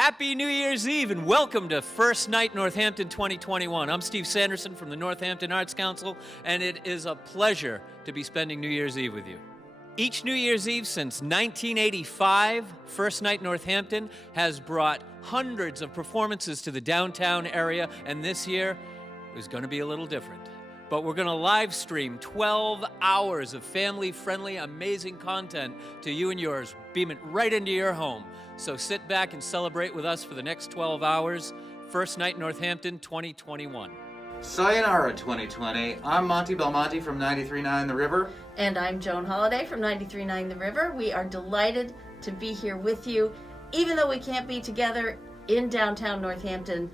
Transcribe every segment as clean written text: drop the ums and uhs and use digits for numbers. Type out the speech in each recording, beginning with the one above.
Happy New Year's Eve and welcome to First Night Northampton 2021. I'm Steve Sanderson from the Northampton Arts Council, and it is a pleasure to be spending New Year's Eve with you. Each New Year's Eve since 1985, First Night Northampton has brought hundreds of performances to the downtown area, and this year is going to be a little different. But we're going to live stream 12 hours of family-friendly, amazing content to you and yours, beam it right into your home. So sit back and celebrate with us for the next 12 hours. First Night Northampton 2021. Sayonara 2020. I'm Monty Belmonte from 93.9 The River. And I'm Joan Holliday from 93.9 The River. We are delighted to be here with you. Even though we can't be together in downtown Northampton,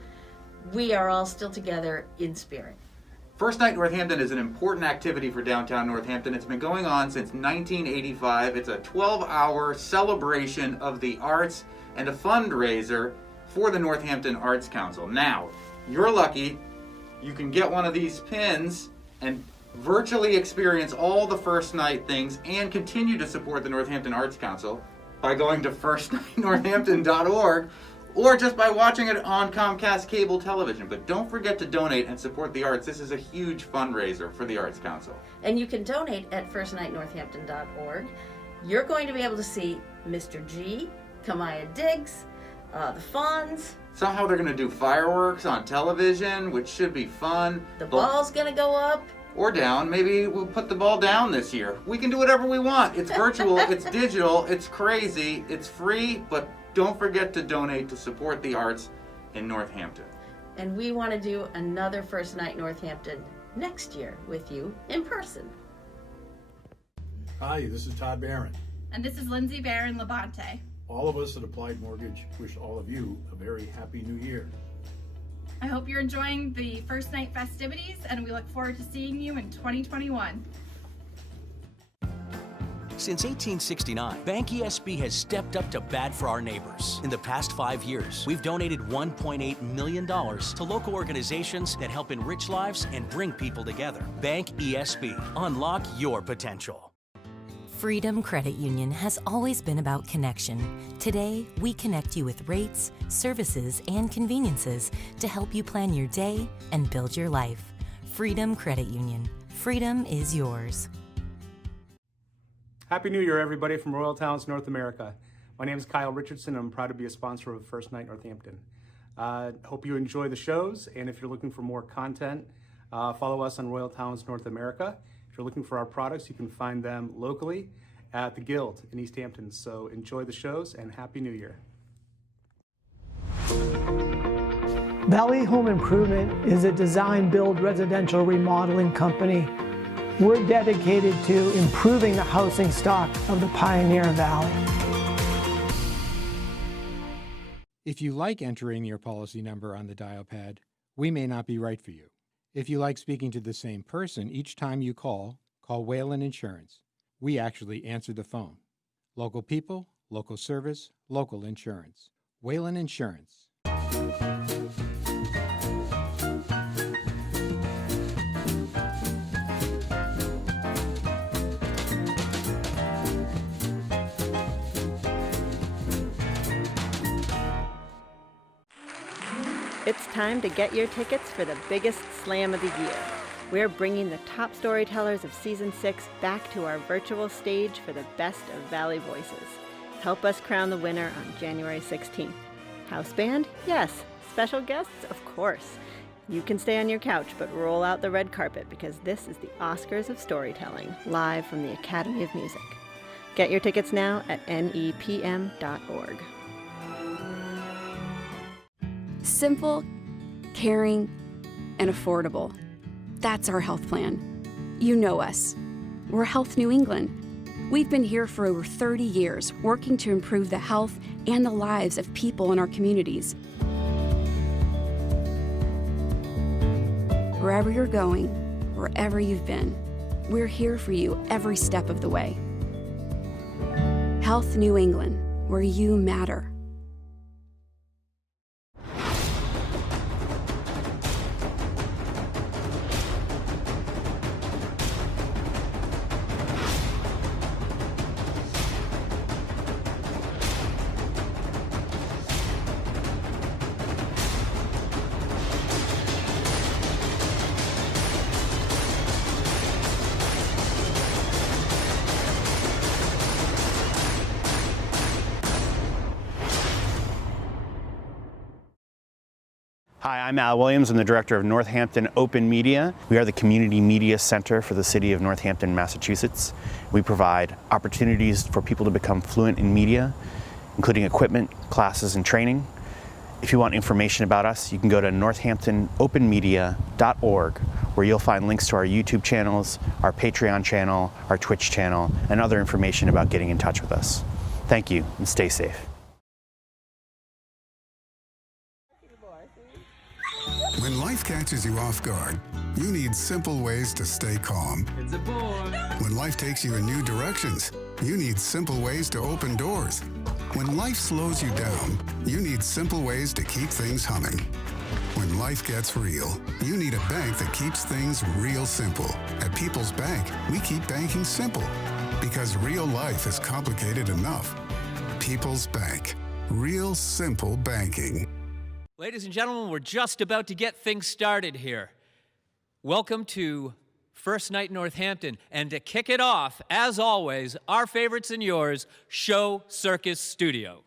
we are all still together in spirit. First Night Northampton is an important activity for downtown Northampton. It's been going on since 1985. It's a 12-hour celebration of the arts and a fundraiser for the Northampton Arts Council. Now, you're lucky. You can get one of these pins and virtually experience all the First Night things and continue to support the Northampton Arts Council by going to firstnightnorthampton.org or just by watching it on Comcast cable television. But don't forget to donate and support the arts. This is a huge fundraiser for the Arts Council. And you can donate at firstnightnorthampton.org. You're going to be able to see Mr. G, Kimaya Diggs, the Fonz. Somehow they're going to do fireworks on television, which should be fun. The ball's going to go up. Or down. Maybe we'll put the ball down this year. We can do whatever we want. It's virtual, it's digital, it's crazy, it's free, but don't forget to donate to support the arts in Northampton. And we want to do another First Night Northampton next year with you in person. Hi, this is Todd Barron. And this is Lindsay Barron Labonte. All of us at Applied Mortgage wish all of you a very happy new year. I hope you're enjoying the First Night festivities, and we look forward to seeing you in 2021. Since 1869, Bank ESB has stepped up to bat for our neighbors. In the past 5 years, we've donated $1.8 million to local organizations that help enrich lives and bring people together. Bank ESB. Unlock your potential. Freedom Credit Union has always been about connection. Today, we connect you with rates, services, and conveniences to help you plan your day and build your life. Freedom Credit Union. Freedom is yours. Happy New Year, everybody, from Royal Towns, North America. My name is Kyle Richardson, and I'm proud to be a sponsor of First Night Northampton. Hope you enjoy the shows, and if you're looking for more content, follow us on Royal Towns, North America. If you're looking for our products, you can find them locally at the Guild in East Hampton. So enjoy the shows, and Happy New Year. Valley Home Improvement is a design, build, residential remodeling company. We're dedicated to improving the housing stock of the Pioneer Valley. If you like entering your policy number on the dial pad, we may not be right for you. If you like speaking to the same person each time you call Whalen Insurance. We actually answer the phone. Local people, local service, local insurance. Whalen Insurance. It's time to get your tickets for the biggest slam of the year. We're bringing the top storytellers of Season 6 back to our virtual stage for the best of Valley Voices. Help us crown the winner on January 16th. House band? Yes. Special guests? Of course. You can stay on your couch, but roll out the red carpet because this is the Oscars of Storytelling, live from the Academy of Music. Get your tickets now at nepm.org. Simple, caring, and affordable. That's our health plan. You know us. We're Health New England. We've been here for over 30 years, working to improve the health and the lives of people in our communities. Wherever you're going, wherever you've been, we're here for you every step of the way. Health New England, where you matter. Hi, I'm Al Williams. I'm the director of Northampton Open Media. We are the community media center for the city of Northampton, Massachusetts. We provide opportunities for people to become fluent in media, including equipment, classes, and training. If you want information about us, you can go to northamptonopenmedia.org, where you'll find links to our YouTube channels, our Patreon channel, our Twitch channel, and other information about getting in touch with us. Thank you, and stay safe. When life catches you off guard, you need simple ways to stay calm. It's a boy. When life takes you in new directions, you need simple ways to open doors. When life slows you down, you need simple ways to keep things humming. When life gets real, you need a bank that keeps things real simple. At People's Bank, we keep banking simple because real life is complicated enough. People's Bank. Real simple banking. Ladies and gentlemen, we're just about to get things started here. Welcome to First Night Northampton, and to kick it off, as always, our favorites and yours, Show Circus Studio.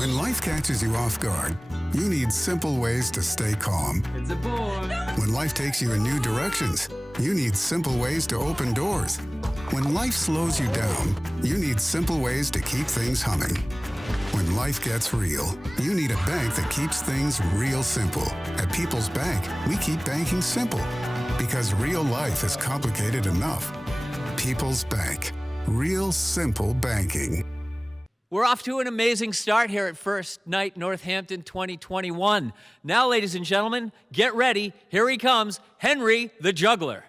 When life catches you off guard, you need simple ways to stay calm. It's a boy. When life takes you in new directions, you need simple ways to open doors. When life slows you down, you need simple ways to keep things humming. When life gets real, you need a bank that keeps things real simple. At People's Bank, we keep banking simple because real life is complicated enough. People's Bank. Real simple banking. We're off to an amazing start here at First Night Northampton 2021. Now, ladies and gentlemen, get ready. Here he comes, Henry the Juggler.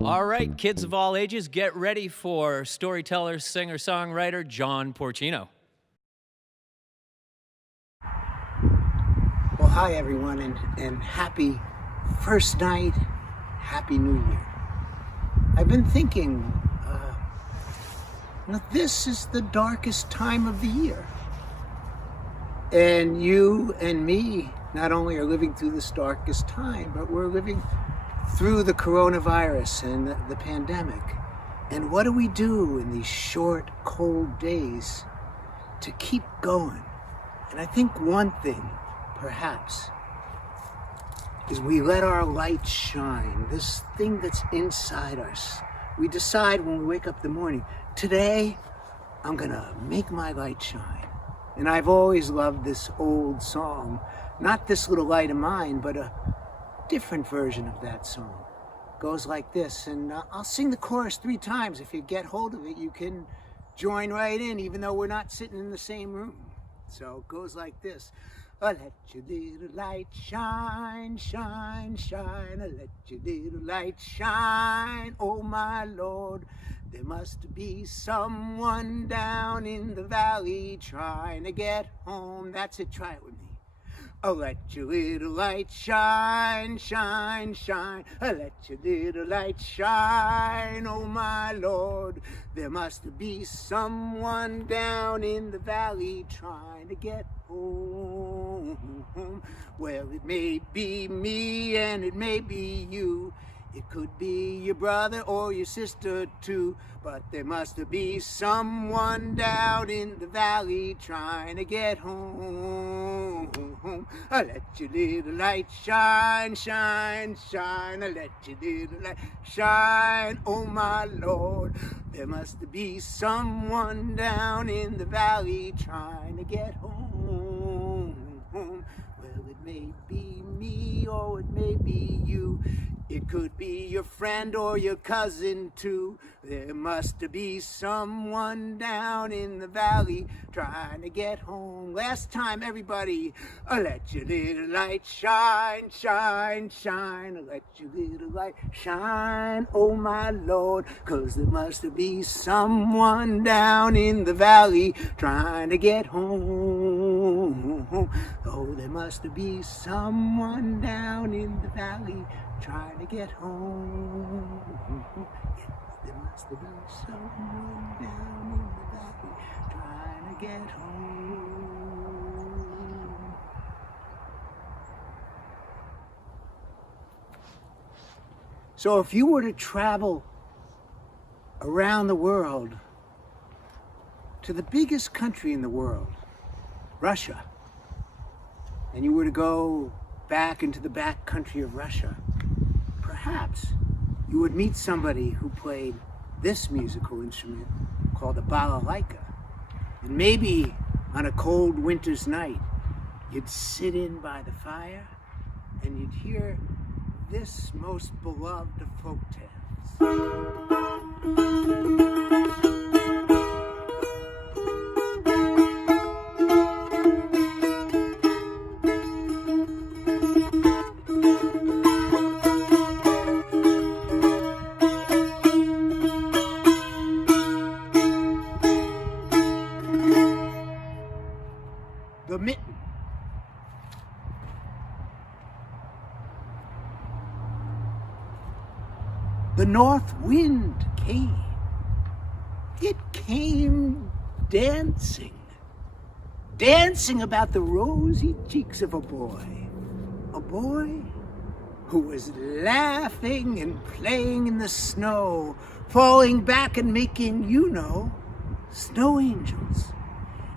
All right, kids of all ages, get ready for storyteller, singer-songwriter John Porcino. Well, hi everyone, and happy first night, happy New Year. I've been thinking, this is the darkest time of the year. And you and me not only are living through this darkest time, but we're living through the coronavirus and the pandemic. And what do we do in these short, cold days to keep going? And I think one thing, perhaps, is we let our light shine, this thing that's inside us. We decide when we wake up in the morning, today I'm gonna make my light shine. And I've always loved this old song, not This Little Light of Mine, but a different version of that song. Goes like this, and I'll sing the chorus 3 times. If you get hold of it, you can join right in, even though we're not sitting in the same room. So it goes like this. Let your little light shine, shine, shine. Let your little light shine, oh my Lord. There must be someone down in the valley trying to get home. That's it, try it with me. Oh, let your little light shine, shine, shine. Oh, let your little light shine, oh my Lord. There must be someone down in the valley trying to get home. Well, it may be me and it may be you. It could be your brother or your sister too, but there must be someone down in the valley trying to get home. Let your little light shine, shine, shine. Let your little light shine, oh my Lord. There must be someone down in the valley trying to get home. Well, it may be me or it may be you. It could be your friend or your cousin too. There must be someone down in the valley trying to get home. Last time, everybody, let your little light shine, shine, shine. Let your little light shine, oh my Lord. 'Cause there must be someone down in the valley trying to get home. Oh, there must be someone down in the valley trying to get home. Yes, there must be someone down in the valley trying to get home. So if you were to travel around the world to the biggest country in the world, Russia, and you were to go back into the back country of Russia, perhaps you would meet somebody who played this musical instrument called a balalaika. And maybe on a cold winter's night, you'd sit in by the fire and you'd hear this most beloved of folk tales. The mitten. The north wind came. It came dancing. Dancing about the rosy cheeks of a boy. A boy who was laughing and playing in the snow, falling back and making, you know, snow angels,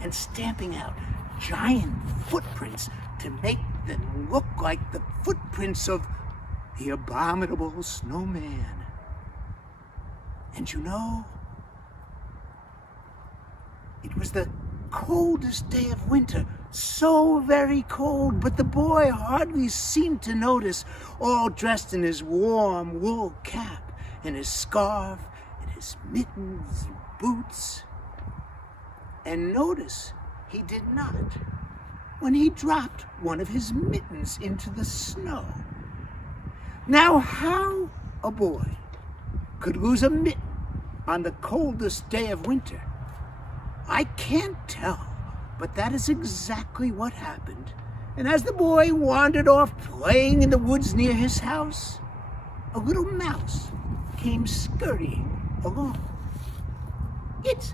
and stamping out giant footprints to make them look like the footprints of the abominable snowman. And you know, it was the coldest day of winter, so very cold, but the boy hardly seemed to notice, all dressed in his warm wool cap and his scarf and his mittens and boots. And notice he did not when he dropped one of his mittens into the snow. Now, how a boy could lose a mitten on the coldest day of winter, I can't tell, but that is exactly what happened. And as the boy wandered off playing in the woods near his house, a little mouse came scurrying along. It's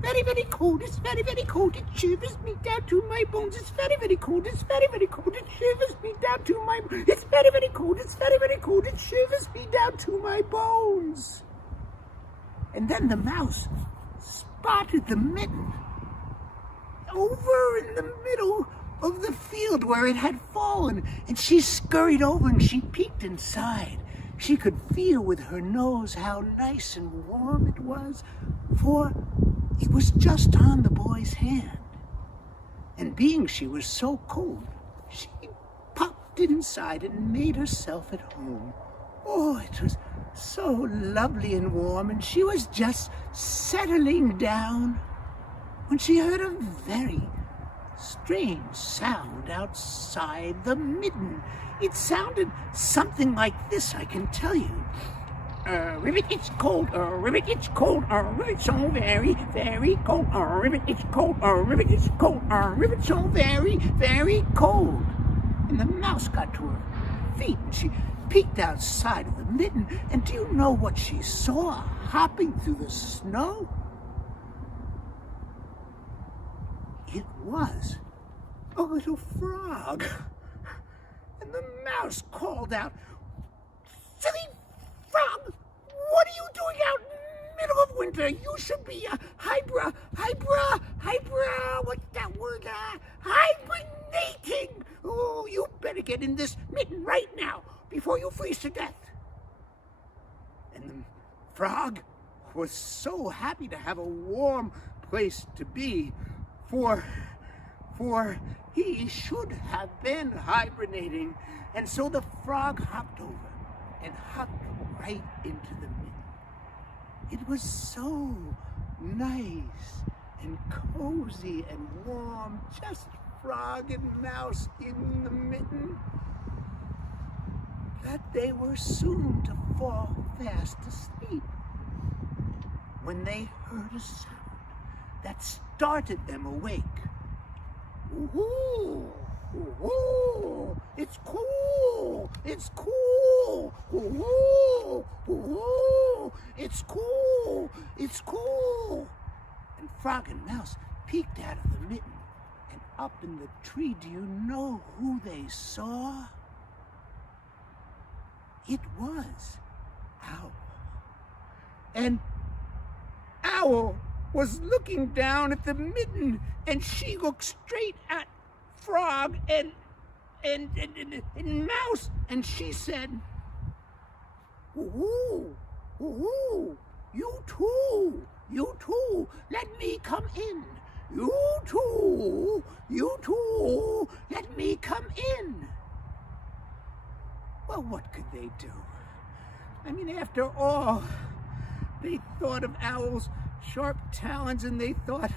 very, very cold. It's very, very cold. It shivers me down to my bones. It's very, very cold. It's very, very cold. It shivers me down to my bones. It's very, very cold. It's very, very cold. It shivers me down to my bones. And then the mouse spotted the mitten over in the middle of the field where it had fallen. And she scurried over and she peeked inside. She could feel with her nose how nice and warm it was, for it was just on the boy's hand. And being she was so cold, she popped it inside and made herself at home. Oh, it was so lovely and warm, and she was just settling down when she heard a very strange sound outside the midden. It sounded something like this, I can tell you. Ribbit, it's cold, ribbit, it's cold, ribbit, so very, very cold, ribbit, it's cold, ribbit, it's cold, ribbit, so very, very cold. And the mouse got to her feet, and she peeked outside of the midden, and do you know what she saw hopping through the snow? It was a little frog. And the mouse called out, "Silly winter, you should be hibra, what's that word? Hibernating. Oh, you better get in this mitten right now before you freeze to death. And the frog was so happy to have a warm place to be, for he should have been hibernating. And so the frog hopped over and hopped right into the mitten. It was so nice and cozy and warm, just frog and mouse in the mitten, that they were soon to fall fast asleep when they heard a sound that started them awake. Ooh, ooh, it's cool, it's cool, ooh, ooh, it's cool, it's cool. And Frog and Mouse peeked out of the mitten, and up in the tree, do you know who they saw? It was Owl. And Owl was looking down at the mitten, and she looked straight at Frog and Mouse, and she said, "Ooh, ooh, you too, let me come in. You too, let me come in." Well, what could they do? I mean, after all, they thought of Owl's sharp talons, and they thought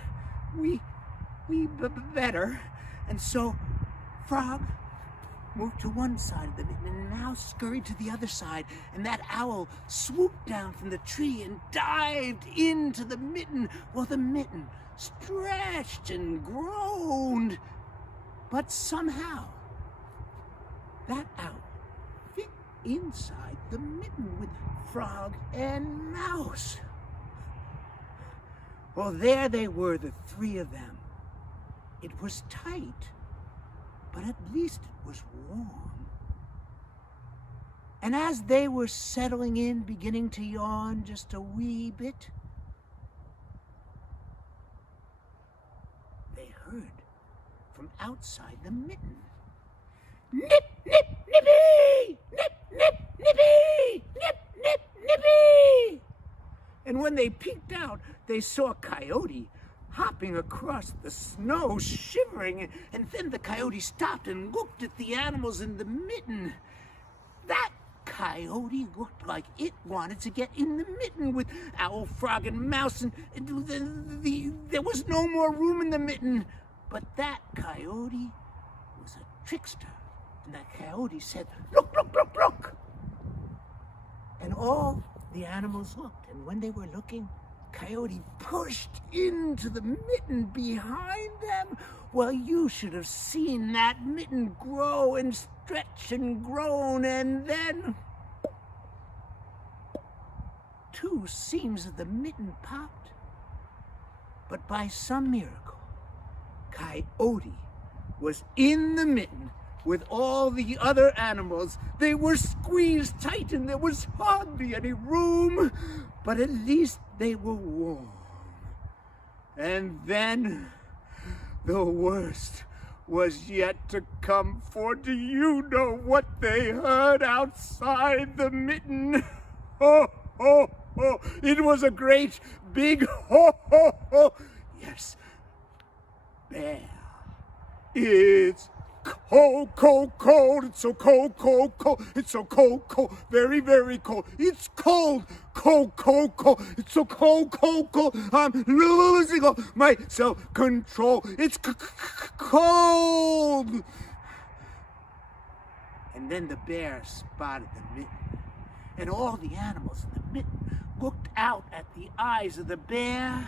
we better. And so Frog moved to one side of the mitten, and Mouse scurried to the other side, and that Owl swooped down from the tree and dived into the mitten. Well, the mitten stretched and groaned, but somehow that Owl fit inside the mitten with Frog and Mouse. Well, there they were, the three of them. It was tight, but at least it was warm. And as they were settling in, beginning to yawn just a wee bit, they heard from outside the mitten, "Nip, nip, nippy! Nip, nip, nippy! Nip, nip, nippy!" And when they peeked out, they saw Coyote hopping across the snow, shivering, and then the Coyote stopped and looked at the animals in the mitten. That Coyote looked like it wanted to get in the mitten with Owl, Frog, and Mouse, and there was no more room in the mitten. But that Coyote was a trickster, and that Coyote said, "Look, look, look, look!" And all the animals looked, and when they were looking, Coyote pushed into the mitten behind them. Well, you should have seen that mitten grow and stretch and groan, and then two seams of the mitten popped. But by some miracle, Coyote was in the mitten with all the other animals. They were squeezed tight and there was hardly any room, but at least they were warm. And then the worst was yet to come, for do you know what they heard outside the mitten? Ho, ho, ho! It was a great big ho, ho, ho! Yes, there. It's cold, cold, cold. It's so cold, cold, cold. It's so cold, cold. Very, very cold. It's cold, cold, cold, cold. It's so cold, cold, cold. I'm losing all my self-control. It's cold. And then the bear spotted the mitten, and all the animals in the mitten looked out at the eyes of the bear,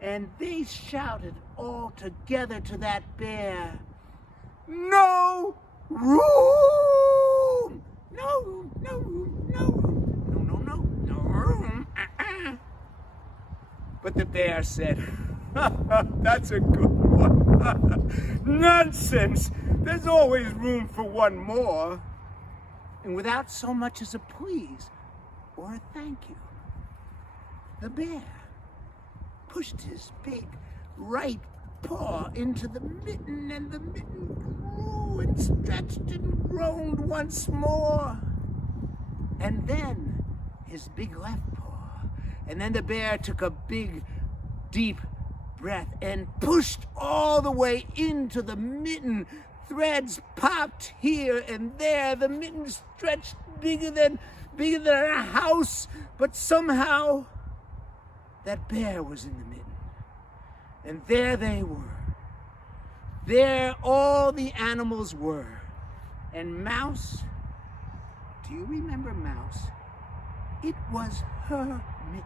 and they shouted all together to that bear, "No room! No room, no room, no room, no, no, no, no room, But the bear said, "That's a good one." "Nonsense! There's always room for one more." And without so much as a please or a thank you, the bear pushed his big right paw into the mitten, and the mitten grew and stretched and groaned once more. And then his big left paw. And then the bear took a big, deep breath and pushed all the way into the mitten. Threads popped here and there. The mitten stretched bigger than a house, but somehow that bear was in the mitten. And there they were. There all the animals were. And Mouse, do you remember Mouse? It was her mitten.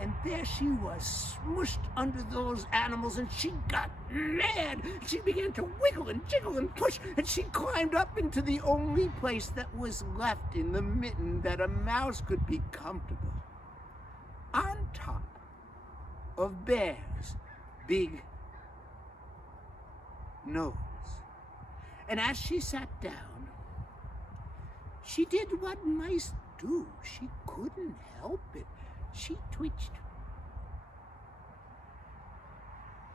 And there she was, smushed under those animals, and she got mad. She began to wiggle and jiggle and push, and she climbed up into the only place that was left in the mitten that a mouse could be comfortable. On top of Bear's big nose. And as she sat down, she did what mice do. She couldn't help it. She twitched.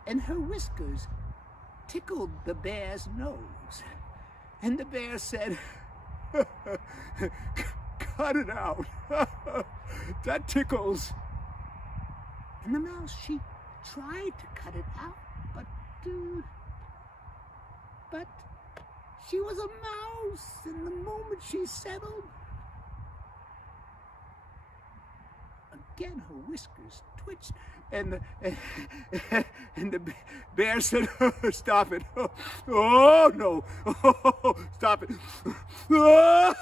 And her whiskers tickled the bear's nose. And the bear said, "Cut it out. That tickles." And the mouse, she tried to cut it out, but she was a mouse, and the moment she settled, again her whiskers twitched, and the bear said, "Stop it. Oh, no. Oh, stop it. Oh,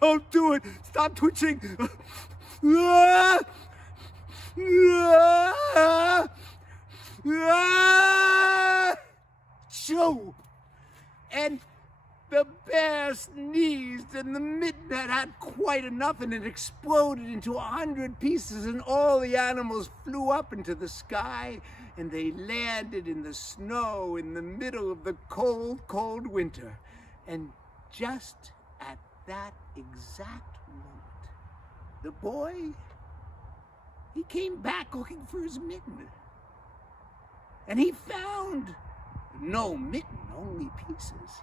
don't do it. Stop twitching. Ah, ah, ah." Shoo! And the bear sneezed, and the mitten had had quite enough, and it exploded into 100 pieces, and all the animals flew up into the sky, and they landed in the snow in the middle of the cold, cold winter. And just at that exact moment, the boy, he came back looking for his mitten. And he found no mitten, only pieces.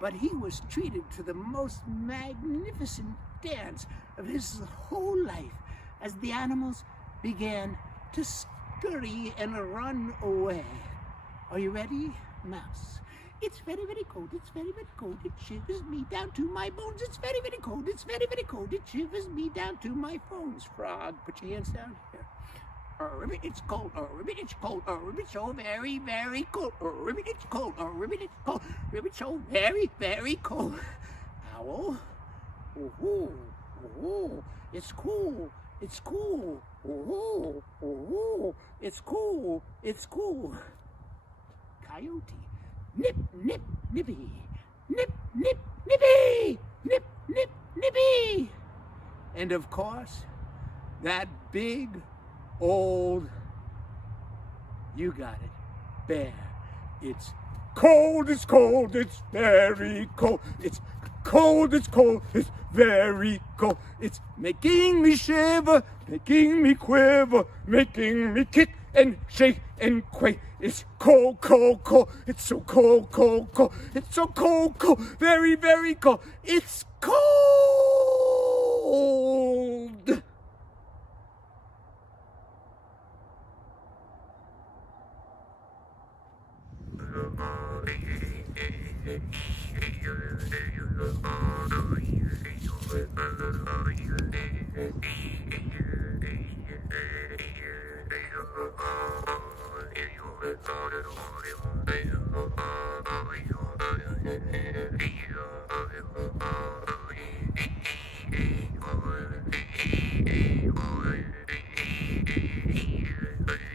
But he was treated to the most magnificent dance of his whole life as the animals began to scurry and run away. Are you ready, Mouse? It's very, very cold. It's very, very cold. It shivers me down to my bones. It's very, very cold. It's very, very cold. It shivers me down to my bones. Frog, put your hands down here. Ribbit, it's cold. Ribbit, it's cold. Ribbit, so very, very cold. Ribbit, it's cold. Ribbit, it's cold. Ribbit, so very, very cold. Owl. Oh, oh, it's cool. It's cool. Oh, oh, it's cool. It's cool. Coyote. Nip, nip, nippy. Nip, nip, nippy. Nip, nip, nippy. And of course, that big, old, you got it, bear. It's cold, it's cold, it's very cold. It's cold, it's cold, it's very cold. It's making me shiver, making me quiver, making me kick and shake and quake. It's cold, cold, cold. It's so cold, cold, cold. It's so cold, cold, very, very cold. It's cold.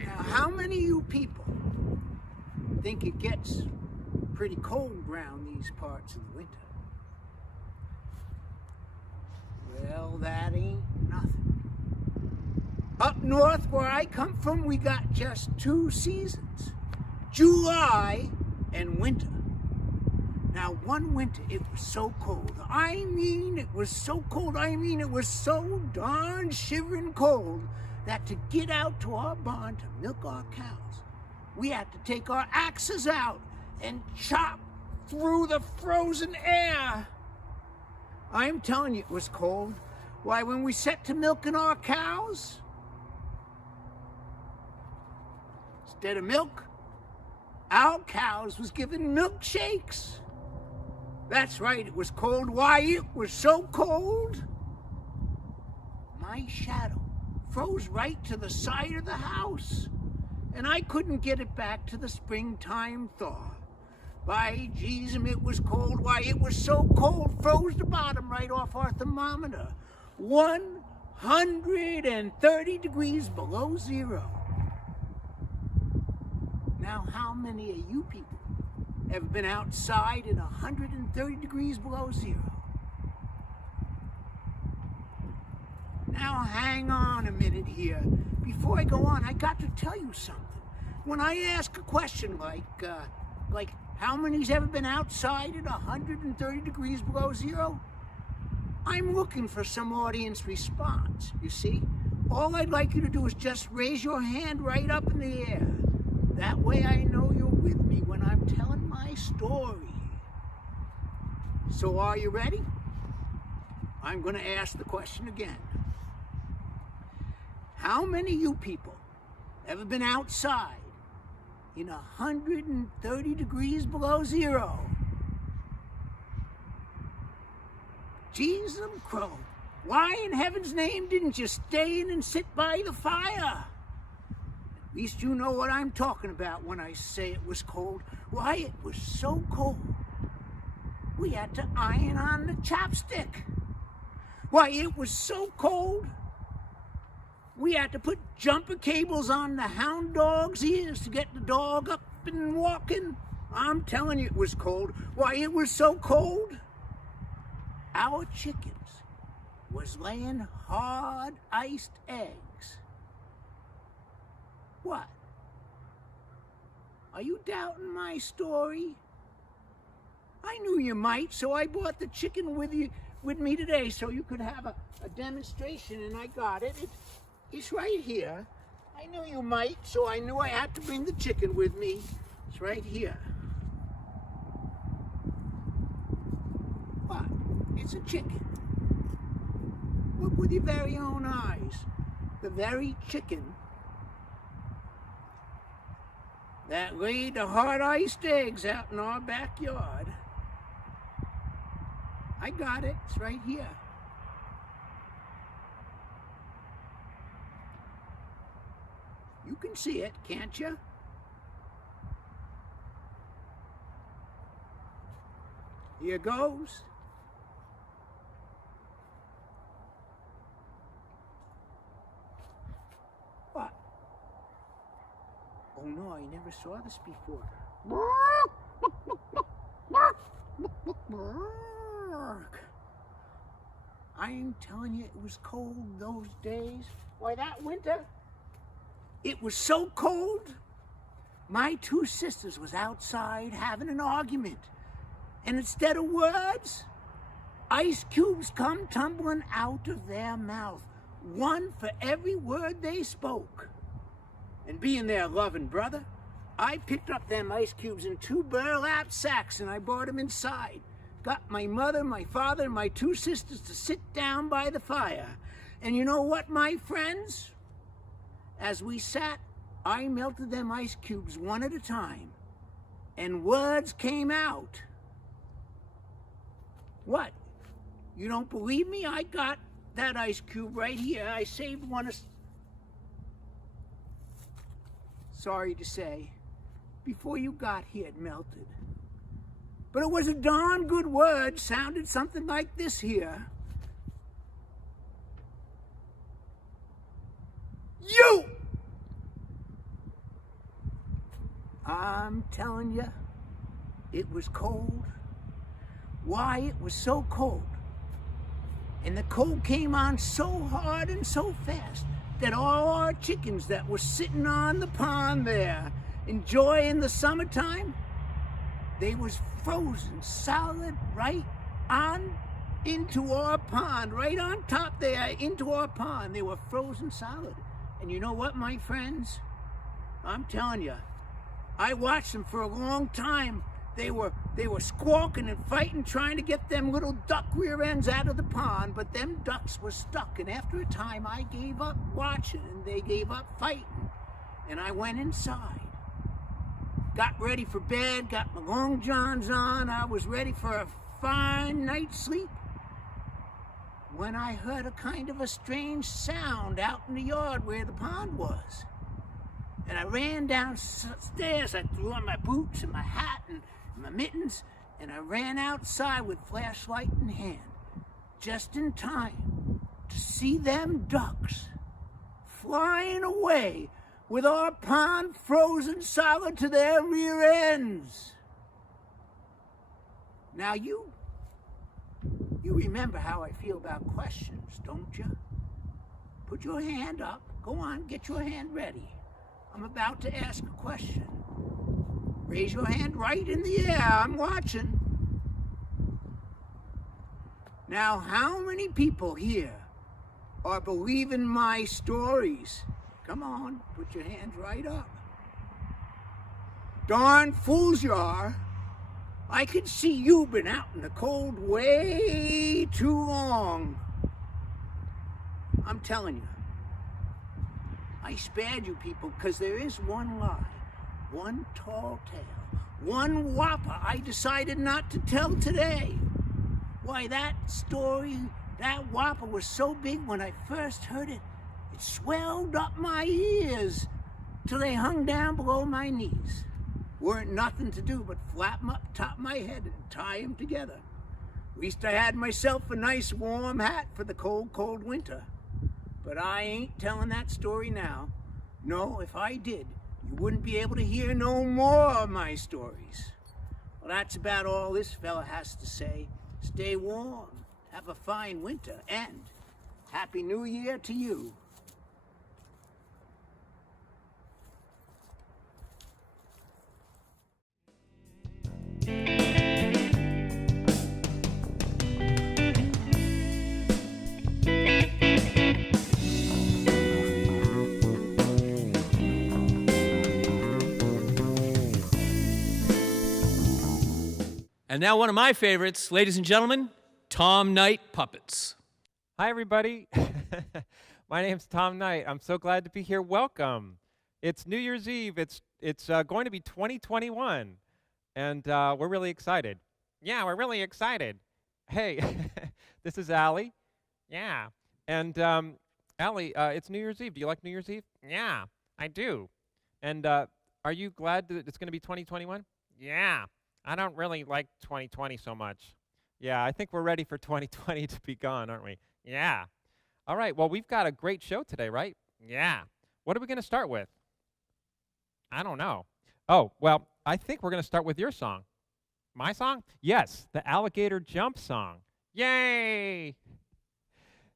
Now, how many of you people think it gets pretty cold around these parts in the winter? Well, that ain't nothing. Up north where I come from, we got just 2 seasons, July and winter. Now, one winter, it was so cold. I mean, it was so cold. I mean, it was so darn shivering cold that to get out to our barn to milk our cows, we had to take our axes out and chop through the frozen air. I'm telling you, it was cold. Why, when we set to milking our cows, instead of milk, our cows was given milkshakes. That's right, it was cold. Why, it was so cold, my shadow froze right to the side of the house, and I couldn't get it back to the springtime thaw. By geez, it was cold. Why, it was so cold, froze the bottom right off our thermometer. 130 degrees below zero. Now, how many of you people have been outside at 130 degrees below zero? Now, hang on a minute here. Before I go on, I got to tell you something. When I ask a question like how many's ever been outside at 130 degrees below zero? I'm looking for some audience response, you see? All I'd like you to do is just raise your hand right up in the air. That way I know you're with me when I'm telling my story. So are you ready? I'm going to ask the question again. How many of you people ever been outside in 130 degrees below zero? Jesus crow, why in heaven's name didn't you stay in and sit by the fire? At least you know what I'm talking about when I say it was cold. Why, it was so cold, we had to iron on the chopstick. Why, it was so cold, we had to put jumper cables on the hound dog's ears to get the dog up and walking. I'm telling you, it was cold. Why, it was so cold, our chickens was laying hard iced eggs. What? Are you doubting my story? I knew you might, so I brought the chicken with me today so you could have a demonstration, and I got it. It's right here. I knew you might, so I knew I had to bring the chicken with me. It's right here. What? It's a chicken. Look with your very own eyes. The very chicken that laid the hard-iced eggs out in our backyard. I got it. It's right here. You can see it, can't you? Here goes. What? Oh no, I never saw this before. I'm telling you, it was cold those days. Why, that winter, it was so cold, my two sisters was outside having an argument. And instead of words, ice cubes come tumbling out of their mouth, one for every word they spoke. And being their loving brother, I picked up them ice cubes in 2 burlap sacks and I brought them inside. Got my mother, my father, and my 2 sisters to sit down by the fire. And you know what, my friends? As we sat, I melted them ice cubes one at a time, and words came out. What? You don't believe me? I got that ice cube right here. I saved one. Sorry to say, before you got here, it melted. But it was a darn good word. Sounded something like this here. You! I'm telling you, it was cold. Why, it was so cold. And the cold came on so hard and so fast that all our chickens that were sitting on the pond there, enjoying the summertime, they was frozen solid right on into our pond, right on top there into our pond. They were frozen solid. And you know what, my friends? I'm telling you, I watched them for a long time. They were squawking and fighting, trying to get them little duck rear ends out of the pond, but them ducks were stuck. And after a time, I gave up watching, and they gave up fighting. And I went inside. Got ready for bed, got my long johns on. I was ready for a fine night's sleep, when I heard a kind of a strange sound out in the yard where the pond was. And I ran downstairs. I threw on my boots and my hat and my mittens, and I ran outside with flashlight in hand, just in time to see them ducks flying away with our pond frozen solid to their rear ends. Now you remember how I feel about questions, don't you? Put your hand up. Go on, get your hand ready. I'm about to ask a question. Raise your hand right in the air. I'm watching. Now, how many people here are believing my stories? Come on, put your hands right up. Darn fools you are. I can see you've been out in the cold way too long. I'm telling you, I spared you people because there is one lie, one tall tale, one whopper I decided not to tell today. Why, that story, that whopper was so big when I first heard it, it swelled up my ears till they hung down below my knees. Weren't nothing to do but flap 'em up top of my head and tie 'em together. At least I had myself a nice warm hat for the cold, cold winter. But I ain't telling that story now. No, if I did, you wouldn't be able to hear no more of my stories. Well, that's about all this fella has to say. Stay warm, have a fine winter, and Happy New Year to you. And now one of my favorites, ladies and gentlemen, Tom Knight Puppets. Hi, everybody. My name's Tom Knight. I'm so glad to be here. Welcome. It's New Year's Eve. It's going to be 2021, and we're really excited. Yeah, we're really excited. Hey, this is Allie. Yeah. And Allie, it's New Year's Eve. Do you like New Year's Eve? Yeah, I do. And are you glad that it's going to be 2021? Yeah. I don't really like 2020 so much. Yeah, I think we're ready for 2020 to be gone, aren't we? Yeah. All right, well, we've got a great show today, right? Yeah. What are we going to start with? I don't know. Oh, well, I think we're going to start with your song. My song? Yes, the Alligator Jump song. Yay!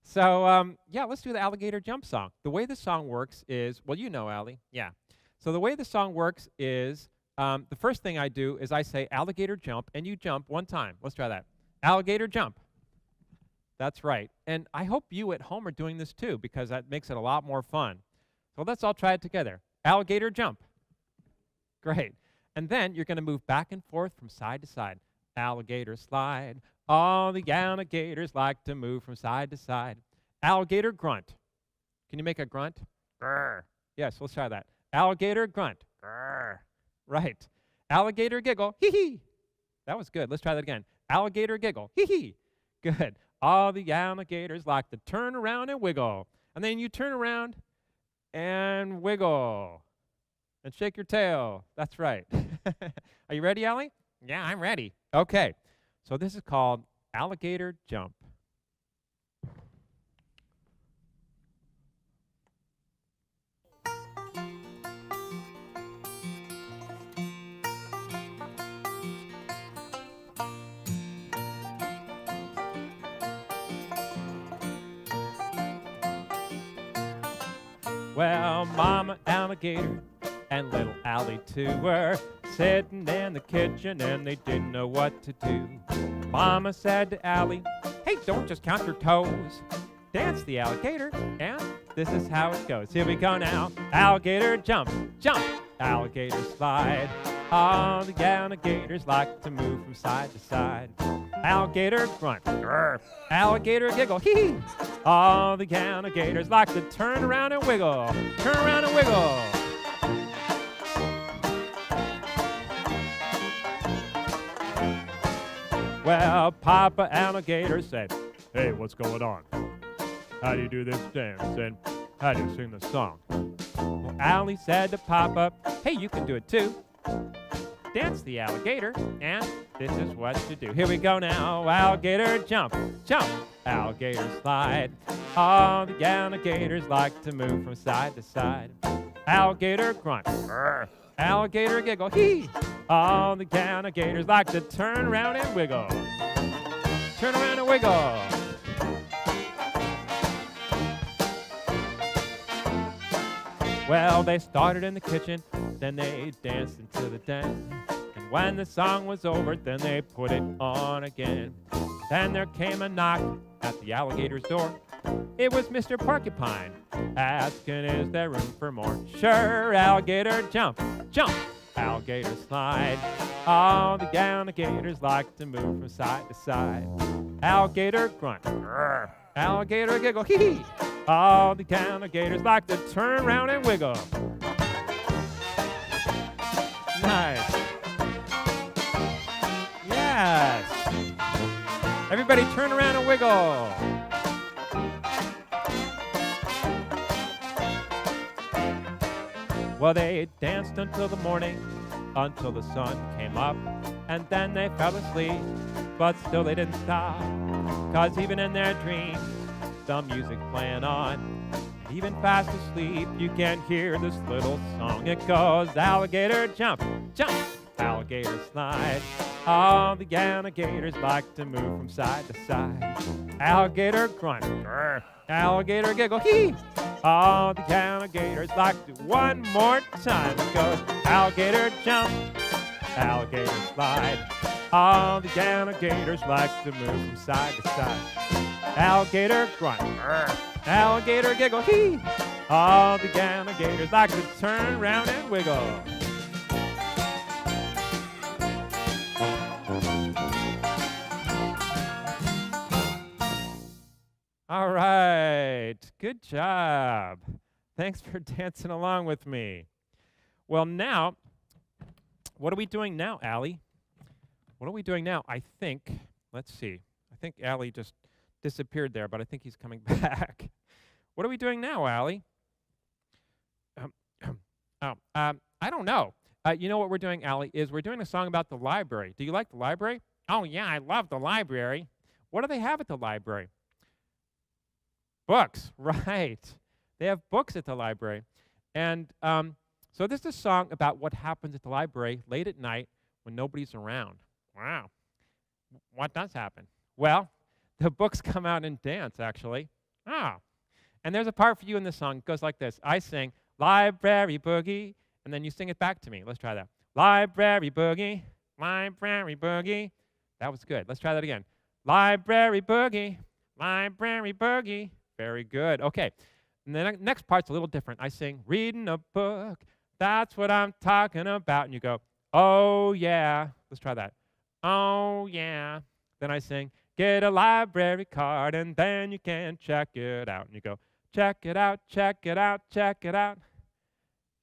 So, yeah, let's do the Alligator Jump song. The way the song works is, well, you know, Allie. Yeah. So the way the song works is, the first thing I do is I say alligator jump, and you jump one time. Let's try that. Alligator jump. That's right. And I hope you at home are doing this too, because that makes it a lot more fun. So let's all try it together. Alligator jump. Great. And then you're going to move back and forth from side to side. Alligator slide. All the alligators like to move from side to side. Alligator grunt. Can you make a grunt? Grr. Yes, let's try that. Alligator grunt. Grr. Right. Alligator giggle. Hee hee. That was good. Let's try that again. Alligator giggle. Hee hee. Good. All the alligators like to turn around and wiggle. And then you turn around and wiggle. And shake your tail. That's right. Are you ready, Allie? Yeah, I'm ready. Okay. So this is called Alligator Jump. Well, Mama Alligator and little Allie too were sitting in the kitchen and they didn't know what to do. Mama said to Allie, hey, don't just count your toes. Dance the alligator and this is how it goes. Here we go now. Alligator jump, jump. Alligator slide. All the alligators like to move from side to side. Alligator grunt. Grr. Alligator giggle. Hee. All the alligators like to turn around and wiggle. Turn around and wiggle. Well, Papa Alligator said, hey, what's going on? How do you do this dance? And how do you sing the song? Well, Allie said to Papa, hey, you can do it too. Dance the alligator, and this is what you do. Here we go now. Alligator jump, jump. Alligator slide. All the alligators like to move from side to side. Alligator grunt. Brr. Alligator giggle. Hee. All the alligators like to turn around and wiggle. Turn around and wiggle. Well, they started in the kitchen, then they danced into the den. And when the song was over, then they put it on again. Then there came a knock at the alligator's door. It was Mr. Porcupine, asking, is there room for more? Sure, alligator jump, jump. Alligator slide. All the alligators like to move from side to side. Alligator grunt. Grr. Alligator giggle. Hee hee. All the alligators like to turn around and wiggle. Nice. Yes. Everybody turn around and wiggle. Well, they danced until the morning, until the sun came up, and then they fell asleep, but still they didn't stop, 'cause even in their dreams, the music playing on, and even fast asleep, you can hear this little song. It goes, alligator jump, jump, alligator slide. All the alligators like to move from side to side. Alligator grunt, grr. Alligator giggle, hee. All the alligators like to, one more time. It goes, alligator jump, alligator slide. All the alligators like to move from side to side. Alligator grunt, grr. Alligator giggle, hee. All the alligators like to turn around and wiggle. All right, good job. Thanks for dancing along with me. Well, now, what are we doing now, Allie? What are we doing now? I think, let's see. I think Allie just disappeared there, but I think he's coming back. What are we doing now, Allie? I don't know. You know what we're doing, Allie, is we're doing a song about the library. Do you like the library? Oh, yeah, I love the library. What do they have at the library? Books, right. They have books at the library. And so this is a song about what happens at the library late at night when nobody's around. Wow. What does happen? Well, the books come out and dance, actually. Ah. And there's a part for you in this song. It goes like this. I sing, library boogie, and then you sing it back to me. Let's try that. Library boogie, library boogie. That was good. Let's try that again. Library boogie, library boogie. Very good. Okay. And the next part's a little different. I sing, reading a book, that's what I'm talking about. And you go, oh, yeah. Let's try that. Oh, yeah. Then I sing, get a library card, and then you can check it out. And you go, check it out, check it out, check it out.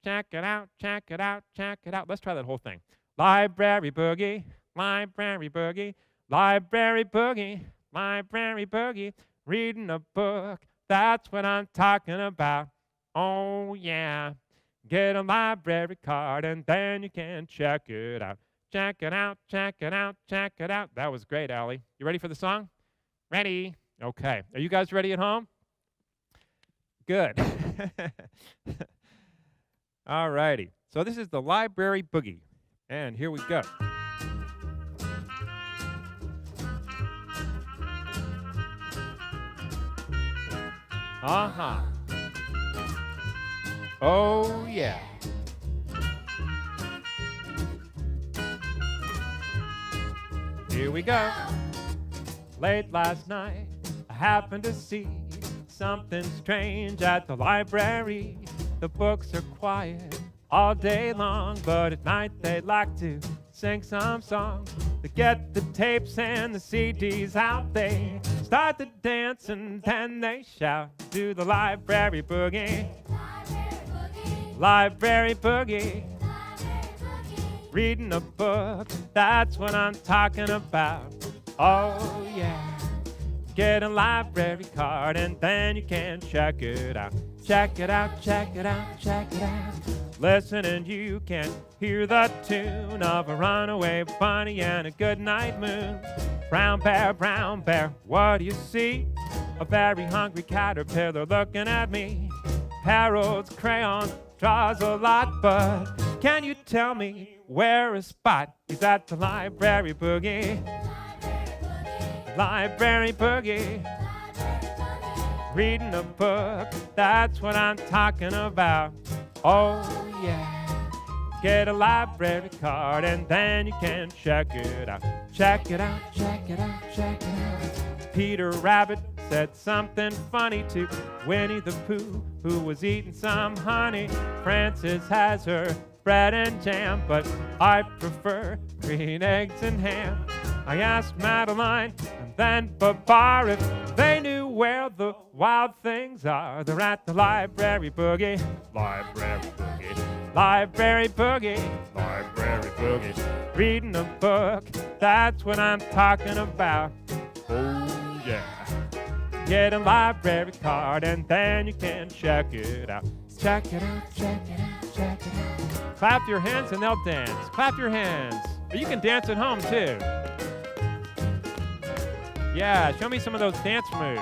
Check it out, check it out, check it out. Let's try that whole thing. Library boogie, library boogie, library boogie, library boogie. Reading a book, that's what I'm talking about. Oh, yeah. Get a library card, and then you can check it out. Check it out, check it out, check it out. That was great, Allie. You ready for the song? Ready. Okay. Are you guys ready at home? Good. All righty. So this is the Library Boogie, and here we go. Uh-huh. Oh, yeah. Here we go. Late last night, I happened to see something strange at the library. The books are quiet all day long, but at night they'd like to sing some songs. They get the tapes and the CDs out, they start to dance and then they shout, do the library boogie. Library boogie. Reading a book, that's what I'm talking about. Oh yeah. Get a library card and then you can check it out. Check it out, check it out, check it out. Listen and you can hear the tune of a runaway bunny and a goodnight moon. Brown bear, what do you see? A very hungry caterpillar looking at me. Harold's crayon draws a lot, but can you tell me where a spot is at the library boogie? Library boogie. Reading a book, that's what I'm talking about. Oh yeah. Get a library card and then you can check it out. Check it out, check it out, check it out. Peter Rabbit said something funny to Winnie the Pooh, who was eating some honey. Frances has her bread and jam, but I prefer green eggs and ham. I asked Madeline and then Babar if they knew where the wild things are. They're at the library boogie. Library boogie. Library boogie. Library boogie. Reading a book, that's what I'm talking about. Oh yeah. Get a library card and then you can check it out. Check it out, check it out, check it out. Clap your hands and they'll dance. Clap your hands. Or you can dance at home too. Yeah, show me some of those dance moves.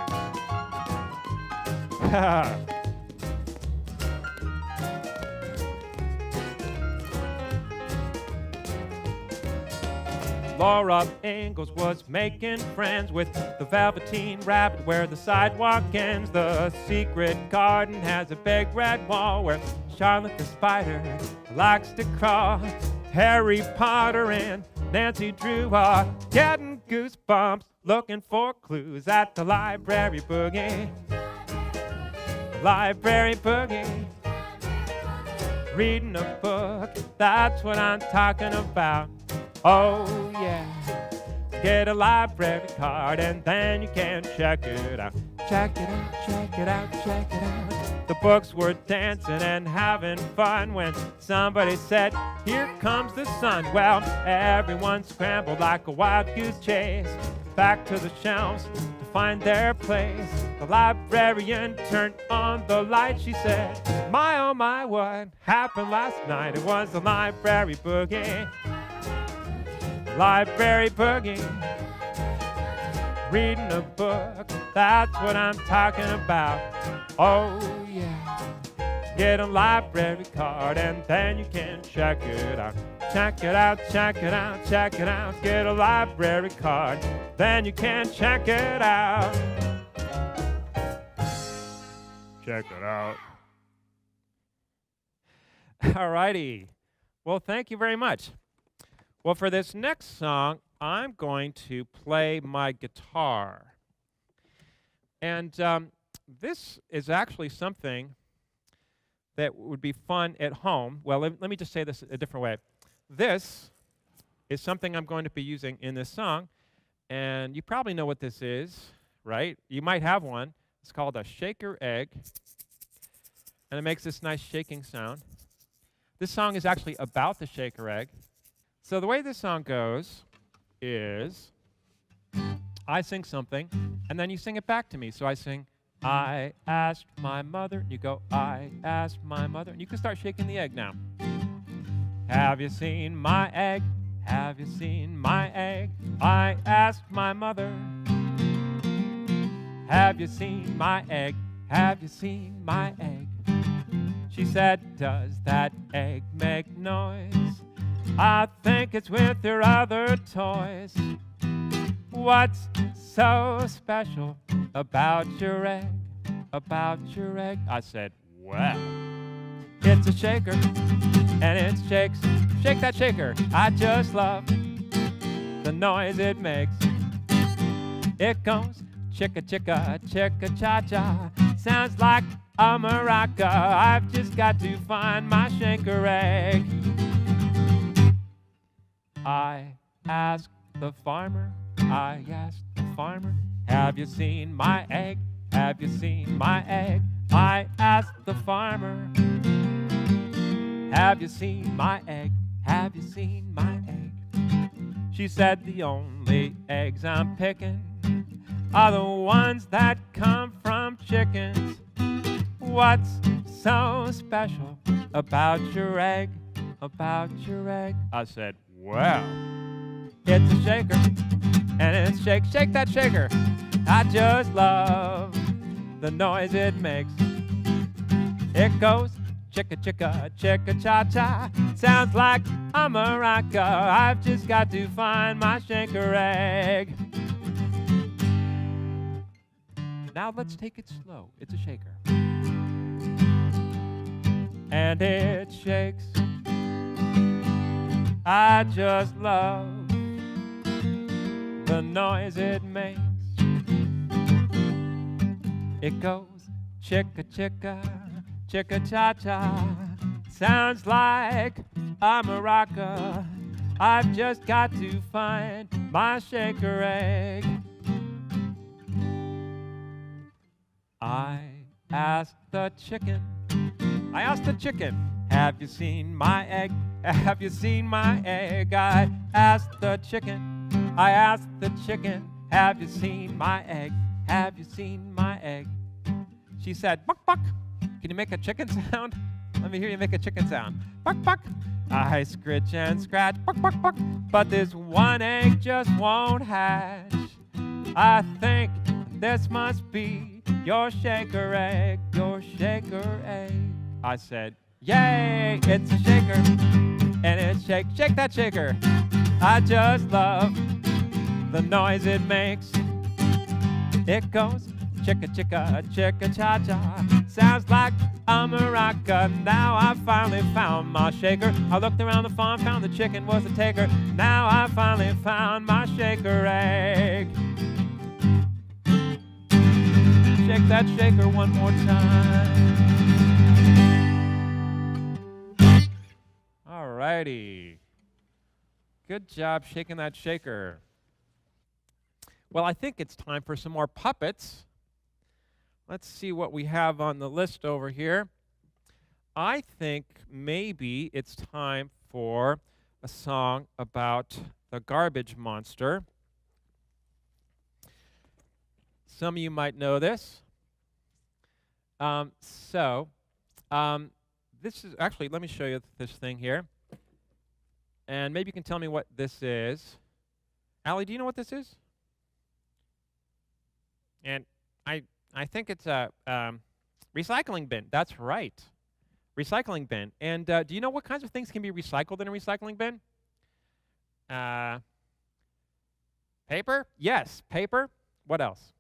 Laura Ingalls was making friends with the Velveteen Rabbit where the sidewalk ends. The secret garden has a big red wall where Charlotte the Spider likes to crawl. Harry Potter and Nancy Drew are getting goosebumps looking for clues at the library boogie. Library boogie. Reading a book, that's what I'm talking about. Oh yeah. Get a library card and then you can check it out. Check it out, check it out, check it out. The books were dancing and having fun when somebody said, here comes the sun. Well, everyone scrambled like a wild goose chase back to the shelves to find their place. The librarian turned on the light. She said, my oh my, what happened last night? It was the library boogie. Library boogie. Reading a book, that's what I'm talking about. Oh yeah. Get a library card and then you can check it out. Check it out, check it out, check it out. Get a library card, then you can check it out. Check it out. Alrighty. Well, thank you very much. Well, for this next song, I'm going to play my guitar. And this is actually something that would be fun at home. Well, let me just say this a different way. This is something I'm going to be using in this song, and you probably know what this is, right? You might have one. It's called a shaker egg, and it makes this nice shaking sound. This song is actually about the shaker egg. So the way this song goes is I sing something, and then you sing it back to me. So I sing, I asked my mother, and you go, I asked my mother, and you can start shaking the egg now. Have you seen my egg? Have you seen my egg? I asked my mother. Have you seen my egg? Have you seen my egg? She said, does that egg make noise? I think it's with your other toys. What's so special about your egg? About your egg? I said, well, it's a shaker, and it shakes. Shake that shaker. I just love the noise it makes. It goes chicka chicka chicka cha cha. sounds like a maraca. I've just got to find my shaker egg. I asked the farmer, have you seen my egg? Have you seen my egg? I asked the farmer, have you seen my egg? Have you seen my egg? She said the only eggs I'm picking are the ones that come from chickens. What's so special about your egg? About your egg? I said, well, it's a shaker, and it's shake, shake that shaker. I just love the noise it makes. It goes chicka chicka chicka cha cha. Sounds like a maraca. I've just got to find my shaker egg. Now let's take it slow. It's a shaker. And it shakes. I just love the noise it makes. It goes chicka chicka chicka cha cha. Sounds like a maraca. I've just got to find my shaker egg. I asked the chicken, have you seen my egg? Have you seen my egg? I asked the chicken, have you seen my egg? Have you seen my egg? She said, buck, buck. Can you make a chicken sound? Let me hear you make a chicken sound. Buck, buck. I scritch and scratch, buck, buck, buck. But this one egg just won't hatch. I think this must be your shaker egg, your shaker egg. I said, yay, it's a shaker, and it shake, shake that shaker. I just love the noise it makes. It goes chicka chicka chicka cha cha. Sounds like a maraca. Now I finally found my shaker. I looked around the farm, found the chicken was a taker. Now I finally found my shaker egg. Shake that shaker one more time. All righty. Good job shaking that shaker. Well, I think it's time for some more puppets. Let's see what we have on the list over here. I think maybe it's time for a song about the garbage monster. Some of you might know this. This is actually, let me show you this thing here. And maybe you can tell me what this is. Allie, do you know what this is? And I think it's a recycling bin. That's right. Recycling bin. And do you know what kinds of things can be recycled in a recycling bin? Paper? Yes, paper. What else?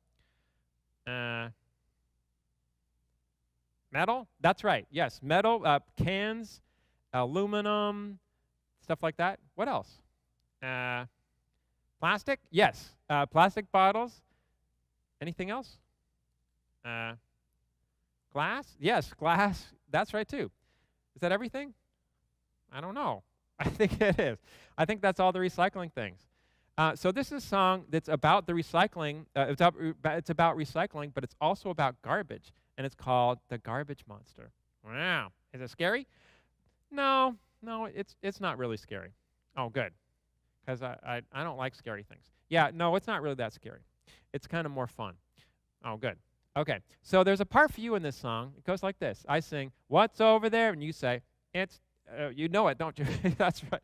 Metal? That's right. Yes, metal, cans, aluminum, stuff like that. What else? Plastic? Yes, plastic bottles. Anything else? Glass? Yes, glass. That's right, too. Is that everything? I don't know. I think it is. I think that's all the recycling things. So this is a song that's about the recycling. It's about recycling, but it's also about garbage, and it's called The Garbage Monster. Wow. Is it scary? No, it's not really scary. Oh, good, because I don't like scary things. Yeah, no, it's not really that scary. It's kind of more fun. Oh, good. Okay, so there's a part for you in this song. It goes like this. I sing, "What's over there?" And you say, "It's," you know it, don't you? That's right.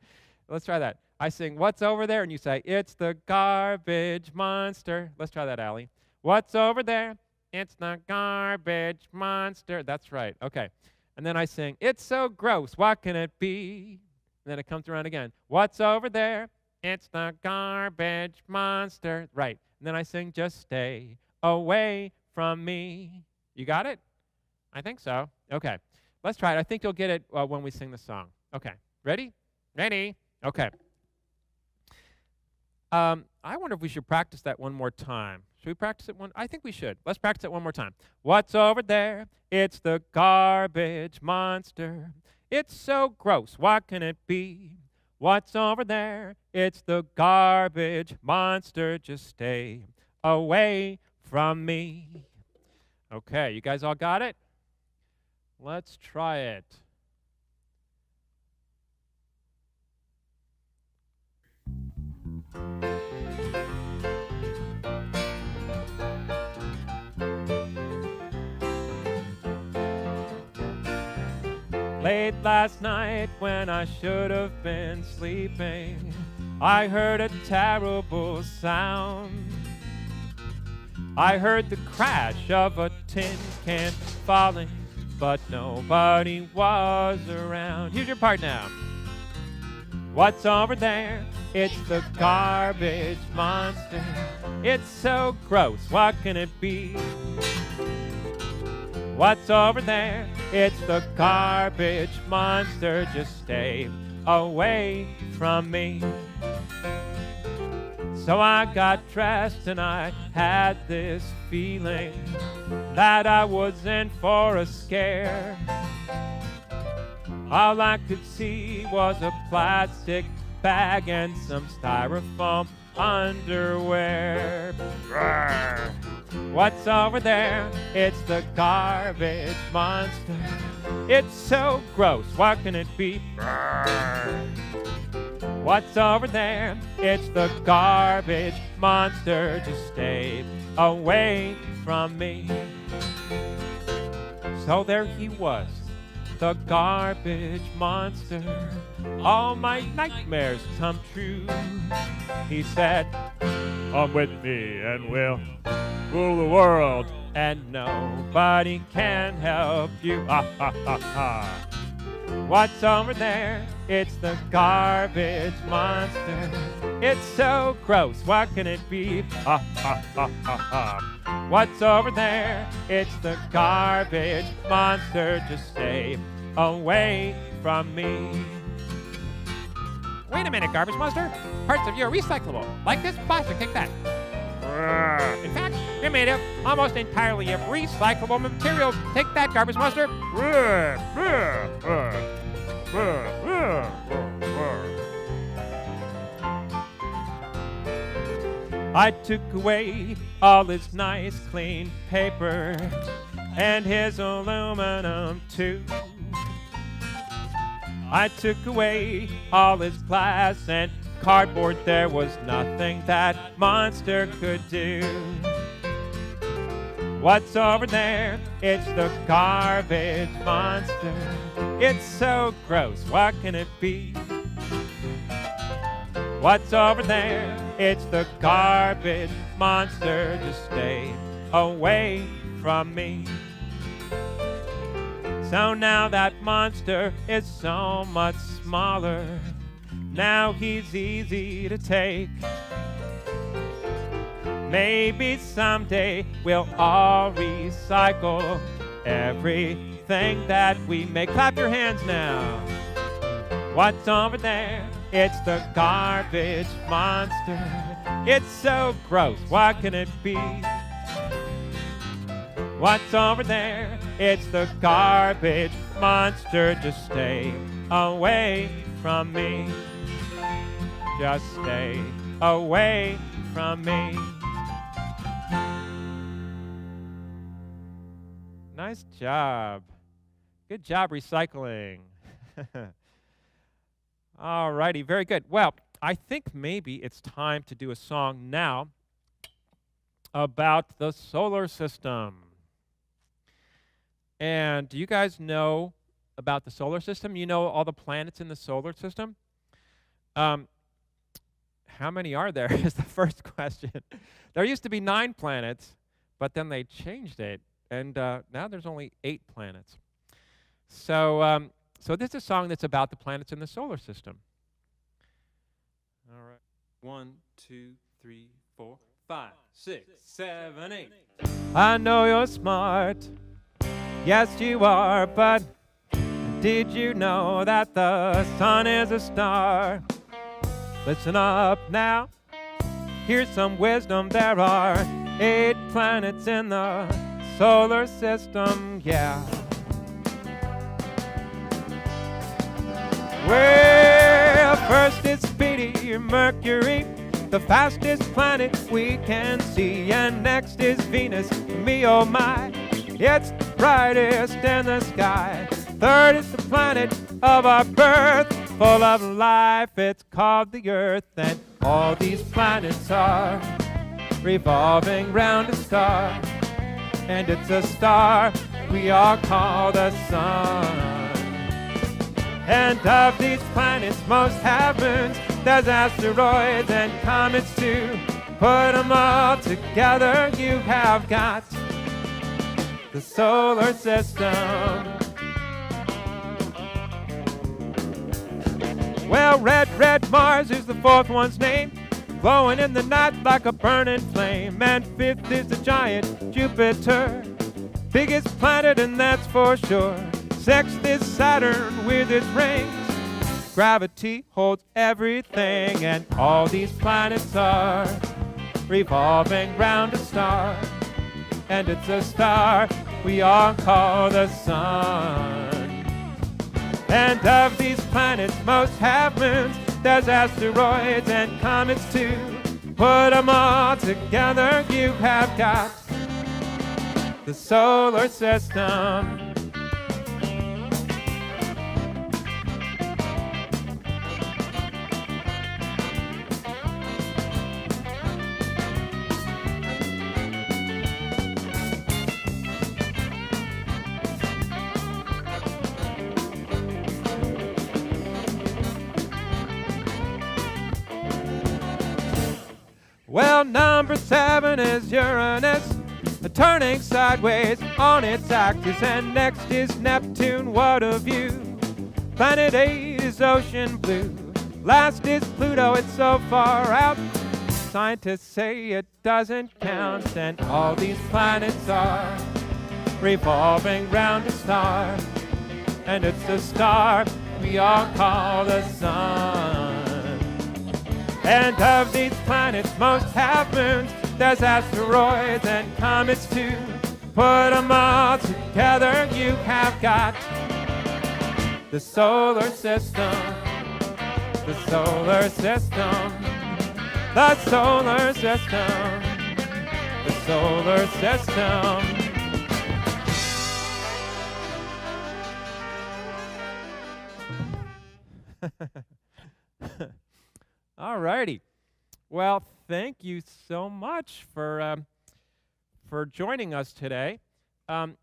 Let's try that. I sing, "What's over there?" And you say, "It's the garbage monster." Let's try that, Allie. "What's over there?" "It's the garbage monster." That's right. Okay. And then I sing, "It's so gross. What can it be?" And then it comes around again. "What's over there?" "It's the garbage monster." Right. And then I sing, "Just stay away from me." You got it? I think so. Okay. Let's try it. I think you'll get it when we sing the song. Okay. Ready? Ready? Okay. I wonder if we should practice that one more time. Should we practice it one? I think we should. Let's practice it one more time. What's over there? It's the garbage monster. It's so gross. What can it be? What's over there? It's the garbage monster. Just stay away from me. Okay, you guys all got it? Let's try it. Late last night when I should have been sleeping, I heard a terrible sound. I heard the crash of a tin can falling, but nobody was around. Here's your part now. What's over there? It's the garbage monster. It's so gross, what can it be? What's over there? It's the garbage monster. Just stay away from me. So I got dressed and I had this feeling that I was in for a scare. All I could see was a plastic bag and some styrofoam underwear. Rawr. What's over there? It's the garbage monster. It's so gross, what can it be? Rawr. What's over there? It's the garbage monster. Just stay away from me. So there he was, the garbage monster. All my nightmares come true. He said, come with me and we'll rule the world, and nobody can help you. Ha ha ha ha. What's over there? It's the garbage monster. It's so gross, what can it be? Ha ha ha ha ha. What's over there? It's the garbage monster. Just stay away from me. Wait a minute, garbage monster. Parts of you are recyclable. Like this plastic, take that. In fact, you're made of almost entirely of recyclable materials. Take that, garbage monster. I took away all his nice clean paper and his aluminum too. I took away all his glass and cardboard. There was nothing that monster could do. What's over there? It's the garbage monster. It's so gross, what can it be? What's over there? It's the garbage monster. Just stay away from me. So now that monster is so much smaller. Now he's easy to take. Maybe someday we'll all recycle everything that we make. Clap your hands now. What's over there? It's the garbage monster. It's so gross, what can it be? What's over there? It's the garbage monster. Just stay away from me. Just stay away from me. Nice job. Good job recycling. All righty, very good. Well, I think maybe it's time to do a song now about the solar system. And do you guys know about the solar system? You know all the planets in the solar system? How many are there is the first question. There used to be 9 planets, but then they changed it, and now there's only 8 planets. So this is a song that's about the planets in the solar system. All right. 1, 2, 3, 4, 5, 6, 7, 8. I know you're smart. Yes, you are, but did you know that the sun is a star? Listen up now. Here's some wisdom. There are 8 planets in the solar system, yeah. Well, first is speedy Mercury, the fastest planet we can see. And next is Venus, me oh my, it's the brightest in the sky. Third is the planet of our birth, full of life, it's called the Earth. And all these planets are revolving round a star, and it's a star we all call the sun. And of these planets, most have moons. There's asteroids and comets too. Put them all together, you have got the solar system. Well, red Mars is the 4th one's name, glowing in the night like a burning flame. And 5th is the giant Jupiter, biggest planet, and that's for sure. 6th is Saturn with its rings. Gravity holds everything, and all these planets are revolving round a star, and it's a star we all call the sun. And of these planets, most have moons. There's asteroids and comets too. Put them all together, you have got the solar system. Well, number 7 is Uranus, turning sideways on its axis. And next is Neptune, what a view. Planet 8 is ocean blue. Last is Pluto, it's so far out, scientists say it doesn't count. And all these planets are revolving round a star, and it's a star we all call the sun. And of these planets, most have moons. There's asteroids and comets too. Put them all together, you have got the solar system. The solar system. The solar system. The solar system. All righty. Well, thank you so much for joining us today. I'm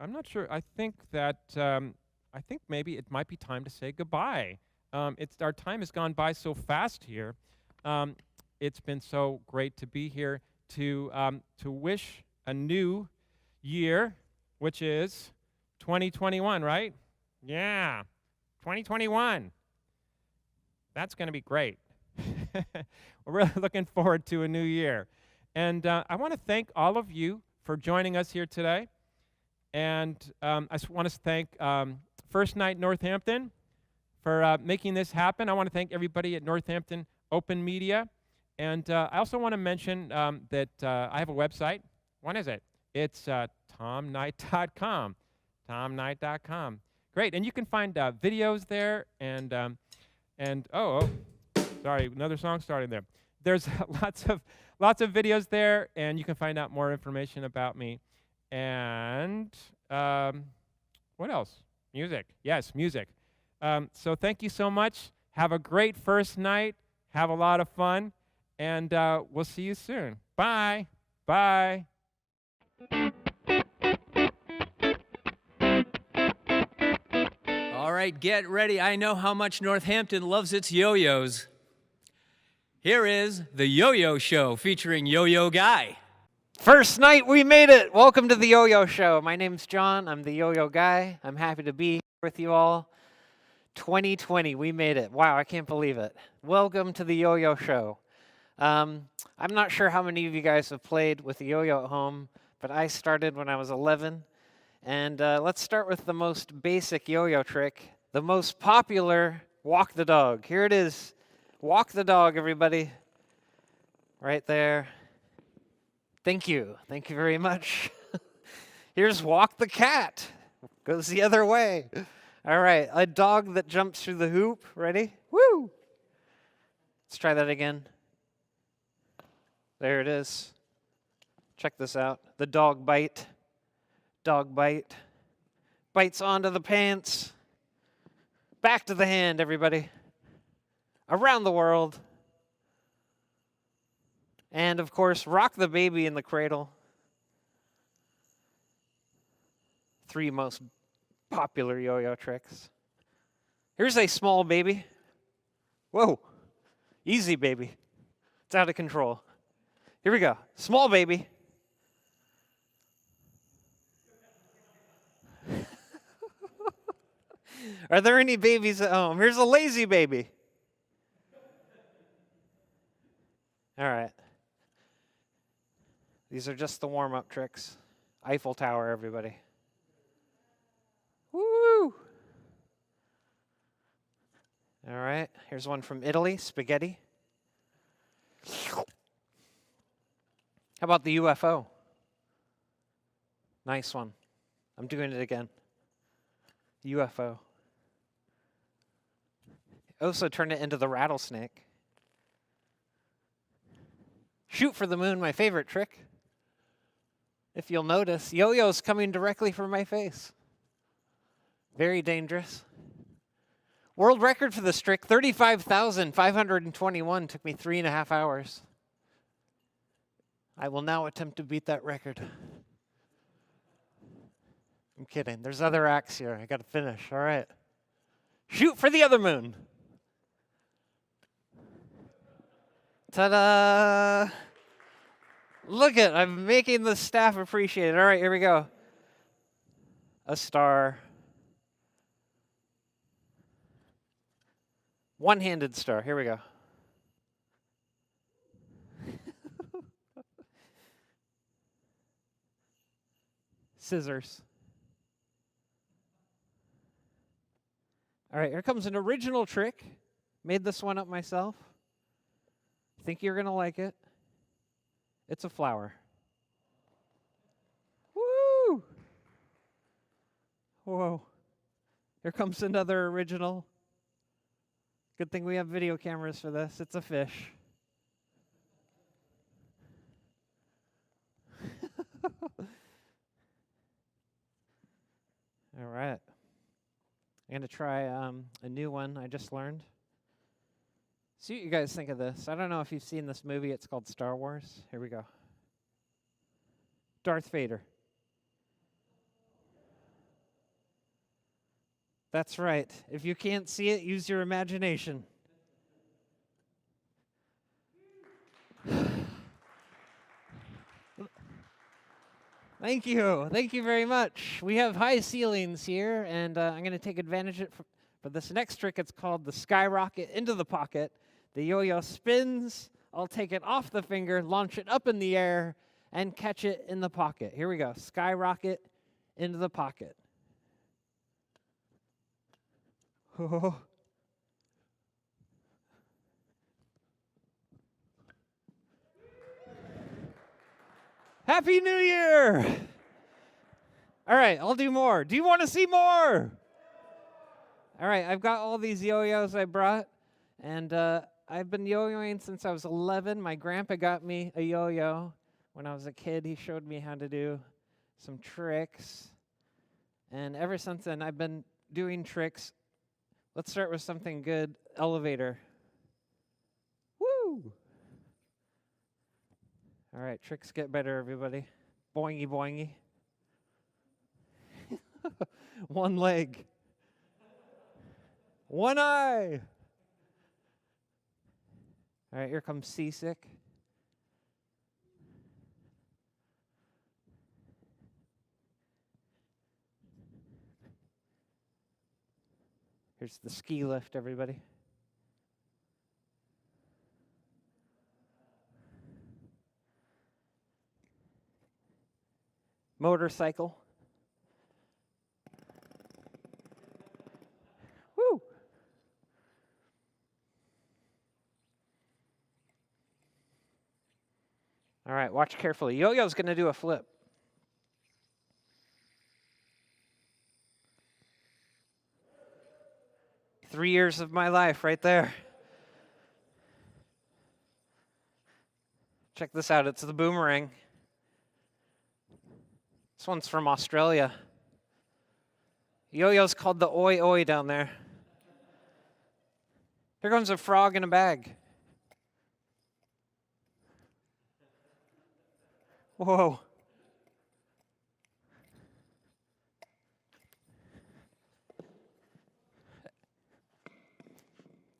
not sure. I think maybe it might be time to say goodbye. Our time has gone by so fast here. It's been so great to be here to wish a new year, which is 2021, right? Yeah, 2021. That's going to be great. We're really looking forward to a new year. And I want to thank all of you for joining us here today. And I want to thank First Night Northampton for making this happen. I want to thank everybody at Northampton Open Media. And I also want to mention that I have a website. What is it? It's tomknight.com. Tomknight.com. Great. And you can find videos there and sorry, another song starting there. There's lots of videos there, and you can find out more information about me. And what else? Music. Yes, music. So thank you so much. Have a great first night. Have a lot of fun, and we'll see you soon. Bye. Bye. All right, get ready. I know how much Northampton loves its yo-yos. Here is the Yo-Yo Show featuring Yo-Yo Guy. First night, we made it. Welcome to the Yo-Yo Show. My name's John. I'm the Yo-Yo Guy. I'm happy to be here with you all. 2020, we made it. Wow, I can't believe it. Welcome to the Yo-Yo Show. I'm not sure how many of you guys have played with the yo-yo at home, but I started when I was 11. And let's start with the most basic yo-yo trick, the most popular walk the dog. Here it is. Walk the dog, everybody. Right there. Thank you. Thank you very much. Here's walk the cat. Goes the other way. All right, a dog that jumps through the hoop. Ready? Woo! Let's try that again. There it is. Check this out. The dog bite. Dog bite. Bites onto the pants. Back to the hand, everybody. Around the world. And, of course, rock the baby in the cradle. 3 most popular yo-yo tricks. Here's a small baby. Whoa. Easy, baby. It's out of control. Here we go. Small baby. Are there any babies at home? Here's a lazy baby. All right. These are just the warm-up tricks. Eiffel Tower, everybody. Woo! All right. Here's one from Italy, spaghetti. How about the UFO? Nice one. I'm doing it again. UFO. Also turn it into the rattlesnake. Shoot for the moon, my favorite trick. If you'll notice, yo-yo's coming directly for my face. Very dangerous. World record for this trick, 35,521. Took me 3.5 hours. I will now attempt to beat that record. I'm kidding. There's other acts here. I got to finish. All right. Shoot for the other moon. Ta-da! Look at, I'm making the staff appreciate it. All right, here we go. A star. One-handed star. Here we go. Scissors. All right, here comes an original trick. Made this one up myself. Think you're going to like it. It's a flower. Woo! Whoa. Here comes another original. Good thing we have video cameras for this. It's a fish. All right. I'm going to try a new one I just learned. See what you guys think of this. I don't know if you've seen this movie. It's called Star Wars. Here we go. Darth Vader. That's right. If you can't see it, use your imagination. Thank you. Thank you very much. We have high ceilings here, and I'm going to take advantage of it for this next trick. It's called the skyrocket into the pocket. The yo-yo spins. I'll take it off the finger, launch it up in the air, and catch it in the pocket. Here we go. Skyrocket into the pocket. Oh. Happy New Year! All right, I'll do more. Do you want to see more? All right, I've got all these yo-yos I brought, and I've been yo-yoing since I was 11. My grandpa got me a yo-yo when I was a kid. He showed me how to do some tricks, and ever since then, I've been doing tricks. Let's start with something good. Elevator. Woo! All right, tricks get better, everybody. Boingy, boingy. One leg. One eye. All right, here comes seasick. Here's the ski lift, everybody. Motorcycle. Woo! All right, watch carefully. Yo-yo's going to do a flip. Three years of my life right there. Check this out. It's the boomerang. This one's from Australia. Yo-yo's called the oi oi down there. Here comes a frog in a bag. Whoa.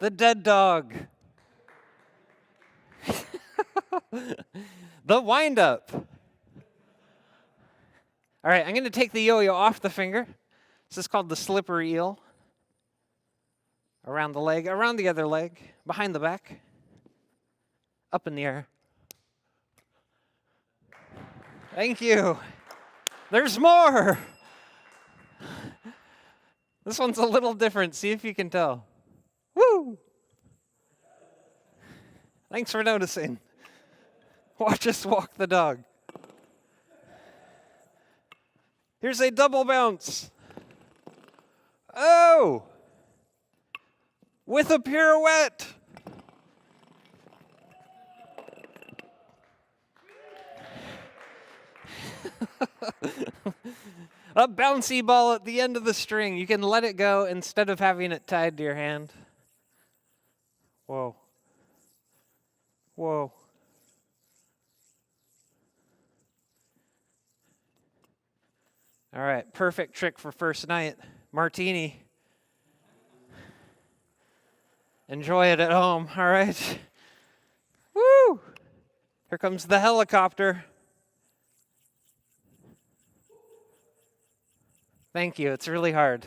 The dead dog. The wind-up. All right, I'm going to take the yo-yo off the finger. This is called the slippery eel. Around the leg, around the other leg, behind the back, up in the air. Thank you. There's more. This one's a little different. See if you can tell. Woo! Thanks for noticing. Watch us walk the dog. Here's a double bounce. Oh! With a pirouette. A bouncy ball at the end of the string. You can let it go instead of having it tied to your hand. Whoa. Whoa. All right, perfect trick for first night. Martini. Enjoy it at home, all right? Woo! Here comes the helicopter. Thank you, it's really hard.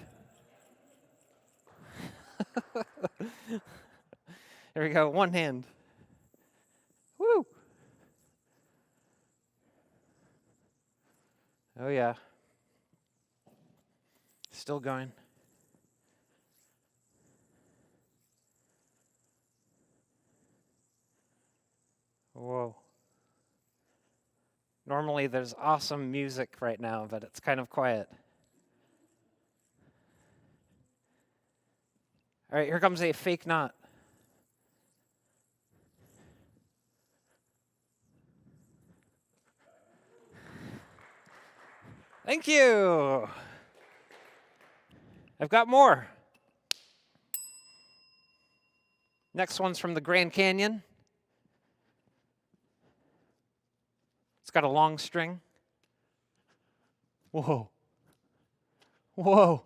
There we go, one hand. Woo! Oh yeah. Still going. Whoa. Normally there's awesome music right now, but it's kind of quiet. All right, here comes a fake knot. Thank you. I've got more. Next one's from the Grand Canyon. It's got a long string. Whoa. Whoa.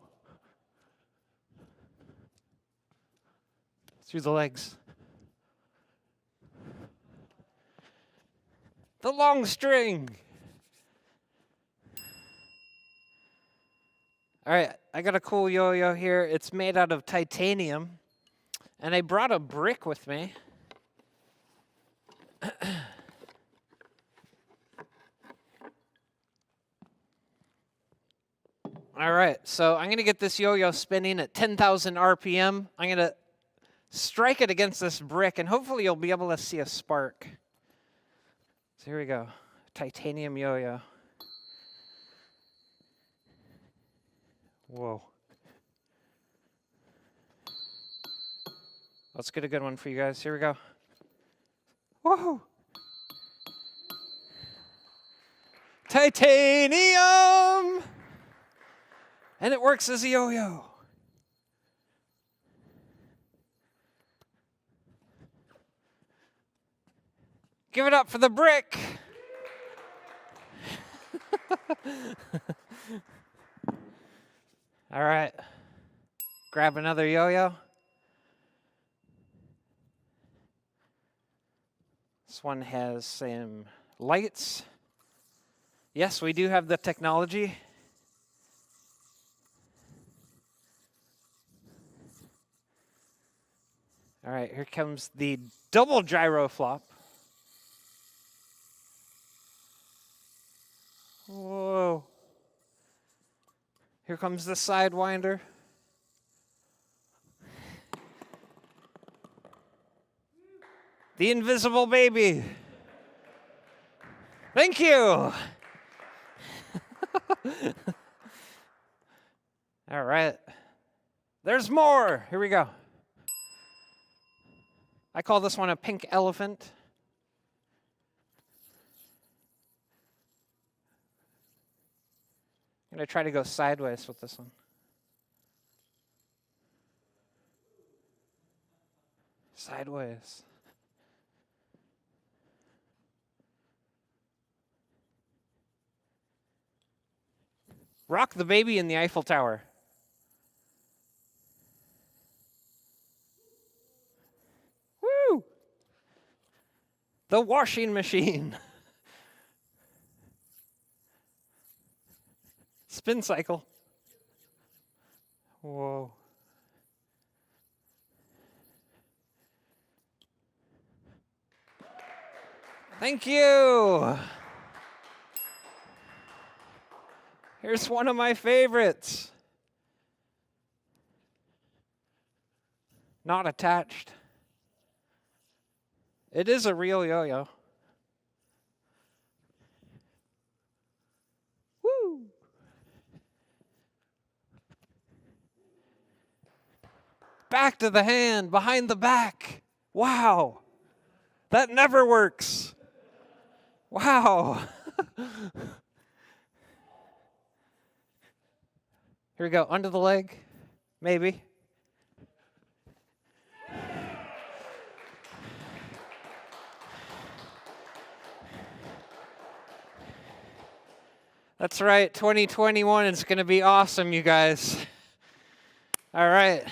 Through the legs. The long string. All right, I got a cool yo-yo here. It's made out of titanium, and I brought a brick with me. All right, so I'm going to get this yo-yo spinning at 10,000 RPM. I'm going to strike it against this brick, and hopefully you'll be able to see a spark. So here we go, titanium yo-yo. Whoa. Let's get a good one for you guys. Here we go. Whoa. Titanium! And it works as a yo-yo. Give it up for the brick. All right. Grab another yo-yo. This one has some lights. Yes, we do have the technology. All right, here comes the double gyro flop. Whoa. Here comes the sidewinder. The invisible baby. Thank you. All right. There's more. Here we go. I call this one a pink elephant. I'm going to try to go sideways with this one. Sideways. Rock the baby in the Eiffel Tower. Woo! The washing machine. Spin cycle. Whoa. Thank you. Here's one of my favorites. Not attached. It is a real yo-yo. Woo! Back to the hand, behind the back. Wow. That never works. Wow. Here we go, under the leg, maybe. That's right, 2021 is going to be awesome, you guys. All right.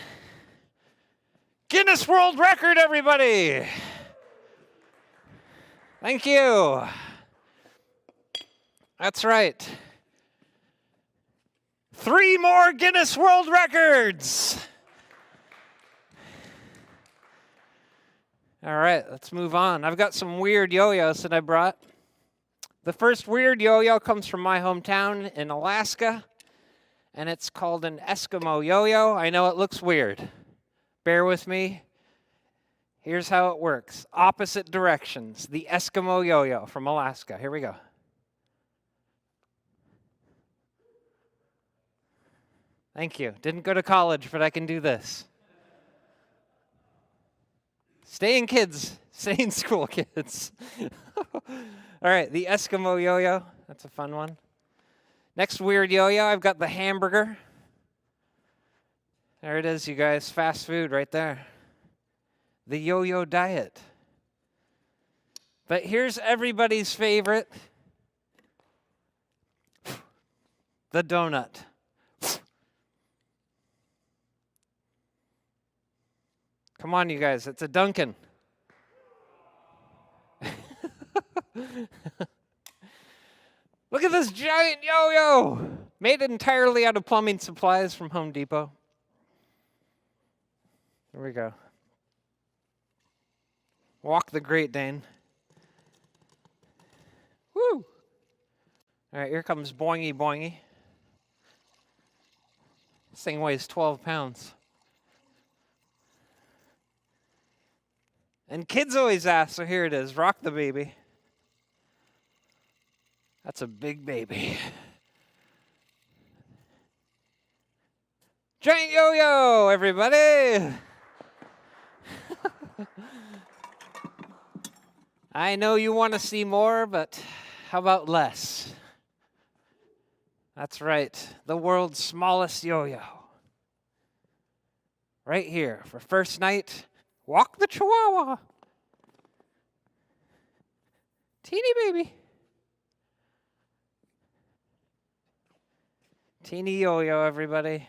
Guinness World Record, everybody. Thank you. That's right. 3 more Guinness World Records. All right, let's move on. I've got some weird yo-yos that I brought. The first weird yo-yo comes from my hometown in Alaska, and it's called an Eskimo yo-yo. I know it looks weird. Bear with me. Here's how it works. Opposite directions. The Eskimo yo-yo from Alaska. Here we go. Thank you. Didn't go to college, but I can do this. Stay in kids. Stay in school, kids. All right, the Eskimo yo-yo. That's a fun one. Next weird yo-yo, I've got the hamburger. There it is, you guys. Fast food right there. The yo-yo diet. But here's everybody's favorite. The donut. Come on, you guys. It's a Dunkin'. Look at this giant yo-yo. Made entirely out of plumbing supplies from Home Depot. There we go. Walk the Great Dane. Woo! All right, here comes Boingy Boingy. This thing weighs 12 pounds. And kids always ask, so here it is. Rock the baby. That's a big baby. Giant yo-yo, everybody! I know you want to see more, but how about less? That's right, the world's smallest yo-yo. Right here for first night. Walk the Chihuahua. Teeny baby. Teeny yo-yo, everybody.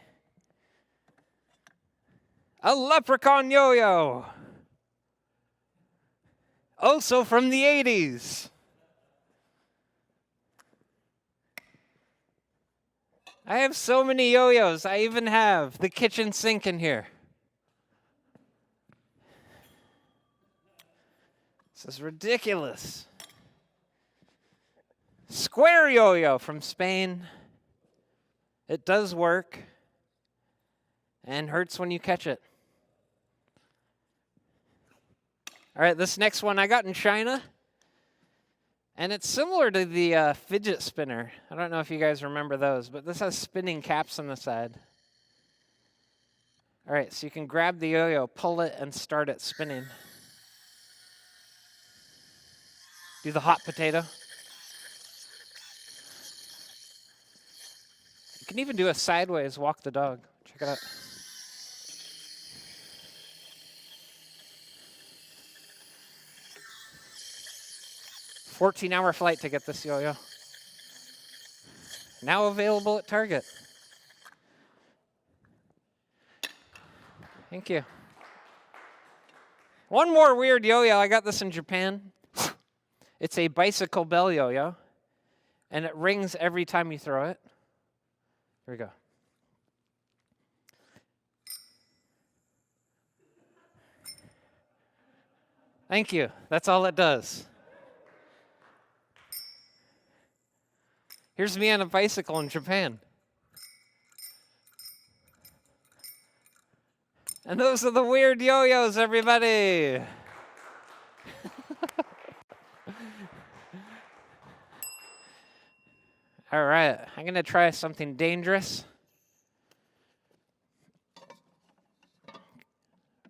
A leprechaun yo-yo. Also from the 80s. I have so many yo-yos. I even have the kitchen sink in here. This is ridiculous. Square yo-yo from Spain. It does work and hurts when you catch it. All right, this next one I got in China, And it's similar to the fidget spinner. I don't know if you guys remember those, but this has spinning caps on the side. All right, so you can grab the yo-yo, pull it, and start it spinning. Do the hot potato. You can even do a sideways walk the dog. Check it out. $14-hour flight to get this yo-yo. Now available at Target. Thank you. One more weird yo-yo. I got this in Japan. It's a bicycle bell yo-yo, and it rings every time you throw it. Here we go. Thank you. That's all it does. Here's me on a bicycle in Japan. And those are the weird yo-yos, everybody. All right, I'm going to try something dangerous.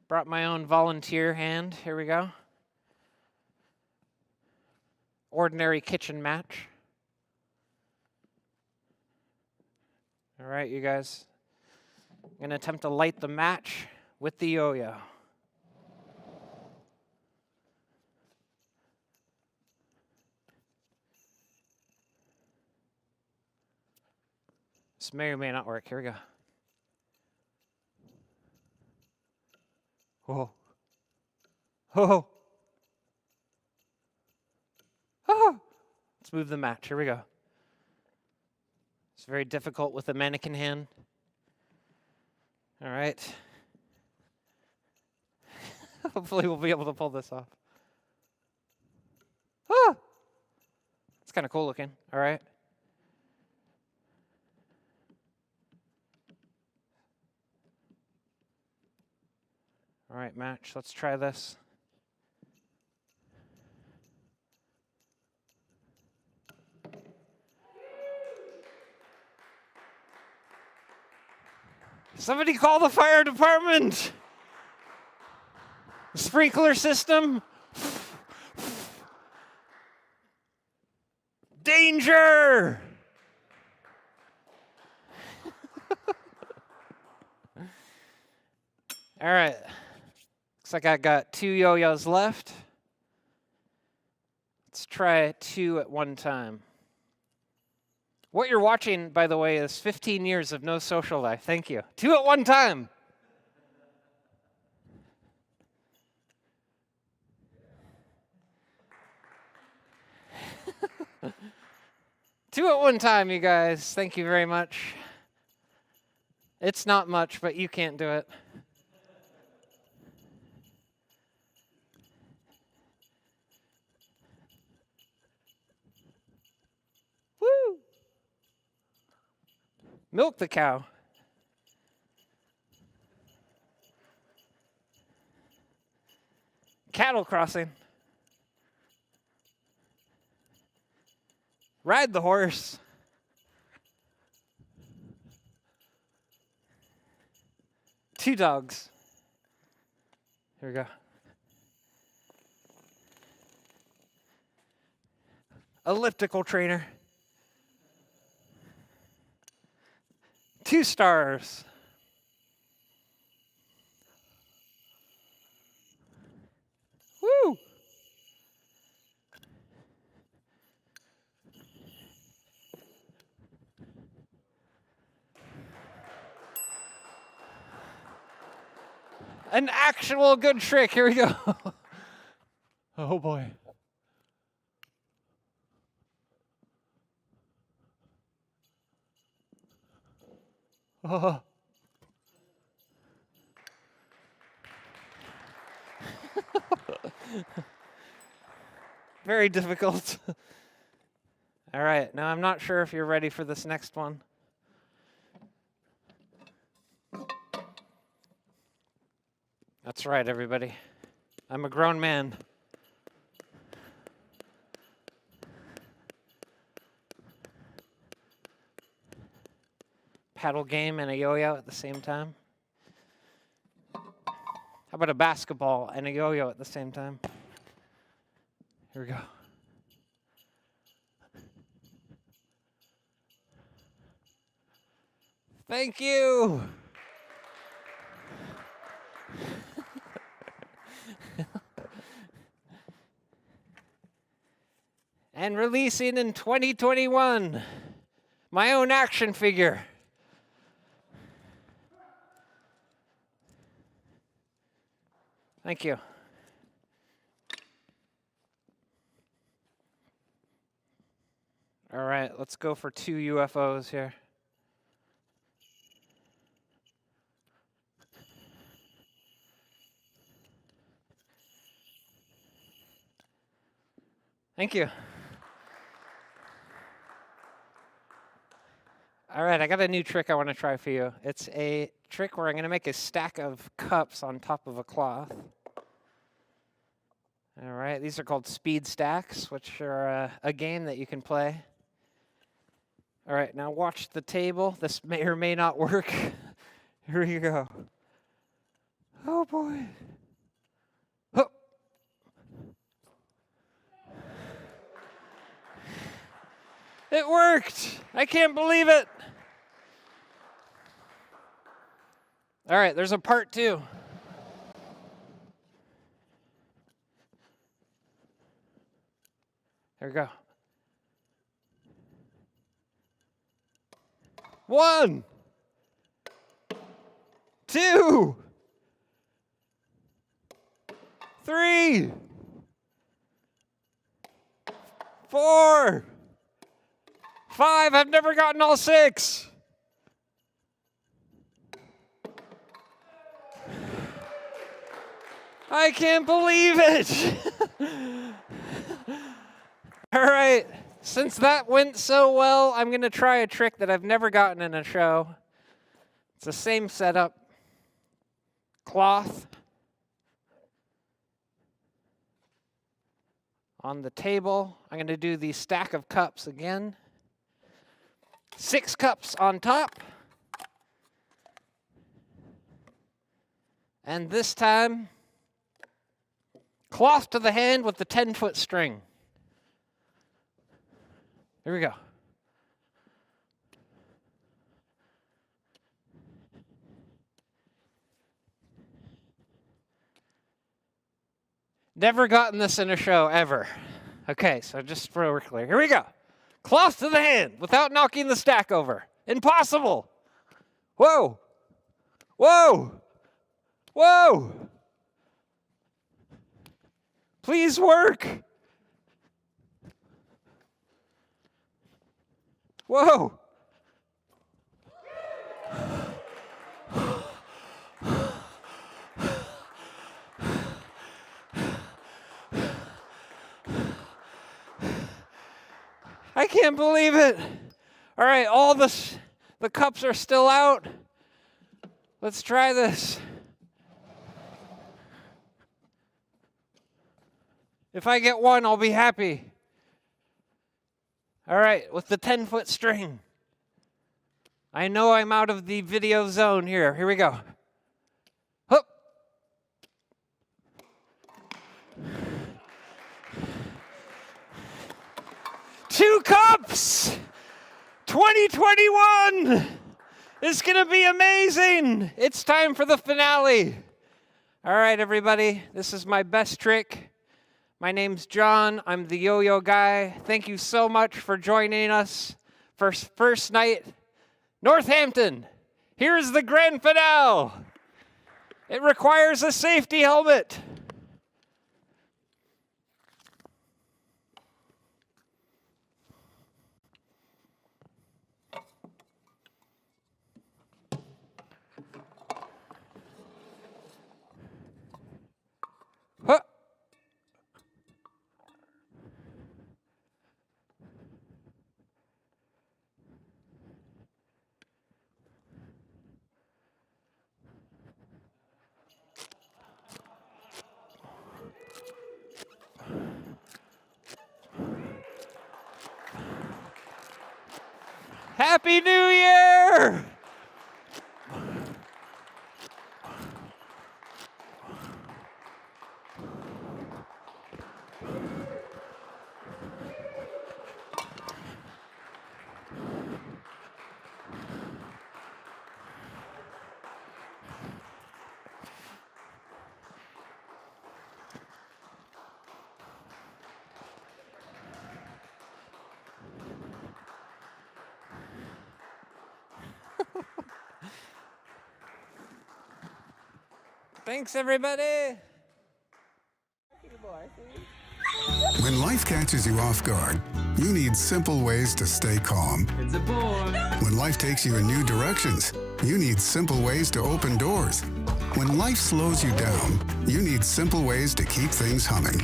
Brought my own volunteer hand. Here we go. Ordinary kitchen match. All right, you guys. I'm going to attempt to light the match with the yo-yo. This may or may not work. Here we go. Whoa. Whoa. Oh. Let's move the match. Here we go. It's very difficult with a mannequin hand. All right. Hopefully we'll be able to pull this off. Ah! It's kind of cool looking. All right. All right, match. Let's try this. Somebody call the fire department. Sprinkler system. Danger! All right. Looks like I got 2 yo-yos left. Let's try 2 at one time. What you're watching, by the way, is 15 years of no social life. Thank you. 2 at one time. Two at one time, you guys. Thank you very much. It's not much, but you can't do it. Woo! Milk the cow. Cattle crossing. Ride the horse. Two dogs. Here we go. Elliptical trainer. 2 stars. Woo! An actual good trick. Here we go. Oh boy. Oh. Very difficult. All right, now I'm not sure if you're ready for this next one. That's right, everybody. I'm a grown man. paddle game and a yo-yo at the same time? How about a basketball and a yo-yo at the same time? Here we go. Thank you. And releasing in 2021, my own action figure. Thank you. All right, let's go for 2 UFOs here. Thank you. All right, I got a new trick I want to try for you. It's a trick where I'm going to make a stack of cups on top of a cloth. All right, these are called speed stacks, which are a game that you can play. All right, now watch the table. This may or may not work. Here you go. Oh, boy. Oh. It worked. I can't believe it. All right, there's a part 2. There we go. 1, 2, 3, 4, 5. I've never gotten all 6. I can't believe it. All right. Since that went so well, I'm going to try a trick that I've never gotten in a show. It's the same setup. Cloth on the table. I'm going to do the stack of cups again. 6 cups on top. And this time, cloth to the hand with the 10-foot string. Here we go. Never gotten this in a show, ever. Okay, so just for we're clear. Here we go. Cloth to the hand without knocking the stack over. Impossible. Whoa. Whoa. Whoa. Please work. Whoa. I can't believe it. All right, all the cups are still out. Let's try this. If I get one, I'll be happy. All right, with the 10-foot string. I know I'm out of the video zone here. Here we go. Hup. Two cups! 2021 is going to be amazing. It's time for the finale. All right, everybody, this is my best trick. My name's John. I'm the yo-yo guy. Thank you so much for joining us for First Night Northampton. Here's the grand finale. It requires a safety helmet. Huh. Happy New Year! Thanks, everybody. When life catches you off guard, you need simple ways to stay calm. It's a boy. When life takes you in new directions, you need simple ways to open doors. When life slows you down, you need simple ways to keep things humming.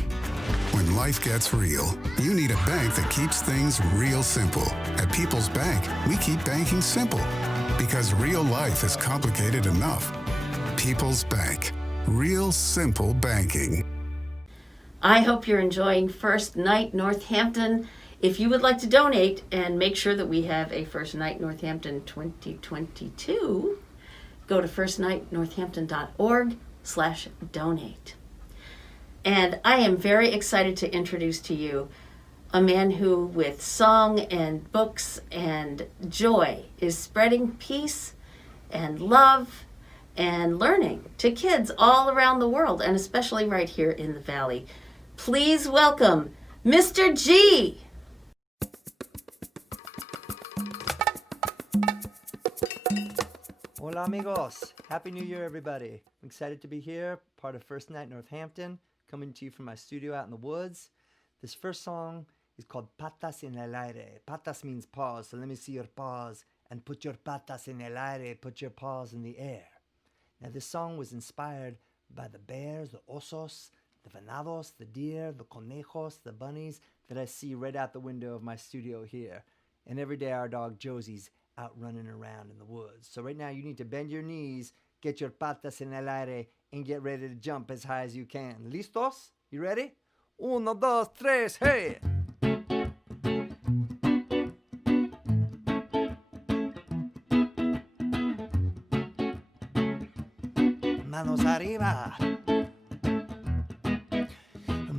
When life gets real, you need a bank that keeps things real simple. At People's Bank, we keep banking simple because real life is complicated enough. People's Bank. Real simple banking. I hope you're enjoying First Night Northampton. If you would like to donate and make sure that we have a First Night Northampton 2022, go to firstnightnorthampton.org/donate. And I am very excited to introduce to you a man who, with song and books and joy, is spreading peace and love and learning to kids all around the world, and especially right here in the Valley. Please welcome Mr. G. Hola amigos, Happy New Year everybody. I'm excited to be here, part of First Night Northampton, coming to you from my studio out in the woods. This first song is called Patas en el aire. Patas means paws, so let me see your paws, and put your patas en el aire, put your paws in the air. Now this song was inspired by the bears, the osos, the venados, the deer, the conejos, the bunnies that I see right out the window of my studio here. And every day our dog Josie's out running around in the woods. So right now you need to bend your knees, get your patas en el aire, and get ready to jump as high as you can. ¿Listos? You ready? Uno, dos, tres, hey! Manos arriba.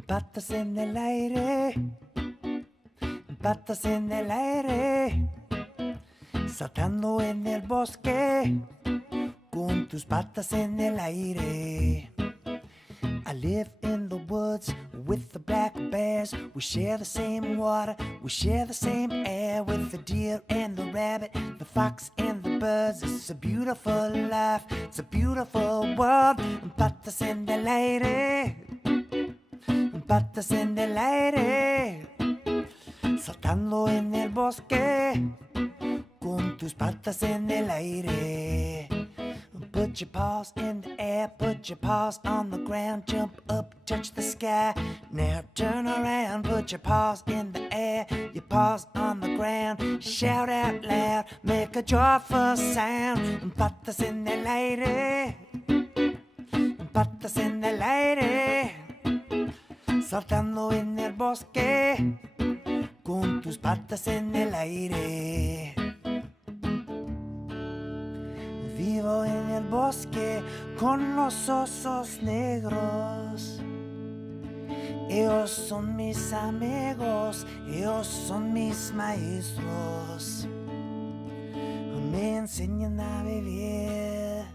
Patas en el aire. Patas en el aire. Saltando en el bosque. Con tus patas en el aire. I live in the woods with the black bears. We share the same water, we share the same air with the deer and the rabbit, the fox and the birds. It's a beautiful life, it's a beautiful world. Patas en el aire, patas en el aire, saltando en el bosque, con tus patas en el aire. Put your paws in the air, put your paws on the ground, jump up, touch the sky. Now turn around, put your paws in the air, your paws on the ground. Shout out loud, make a joyful sound. Patas en el aire, patas en el aire, saltando en el bosque, con tus patas en el aire. Vivo en el bosque con los osos negros. Ellos son mis amigos, ellos son mis maestros. Me enseñan a vivir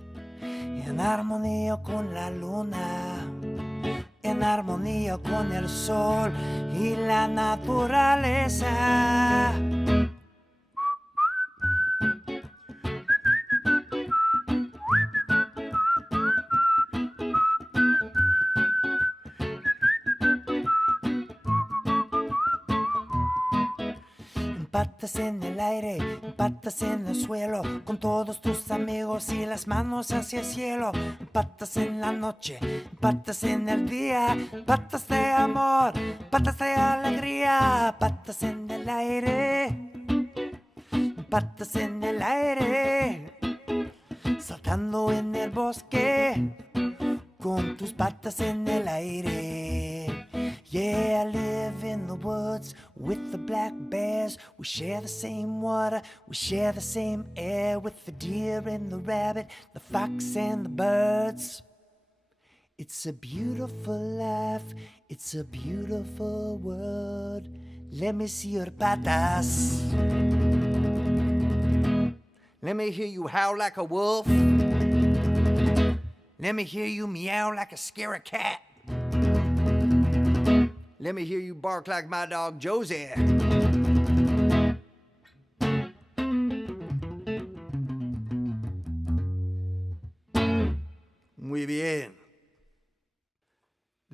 en armonía con la luna, en armonía con el sol y la naturaleza. Patas en el aire, patas en el suelo, con todos tus amigos y las manos hacia el cielo. Patas en la noche, patas en el día, patas de amor, patas de alegría. Patas en el aire, patas en el aire, saltando en el bosque, con tus patas en el aire. Yeah, I live in the woods with the black bears. We share the same water, we share the same air with the deer and the rabbit, the fox and the birds. It's a beautiful life, It's a beautiful world. Let me see your patas. Let me hear you howl like a wolf. Let me hear you meow like a scary cat. Let me hear you bark like my dog Josie. Muy bien.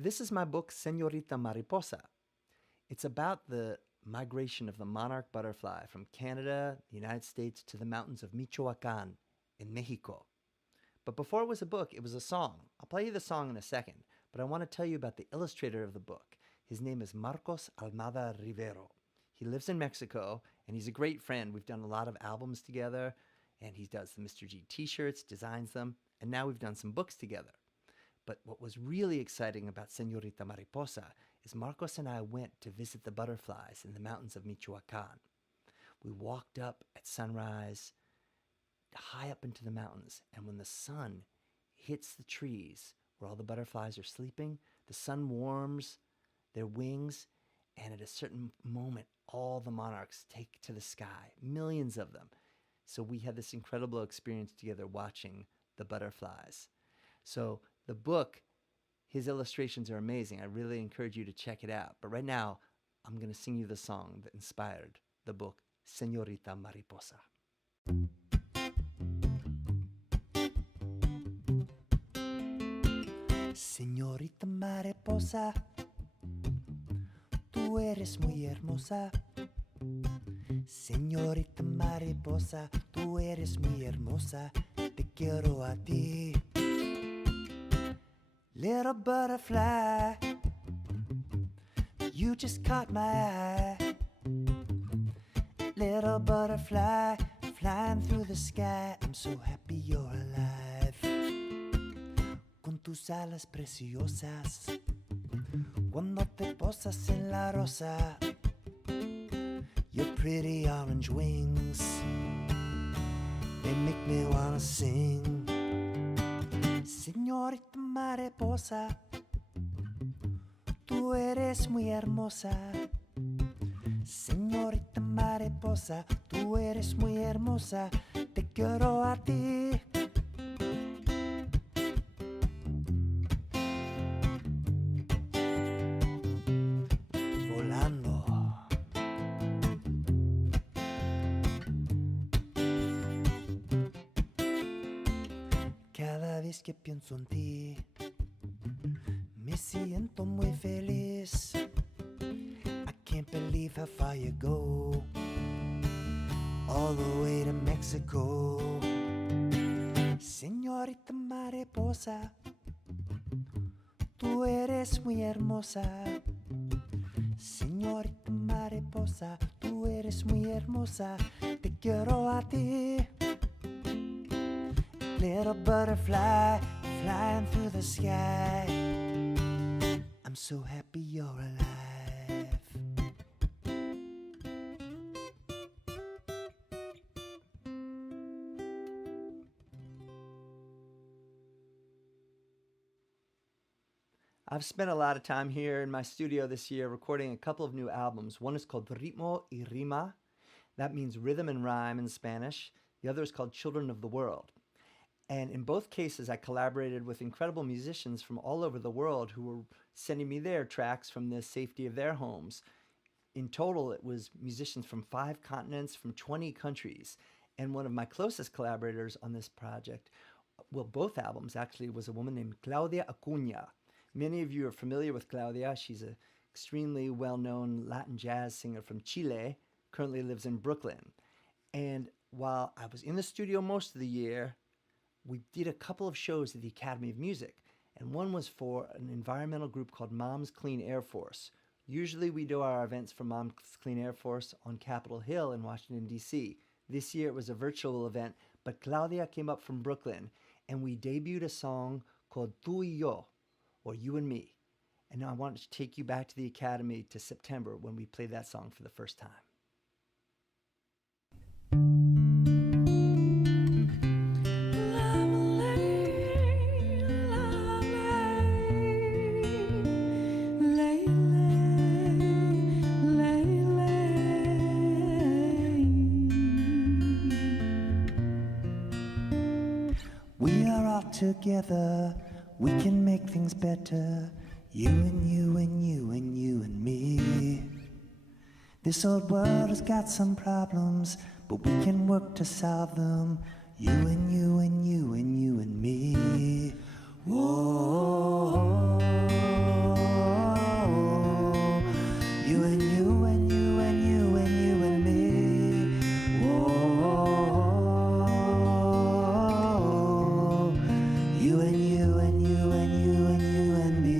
This is my book, Señorita Mariposa. It's about the migration of the monarch butterfly from Canada, the United States, to the mountains of Michoacán in Mexico. But before it was a book, it was a song. I'll play you the song in a second, but I want to tell you about the illustrator of the book. His name is Marcos Almada Rivero. He lives in Mexico, and he's a great friend. We've done a lot of albums together, and he does the Mr. G t-shirts, designs them, and now we've done some books together. But what was really exciting about Señorita Mariposa is Marcos and I went to visit the butterflies in the mountains of Michoacán. We walked up at sunrise, high up into the mountains, and when the sun hits the trees where all the butterflies are sleeping, the sun warms their wings, and at a certain moment, all the monarchs take to the sky, millions of them. So we had this incredible experience together watching the butterflies. So the book, his illustrations are amazing. I really encourage you to check it out. But right now, I'm going to sing you the song that inspired the book, Señorita Mariposa. Señorita Mariposa, tú eres muy hermosa. Señorita Mariposa, tú eres muy hermosa. Te quiero a ti. Little butterfly, you just caught my eye. Little butterfly, flying through the sky. I'm so happy you're alive. Con tus alas preciosas, cuando te posas en la rosa. Your pretty orange wings, they make me wanna sing. Señorita Mariposa, tú eres muy hermosa. Señorita Mariposa, tú eres muy hermosa. Te quiero a ti. Volando. Cada vez que pienso en ti, me siento muy feliz. I can't believe how far you go, all the way to Mexico. Señorita Mariposa, tú eres muy hermosa. Señorita Mariposa, tú eres muy hermosa. Te quiero a ti. Little butterfly, flying through the sky. I'm so happy you're alive. I've spent a lot of time here in my studio this year recording a couple of new albums. One is called Ritmo y Rima. That means rhythm and rhyme in Spanish. The other is called Children of the World. And in both cases, I collaborated with incredible musicians from all over the world who were sending me their tracks from the safety of their homes. In total, it was musicians from 5 continents, from 20 countries. And one of my closest collaborators on this project, well, both albums actually, was a woman named Claudia Acuña. Many of you are familiar with Claudia. She's an extremely well-known Latin jazz singer from Chile, currently lives in Brooklyn. And while I was in the studio most of the year, we did a couple of shows at the Academy of Music, and one was for an environmental group called Moms Clean Air Force. Usually we do our events for Moms Clean Air Force on Capitol Hill in Washington, D.C. This year it was a virtual event, but Claudia came up from Brooklyn, and we debuted a song called Tú y Yo, or You and Me. And now I want to take you back to the Academy to September when we played that song for the first time. Lay together, we can make things better. You and you and you and you and me. This old world has got some problems, but we can work to solve them. You and you and you and you and me. Whoa. You and you and you and you and you and me. Whoa. You and you and you and you and you and me.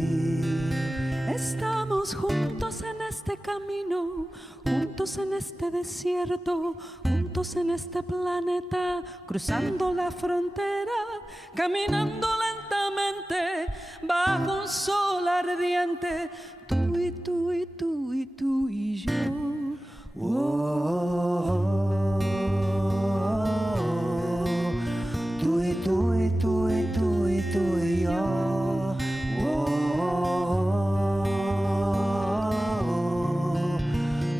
Estamos juntos en este camino, juntos en este desierto, juntos en este planeta, cruzando la frontera, caminando lentamente bajo un sol ardiente, tú y tú y tú y tú y yo. Whoa. Tú y tú y tú y tú y tú y yo. Whoa.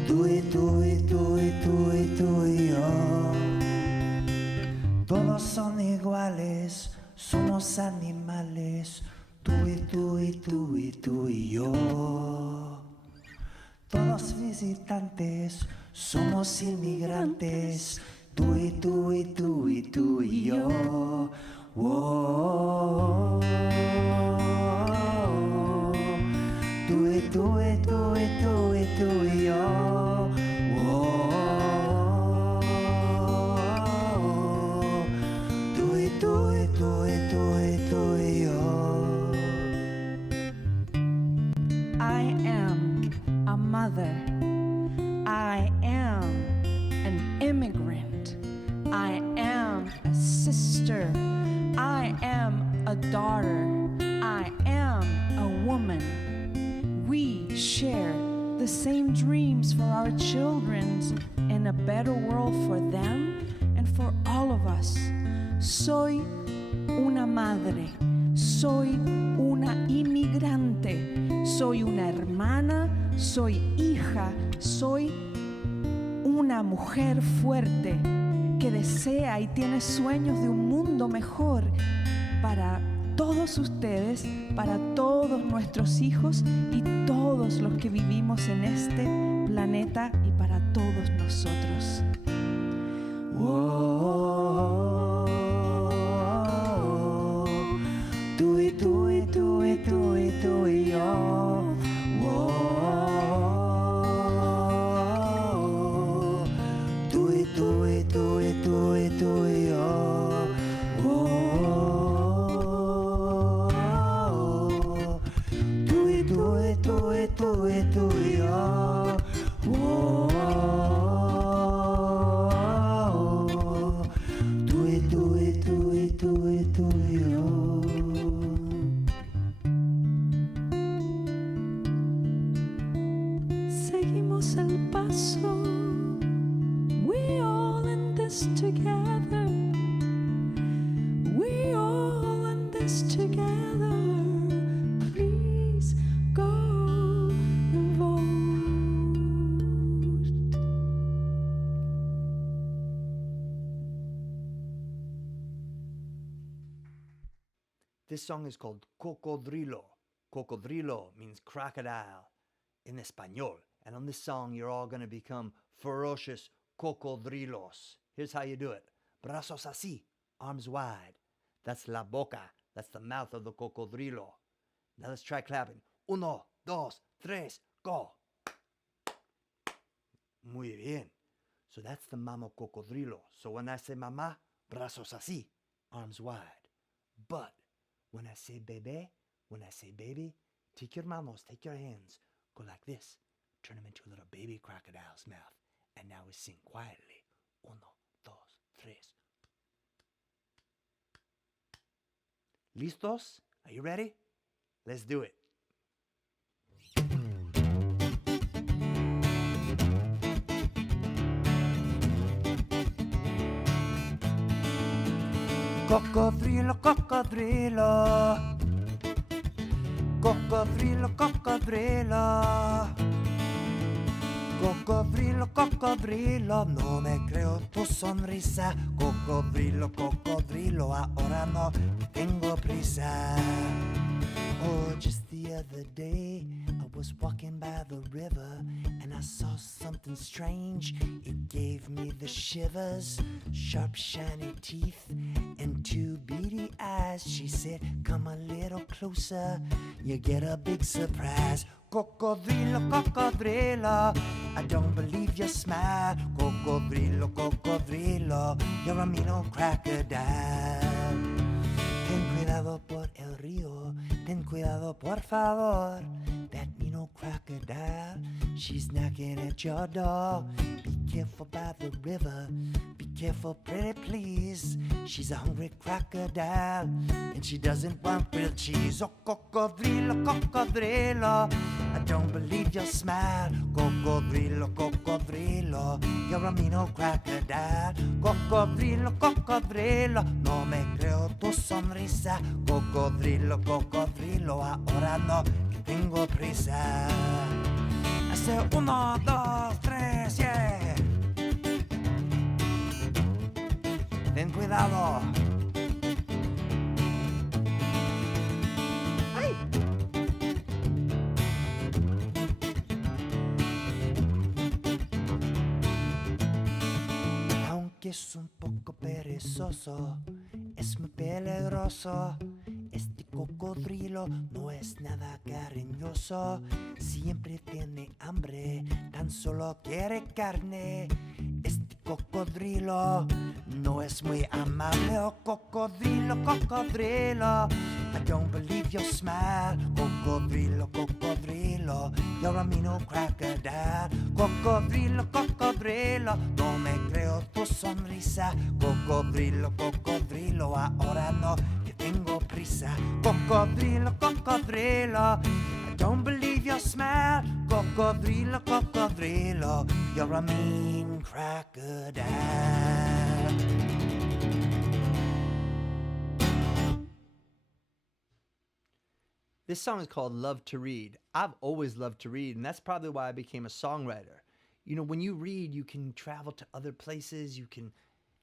Tú y tú y tú y tú y tú y yo. Todos son iguales, somos animales. Tú y tú y tú y tú y yo. Todos visitantes, somos inmigrantes. Tú y tú y tú y tú y yo. Whoa. Tú y tú y tú y tú y tú y yo. Whoa. Tú y tú y tú y tú y tú y yo. I am a mother. I am an immigrant. I am a sister. I am a daughter. I am a woman. We share the same dreams for our children and a better world for them and for all of us. Soy una madre. Soy una inmigrante. Soy una hermana. Soy hija. Soy una mujer fuerte que desea y tiene sueños de un mundo mejor para todos ustedes, para todos nuestros hijos y todos los que vivimos en este planeta y para todos nosotros. Whoa. Tú y tú y tú y tú y tú y yo. Whoa. Tú y tú y tú y tú y tú y yo. Whoa. Tú y tú y tú y tú y tú y yo. Whoa. Tú y tú y tú y tú y tú y yo. Seguimos el paso. We all in this together. We all in this together. Please go vote. This song is called Cocodrilo. Cocodrilo means crocodile in Espanol. And on this song, you're all going to become ferocious cocodrilos. Here's how you do it. Brazos así, arms wide. That's la boca. That's the mouth of the cocodrilo. Now let's try clapping. Uno, dos, tres, go. Muy bien. So that's the mama cocodrilo. So when I say mama, brazos así, arms wide. But when I say bebé, when I say baby, take your manos, take your hands, go like this. Turn them into a little baby crocodile's mouth. And now we sing quietly. Uno, dos, tres. ¿Listos? Are you ready? Let's do it. Cocodrilo, cocodrilo. Cocodrilo, cocodrilo. Cocodrilo, cocodrilo, no me creo tu sonrisa. Cocodrilo, cocodrilo, ahora ahora no tengo prisa. Oh, just the other day, I was walking by the river and I saw something strange. It gave me the shivers, sharp, shiny teeth and two beady eyes. She said, come a little closer, you get a big surprise. Cocodrilo, cocodrilo, I don't believe your smile. Cocodrilo, cocodrilo, you're a mean old crocodile. Ten cuidado por el río, ten cuidado por favor. That mean old crocodile, she's knocking at your door. Be careful by the river, be careful pretty please. She's a hungry crocodile, and she doesn't want real cheese. Oh, cocodrilo, cocodrilo, I don't believe your smile. Cocodrilo, cocodrilo, you're a mean old crocodile. Cocodrilo, cocodrilo, no me creo tu sonrisa. Cocodrilo, cocodrilo, ahora no, que tengo prisa. Hace 1, 2, 3, yeah. Ten cuidado. ¡Ay! Aunque es un poco perezoso, es muy peligroso. Este cocodrilo no es nada cariñoso. Siempre tiene hambre, tan solo quiere carne. Este cocodrilo no es muy amable. Oh, cocodrilo, cocodrilo, I don't believe your smile. Cocodrilo, cocodrilo, you're a mean old crocodile. Cocodrilo, cocodrilo, no me creo tu sonrisa. Cocodrilo, cocodrilo, ahora no, que tengo prisa. Cocodrilo, cocodrilo, I don't believe your smile. Cocodrilo, cocodrilo, you're a mean crocodile. This song is called Love to Read. I've always loved to read, and that's probably why I became a songwriter. You know, when you read, you can travel to other places, you can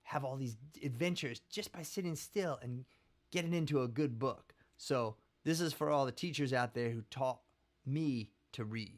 have all these adventures just by sitting still and getting into a good book. So this is for all the teachers out there who taught me to read.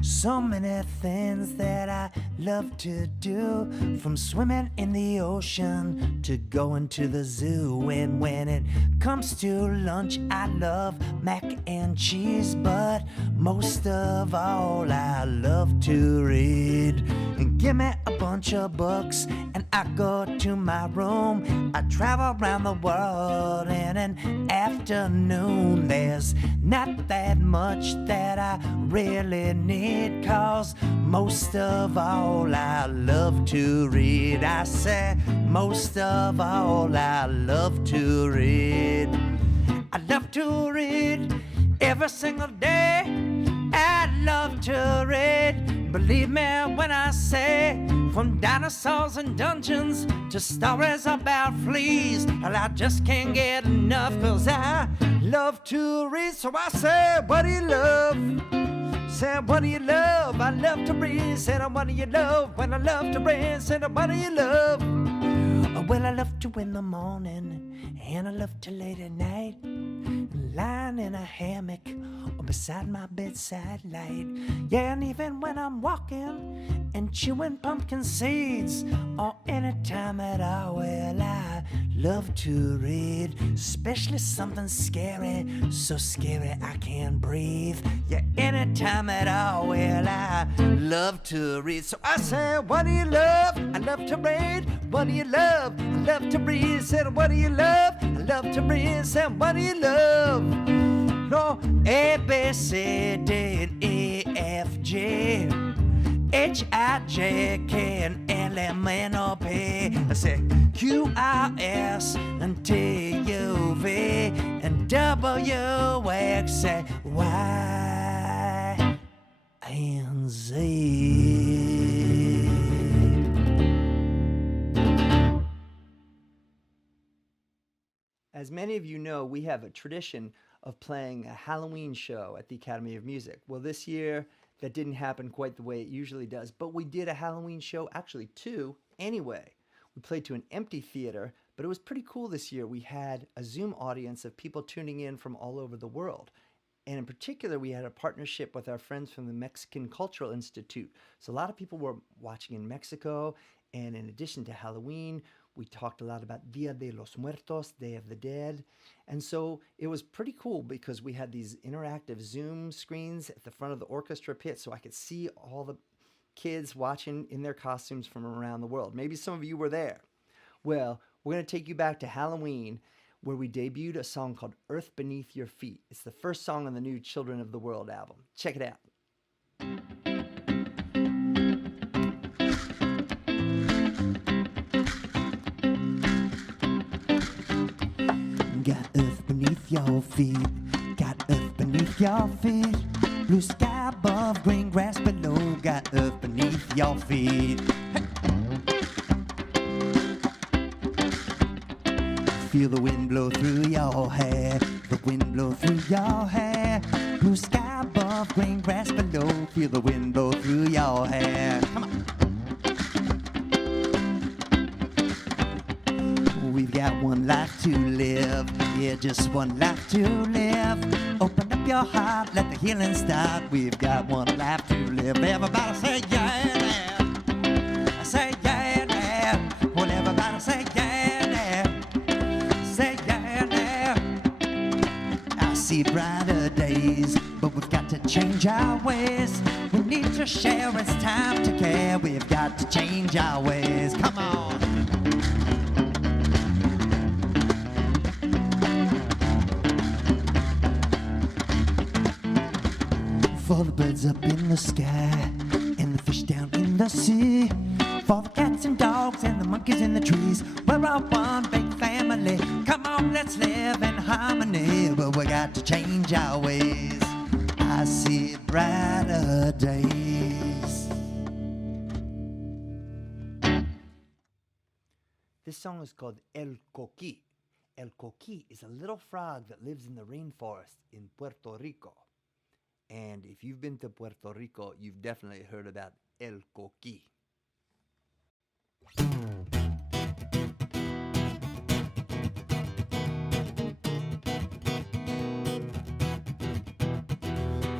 So many things that I love to do, from swimming in the ocean to going to the zoo. And when it comes to lunch, I love mac and cheese, but most of all, I love to read. And give me a bunch of books and I go to my room. I travel around the world in an afternoon. There's not that much that I really need, 'cause most of all I love to read. I say most of all I love to read. I love to read every single day. I love to read, believe me when I say, from dinosaurs and dungeons to stories about fleas. Well, I just can't get enough, 'cause I love to read. So I say, what do you love? Say, what do you love? I love to read. Say, what do you love? When I love to read. Say, what do you love? Well, I love to in the morning, and I love to late at night, lying in a hammock or beside my bedside light. Yeah, and even when I'm walking and chewing pumpkin seeds, or any time at all, well, I love to read, especially something scary, so scary I can't breathe. Yeah, any time at all, well, I love to read. So I say, what do you love? I love to read. What do you love? I love to read. Said, what do you love? I love to read. Said, what do you love? No, A, B, C, D, and E, F, G, H, I, J, K, and L, M, N, O, P. I say Q, R, S, and T, U, V, and W, X, Y, and Z. As many of you know, we have a tradition of playing a Halloween show at the Academy of Music. Well, this year, that didn't happen quite the way it usually does, but we did a Halloween show, actually 2, anyway. We played to an empty theater, but it was pretty cool this year. We had a Zoom audience of people tuning in from all over the world. And in particular, we had a partnership with our friends from the Mexican Cultural Institute. So a lot of people were watching in Mexico. And in addition to Halloween, we talked a lot about Dia de los Muertos, Day of the Dead. And so it was pretty cool because we had these interactive Zoom screens at the front of the orchestra pit so I could see all the kids watching in their costumes from around the world. Maybe some of you were there. Well, we're going to take you back to Halloween, where we debuted a song called Earth Beneath Your Feet. It's the first song on the new Children of the World album. Check it out. Got earth beneath your feet, got earth beneath your feet. Blue sky above, green grass below, got earth beneath your feet. Feel the wind blow through your hair, the wind blow through your hair. Blue sky above, green grass below, feel the wind blow through your hair. Come on. We've got one life to live, yeah, just one life to live. Open up your heart, let the healing start. We've got one life to live. Everybody say yeah, yeah. Say yeah, yeah. Well, everybody say yeah, yeah. Say yeah, yeah. I see brighter days, but we've got to change our ways. We need to share, it's time to care. We've got to change our ways. Come on. For the birds up in the sky and the fish down in the sea, for the cats and dogs and the monkeys in the trees, we're all one big family. Come on, let's live in harmony, but we got to change our ways. I see brighter days. This song is called El Coqui. El Coqui is a little frog that lives in the rainforest in Puerto Rico. And if you've been to Puerto Rico, you've definitely heard about El Coqui.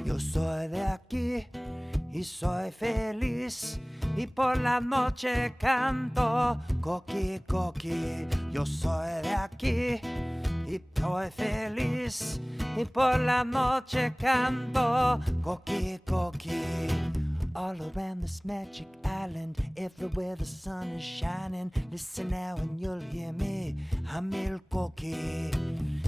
Yo soy de aquí y soy feliz, y por la noche canto coqui, coqui. Yo soy de aquí y soy feliz, y por la noche canto coqui, coqui. All around this magic island, everywhere the sun is shining. Listen now and you'll hear me, I'm el coqui.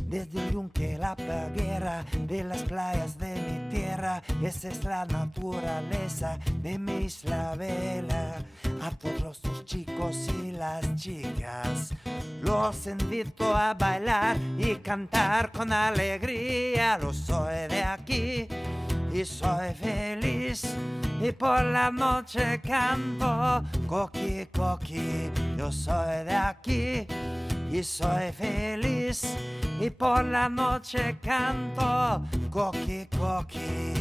Desde el yunque, la peguera, de las playas de mi tierra, esa es la naturaleza de mi isla bella. A todos los chicos y las chicas los invito a bailar y cantar con alegría. Lo soy de aquí y soy feliz, y por la noche canto coqui, coqui. Yo soy de aquí y soy feliz, y por la noche canto coqui, coqui.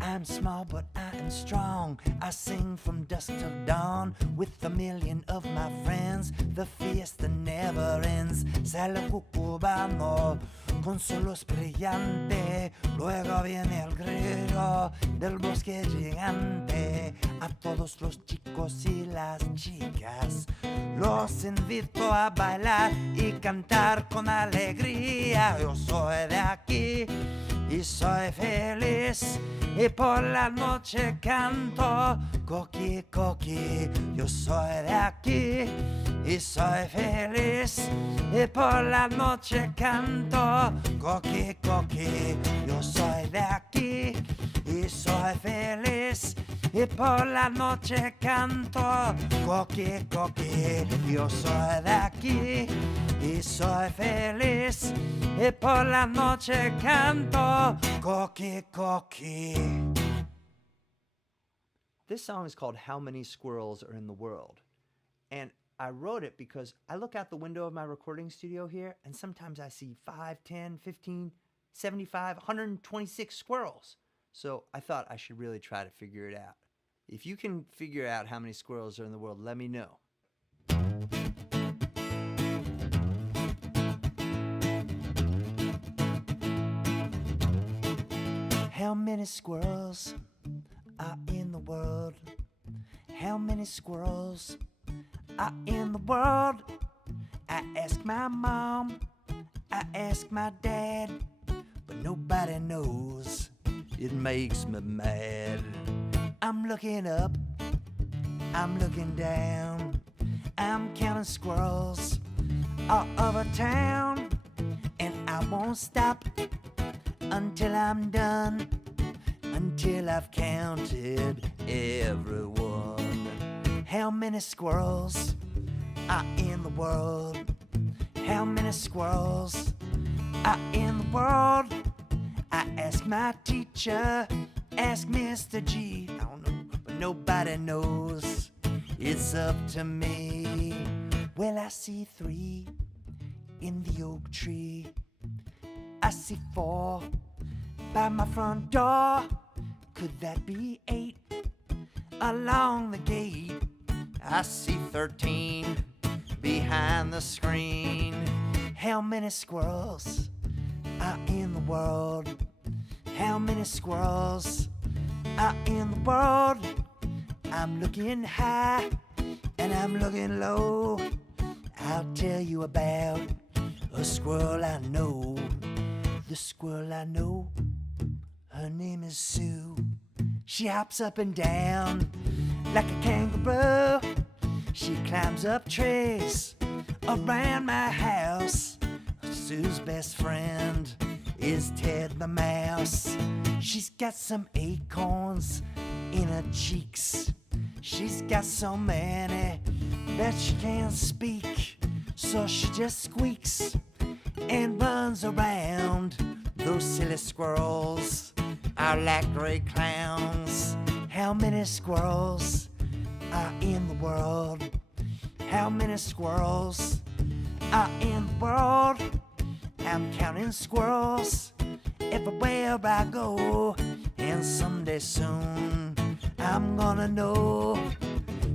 I'm small but I am strong, I sing from dusk till dawn with a million of my friends. The fiesta never ends. Sale el cubano con su luz brillante, luego viene el grito del bosque gigante. A todos los chicos y las chicas los invito a bailar y cantar con alegría. Yo soy de aquí y soy feliz, y por la noche canto coqui, coqui. Yo soy de aquí y soy feliz, y por la noche canto coqui, coqui. Yo soy de aquí y soy feliz, y por la noche canto coqui, coqui. Yo soy de aquí y soy feliz, y por la noche canto coqui, coqui. This song is called How Many Squirrels Are in the World? And I wrote it because I look out the window of my recording studio here, and sometimes I see 5, 10, 15, 75, 126 squirrels. So I thought I should really try to figure it out. If you can figure out how many squirrels are in the world, let me know. How many squirrels are in the world? How many squirrels are in the world? I ask my mom, I ask my dad, but nobody knows. It makes me mad. I'm looking up, I'm looking down, I'm counting squirrels all over town, and I won't stop until I'm done, until I've counted everyone. How many squirrels are in the world? How many squirrels are in the world? I ask my teacher, ask Mr. G. I don't know, but nobody knows. It's up to me. Well, I see 3 in the oak tree. I see 4 by my front door. Could that be 8 along the gate? I see 13 behind the screen. How many squirrels are in the world? How many squirrels are in the world? I'm looking high and I'm looking low. I'll tell you about a squirrel I know. The squirrel I know, her name is Sue. She hops up and down like a kangaroo. She climbs up trees around my house. Sue's best friend is Ted the Mouse. She's got some acorns in her cheeks. She's got so many that she can't speak. So she just squeaks and runs around. Those silly squirrels are like gray clowns. How many squirrels are in the world? How many squirrels are in the world? I'm counting squirrels everywhere I go, and someday soon I'm gonna know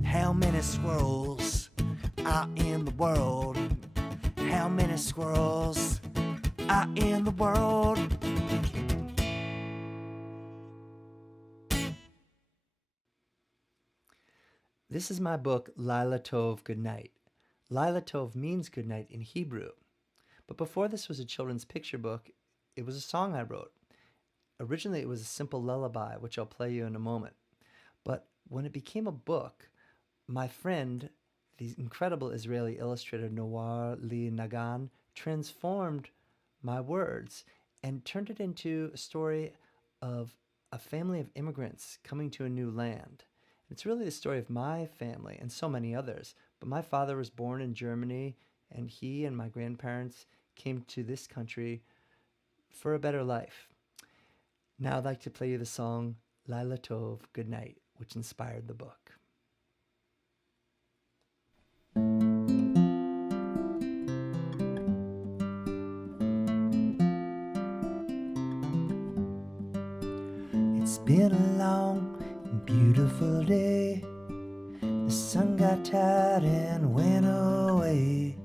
how many squirrels are in the world. How many squirrels are in the world? This is my book, Laila Tov Good Night. Laila Tov means good night in Hebrew. But before this was a children's picture book, it was a song I wrote. Originally, it was a simple lullaby, which I'll play you in a moment. But when it became a book, my friend, the incredible Israeli illustrator Noir Lee Nagan, transformed my words and turned it into a story of a family of immigrants coming to a new land. It's really the story of my family and so many others. But my father was born in Germany, and he and my grandparents came to this country for a better life. Now I'd like to play you the song Laila Tov Good Night, which inspired the book. It's been a long and beautiful day. The sun got tired and went away.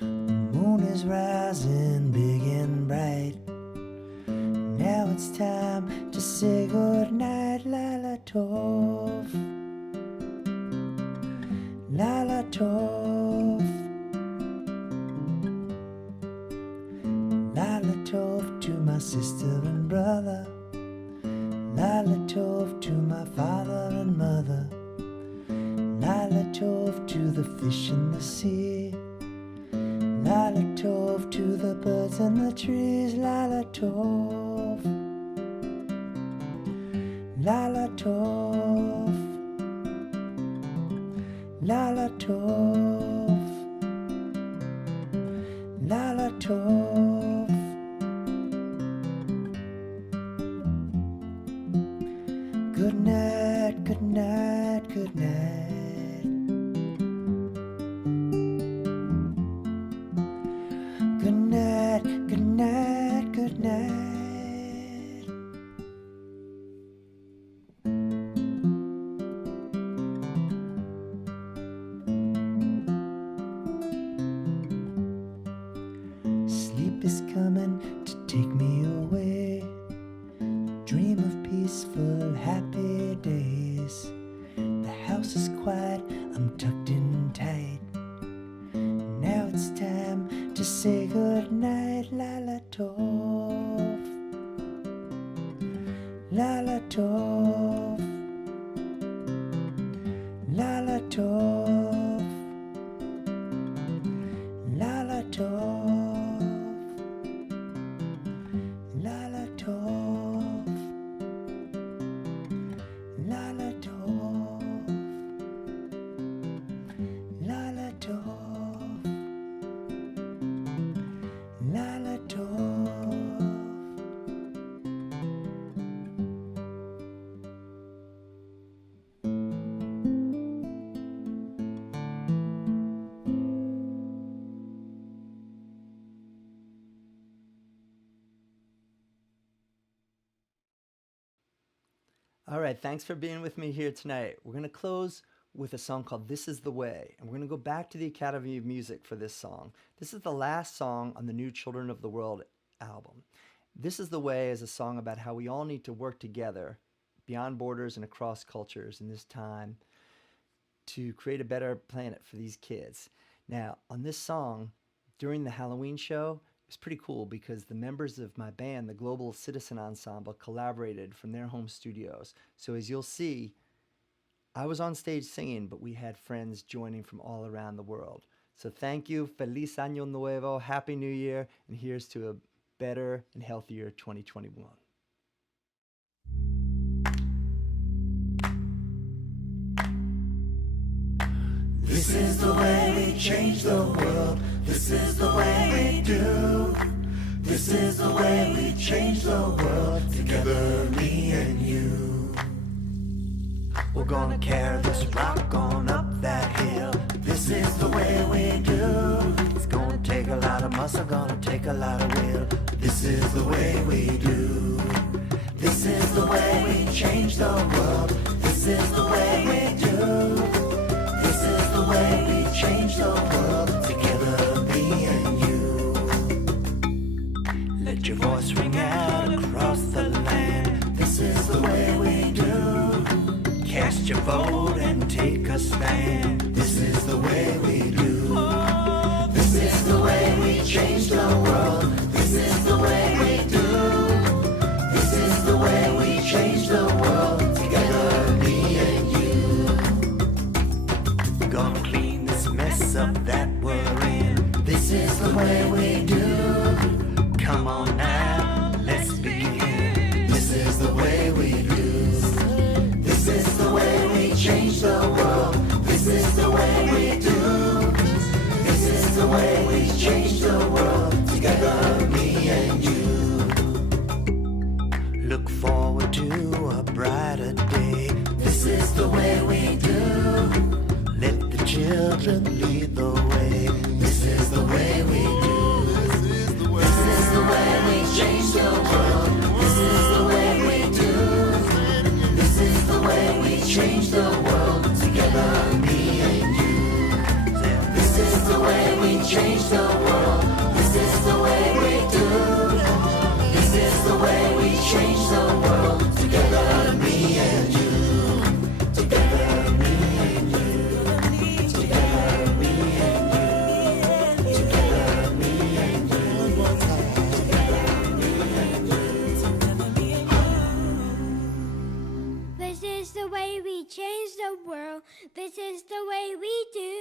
The moon is rising big and bright. Now it's time to say good night, Laila Tov. Laila Tov. Laila Tov to my sister and brother. Laila Tov to my father and mother. Laila Tov to the fish in the sea. Laila Tov to the birds and the trees. Laila Tov. Laila Tov. Laila Tov. Laila Tov. Good night, good night, good night. Good night, good night, good night. is coming to take me away. Dream of peaceful, happy days. The house is quiet, I'm tucked in tight. Now it's time to say goodnight. Lala Tov, Lala Tov, Lala Tov, Lala Tov, Lala Tov, Lala Tov, Lala Tov, Lala Tov. All right, thanks for being with me here tonight. We're going to close with a song called This Is the Way, and we're going to go back to the Academy of Music for this song. This is the last song on the new Children of the World album. This Is the Way is a song about how we all need to work together beyond borders and across cultures in this time to create a better planet for these kids. Now, on this song, during the Halloween show, it was pretty cool because the members of my band, the Global Citizen Ensemble, collaborated from their home studios. So as you'll see, I was on stage singing, but we had friends joining from all around the world. So thank you, Feliz Año Nuevo, Happy New Year, and here's to a better and healthier 2021. This is the way we change the world. This is the way we do. This is the way we change the world. Together, me and you. We're gonna carry this rock on up that hill. This is the way we do. It's gonna take a lot of muscle, gonna take a lot of will. This is the way we do. This is the way we change the world. This is the way we do. This is the way we change the world. Together, me and you. Let your voice ring out across the land. This is the way we do. Cast your vote and take a stand. This is the way we do. This is the way we change the world. This is the way we do. This is the way we change the world. Together, me and you. Gonna clean this mess up that we're in. This is the way we do. Come on now, let's begin. This is the way we do. This is the way we change the world. This is the way we do. This is the way we change the world. Together, me and you. Look forward to a brighter day. This is the way we do. Let the children lead the way. This is the way we do. This is the way we change the world. This is the way we do. This is the way we change the world. Together, me and you. This is the way we change the world. This is the way we do. This is the way we change the world. Together, me and you. Together, me and you. Together, me and you. Together, me and you. Together, me and you. This is the way we change the world. This is the way we do.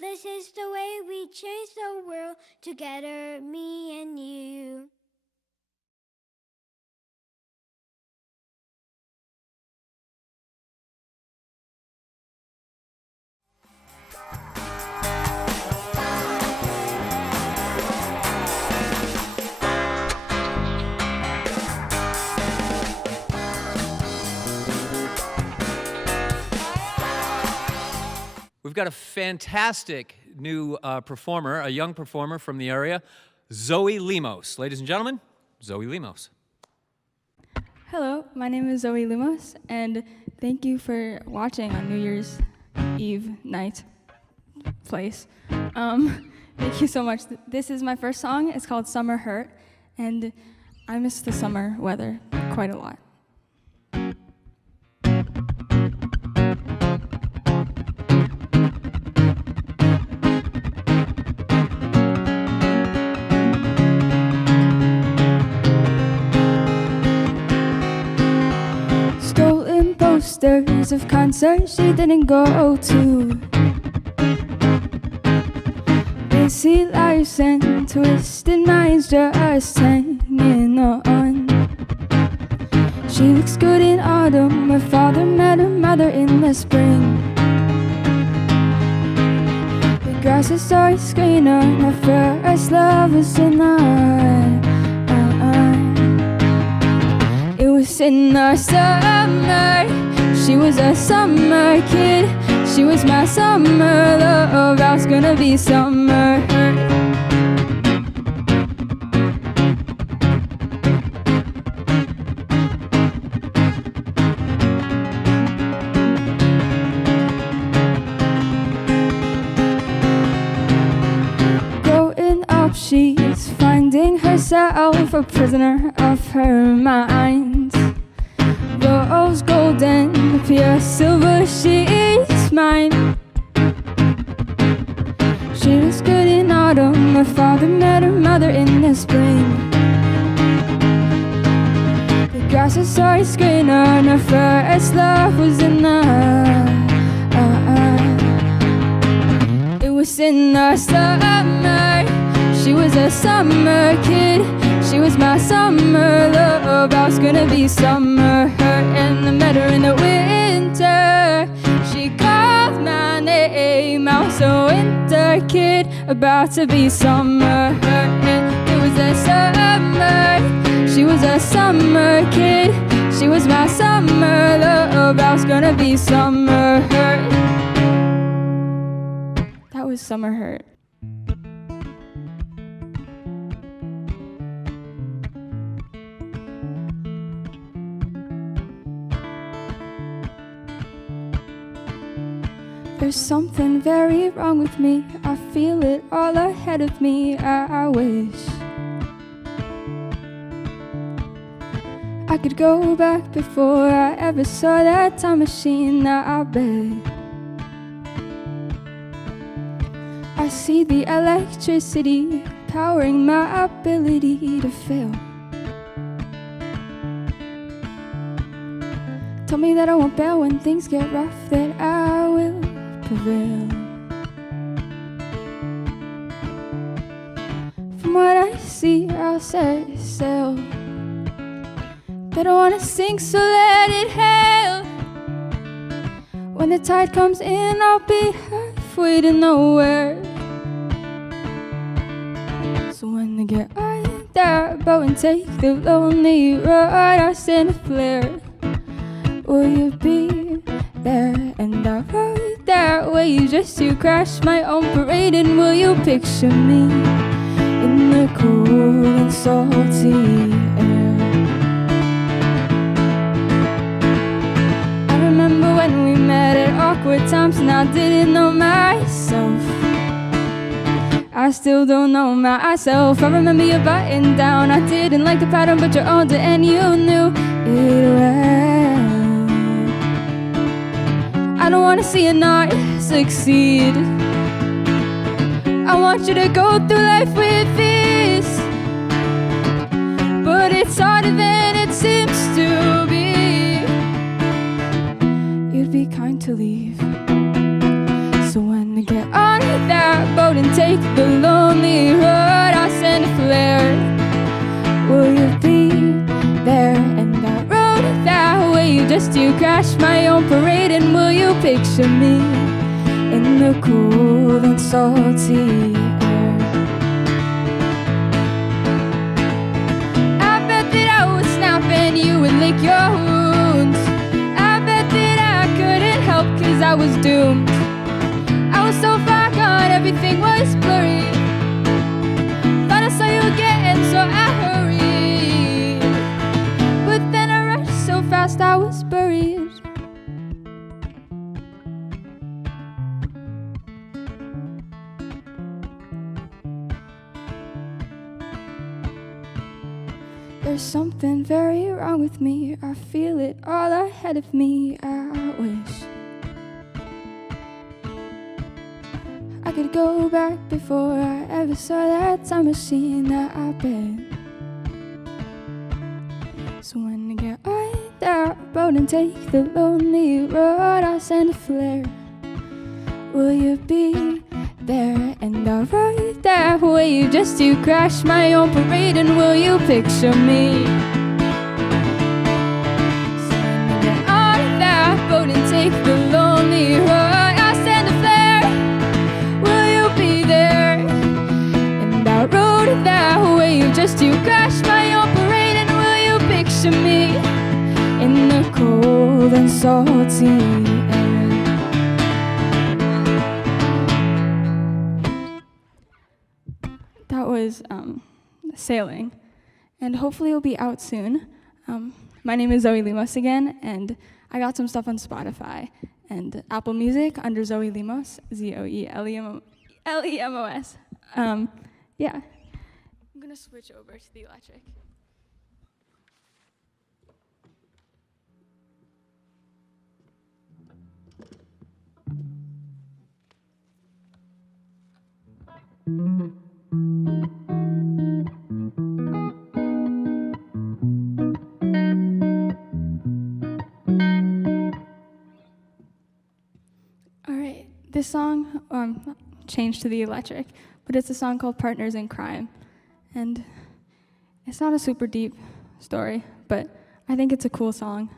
This is the way we change the world. Together, me and you. We've got a fantastic new performer, a young performer from the area, Zoe Limos. Ladies and gentlemen, Zoe Limos. Hello, my name is Zoe Limos, and thank you for watching on New Year's Eve night place. Thank you so much. This is my first song. It's called Summer Hurt, and I miss the summer weather quite a lot. Stolen posters of concerts she didn't go to. Busy lives and twisted minds just hanging on. She looks good in autumn. Her father met her mother in the spring. The grass is always greener. Her first love was in the It was in the summer. She was a summer kid. She was my summer love. I was gonna be summer hurt. Growing up, she's finding herself a prisoner of her mind. Rose golden, pure silver, she is mine. She looks good in autumn. Her father met her mother in the spring. The grass is always greener, and her first love was in the It was in the summer. She was a summer kid. She was my summer love. I was gonna be summer hurt, and I met her in the winter. She called my name. I was a winter kid, about to be summer hurt, and it was a summer. She was a summer kid. She was my summer love. I was gonna be summer hurt. That was summer hurt. There's something very wrong with me. I feel it all ahead of me. I wish I could go back before I ever saw that time machine. I bet I see the electricity powering my ability to fail. Tell me that I won't bail when things get rough, that I will prevail. From what I see, I'll set sail. They don't wanna sink, so let it hail. When the tide comes in, I'll be halfway to nowhere. So when they get on that boat and take the lonely road, I'll send a flare. Will you be there? And I rode that way just to crash my own parade. And will you picture me in the cold and salty air? I remember when we met at awkward times and I didn't know myself. I still don't know myself. I remember you button down. I didn't like the pattern, but you owned it and you knew it well. I don't wanna see you not succeed. I want you to go through life with ease, but it's harder than it seems to be. You'd be kind to leave. So when I get on that boat and take the lonely road, I'll send a flare. Will you be there? And I rode that way just to crash my own parade. And will you picture me in the cold and salty air? I bet that I would snap and you would lick your wounds. I bet that I couldn't help 'cause I was doomed. I was so far gone, everything was blurry. Thought I saw you again, so I hurried. But then I rushed so fast I was buried. There's something very wrong with me. I feel it all ahead of me. I wish I could go back before I ever saw that time machine that I bet. So when I get on that boat and take the lonely road, I'll send a flare. Will you be there? And I'll ride that wave just to crash my own parade. And will you picture me? So when I get on that boat and take the lonely road, I'll send a flare. Will you be there? And I'll ride that wave just to crash my own parade. And will you picture me in the cold and salty air? That was Sailing, and hopefully it'll be out soon. My name is Zoe Limos again, and I got some stuff on Spotify and Apple Music under Zoe Limos, Zoelemos. Yeah. I'm gonna switch over to the electric. All right, this song changed to the electric, but it's a song called Partners in Crime. And it's not a super deep story, but I think it's a cool song.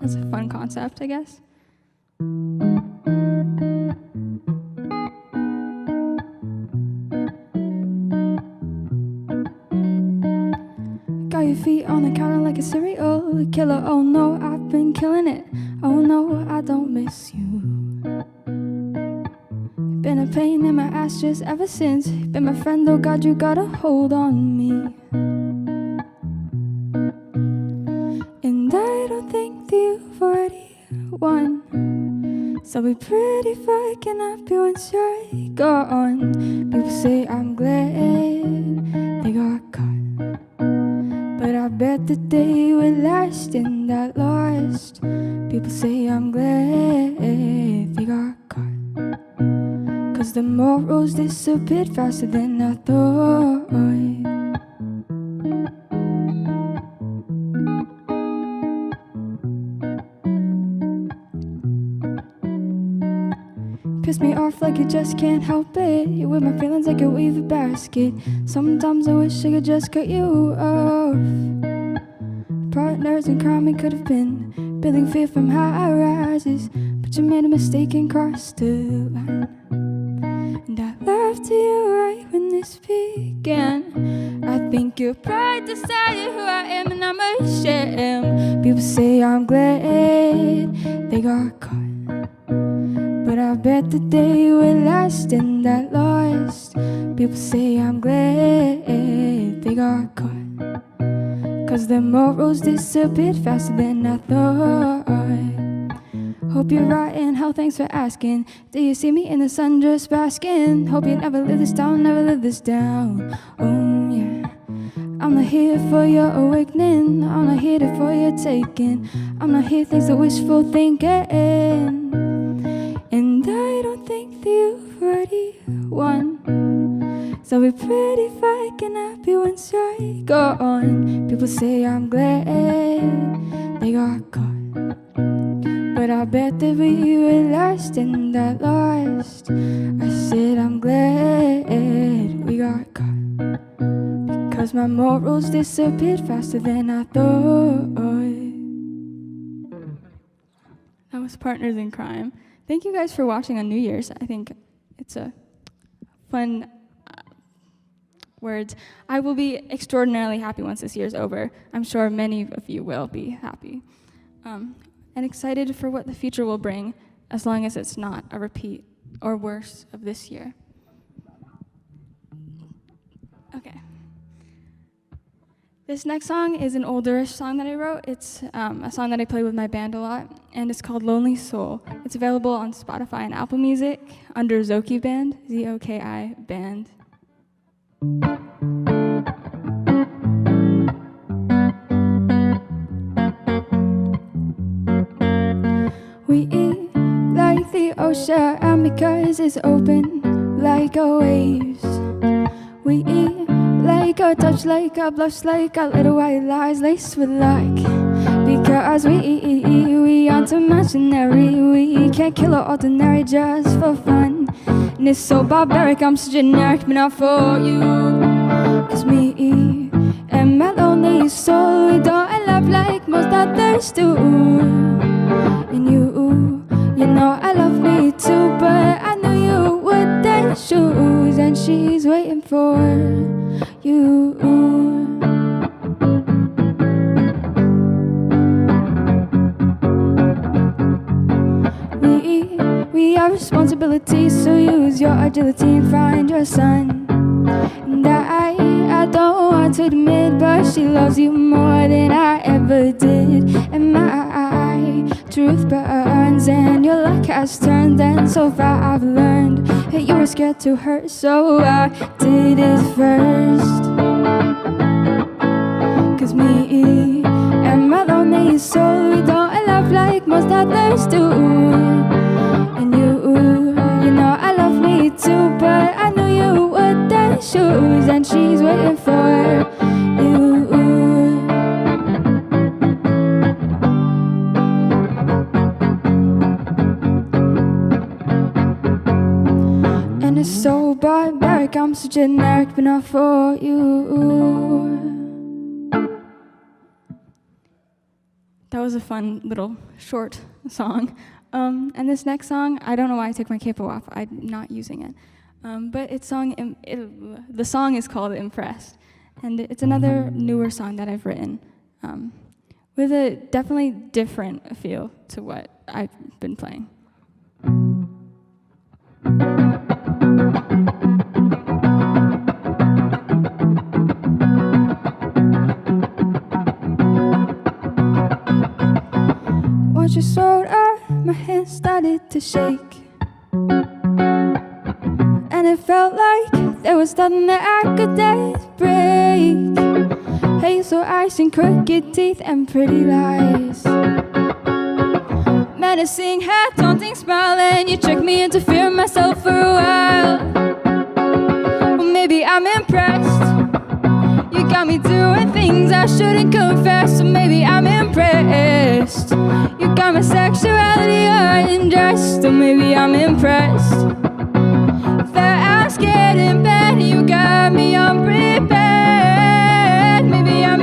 It's a fun concept, I guess. Got your feet on the counter like a serial killer. Oh no, I've been killing it. Oh no, I don't miss you. Been a pain in my ass just ever since. Been my friend, oh God, you got a hold on me. And I don't think that you've already won. So be pretty fucking happy once you're gone. People say I'm glad they got caught, but I bet that they were last and got lost. People say I'm glad they got caught, 'cause the morals disappeared faster than I thought. Piss me off like you just can't help it. You with my feelings like a weave a basket. Sometimes I wish I could just cut you off. Partners in crime, it could have been building fear from high rises, but you made a mistake and crossed the line. And I laughed to you right when this began. I think your pride decided who I am, and I'm ashamed. People say I'm glad they got caught, but I bet that they were last and got lost. People say I'm glad they got caught, 'cause the morals disappeared faster than I thought. Hope you're right and hell, thanks for asking. Do you see me in the sun just basking? Hope you never live this down, never live this down. Oh yeah. I'm not here for your awakening, I'm not here for your taking. I'm not here thanks to wishful thinking. And I don't think that you've already won. So be pretty fucking happy once you're gone. People say I'm glad they got caught, but I bet that we were last and got lost. I said I'm glad we got caught, because my morals disappeared faster than I thought. That was Partners in Crime. Thank you guys for watching on New Year's. I think it's a fun words. I will be extraordinarily happy once this year's over. I'm sure many of you will be happy. And excited for what the future will bring, as long as it's not a repeat or worse of this year. Okay. This next song is an olderish song that I wrote. It's a song that I play with my band a lot, and it's called Lonely Soul. It's available on Spotify and Apple Music under Zoki Band, Z-O-K-I Band. We eat like the ocean because it's open like a waves. We eat like a touch, like a blush, like a little white lies laced with luck. Because we aren't imaginary, we can't kill our ordinary just for fun. And it's so barbaric, I'm so generic, but not for you. Cause me and my lonely soul, we don't love like most others do. And you know I love me too, but I knew you wouldn't choose. And she's waiting for you. We are responsibility, so use your agility and find your son. And I don't want to admit, but she loves you more than I ever did. And my truth burns, and your luck has turned. And so far I've learned that you were scared to hurt, so I did it first. Cause me and my lonely soul, we don't love like most others do. And you know I love me too, but I knew you wouldn't choose. And she's waiting for you. And it's so barbaric, I'm so generic, but not for you. That was a fun little short song. And this next song, I don't know why I took my capo off. I'm not using it. But the song is called Impressed. And it's another newer song that I've written with a definitely different feel to what I've been playing. Once you showed up, my hands started to shake. And it felt like there was nothing that I could break. Hazel eyes and crooked teeth and pretty lies. Menacing hat, taunting smile, and you tricked me into fearing myself for a while. Well, maybe I'm impressed. You got me doing things I shouldn't confess, so maybe I'm impressed. You got my sexuality undressed, so maybe I'm impressed. That I'm scared in bed, you got me unprepared. Maybe I'm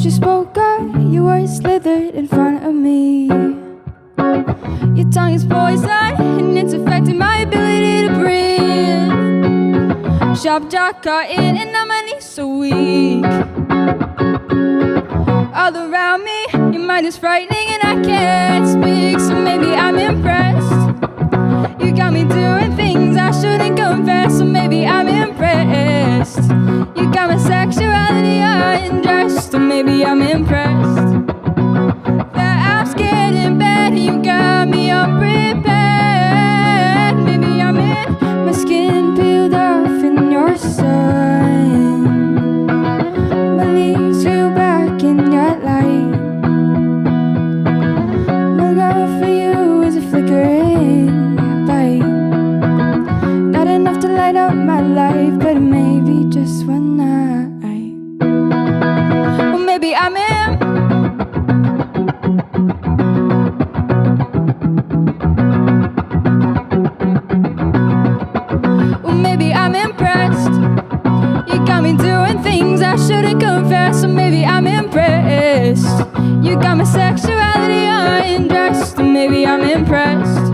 Once you spoke up, your words slithered in front of me. Your tongue is poison, and it's affecting my ability to breathe. Sharp jaw caught in, and now my knees so weak. All around me, your mind is frightening, and I can't speak. So maybe I'm impressed. You got me doing things I shouldn't confess, so maybe I'm impressed. You got my sexuality undressed, so maybe I'm impressed. That I'm scared in bed, you got me unprepared. Maybe I'm in my skin peeled off in your sun. My leaves grew back in your light. My love for you is a flickering bite. Not enough to light up my life, but maybe just one night. Well, maybe I'm in. Well, maybe I'm impressed. You got me doing things I shouldn't confess, so maybe I'm impressed. You got my sexuality undressed, so maybe I'm impressed.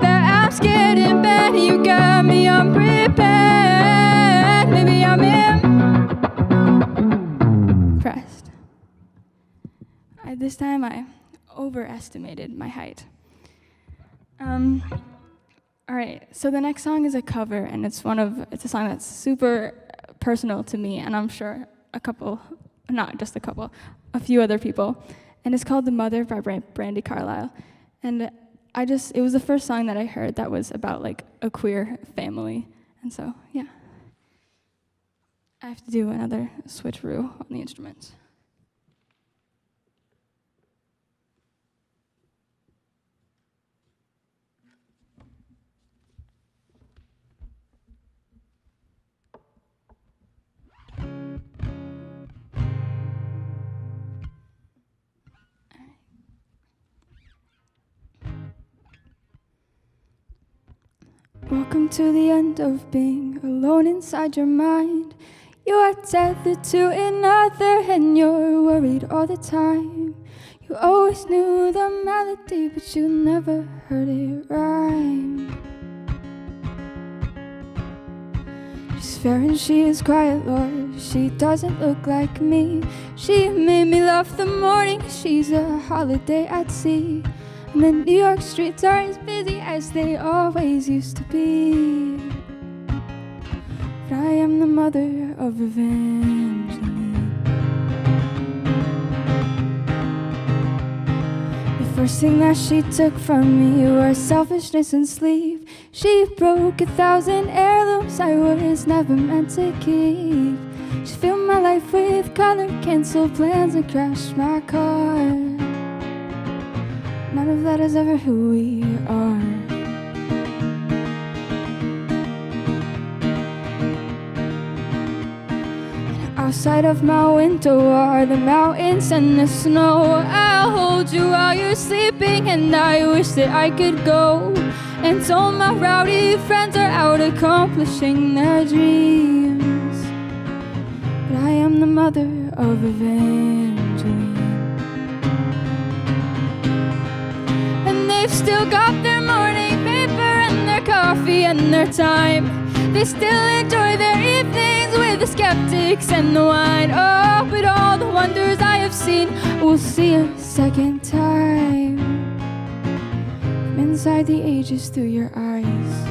That I'm scared in bed, you got me unprepared. Maybe I'm impressed. This time I overestimated my height. All right, so the next song is a cover, and it's a song that's super personal to me, and I'm sure a few other people. And it's called The Mother by Brandi Carlile. And it was the first song that I heard that was about like a queer family. And so, yeah. I have to do another switcheroo on the instruments. Welcome to the end of being alone inside your mind. You are tethered to another and you're worried all the time. You always knew the melody, but you never heard it rhyme. She's fair and she is quiet, Lord. She doesn't look like me. She made me laugh the morning. She's a holiday at sea. And the New York streets are as busy as they always used to be. But I am the mother of Evangeline. The first thing that she took from me were selfishness and sleep. She broke 1,000 heirlooms I was never meant to keep. She filled my life with color, canceled plans and crashed my car. None of that is ever who we are. Outside of my window are the mountains and the snow. I'll hold you while you're sleeping, and I wish that I could go. And all my rowdy friends are out accomplishing their dreams. But I am the mother of Evangeline. And they've still got their morning paper and their coffee and their time. They still enjoy their evenings with the skeptics and the wine. Oh, but all the wonders I have seen will see a second time. From inside the ages through your eyes.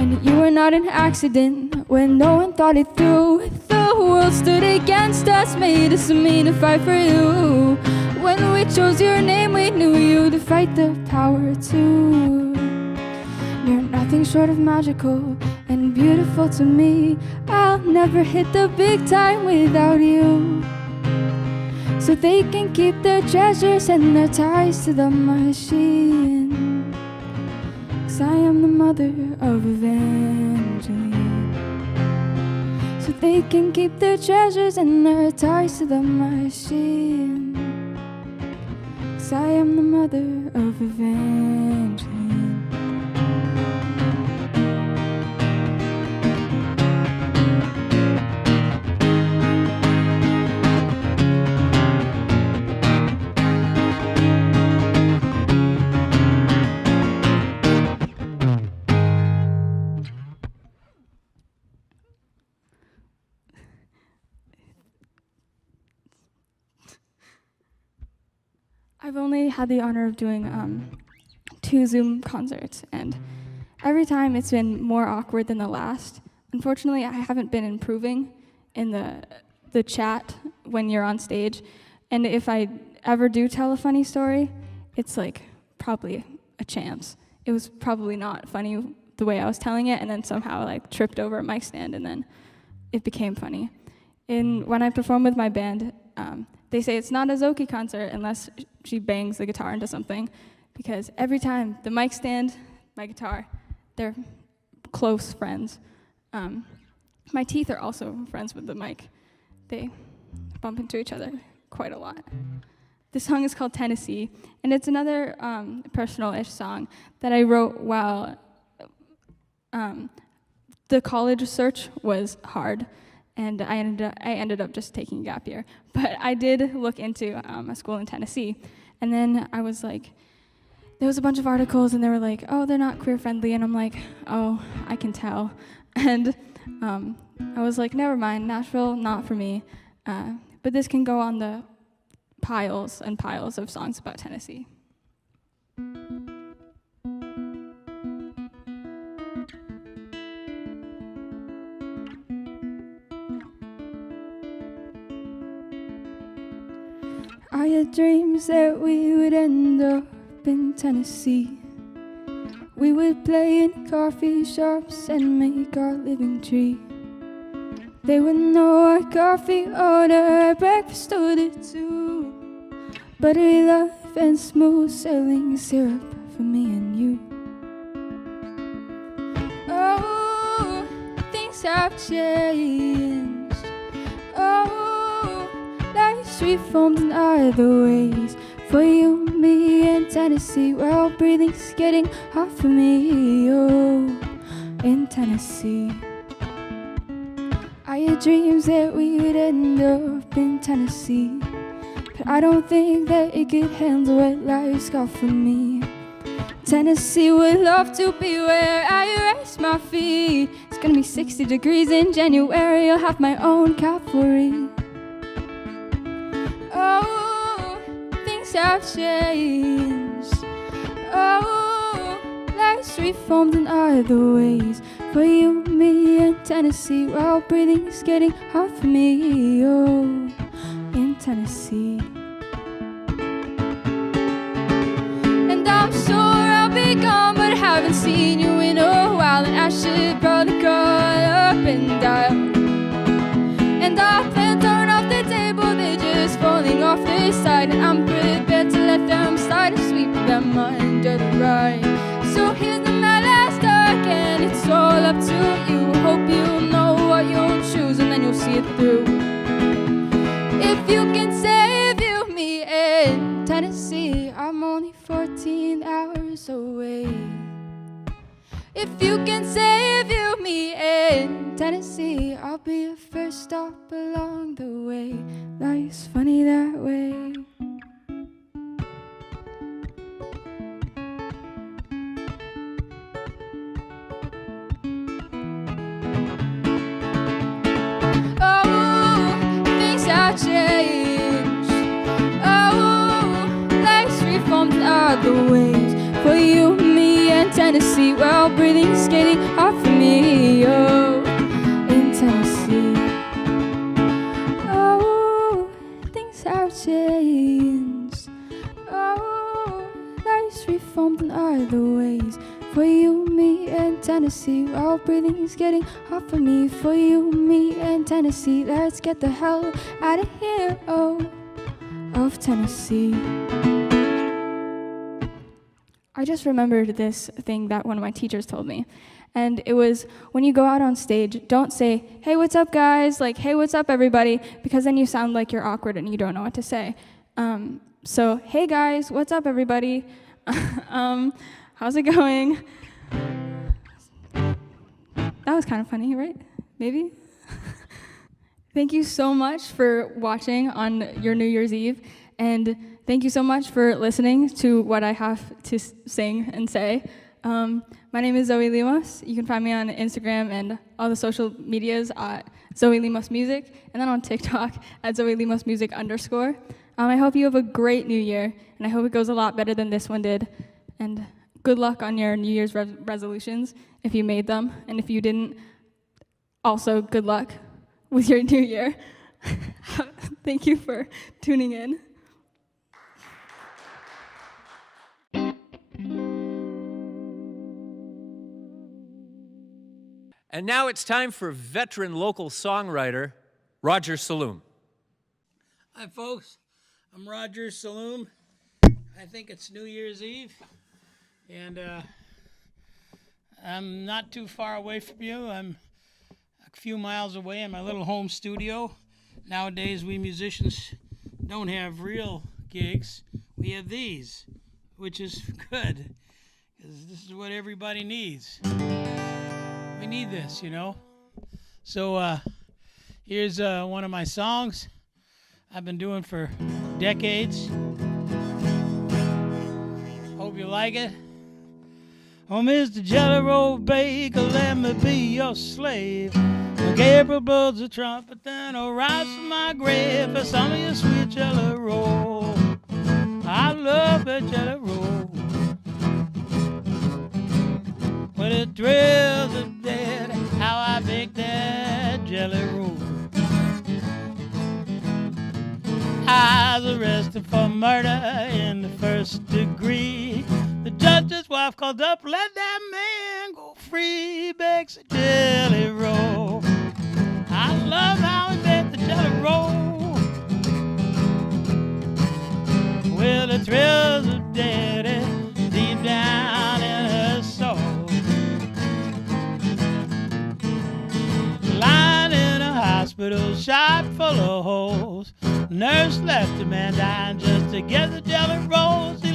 And you were not an accident when no one thought it through. The world stood against us, made us mean to fight for you. When we chose your name, we knew you to fight the power too. You're nothing short of magical and beautiful to me. I'll never hit the big time without you. So they can keep their treasures and their ties to the machine. 'Cause I am the mother of Evangeline. So they can keep their treasures and their ties to the machine. 'Cause I am the mother of Evangeline. I've only had the honor of doing 2 Zoom concerts, and every time it's been more awkward than the last. Unfortunately, I haven't been improving in the chat when you're on stage, and if I ever do tell a funny story, it's like probably a chance. It was probably not funny the way I was telling it, and then somehow like tripped over a mic stand, and then it became funny. When I perform with my band, they say it's not a Zoe concert unless she bangs the guitar into something, because every time the mic stand, my guitar, they're close friends. My teeth are also friends with the mic. They bump into each other quite a lot. This song is called Tennessee, and it's another personal-ish song that I wrote while the college search was hard. And I ended up just taking a gap year. But I did look into a school in Tennessee. And then I was like, there was a bunch of articles and they were like, oh, they're not queer friendly. And I'm like, oh, I can tell. And I was like, never mind, Nashville, not for me. But this can go on the piles and piles of songs about Tennessee. I had dreams that we would end up in Tennessee. We would play in coffee shops and make our living tree. They would know our coffee order, our breakfast order too. Buttery love and smooth sailing syrup for me and you. Oh, things have changed. Oh, life's reformed in other ways. For you, me, in Tennessee, where all breathing's getting hard for me. Oh, in Tennessee. I had dreams that we would end up in Tennessee, but I don't think that it could handle what life's got for me. Tennessee would love to be where I rest my feet. It's gonna be 60 degrees in January, I'll have my own cavalry. Oh, things have changed. Oh, life's reformed in other ways. For you, me, and Tennessee, where all breathing's getting hard for me. Oh, in Tennessee. And I'm sure I'll be gone, but I haven't seen you in a while, and I should probably call up and dial. And our plans aren't off the table, they're just falling off the side, and I'm prepared to let them slide and sweep them under the rug. So here's my last talk, and it's all up to you. Hope you know what you'll choose, and then you'll see it through. If you can save you, me, in Tennessee, I'm only 14 hours away. If you can save you, me, in Tennessee, I'll be your first stop along the way. Life's funny that way. Oh, things have changed. Oh, life's reformed in other ways. For you, me, and Tennessee, where all breathing's getting hard for me. Oh, in Tennessee. Oh, things have changed. Oh, life's reformed in other ways. For you, me, and Tennessee, where all breathing's getting hard for me. For you, me, and Tennessee, let's get the hell out of here. Oh, of Tennessee. I just remembered this thing that one of my teachers told me. And it was, when you go out on stage, don't say, hey, what's up, guys? Like, hey, what's up, everybody? Because then you sound like you're awkward and you don't know what to say. So, hey, guys, what's up, everybody? How's it going? That was kind of funny, right? Maybe? Thank you so much for watching on your New Year's Eve. And thank you so much for listening to what I have to sing and say. My name is Zoe Limos. You can find me on Instagram and all the social medias at Zoe Limos Music, and then on TikTok at Zoe Limos Music _. I hope you have a great new year, and I hope it goes a lot better than this one did. And good luck on your New Year's resolutions if you made them, and if you didn't, also good luck with your new year. Thank you for tuning in. And now it's time for veteran local songwriter, Roger Salloom. Hi, folks. I'm Roger Salloom. I think it's New Year's Eve, and I'm not too far away from you. I'm a few miles away in my little home studio. Nowadays, we musicians don't have real gigs. We have these, which is good, because this is what everybody needs. We need this, you know. So here's one of my songs I've been doing for decades. Hope you like it. Oh, Mr. Jelly Roll Baker, let me be your slave. When Gabriel blows the trumpet, then I'll rise from my grave for some of your sweet jelly roll. I love that jelly roll. When it thrills the dead, how I bake that jelly roll. I was arrested for murder in the first degree. The judge's wife called up, let that man go free. Bakes a jelly roll. I love how he bakes the jelly roll. Well, it thrills the dead deep down in her soul. Lying in a hospital, shot full of holes. Nurse left the man dying just to get the jelly rolls. He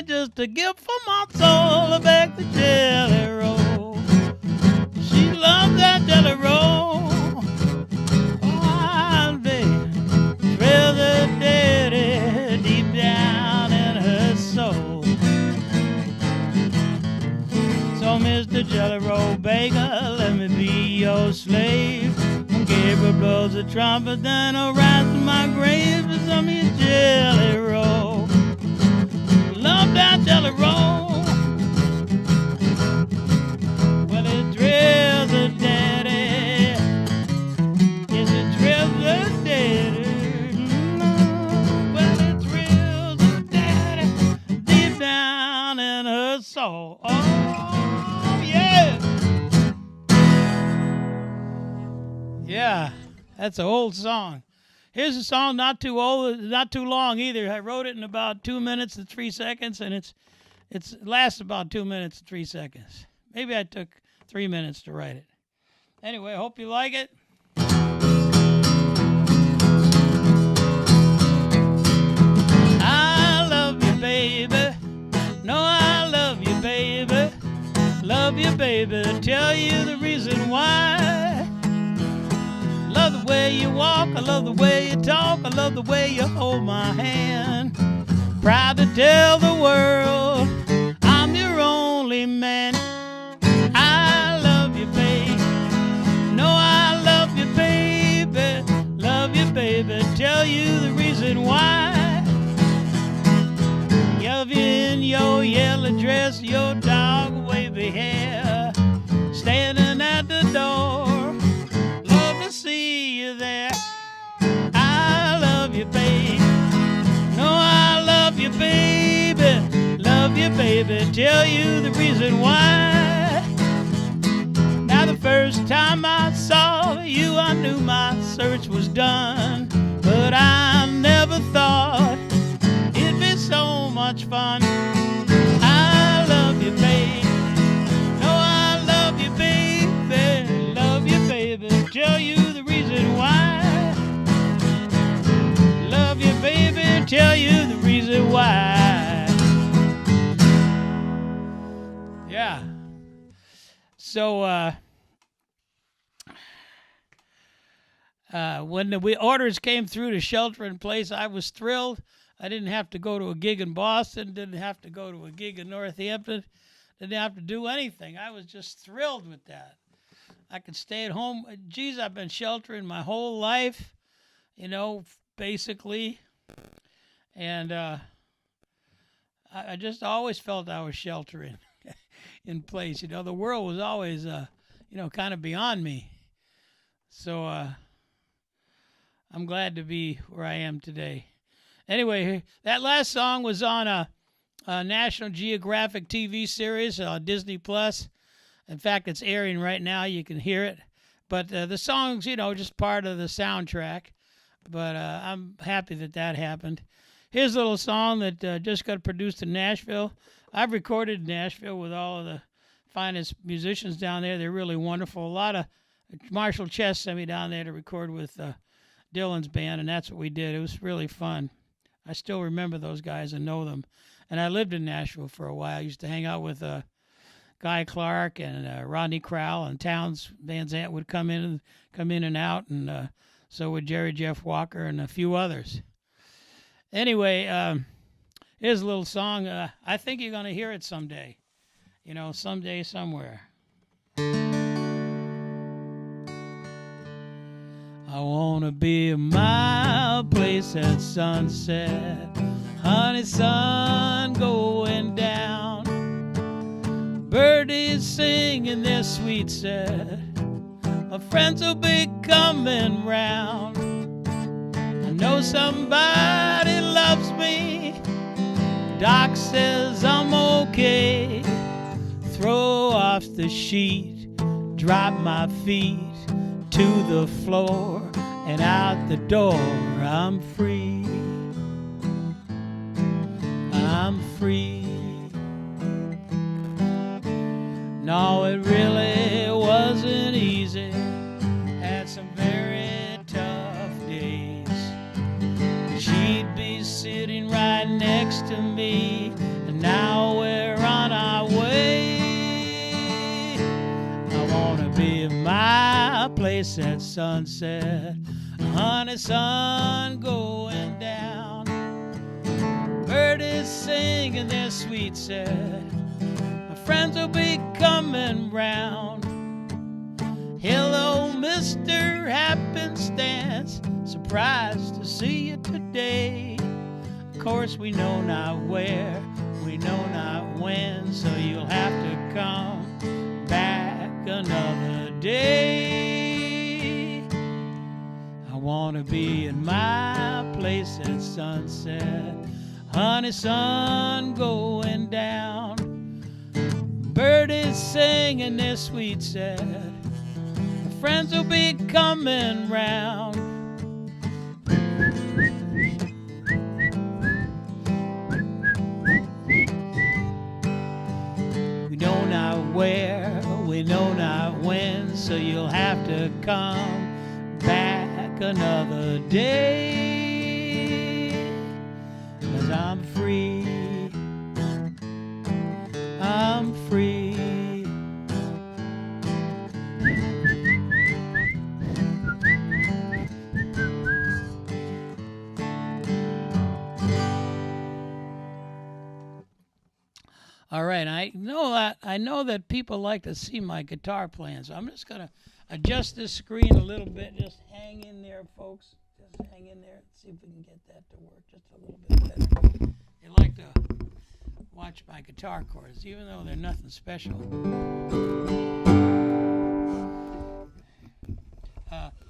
me just a gift from my soul, a bag of jelly roll. She loves that jelly roll. Oh, I'll be thrill the daddy deep down in her soul. So, Mr. Jelly Roll Baker, let me be your slave. When Gabriel blows the trumpet, then I'll rise to my grave for some of your jelly roll. Love that jelly roll. Well, it thrills the daddy. Yes, it thrills the daddy. Well, it thrills the daddy deep down in her soul. Oh, yeah. Yeah, that's an old song. Here's a song not too old, not too long either. I wrote it in about 2 minutes and 3 seconds, and it lasts about 2 minutes and 3 seconds. Maybe I took 3 minutes to write it. Anyway, I hope you like it. I love you, baby. No, I love you, baby. Love you, baby. Tell you the reason why. Love the way you walk, I love the way you talk, I love the way you hold my hand. Proud to tell the world I'm your only man. I love you, baby. No, I love you, baby. Love you, baby. Tell you the reason why. Love you in your yellow dress, your dog wavy hair, standing at the door. See you there. I love you, baby. No, I love you, baby. Love you, baby. Tell you the reason why. Now the first time I saw you, I knew my search was done. But I never thought it'd be so much fun. I love you, baby. No, I love you, baby. Love you, baby. Tell you the reason why. Love you, baby. Tell you the reason why. Yeah. So, when the orders came through to shelter in place, I was thrilled. I didn't have to go to a gig in Boston, didn't have to go to a gig in Northampton, didn't have to do anything. I was just thrilled with that. I could stay at home. Geez, I've been sheltering my whole life, you know, basically. And I just always felt I was sheltering in place. You know, the world was always, kind of beyond me. So I'm glad to be where I am today. Anyway, that last song was on a National Geographic TV series on Disney Plus. In fact, it's airing right now. You can hear it. But the song's, just part of the soundtrack. But I'm happy that happened. Here's a little song that just got produced in Nashville. I've recorded in Nashville with all of the finest musicians down there. They're really wonderful. A lot of Marshall Chess sent me down there to record with Dylan's band, and that's what we did. It was really fun. I still remember those guys and know them. And I lived in Nashville for a while. I used to hang out with Guy Clark and Rodney Crowell, and Towns Van Zandt would come in and out, and so would Jerry Jeff Walker and a few others. Anyway, here's a little song. I think you're going to hear it someday. Someday, somewhere. I want to be a mild place at sunset, honey sun going down, birdies singing their sweet set, my friends will be coming round. I know somebody loves me, Doc says I'm okay. Throw off the sheet, drop my feet to the floor, and out the door I'm free. I'm free. No, it really wasn't easy. Had some very tough days. She'd be sitting right next to me, and place at sunset. Honey, sun going down. Bird is singing their sweet set. My friends will be coming round. Hello, Mr. Happenstance. Surprised to see you today. Of course, we know not where, we know not when, so you'll have to come back another day. I want to be in my place at sunset. Honey, sun going down. Bird is singing their sweet set. My friends will be coming round. We know not where, we know not when, so you'll have to come back another day. 'Cause I'm free, I'm free. All right, I know that people like to see my guitar playing, so I'm just gonna adjust this screen a little bit. Just hang in there, folks. Just hang in there. See if we can get that to work just a little bit better. They like to watch my guitar chords, even though they're nothing special.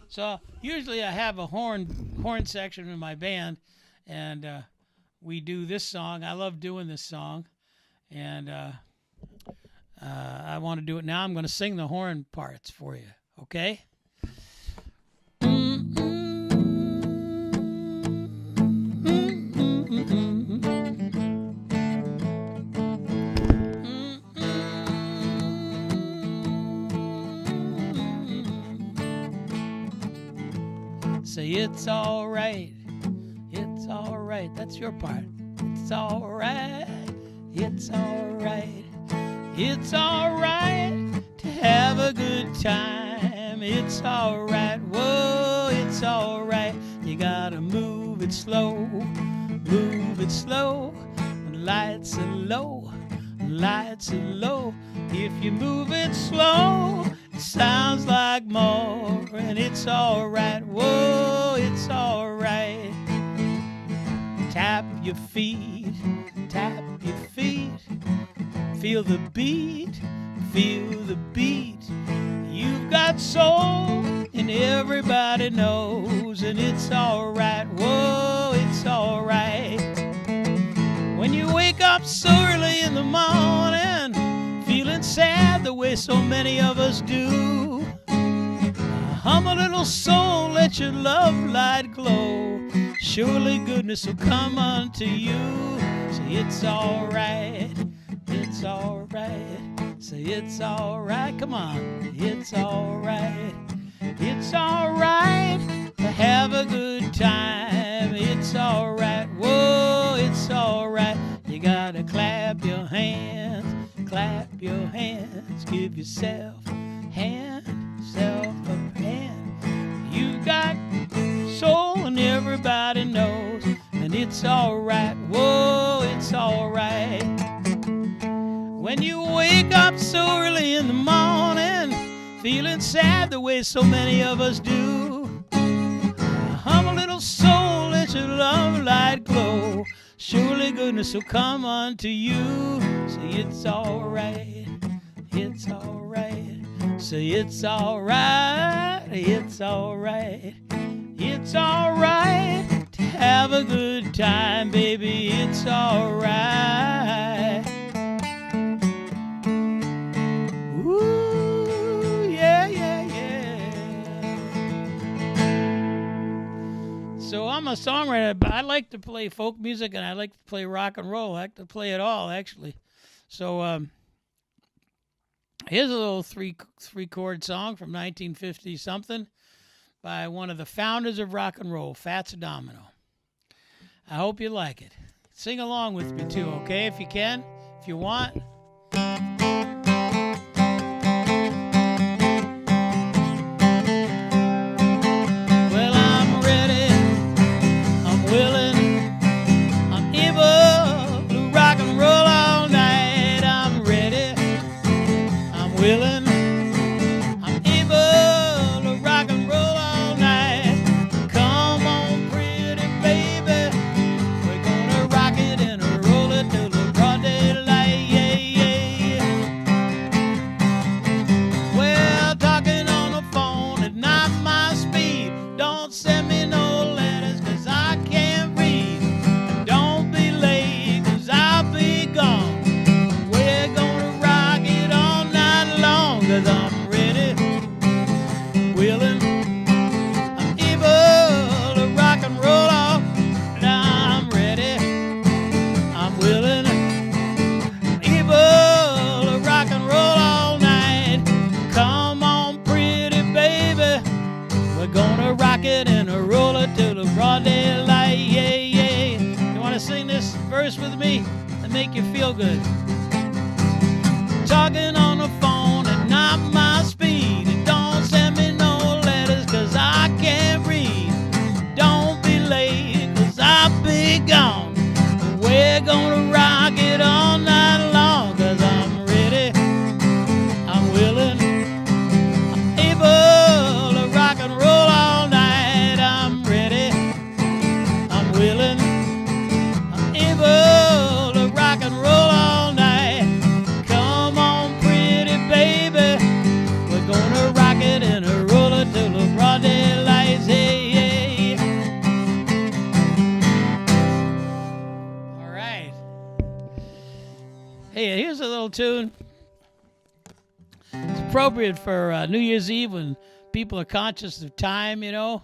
So usually I have a horn section in my band, and we do this song. I love doing this song. And I want to do it now. I'm going to sing the horn parts for you, okay? Say it's all right, that's your part. It's all right. It's alright, it's alright to have a good time. It's alright, whoa, it's alright. You gotta move it slow, move it slow. Lights are low, lights are low. If you move it slow, it sounds like more. And it's alright, whoa, it's alright. Tap your feet, tap your feet. Feel the beat, feel the beat. You've got soul, and everybody knows. And it's alright, whoa, it's alright. When you wake up so early in the morning, feeling sad the way so many of us do, hum a little soul, let your love light glow. Surely goodness will come unto you. Say it's alright, it's alright. Say it's alright, come on. It's alright, it's alright to have a good time. It's alright, whoa, it's alright. You gotta clap your hands, give yourself a hand. You got soul and everybody knows. And it's alright, whoa, it's alright. When you wake up so early in the morning, feeling sad the way so many of us do, hum a little soul, let your love light glow. Surely goodness will come unto you. Say it's alright, it's alright. Say it's alright, it's alright. It's alright to have a good time, baby, it's alright. Ooh, yeah, yeah, yeah. So I'm a songwriter, but I like to play folk music and I like to play rock and roll. I like to play it all, actually. So here's a little three-chord song from 1950-something. By one of the founders of rock and roll, Fats Domino. I hope you like it. Sing along with me too, okay, if you can, if you want. verse with me and make you feel good. Talking on the phone and not my speed. And don't send me no letters 'cause I can't read. Don't be late 'cause I'll be gone. We're gonna rock it all night long 'cause I'm ready, I'm willing, I'm able to rock and roll all night. I'm ready, I'm willing, I'm able to rock and roll all night. Come on, pretty baby, we're gonna rock it and roll it till the broad daylight. Hey, hey. All right. Hey, here's a little tune. It's appropriate for New Year's Eve when people are conscious of time, you know.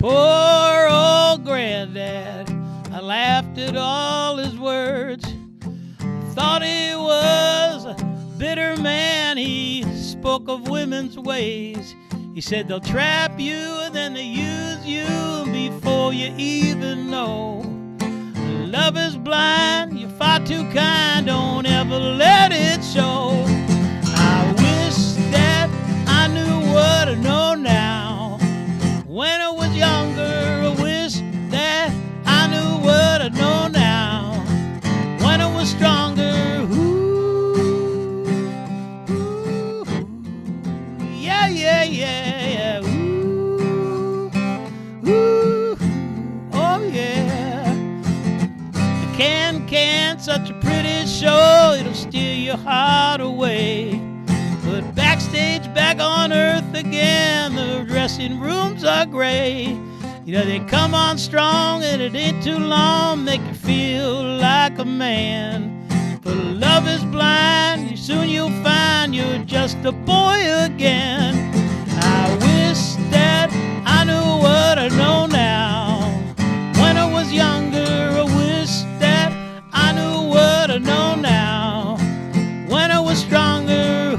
Poor old granddad, I laughed at all his words. Thought he was a bitter man, he spoke of women's ways. He said they'll trap you and then they use you before you even know. Love is blind, you're far too kind, don't ever let it show. I wish that I knew what I know now. When I was younger, I wish that I knew what I know now. When I was stronger, yeah, yeah, yeah, ooh, oh yeah. The Can, such a pretty show, it'll steal your heart away. But backstage, back on earth again, the dressing rooms are gray. You know, they come on strong and it ain't too long, make you feel like a man. But love is blind, soon you'll find you're just a boy again. I wish that I knew what I know now. When I was younger, I wish that I knew what I know now. When I was stronger,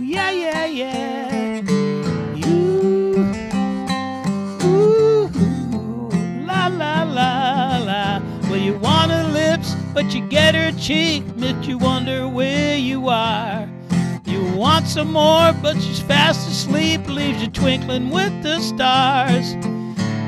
yeah, yeah, yeah. La, la, la, la. Well, you want her lips, but you get her cheek. Makes you wonder where you are. You want some more, but she's fast asleep. Leaves you twinkling with the stars.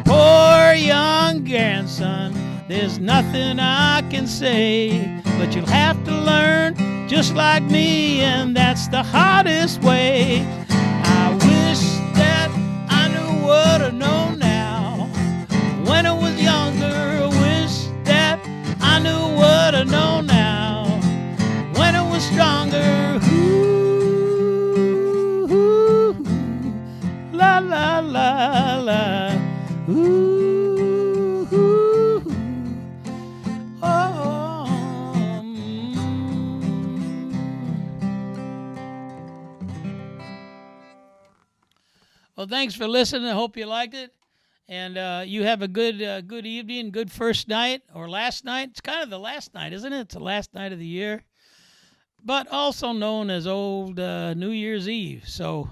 Poor young grandson, there's nothing I can say. But you'll have to learn just like me, and that's the hardest way. I wish that I knew what I know now. When I was younger, I wish that I knew what I know now. When I was stronger, la la la la, ooh, oh. Well, thanks for listening. I hope you liked it, and you have a good evening, good first night or last night. It's kind of the last night, isn't it? It's the last night of the year, but also known as Old New Year's Eve. So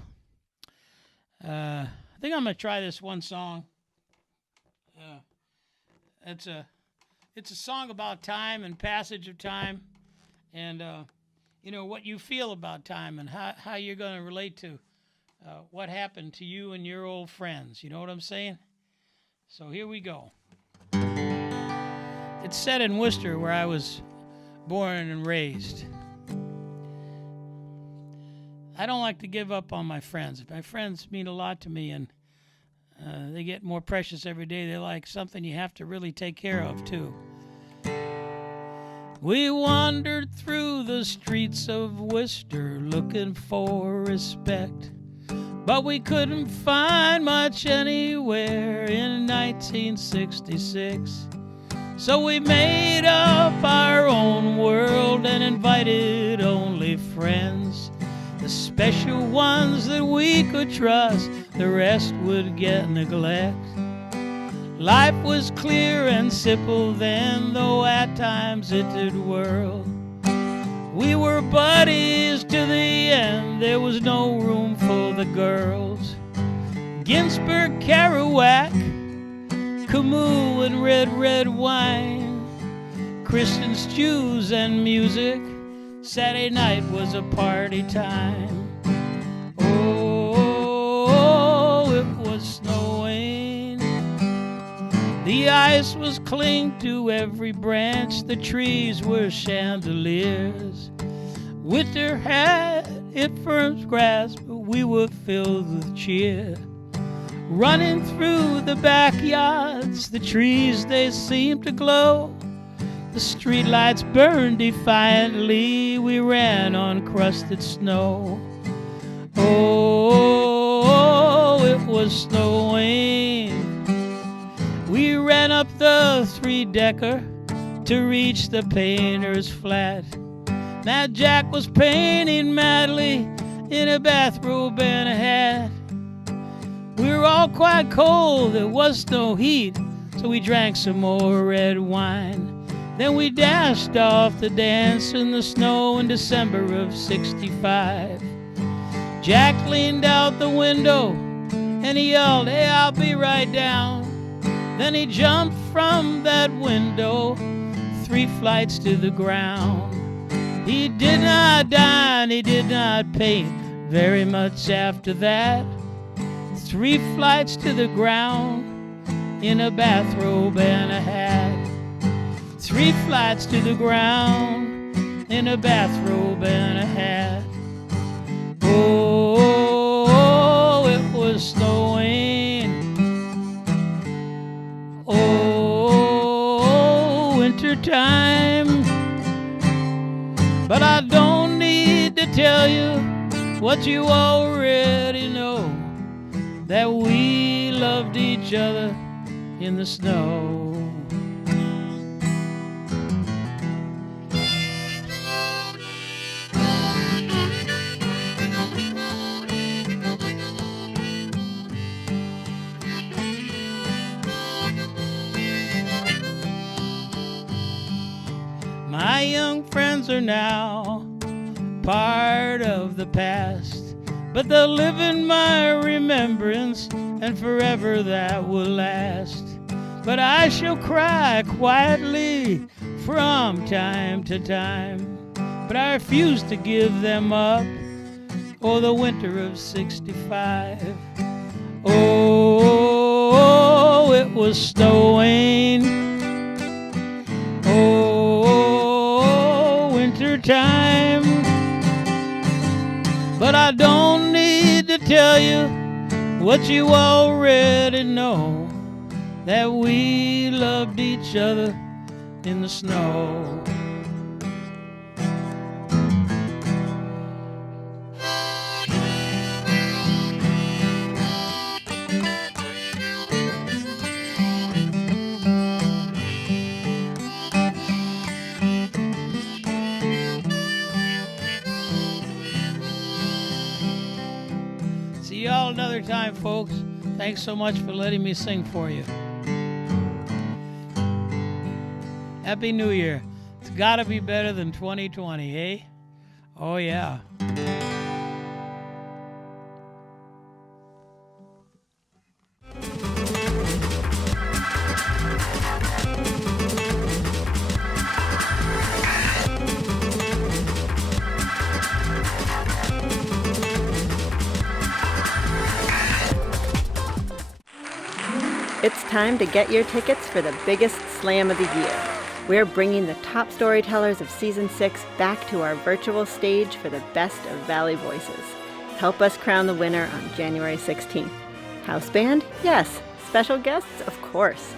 I think I'm gonna try this one song. It's a song about time and passage of time, and you know what you feel about time and how you're gonna relate to what happened to you and your old friends. You know what I'm saying? So here we go. It's set in Worcester, where I was born and raised. I don't like to give up on my friends. My friends mean a lot to me, and they get more precious every day. They're like something you have to really take care of, too. We wandered through the streets of Worcester looking for respect, but we couldn't find much anywhere in 1966. So we made up our own world and invited only friends, the special ones that we could trust, the rest would get neglect. Life was clear and simple then, though at times it did whirl. We were buddies to the end, there was no room for the girls. Ginsberg, Kerouac, Camus and red wine, Christian stews and music, Saturday night was a party time. Oh, it was snowing, the ice was clinging to every branch, the trees were chandeliers. Winter had its firm grasp, but we were filled with cheer. Running through the backyards, the trees they seemed to glow. The streetlights burned defiantly, we ran on crusted snow. Oh, it was snowing. We ran up the three-decker to reach the painter's flat. Now Jack was painting madly in a bathrobe and a hat. We were all quite cold, there was no heat, so we drank some more red wine. Then we dashed off to dance in the snow in December of '65. Jack leaned out the window and he yelled, "Hey, I'll be right down." Then he jumped from that window 3 flights to the ground. He did not dine, he did not paint very much after that. 3 flights to the ground in a bathrobe and a hat. 3 flights to the ground in a bathrobe and a hat. Oh, it was snowing. Oh, winter time. But I don't need to tell you what you already know, that we loved each other in the snow. My young friends are now part of the past, but they'll live in my remembrance, and forever that will last. But I shall cry quietly from time to time, but I refuse to give them up, or the winter of '65. Oh, it was snowing. Oh, winter time. But I don't need to tell you what you already know, that we loved each other in the snow. See y'all another time, folks. Thanks so much for letting me sing for you. Happy New Year. It's gotta be better than 2020, eh? Oh, yeah. It's time to get your tickets for the biggest slam of the year. We're bringing the top storytellers of Season 6 back to our virtual stage for the best of Valley Voices. Help us crown the winner on January 16th. House band? Yes. Special guests? Of course.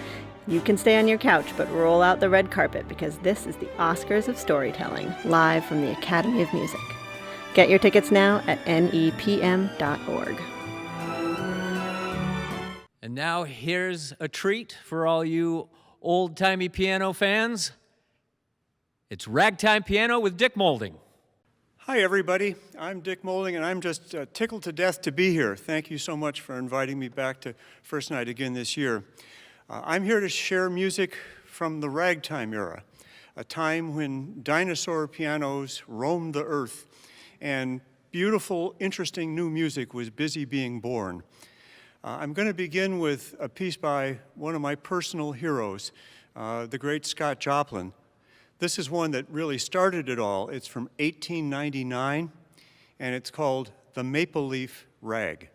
You can stay on your couch, but roll out the red carpet because this is the Oscars of Storytelling, live from the Academy of Music. Get your tickets now at nepm.org. And now here's a treat for all you old-timey piano fans. It's Ragtime Piano with Dick Moulding. Hi, everybody. I'm Dick Moulding, and I'm just tickled to death to be here. Thank you so much for inviting me back to First Night again this year. I'm here to share music from the ragtime era, a time when dinosaur pianos roamed the earth and beautiful, interesting new music was busy being born. I'm going to begin with a piece by one of my personal heroes, the great Scott Joplin. This is one that really started it all. It's from 1899, and it's called The Maple Leaf Rag.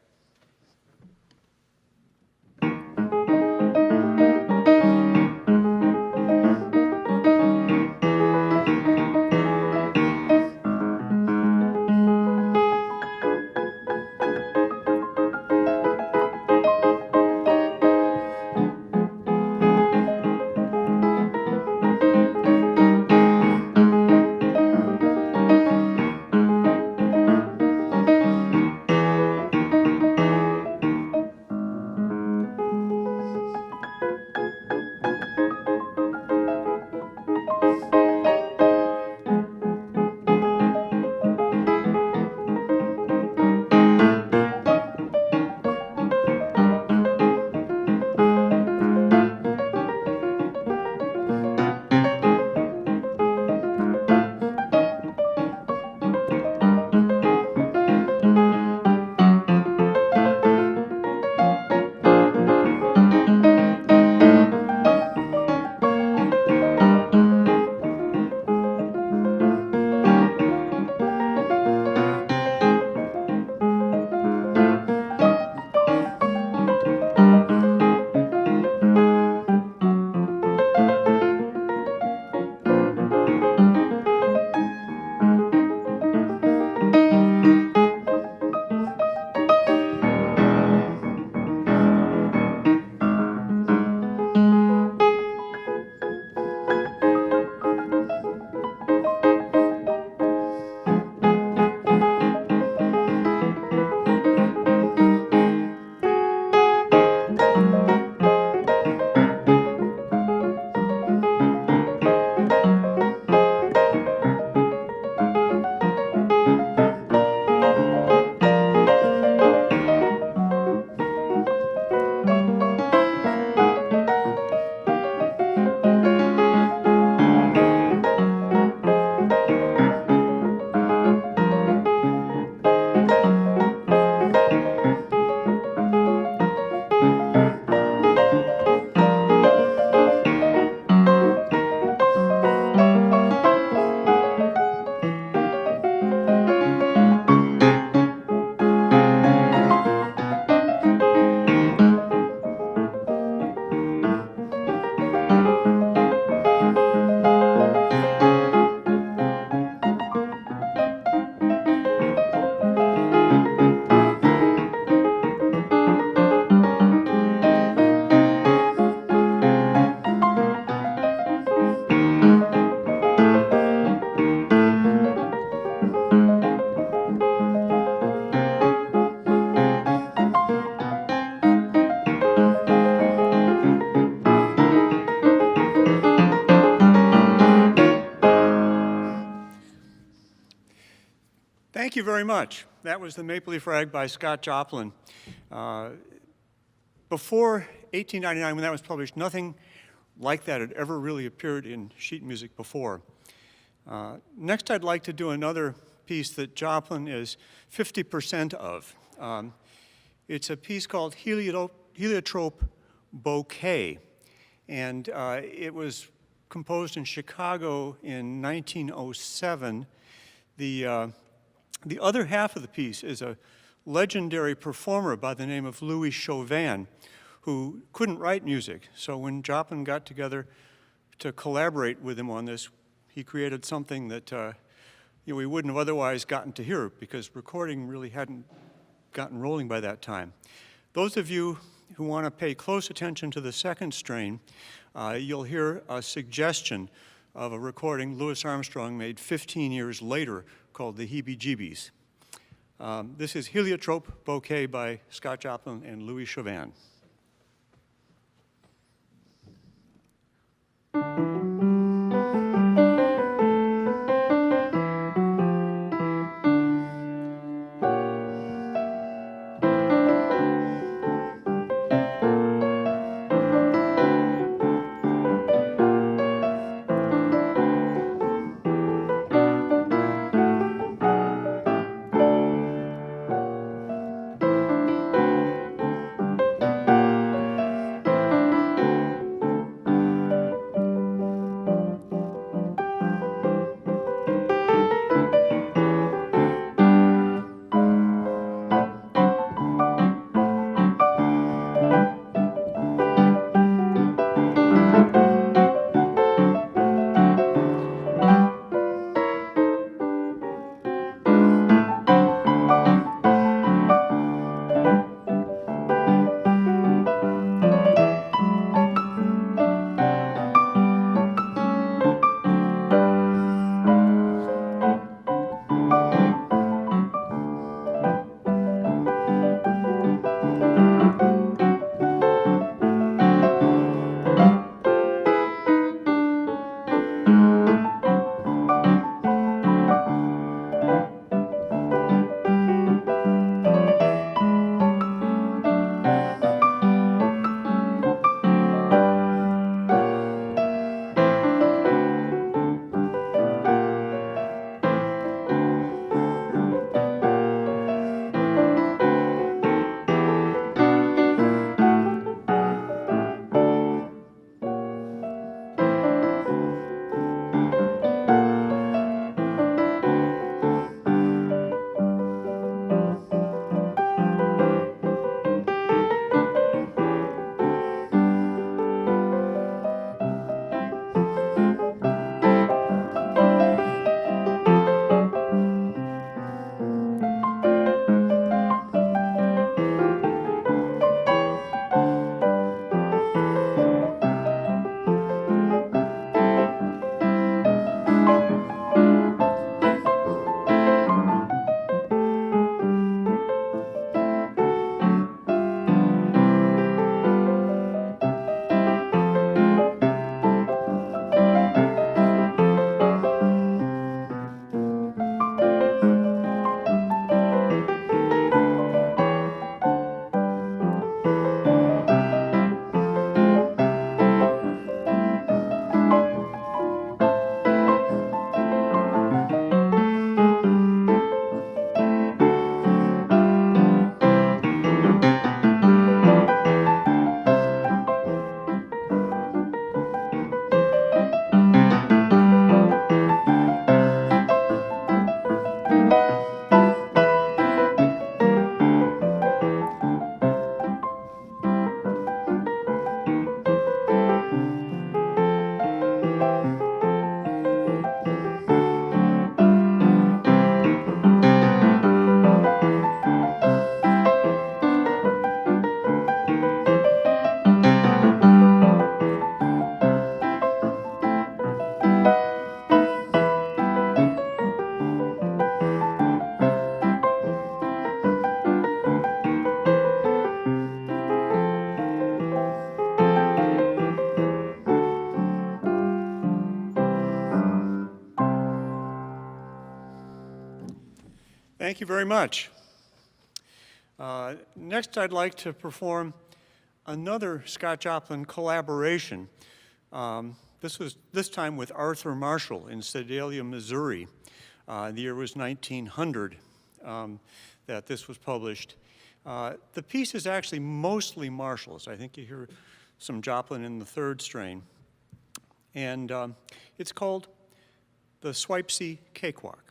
Thank you very much. That was the Maple Leaf Rag by Scott Joplin. Before 1899, when that was published, nothing like that had ever really appeared in sheet music before. Next, I'd like to do another piece that Joplin is 50% of. It's a piece called Heliotrope Bouquet, and it was composed in Chicago in 1907. The other half of the piece is a legendary performer by the name of Louis Chauvin, who couldn't write music. So when Joplin got together to collaborate with him on this, he created something that we wouldn't have otherwise gotten to hear because recording really hadn't gotten rolling by that time. Those of you who want to pay close attention to the second strain, you'll hear a suggestion of a recording Louis Armstrong made 15 years later called the Heebie-Jeebies. This is Heliotrope Bouquet by Scott Joplin and Louis Chauvin. Thank you very much. Next, I'd like to perform another Scott Joplin collaboration. This time with Arthur Marshall in Sedalia, Missouri. The year was 1900 that this was published. The piece is actually mostly Marshall's. I think you hear some Joplin in the third strain. And it's called The Swipesy Cakewalk.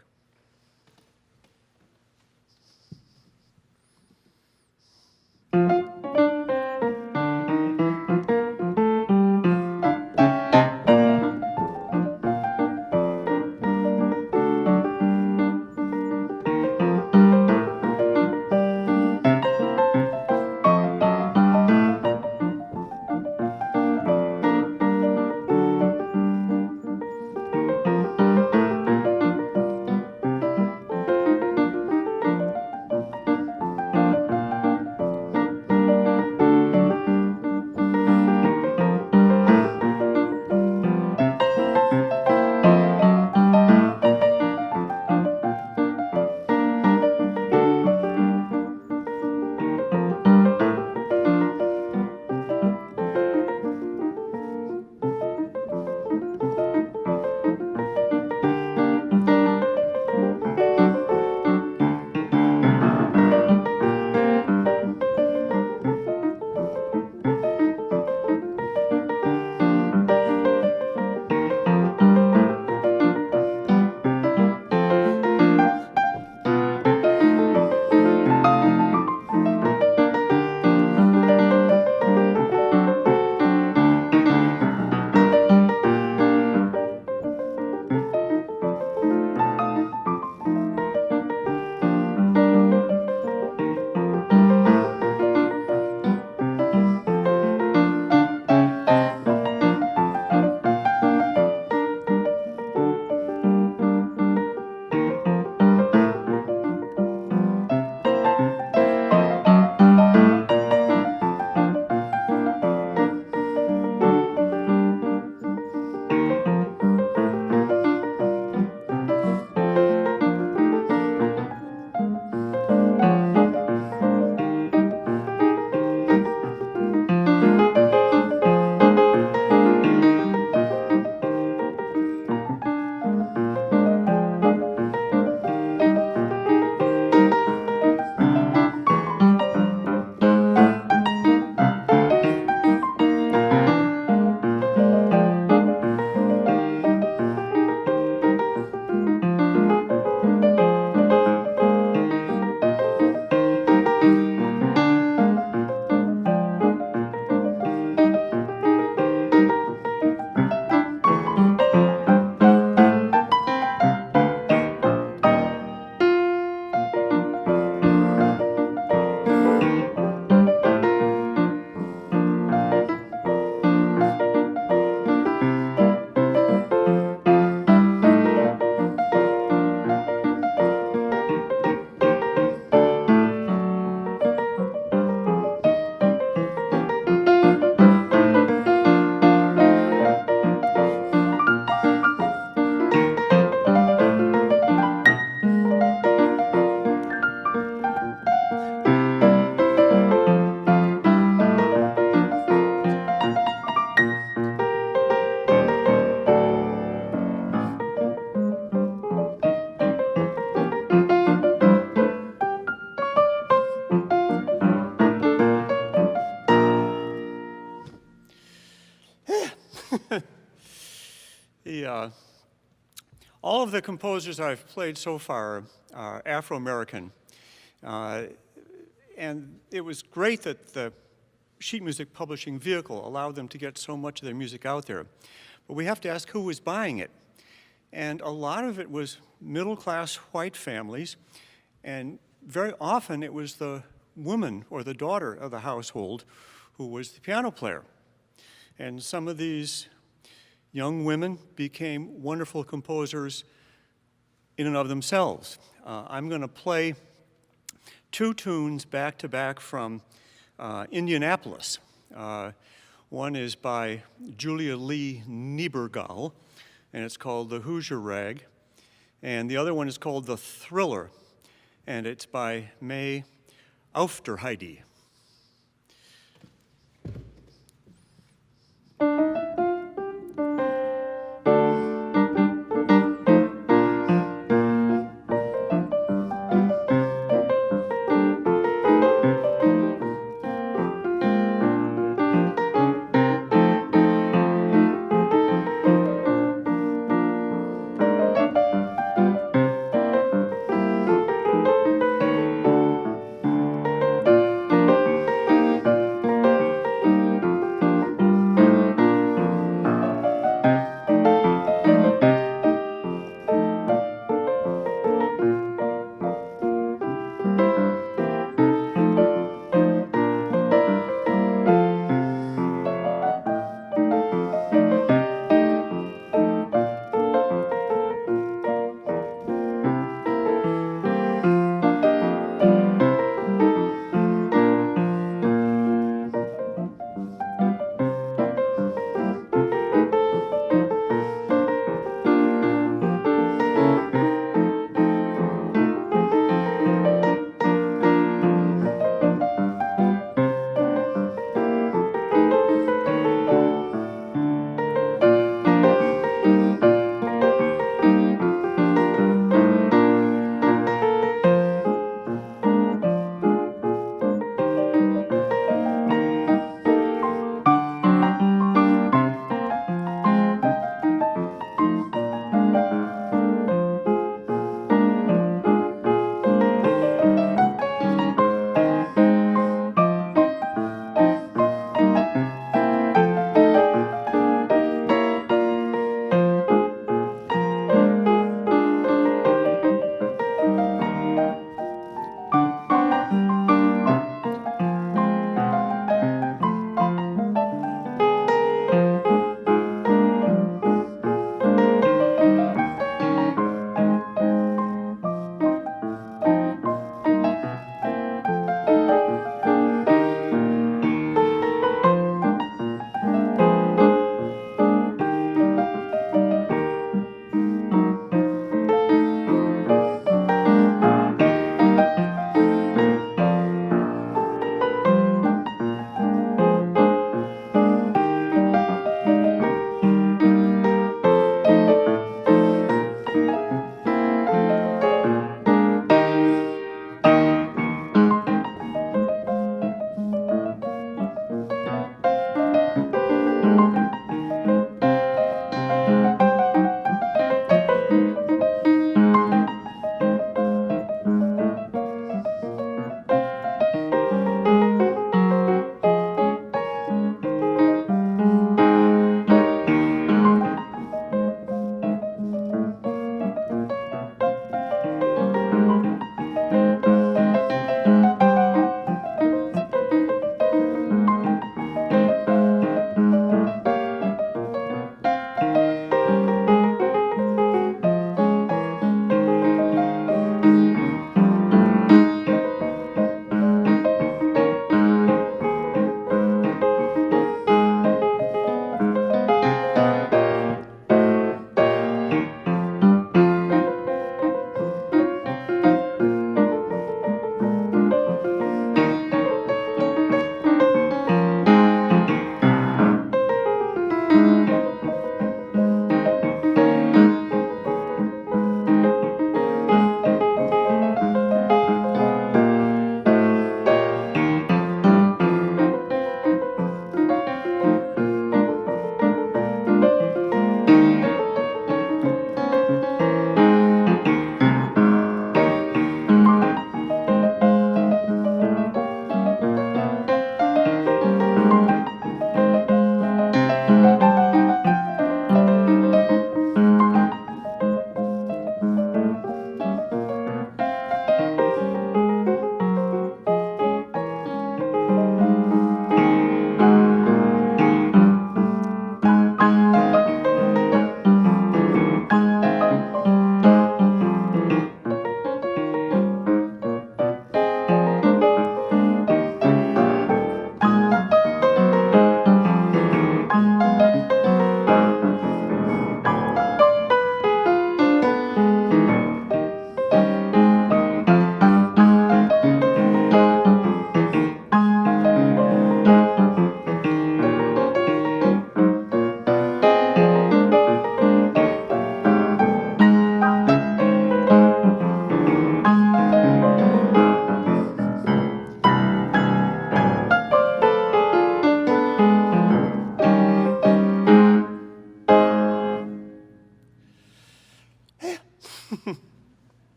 All of the composers I've played so far are Afro-American. And it was great that the sheet music publishing vehicle allowed them to get so much of their music out there. But we have to ask who was buying it. And a lot of it was middle-class white families, and very often it was the woman or the daughter of the household who was the piano player. And some of these young women became wonderful composers in and of themselves. I'm going to play two tunes back-to-back from Indianapolis. One is by Julia Lee Niebergall, and it's called The Hoosier Rag. And the other one is called The Thriller. and it's by May Aufderheide.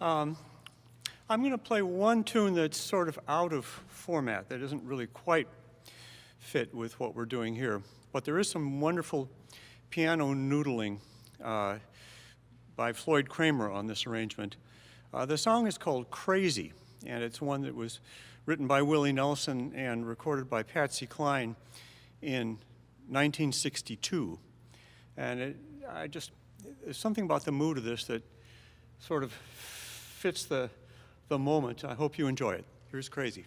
I'm going to play one tune that's sort of out of format, that doesn't really quite fit with what we're doing here. But there is some wonderful piano noodling by Floyd Kramer on this arrangement. The song is called Crazy, and it's one that was written by Willie Nelson and recorded by Patsy Cline in 1962. And there's something about the mood of this that sort of fits the moment. I hope you enjoy it. Here's Crazy.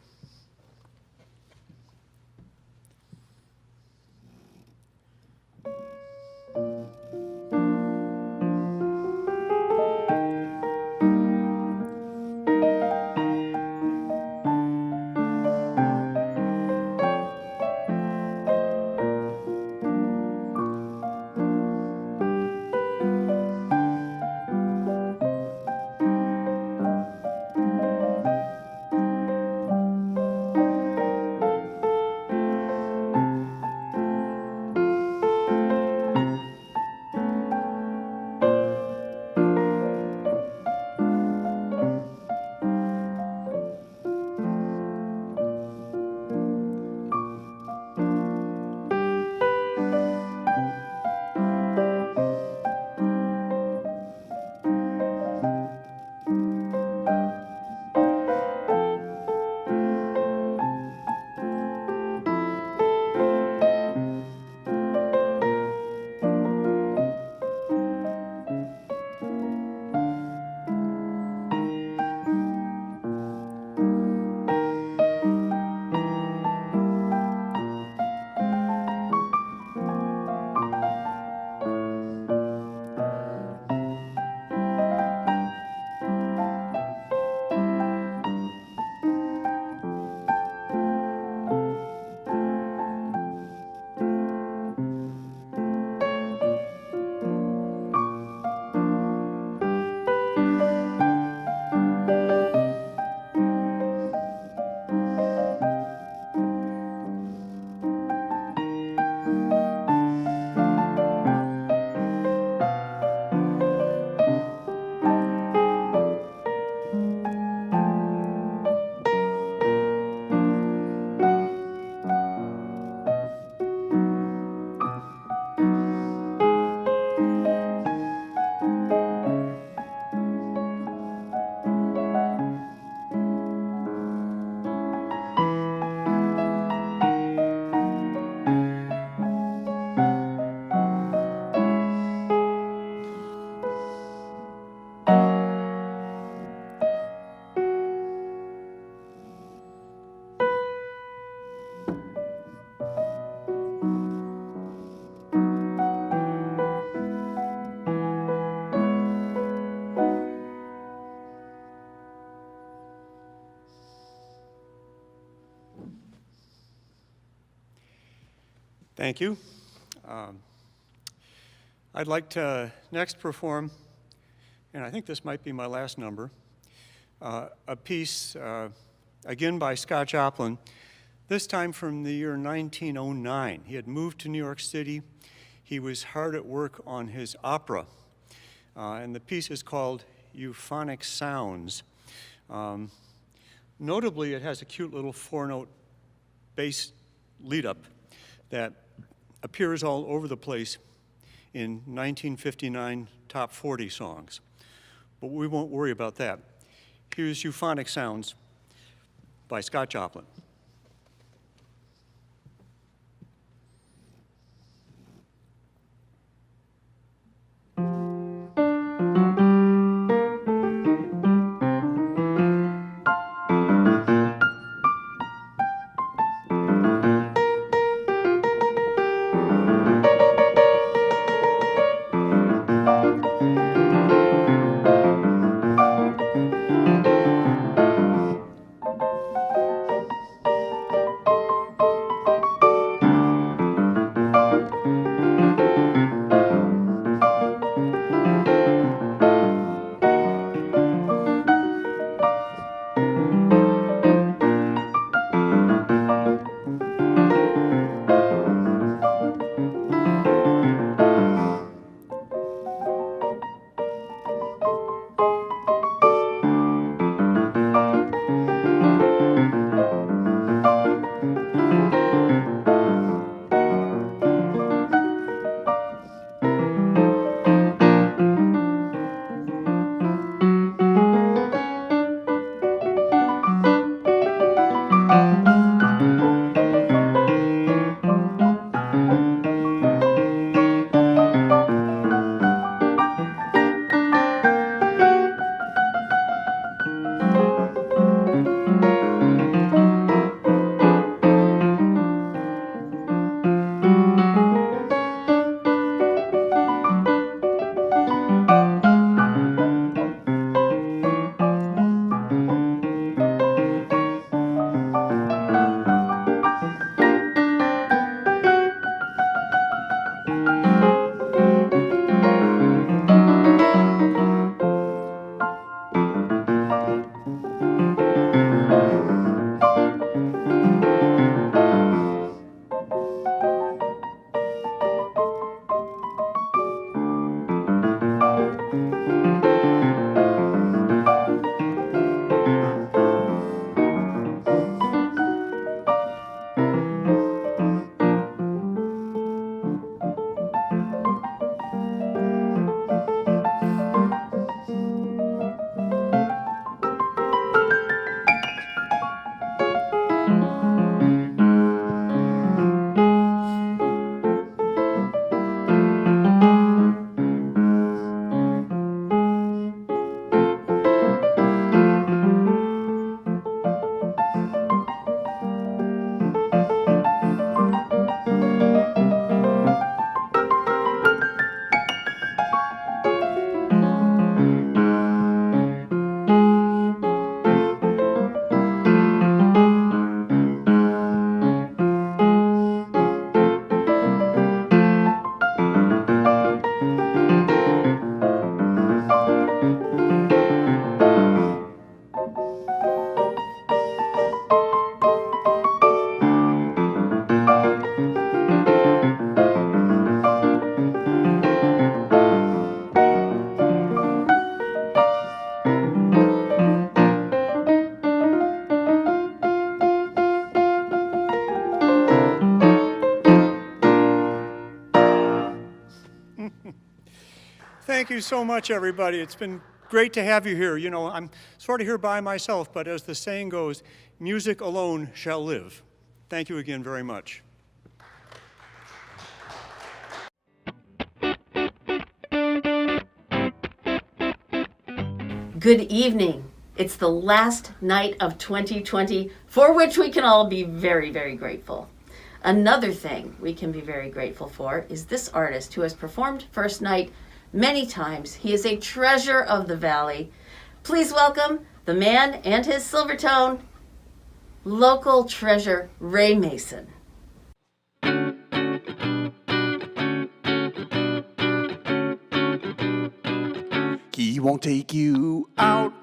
Thank you. I'd like to next perform, and I think this might be my last number, a piece, again by Scott Joplin, this time from the year 1909. He had moved to New York City. He was hard at work on his opera, and the piece is called Euphonic Sounds. Notably, it has a cute little four-note bass lead-up that appears all over the place in 1959 top 40 songs. But we won't worry about that. Here's Euphonic Sounds by Scott Joplin. Thank you so much, everybody. It's been great to have you here. You know, I'm sort of here by myself, but as the saying goes, music alone shall live. Thank you again very much. Good evening. It's the last night of 2020, for which we can all be very, very grateful. Another thing we can be very grateful for is this artist who has performed First Night many times. He is a treasure of the Valley. Please welcome the man and his silver tone, local treasure Ray Mason. He won't take you out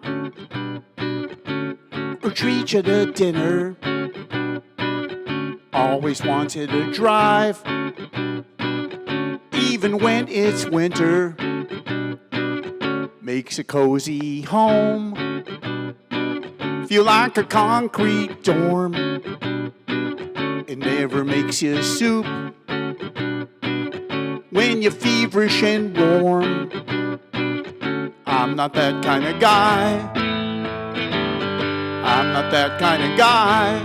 or treat you to dinner. Always wanted to drive, even when it's winter. Makes a cozy home feel like a concrete dorm. It never makes you soup when you're feverish and warm. I'm not that kind of guy. I'm not that kind of guy.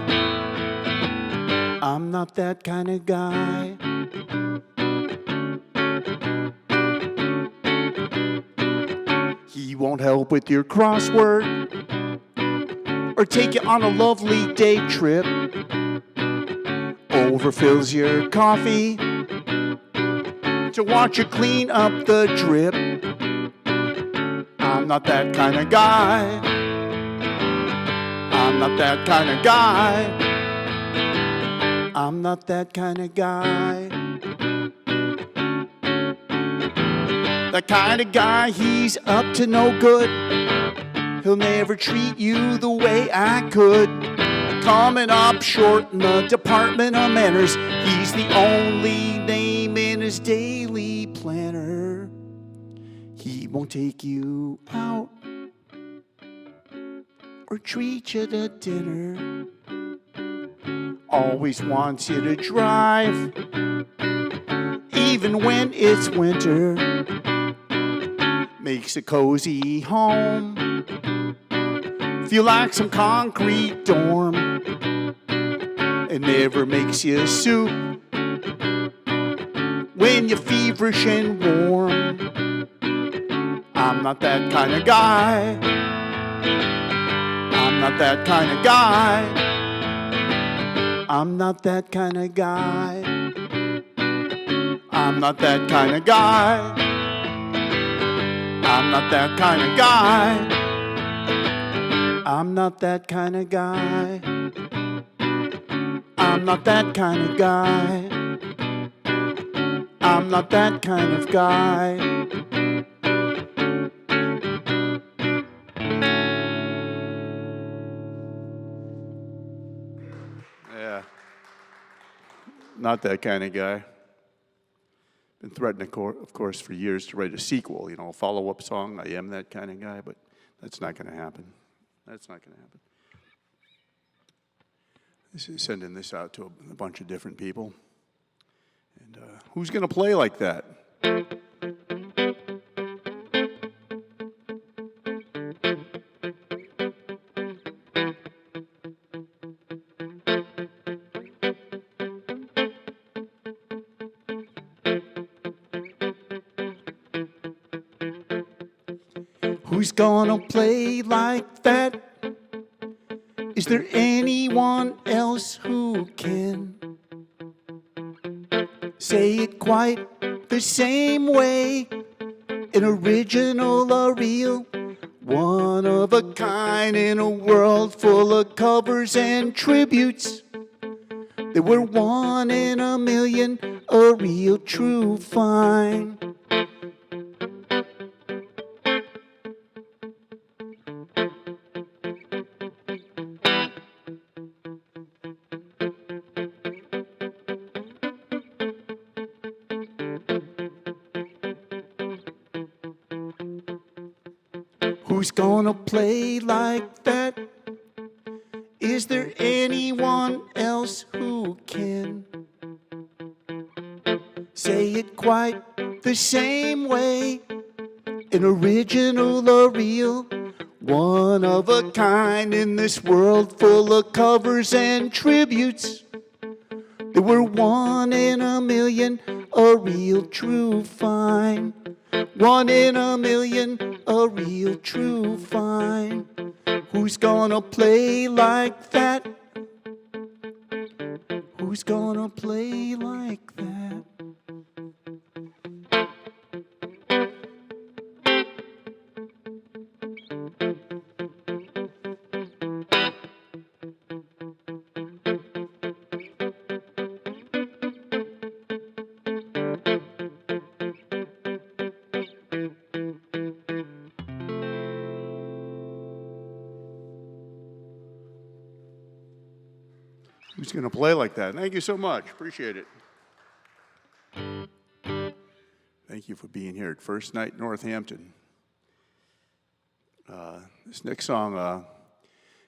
I'm not that kind of guy. He won't help with your crossword or take you on a lovely day trip. Overfills your coffee to watch you clean up the drip. I'm not that kind of guy. I'm not that kind of guy. I'm not that kind of guy. That kind of guy, he's up to no good. He'll never treat you the way I could. Coming up short in the Department of Manners. He's the only name in his daily planner. He won't take you out or treat you to dinner. Always wants you to drive, even when it's winter. Makes a cozy home feel like some concrete dorm. It never makes you soup when you're feverish and warm. I'm not that kind of guy. I'm not that kind of guy. I'm not that kind of guy. I'm not that kind of guy. I'm not that kind of guy. I'm not that kind of guy. I'm not that kind of guy. I'm not that kind of guy. Yeah. Not that kind of guy. Been threatening, of course, for years to write a sequel, you know, a follow-up song. I am that kind of guy, but that's not going to happen. That's not going to happen. This is sending this out to a bunch of different people. And who's going to play like that? Who's gonna play like that? Is there anyone else who can say it quite the same way? An original, a real, one of a kind in a world full of covers and tributes. There were one in a million, a real true find. Who's gonna play like that? Is there anyone else who can say it quite the same way? an original or real, one of a kind in this world full of covers and tributes. There were 1 in a million, a real true find. 1 in a million, a real true find. Who's gonna play like that? Who's gonna play like that? Who's going to play like that? Thank you so much. Appreciate it. Thank you for being here at First Night Northampton. This next song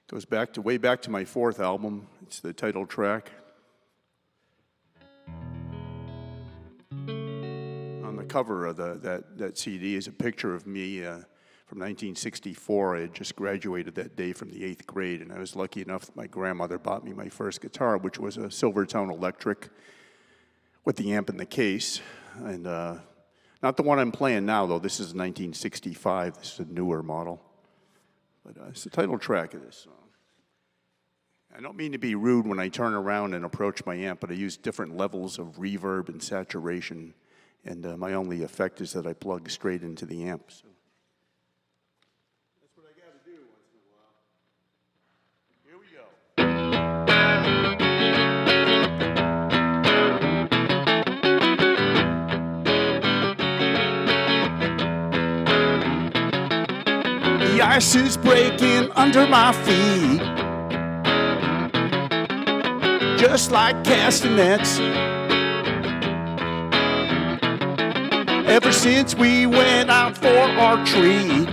goes way back to my 4th album. It's the title track. On the cover of that CD is a picture of me from 1964. I had just graduated that day from the 8th grade, and I was lucky enough that my grandmother bought me my first guitar, which was a Silvertone Electric with the amp in the case. And not the one I'm playing now, though. This is 1965. This is a newer model. But it's the title track of this song. I don't mean to be rude when I turn around and approach my amp, but I use different levels of reverb and saturation, and my only effect is that I plug straight into the amp. So. The ice is breaking under my feet, just like castanets. Ever since we went out for our treat,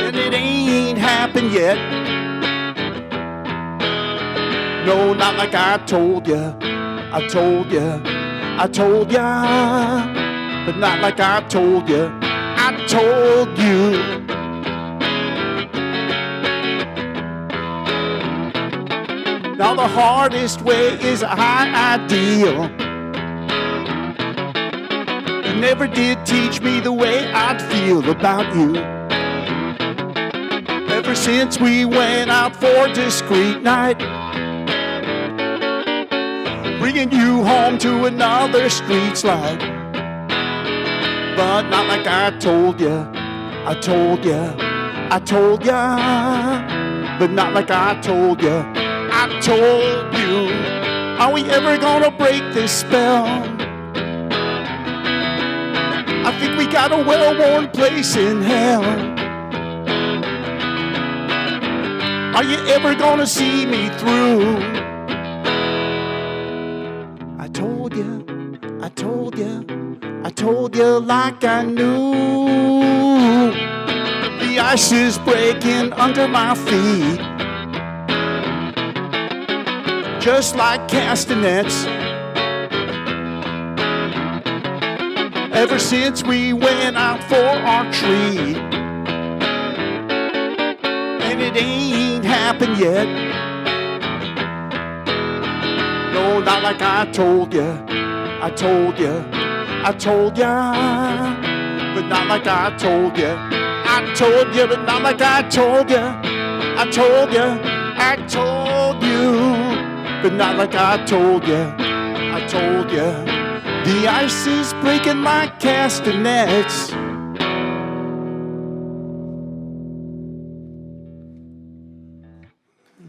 and it ain't happened yet. No, not like I told ya, I told ya, I told ya, but not like I told ya, I told you. Now the hardest way is a high ideal. You never did teach me the way I'd feel about you. Ever since we went out for discreet night, bringing you home to another street slide. But not like I told ya, I told ya, I told ya. But not like I told ya, I told you. Are we ever gonna break this spell? I think we got a well-worn place in hell. Are you ever gonna see me through? I told ya, I told ya, I told you like I knew. The ice is breaking under my feet, just like castanets. Ever since we went out for our treat, and it ain't happened yet. No, not like I told you, I told you, I told ya, but not like I told ya. I told you, but not like I told ya. I told ya, I told you, but not like I told ya. I told ya. The ice is breaking like castanets.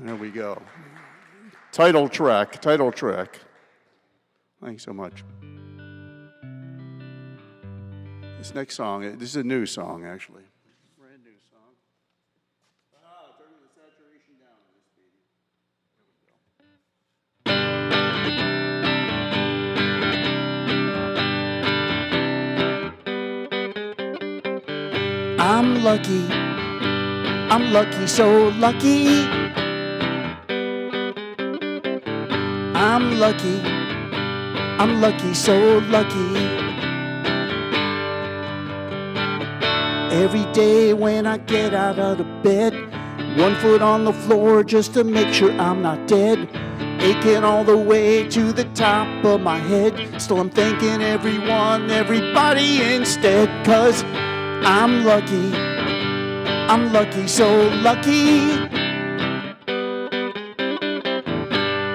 There we go. Title track, title track. Thanks so much. This next song, this is a new song, actually. Brand new song. Turning the saturation down on this baby. I'm lucky, so lucky. I'm lucky, so lucky. Every day when I get out of the bed, 1 foot on the floor just to make sure I'm not dead. Aching all the way to the top of my head. Still I'm thanking everyone, everybody instead. 'Cause I'm lucky, so lucky.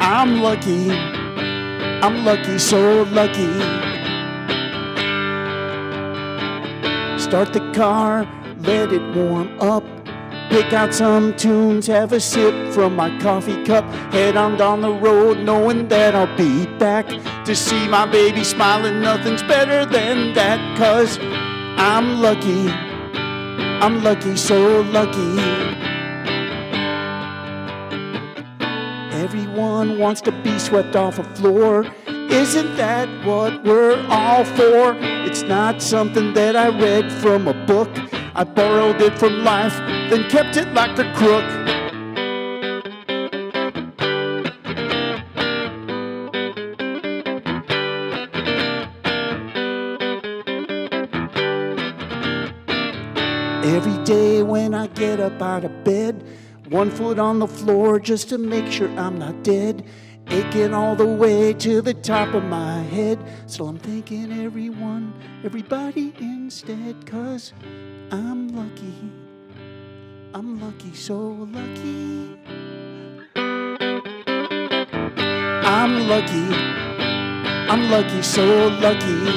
I'm lucky, so lucky. Start the car, let it warm up. Pick out some tunes, have a sip from my coffee cup. Head on down the road knowing that I'll be back to see my baby smiling. Nothing's better than that. 'Cause I'm lucky, so lucky. Everyone wants to be swept off a floor. Isn't that what we're all for? It's not something that I read from a book. I borrowed it from life, then kept it like a crook. Every day when I get up out of bed, 1 foot on the floor just to make sure I'm not dead. Aching all the way to the top of my head. So I'm thanking everyone, everybody instead. 'Cause I'm lucky, so lucky. I'm lucky, so lucky.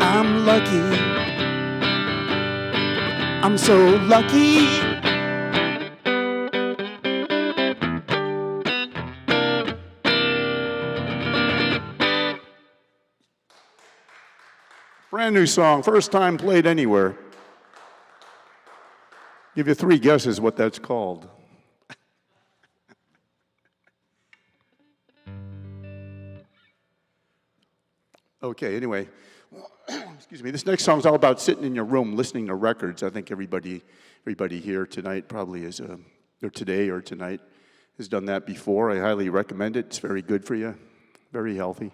I'm lucky, I'm so lucky. Brand new song, first time played anywhere. Give you 3 guesses what that's called. Okay, anyway, excuse me. This next song's all about sitting in your room listening to records. I think everybody here tonight probably is, or today or tonight, has done that before. I highly recommend it. It's very good for you, very healthy.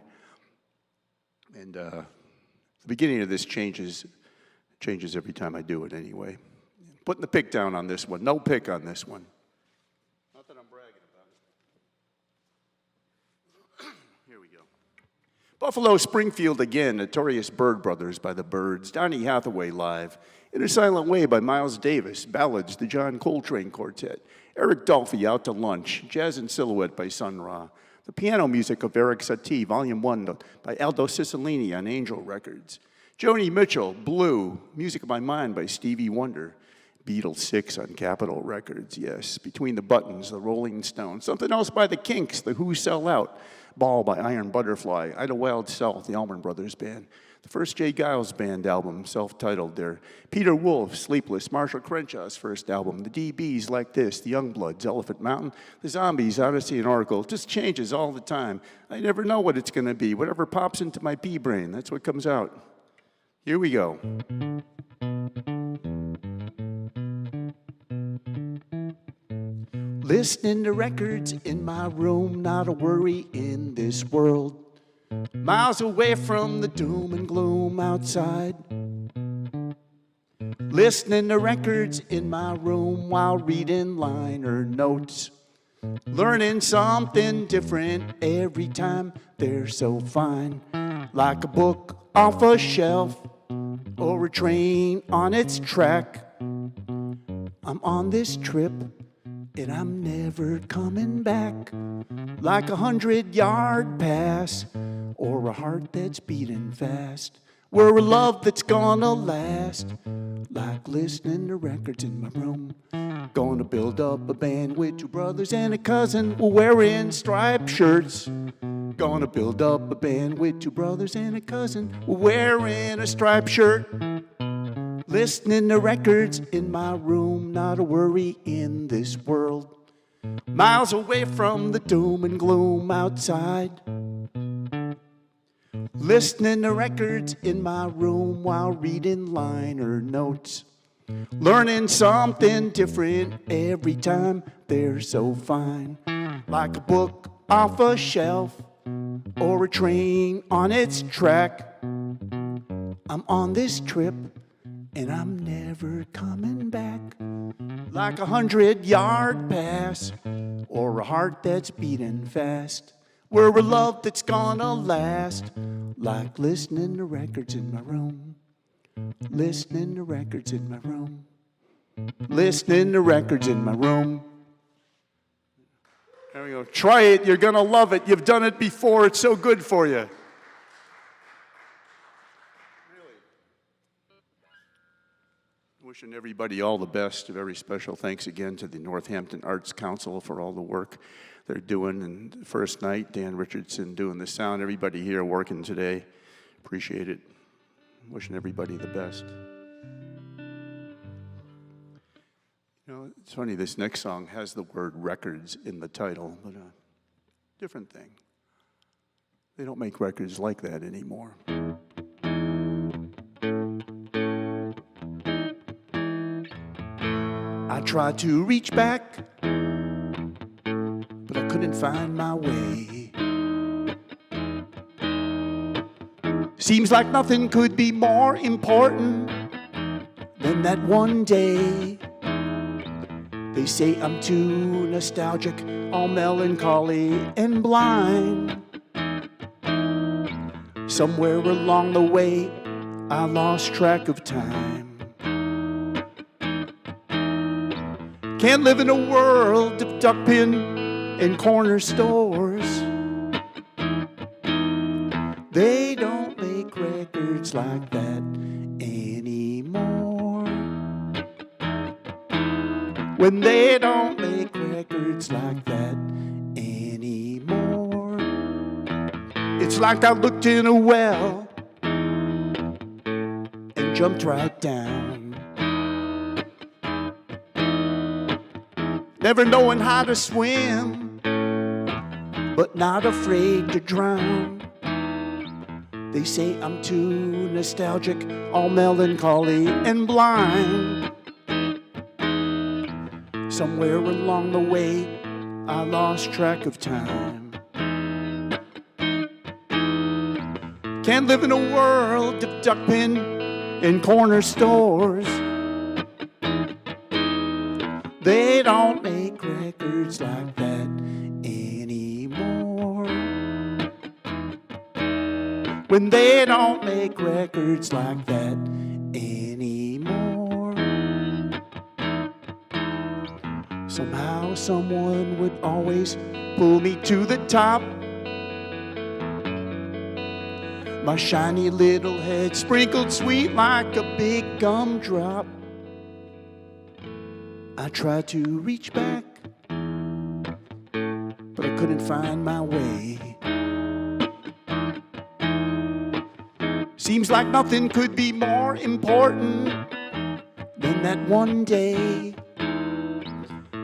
And the beginning of this changes every time I do it anyway. Putting the pick down on this one. No pick on this one. Not that I'm bragging about it. Here we go. Buffalo Springfield again, Notorious Bird Brothers by the Byrds, Donny Hathaway live, In a Silent Way by Miles Davis, Ballads, the John Coltrane Quartet, Eric Dolphy, Out to Lunch, Jazz and Silhouette by Sun Ra, the piano music of Eric Satie, Volume 1 by Aldo Cicilline on Angel Records, Joni Mitchell, Blue, Music of My Mind by Stevie Wonder, Beatles 6 on Capitol Records, yes, Between the Buttons, the Rolling Stones, something else by the Kinks, the Who Sell Out, Ball by Iron Butterfly, Ida Wild South, the Allman Brothers Band, the first Jay Giles Band album, self-titled there, Peter Wolf, Sleepless, Marshall Crenshaw's first album, the DBs Like This, the Youngbloods, Elephant Mountain, the Zombies, Odyssey and Oracle. It just changes all the time. I never know what it's going to be. Whatever pops into my pea brain, that's what comes out. Here we go. Listening to records in my room, not a worry in this world. Miles away from the doom and gloom outside. Listening to records in my room while reading liner notes. Learning something different every time, they're so fine. Like a book off a shelf or a train on its track. I'm on this trip and I'm never coming back. Like 100-yard pass or a heart that's beating fast. We're a love that's gonna last. Like listening to records in my room. Gonna build up a band with 2 brothers and a cousin wearing striped shirts. Gonna build up a band with 2 brothers and a cousin wearing a striped shirt. Listening to records in my room, not a worry in this world. Miles away from the doom and gloom outside. Listening to records in my room while reading liner notes. Learning something different every time, they're so fine. Like a book off a shelf or a train on its track. I'm on this trip and I'm never coming back. Like 100-yard pass or a heart that's beating fast. We're a love that's gonna last. Like listening to records in my room. Listening to records in my room. Listening to records in my room. There we go. Try it. You're gonna love it. You've done it before. It's so good for you. Wishing everybody all the best. A very special thanks again to the Northampton Arts Council for all the work they're doing. And the first night, Dan Richardson doing the sound. Everybody here working today. Appreciate it. Wishing everybody the best. You know, it's funny, this next song has the word records in the title, but a different thing. They don't make records like that anymore. I tried to reach back, but I couldn't find my way. Seems like nothing could be more important than that one day. They say I'm too nostalgic, all melancholy and blind. Somewhere along the way, I lost track of time. Can't live in a world of duck pin and corner stores. They don't make records like that anymore. When they don't make records like that anymore. It's like I looked in a well and jumped right down. Never knowing how to swim, but not afraid to drown. They say I'm too nostalgic, all melancholy and blind. Somewhere along the way, I lost track of time. Can't live in a world of duck pin and corner stores. They don't make records like that anymore. When they don't make records like that anymore. Somehow someone would always pull me to the top. My shiny little head sprinkled sweet like a big gumdrop. I tried to reach back, but I couldn't find my way. Seems like nothing could be more important than that one day.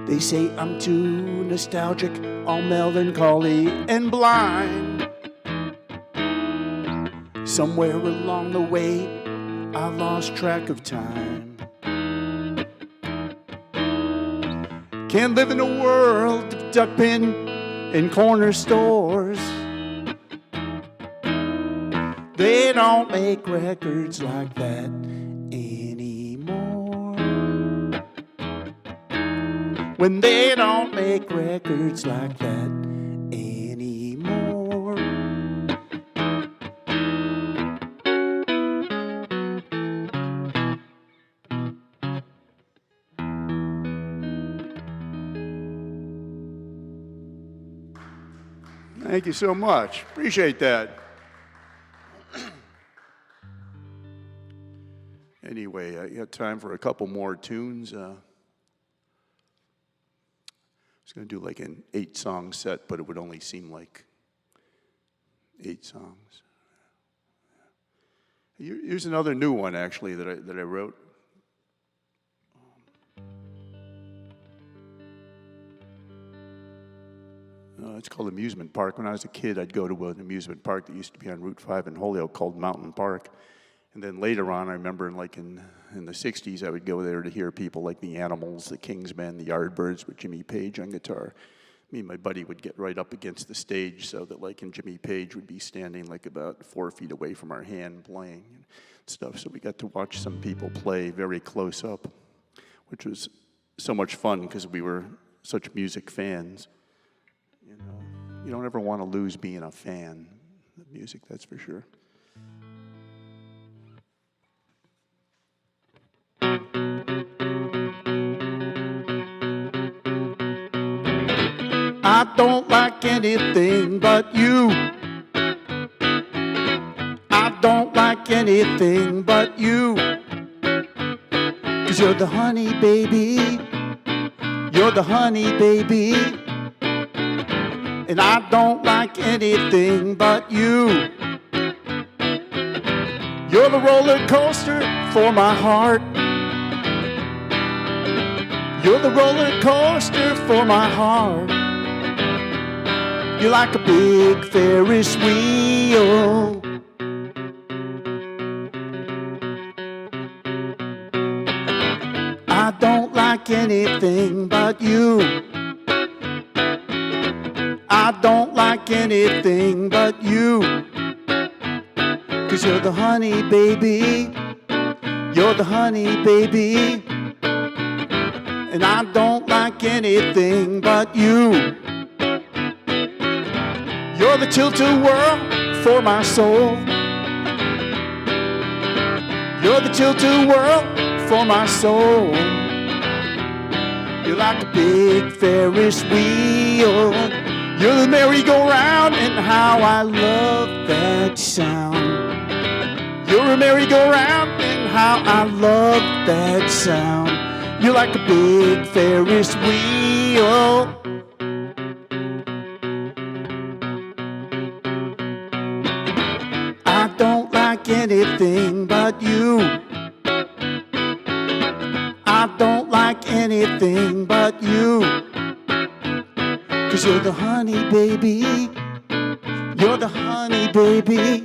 They say I'm too nostalgic, all melancholy and blind. Somewhere along the way, I lost track of time. Can't live in a world of duck pin and corner stores. They don't make records like that anymore. When they don't make records like that anymore. Thank you so much. Appreciate that. Anyway, I got time for a couple more tunes. I was going to do like an 8-song set, but it would only seem like 8 songs. Here's another new one, actually, that I wrote. It's called Amusement Park. When I was a kid, I'd go to an amusement park that used to be on Route 5 in Holyoke called Mountain Park. And then later on, I remember in the 60s, I would go there to hear people like the Animals, the Kingsmen, the Yardbirds with Jimmy Page on guitar. Me and my buddy would get right up against the stage so that and Jimmy Page would be standing like about 4 feet away from our hand playing. stuff. So we got to watch some people play very close up, which was so much fun because we were such music fans. You know, you don't ever want to lose being a fan of music, that's for sure. I don't like anything but you. I don't like anything but you. 'Cause you're the honey baby. You're the honey baby. And I don't like anything but you. You're the roller coaster for my heart. You're the roller coaster for my heart. You're like a big Ferris wheel. I don't like anything but you. I don't like anything but you. 'Cause you're the honey baby. You're the honey baby. And I don't like anything but you. You're the tilt-a-whirl for my soul. You're the tilt-a-whirl for my soul. You're like a big Ferris wheel. You're the merry-go-round, and how I love that sound. You're a merry-go-round, and how I love that sound. You're like a big Ferris wheel. I don't like anything but you. I don't like anything but you. 'Cause you're the honey baby. You're the honey baby.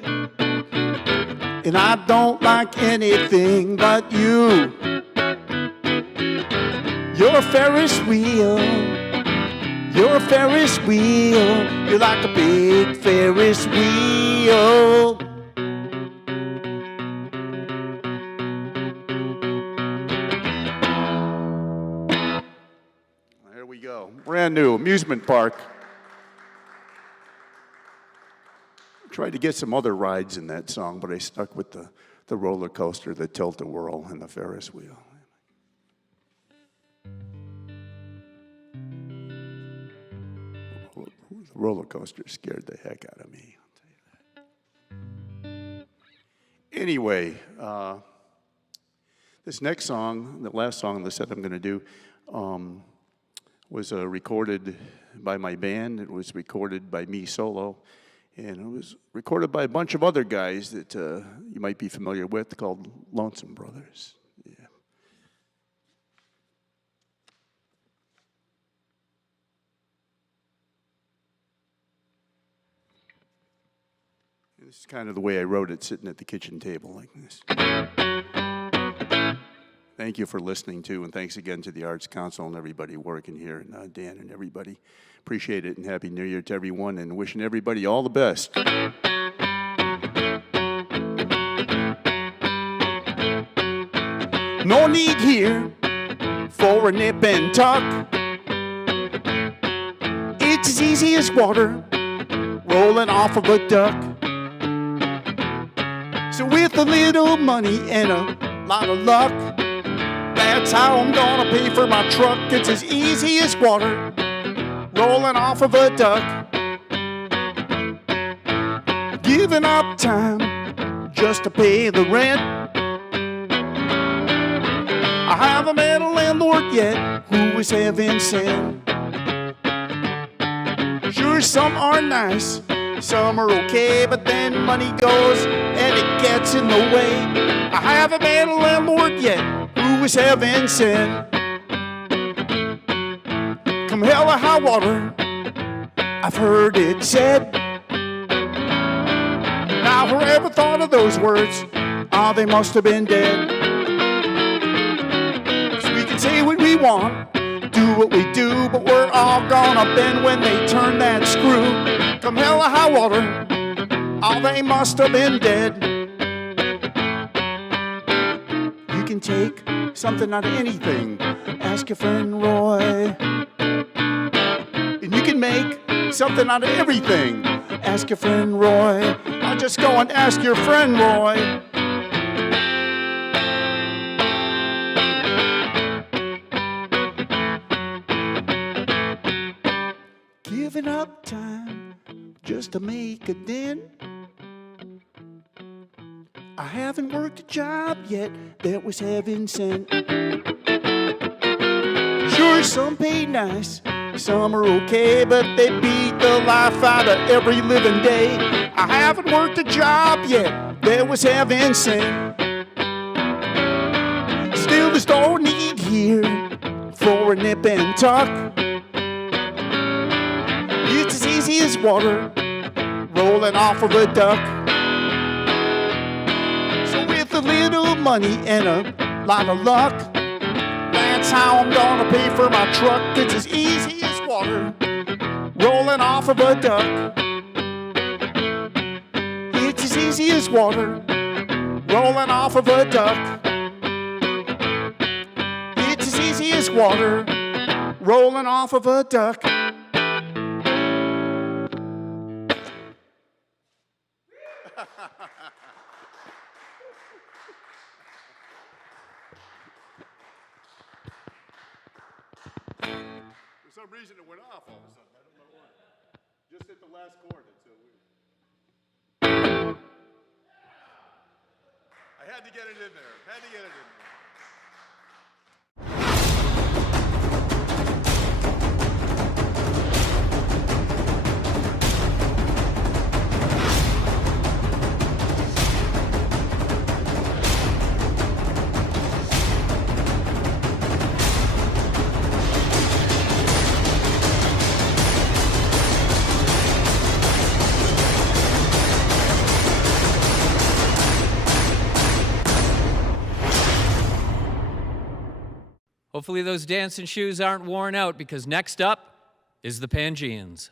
And I don't like anything but you. You're a Ferris wheel. You're a Ferris wheel. You're like a big Ferris wheel. There we go. Brand new amusement park. Tried to get some other rides in that song, but I stuck with the roller coaster, the tilt-a-whirl, and the Ferris wheel. The roller coaster scared the heck out of me, I'll tell you that. Anyway, this next song, the last song on the set I'm going to do, was recorded by my band. It was recorded by me solo. And it was recorded by a bunch of other guys that you might be familiar with, called Lonesome Brothers. Yeah. This is kind of the way I wrote it, sitting at the kitchen table like this. Thank you for listening to, and thanks again to the Arts Council and everybody working here, and Dan and everybody. Appreciate it, and Happy New Year to everyone, and wishing everybody all the best. No need here for a nip and tuck. It's as easy as water rolling off of a duck. So with a little money and a lot of luck, that's how I'm gonna pay for my truck. It's as easy as water rolling off of a duck. Giving up time just to pay the rent. I haven't met a landlord yet who is heaven sent. Sure, some are nice, some are okay, but then money goes and it gets in the way. I haven't met a landlord yet who is heaven sent. Come hell or high water, I've heard it said. Now whoever thought of those words, oh, they must have been dead. So we can say what we want, do what we do, but we're all gonna bend when they turn that screw. Come hell or high water, oh, they must have been dead. can take something out of anything. Ask your friend Roy. And you can make something out of everything. Ask your friend Roy. I'll just go and ask your friend Roy. Giving up time just to make a dent. I haven't worked a job yet that was heaven sent. Sure, some pay nice, some are okay, but they beat the life out of every living day. I haven't worked a job yet that was heaven sent. Still, there's no need here for a nip and tuck. It's as easy as water rolling off of a duck. So with a little money and a lot of luck, that's how I'm gonna pay for my truck. It's as easy as water rolling off of a duck. It's as easy as water rolling off of a duck. It's as easy as water rolling off of a duck. For some reason it went off all of a sudden. I don't know why. Just hit the last chord. It's so weird. I had to get it in there. Had to get it in there. Hopefully those dancing shoes aren't worn out, because next up is the Pangeans.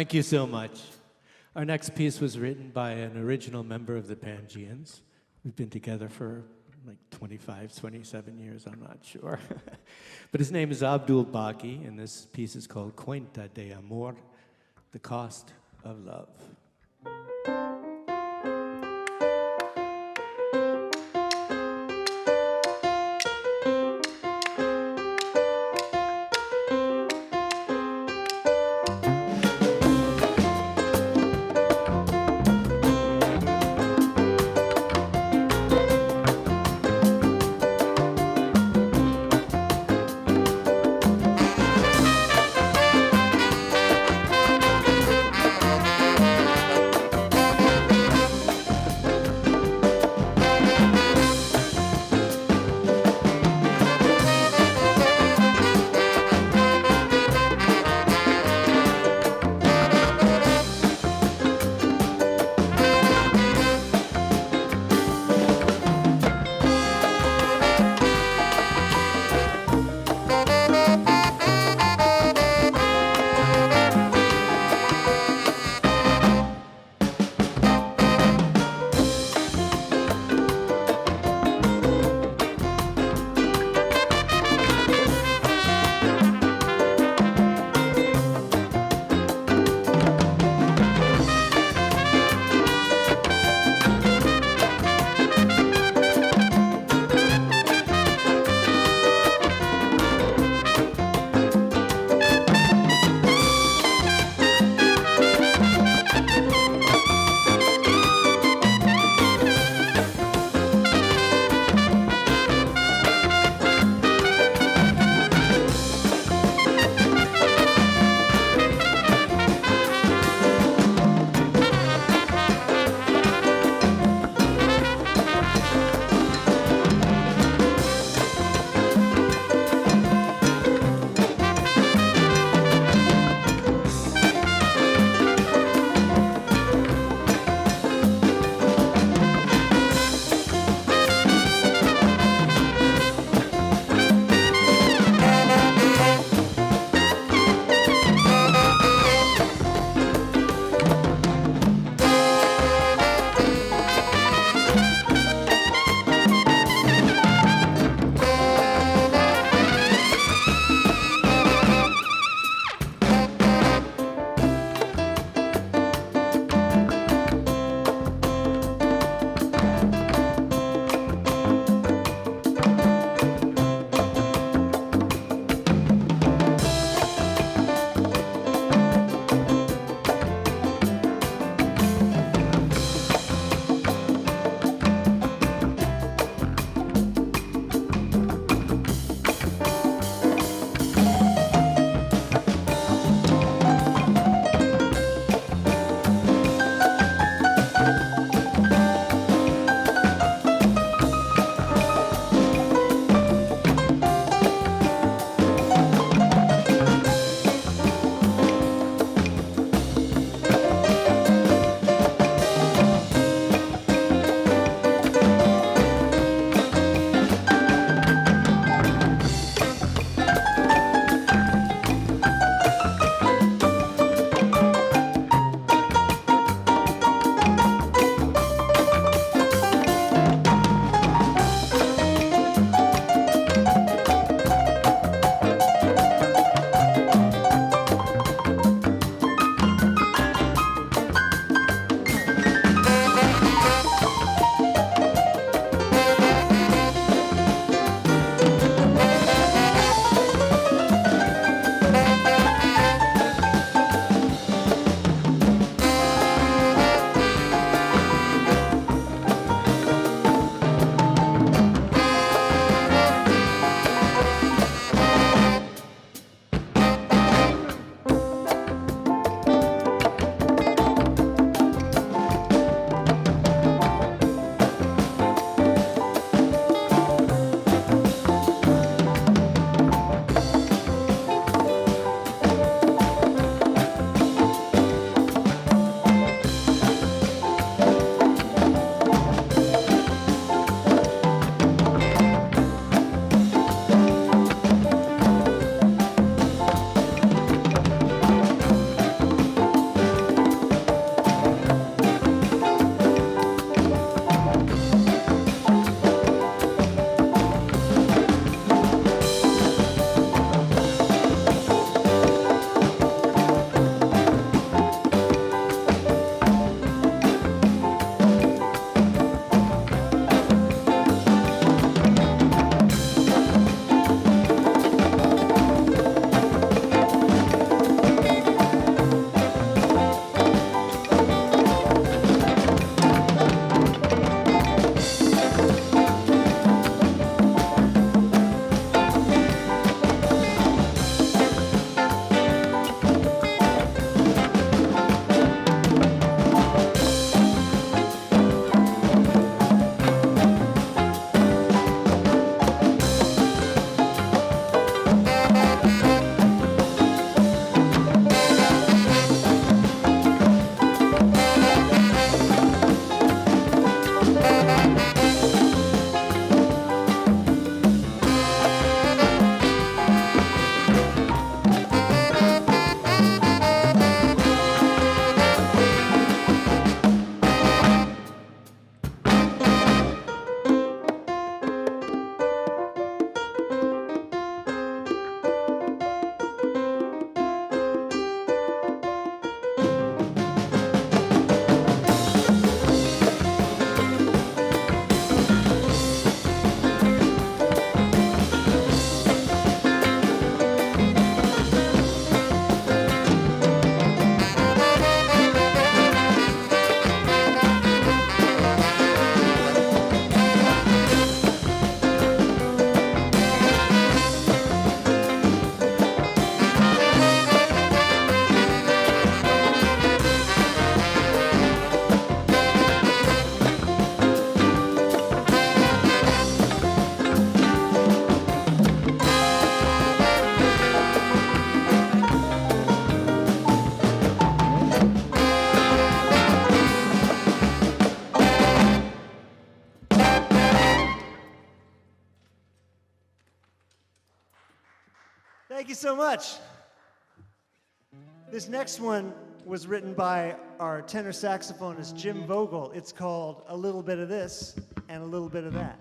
Thank you so much. Our next piece was written by an original member of the Pangians. We've been together for like 25, 27 years, I'm not sure. But his name is Abdul Baki, and this piece is called Cuenta de Amor, The Cost of Love. Thank you so much. This next one was written by our tenor saxophonist, Jim Vogel. It's called A Little Bit of This and a Little Bit of That.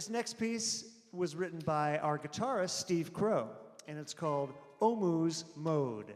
This next piece was written by our guitarist, Steve Crow, and it's called Omu's Mode.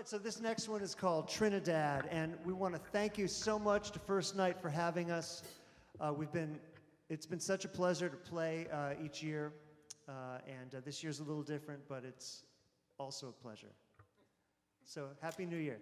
right, so this next one is called Trinidad, and we want to thank you so much to First Night for having us. It's been such a pleasure to play each year, and this year's a little different, but it's also a pleasure. So, Happy New Year.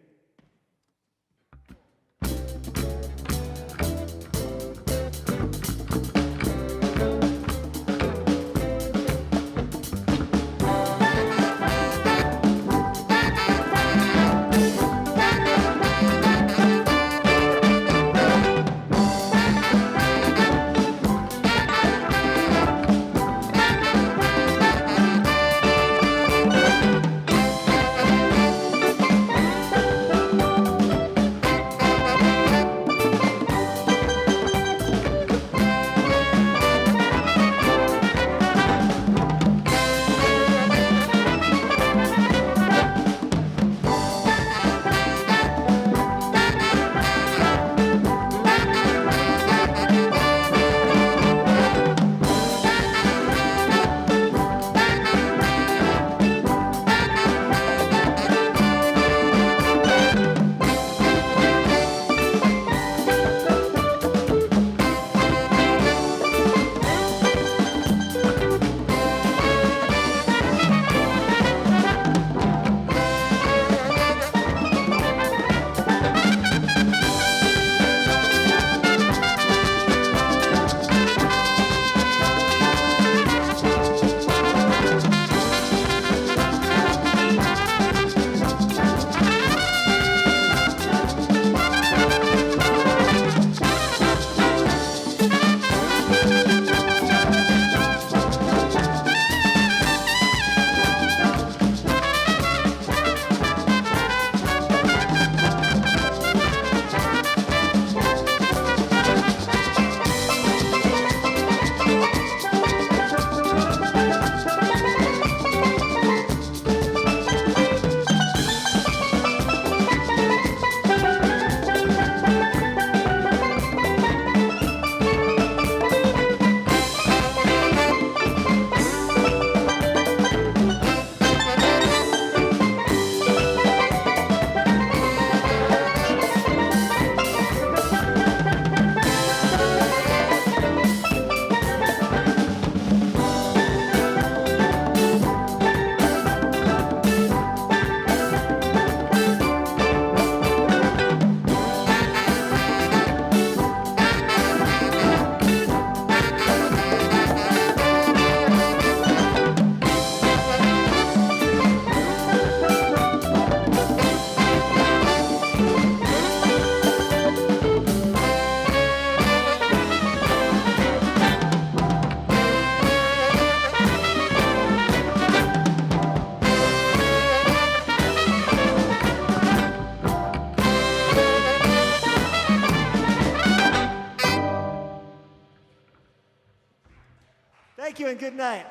Thank you and good night.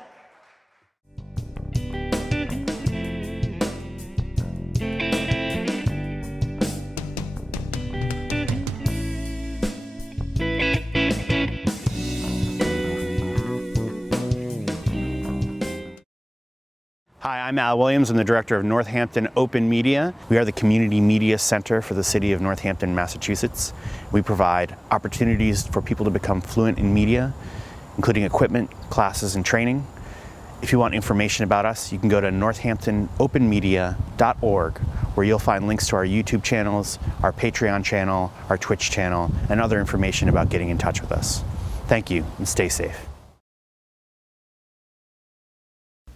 Hi, I'm Al Williams. I'm the director of Northampton Open Media. We are the community media center for the city of Northampton, Massachusetts. We provide opportunities for people to become fluent in media, including equipment, classes, and training. If you want information about us, you can go to northamptonopenmedia.org, where you'll find links to our YouTube channels, our Patreon channel, our Twitch channel, and other information about getting in touch with us. Thank you, and stay safe.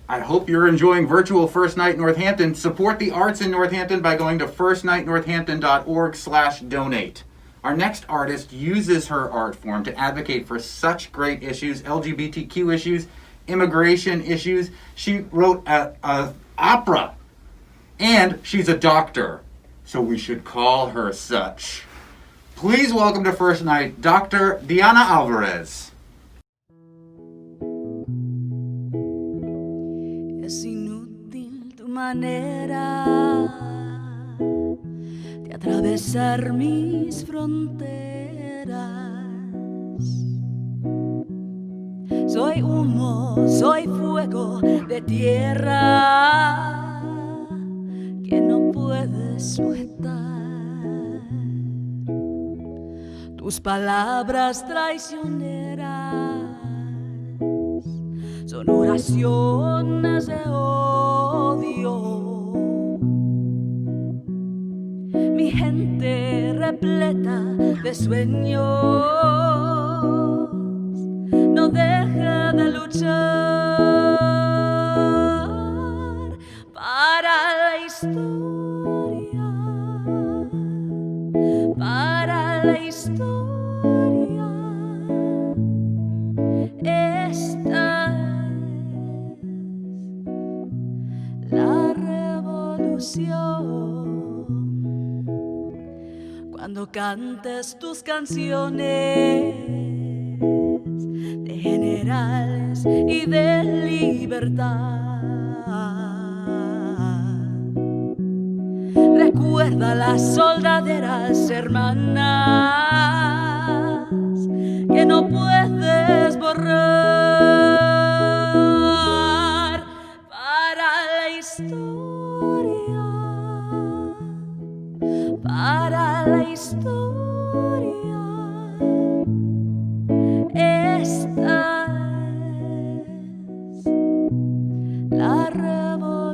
I hope you're enjoying virtual First Night Northampton. Support the arts in Northampton by going to firstnightnorthampton.org/donate. Our next artist uses her art form to advocate for such great issues, LGBTQ issues, immigration issues. She wrote an opera, and she's a doctor, so we should call her such. Please welcome to First Night, Dr. Diana Alvarez. Es inútil tu manera de atravesar mis fronteras. Soy humo, soy fuego de tierra que no puedes sujetar. Tus palabras traicioneras son oraciones de odio. Mi gente repleta de sueños no deja de luchar para la historia, para la historia. Esta es la revolución. Cuando cantes tus canciones de generales y de libertad, recuerda las soldaderas hermanas que no puedes borrar para la historia, para la historia. Esta es la revolución.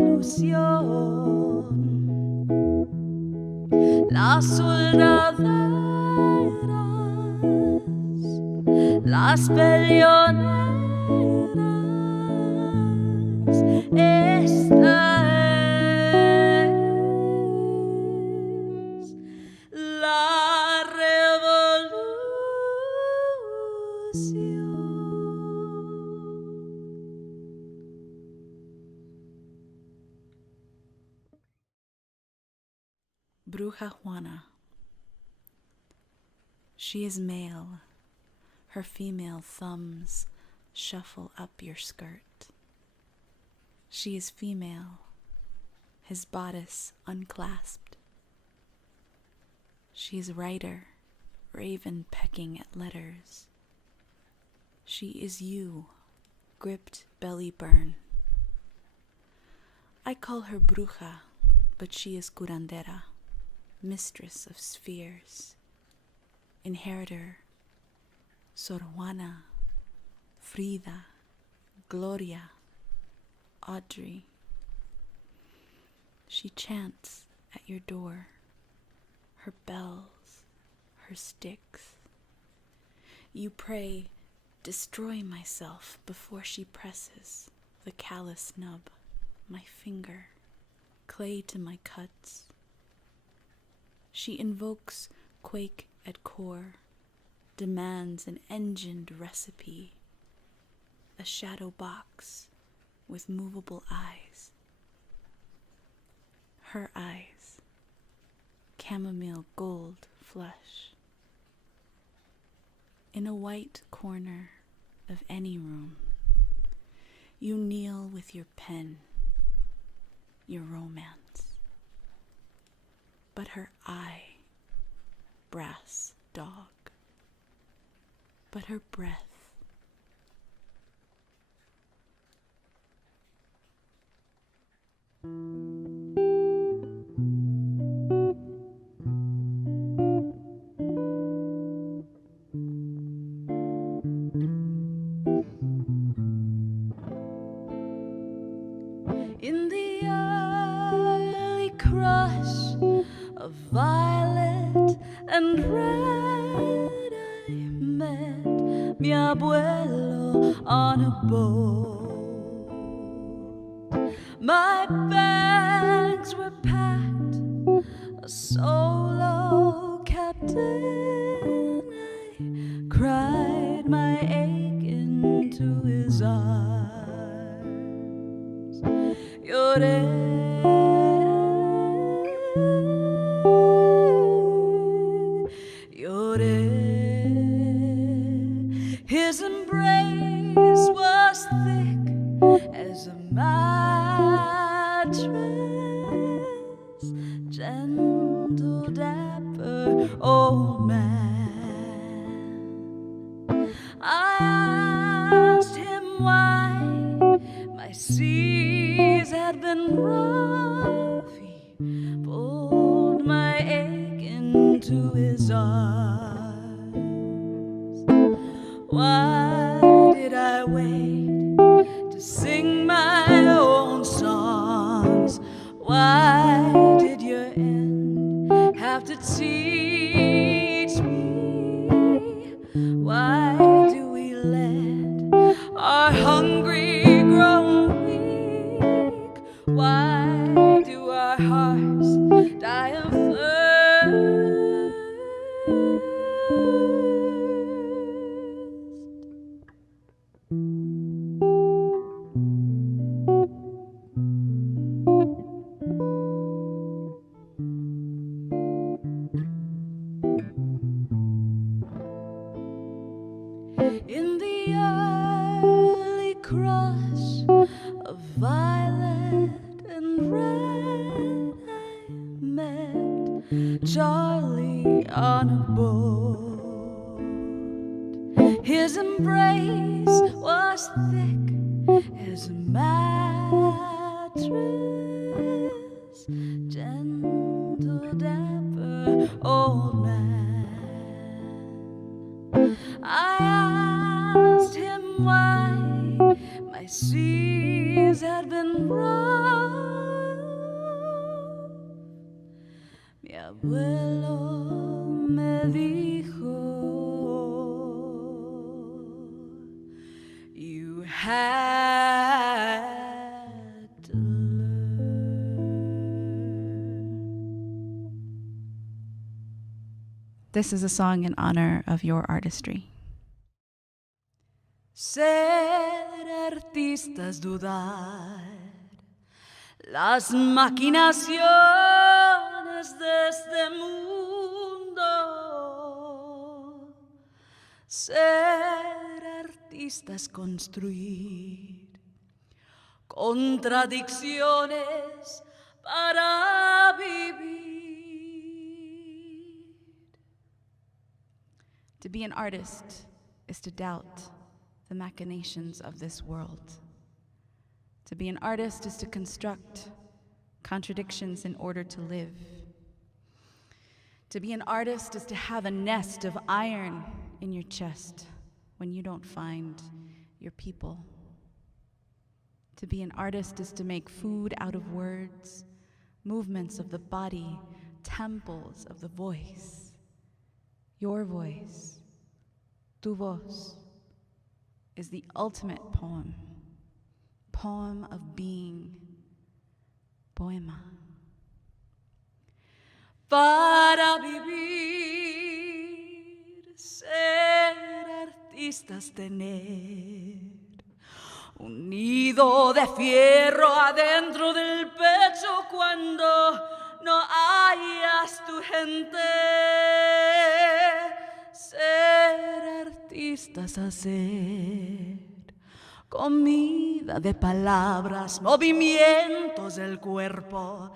Las soldaderas, las peleoneras, esta es la revolución. Bruja Juana. She is male. Her female thumbs shuffle up your skirt. She is female, his bodice unclasped. She is writer, raven pecking at letters. She is you, gripped belly burn. I call her bruja, but she is curandera, mistress of spheres, inheritor, Sor Juana, Frida, Gloria, Audrey. She chants at your door, her bells, her sticks. You pray, destroy myself before she presses the callous nub, my finger, clay to my cuts. She invokes quake at core, demands an engined recipe, a shadow box with movable eyes. Her eyes, chamomile gold flesh. In a white corner of any room, you kneel with your pen, your romance. But her eye, brass dog. But her breath, in the early crush of violet and red, I met mi abuelo on a boat. My bags were packed, a solo captain. I cried my ache into his arms. Lloré. His embrace was thick as a mattress, gentle, dapper old man. I asked him why my seas had been rough. He to sing my own songs. Why did your end have to teach me? Why do we let our hungry grow weak? Why do our hearts die of thirst? In the early crush of violet and red, I met Charlie on a boat. His embrace was thick as a mattress, gentle, dapper old man. I asked him why my seas had been rough. Mi abuelo me dijo, you had to learn. This is a song in honor of your artistry. Ser artista es dudar las maquinaciones de este mundo. Ser artista es construir contradicciones para vivir. To be an artist is to doubt the machinations of this world. To be an artist is to construct contradictions in order to live. To be an artist is to have a nest of iron in your chest when you don't find your people. To be an artist is to make food out of words, movements of the body, temples of the voice. Your voice, tu voz, is the ultimate poem, poem of being, poema. Para vivir, ser artistas, tener un nido de fierro adentro del pecho cuando no hayas tu gente. Ser artistas, hacer comida de palabras, movimientos del cuerpo,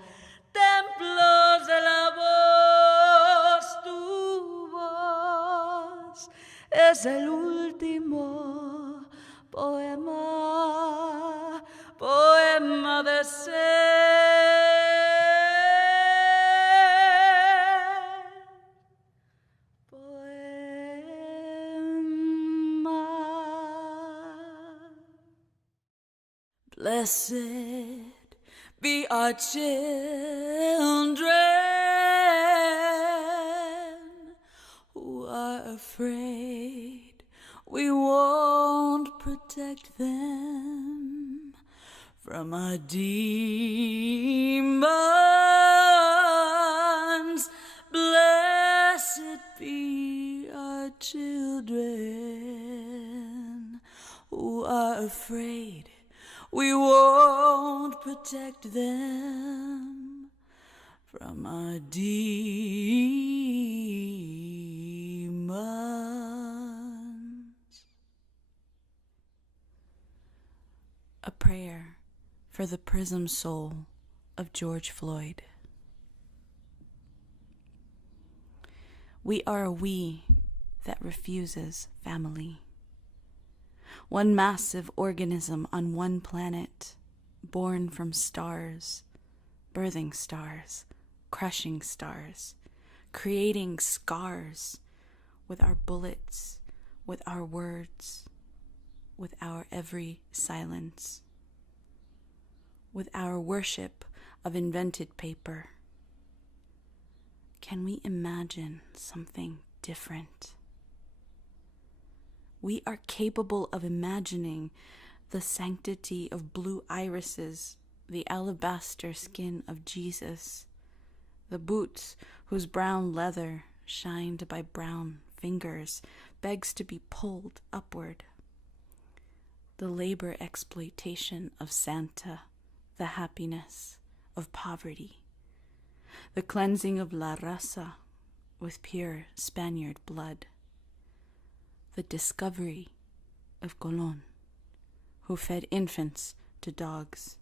templos de la voz. Tu voz es el último poema, poema de ser. Blessed be our children who are afraid we won't protect them from our demons. Blessed be our children who are afraid we won't protect them from our demons. A prayer for the prism soul of George Floyd. We are a we that refuses family. One massive organism on one planet, born from stars, birthing stars, crushing stars, creating scars with our bullets, with our words, with our every silence, with our worship of invented paper? Can we imagine something different? We are capable of imagining the sanctity of blue irises, the alabaster skin of Jesus, the boots whose brown leather, shined by brown fingers, begs to be pulled upward, the labor exploitation of Santa, the happiness of poverty, the cleansing of La Raza with pure Spaniard blood, the discovery of Colón, who fed infants to dogs.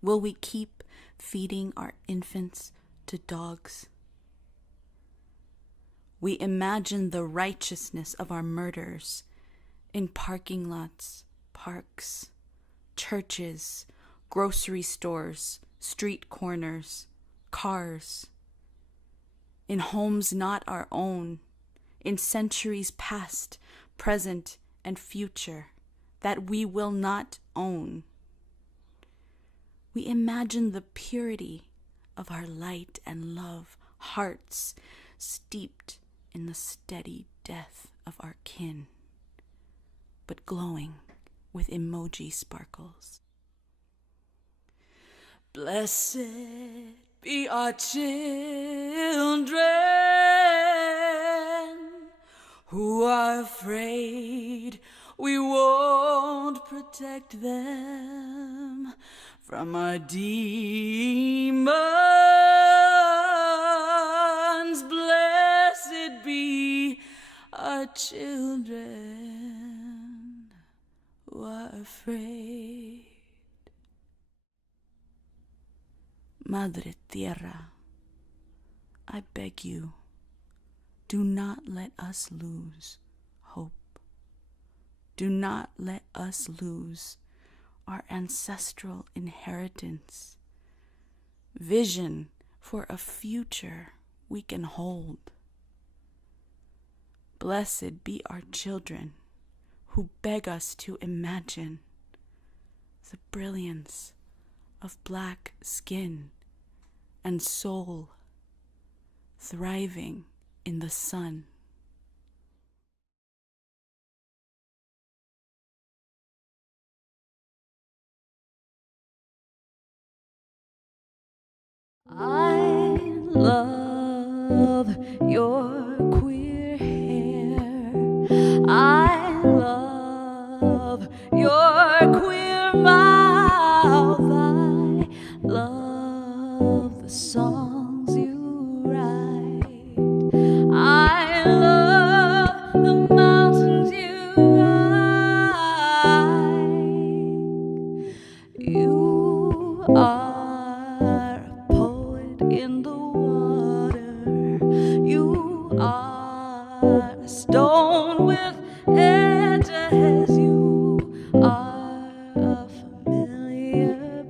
Will we keep feeding our infants to dogs? We imagine the righteousness of our murders in parking lots, parks, churches, grocery stores, street corners, cars, in homes not our own, in centuries past, present, and future that we will not own. We imagine the purity of our light and love, hearts steeped in the steady death of our kin, but glowing with emoji sparkles. Blessed be our children who are afraid we won't protect them from our demons. Blessed be our children who are afraid. Madre Tierra, I beg you, do not let us lose hope. Do not let us lose our ancestral inheritance, vision for a future we can hold. Blessed be our children who beg us to imagine the brilliance of black skin and soul thriving in the sun. I love your queer hair. I love your queer mouth. I love the songs you write. I love the mountains you hike. You are in the water. You are a stone with edges. You are a familiar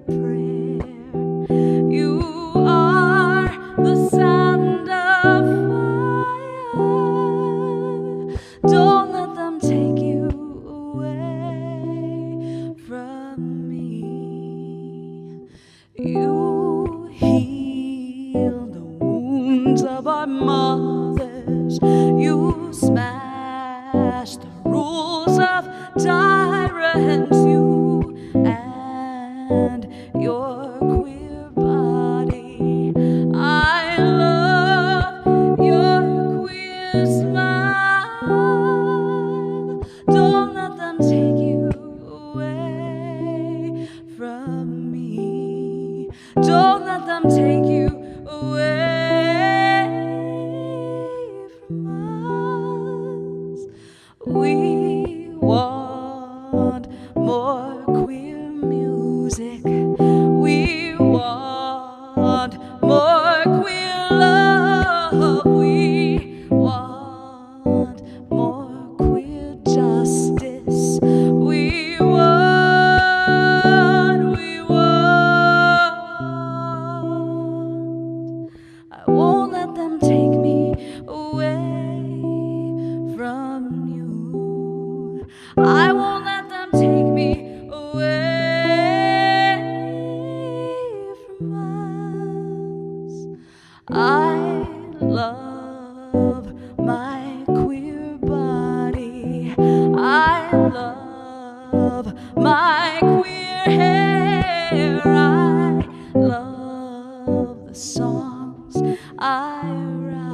my queer hair. I love the songs I write.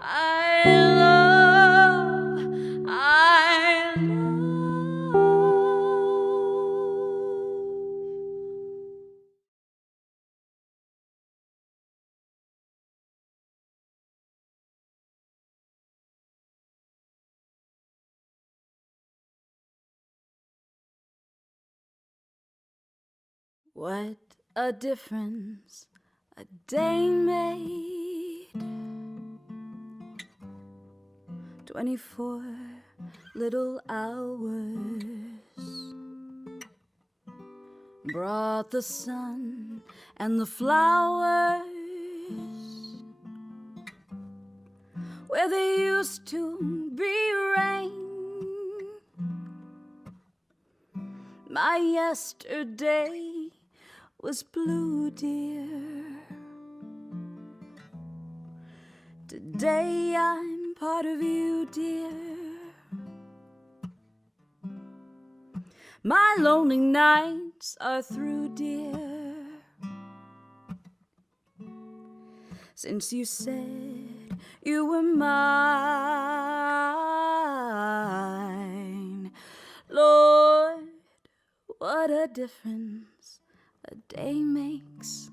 I love. What a difference a day made. 24 little hours brought the sun and the flowers where there used to be rain. My yesterday was blue, dear. Today I'm part of you, dear. My lonely nights are through, dear. Since you said you were mine, Lord, what a difference a day makes.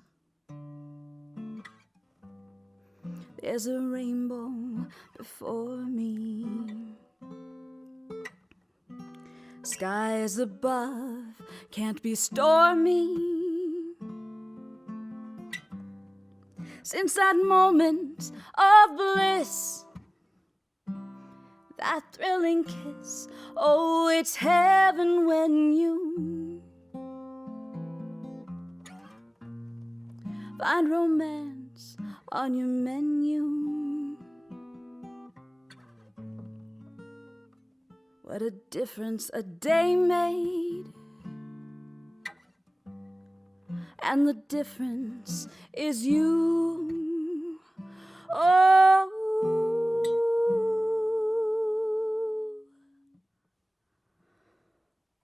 There's a rainbow before me. Skies above can't be stormy. Since that moment of bliss, that thrilling kiss, oh, it's heaven when you find romance on your menu. What a difference a day made. And the difference is you. Oh,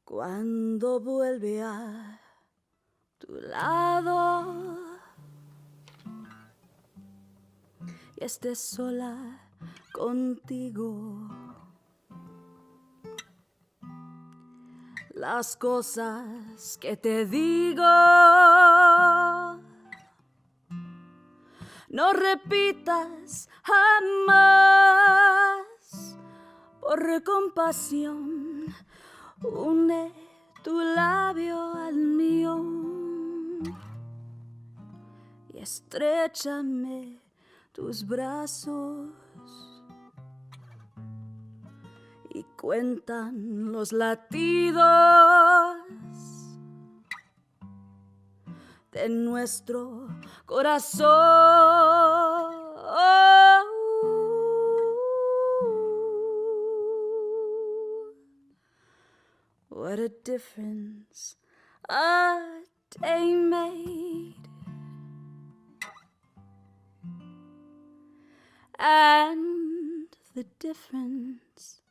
cuando vuelve a tu lado y estés sola contigo, las cosas que te digo no repitas jamás. Por compasión, une tu labio al mío y estréchame tus brazos. Y cuentan los latidos de nuestro corazón. What a difference a day made. And the difference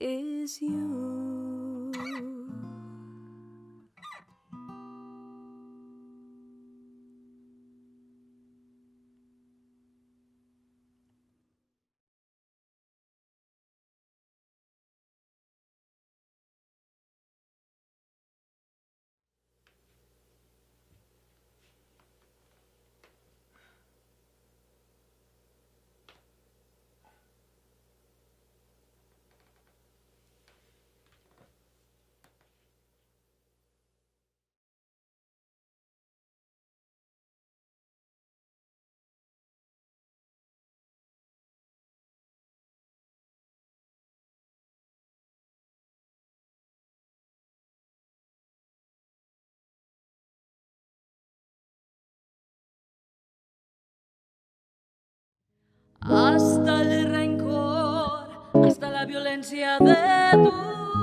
is you. Hasta el rencor, hasta la violencia de tu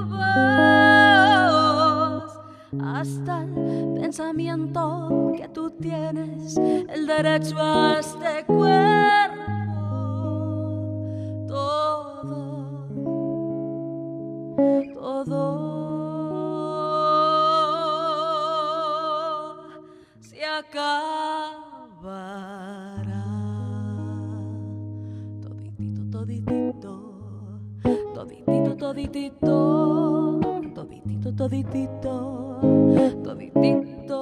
voz, hasta el pensamiento que tú tienes el derecho a este cuerpo. Todo toditito, toditito.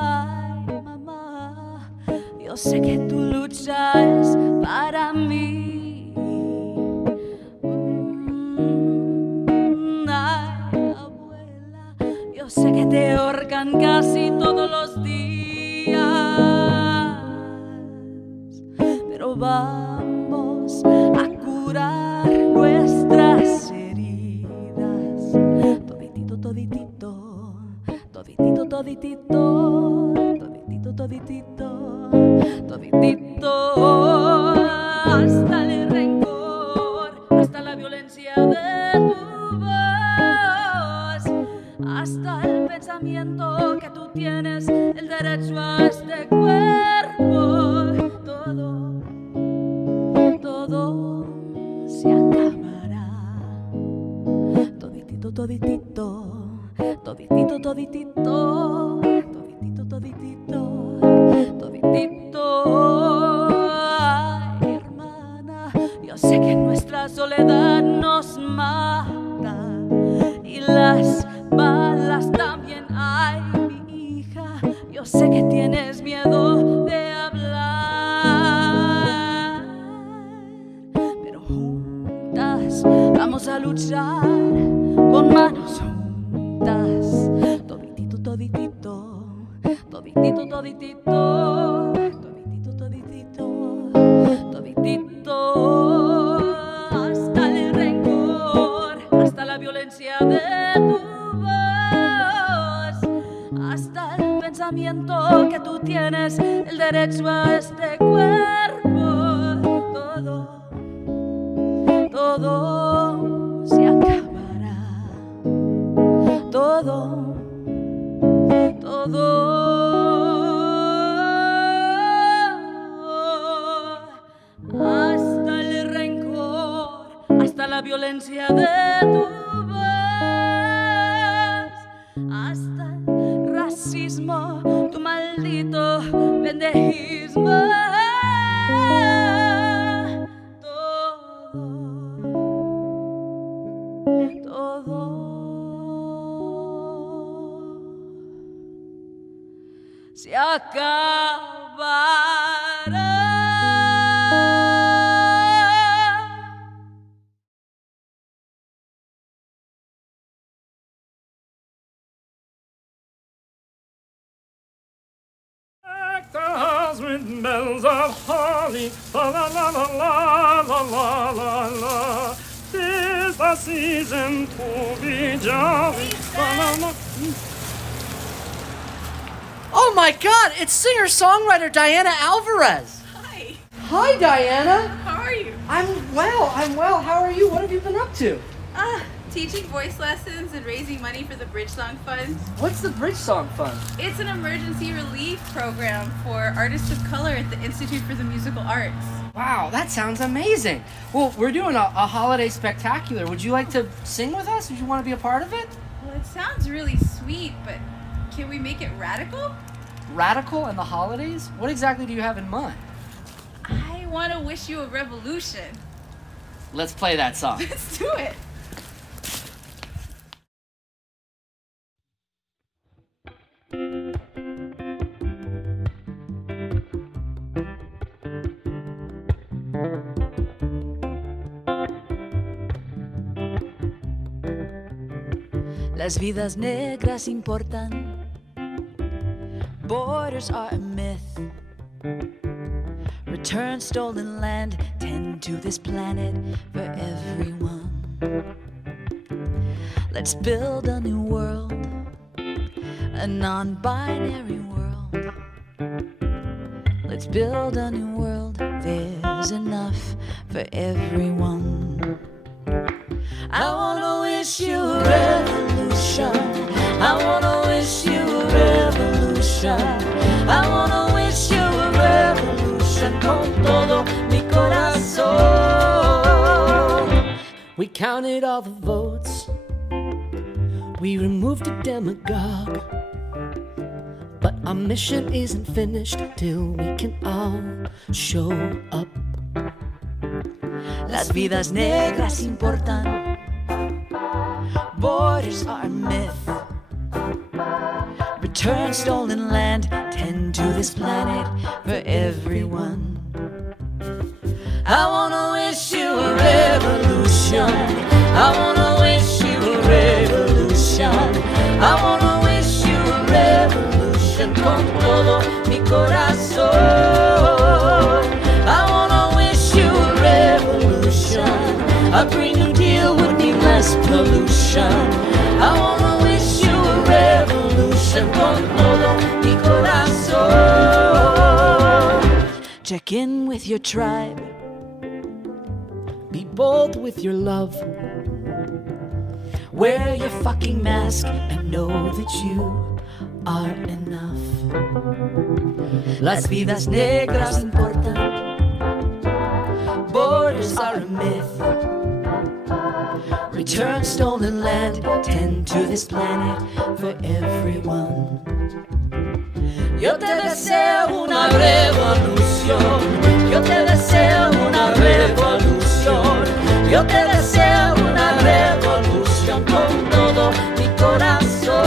Ay, mamá, yo sé que tu lucha es para mí. Ay, abuela, yo sé que te ahorcan casi todos los días, pero vamos a curar nuestras heridas. Toditito, toditito, toditito, toditito, toditito, toditito, toditito, hasta el rencor, hasta la violencia de tu voz, hasta el pensamiento que tú tienes el derecho a este cuerpo. Todo se acabará. Toditito, toditito, toditito, toditito, toditito, toditito, toditito. Ay, hermana, yo sé que nuestra soledad nos mata y las balas también. Ay, mi hija, yo sé que tienes miedo de hablar, pero juntas vamos a luchar con manos juntas. Toditito, toditito, toditito, toditito, toditito, toditito, toditito, hasta el rencor, hasta la violencia de tu voz, hasta el pensamiento que tú tienes el derecho a este cuerpo. Todo se acabará. Todo hasta el rencor, hasta la violencia de tu voz, hasta el racismo, tu maldito pendejismo. Se acabará. With bells of holly, la la la la la la la la la. 'Tis the season to be jolly. La la la. Oh my God! It's singer-songwriter Diana Alvarez. Hi. Hi, Diana. How are you? I'm well. How are you? What have you been up to? Teaching voice lessons and raising money for the Bridge Song Fund. What's the Bridge Song Fund? It's an emergency relief program for artists of color at the Institute for the Musical Arts. Wow, that sounds amazing. Well, we're doing a holiday spectacular. Would you like to sing with us? Would you want to be a part of it? Well, it sounds really sweet, but can we make it radical? Radical and the holidays? What exactly do you have in mind? I want to wish you a revolution. Let's play that song. Let's do it. Las vidas negras importan. Borders are a myth. Return stolen land, tend to this planet for everyone. Let's build a new world, a non-binary world. Let's build a new world, there's enough for everyone. I wanna wish you a revolution. I wanna wish you a revolution. I wanna wish you a revolution con todo mi corazón. We counted all the votes. We removed a demagogue. But our mission isn't finished till we can all show up. Las vidas negras importan. Borders are a myth. Return stolen land, tend to this planet for everyone. I wanna wish you a revolution. I wanna wish you a revolution. I wanna wish you a revolution con todo mi corazón. I wanna wish you a revolution. A Green New Deal would mean less pollution. I wanna wish you a revolution con todo mi corazón. Check in with your tribe. Be bold with your love. Wear your fucking mask and know that you are enough. Las vidas negras importan. Borders are a myth. Return stolen land, tend to this planet for everyone. Yo te deseo una revolución. Yo te deseo una revolución. Yo te deseo una revolución con todo mi corazón.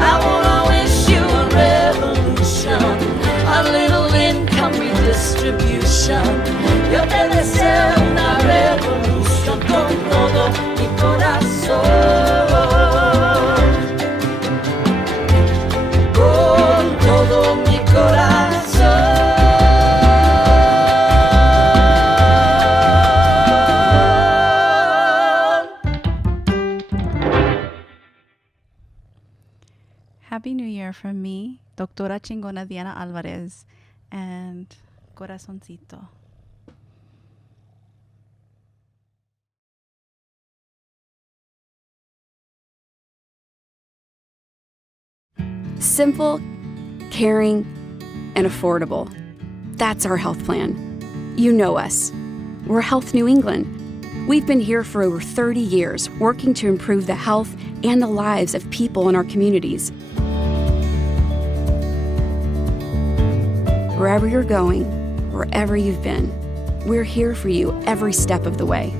I wanna wish you a revolution, a little income redistribution. Yo te deseo una revolución con todo mi corazón. Con todo mi corazón. Happy New Year from me, Doctora Chingona Diana Alvarez, and Corazoncito. Simple, caring, and affordable. That's our health plan. You know us. We're Health New England. We've been here for over 30 years, working to improve the health and the lives of people in our communities. Wherever you're going, wherever you've been, we're here for you every step of the way.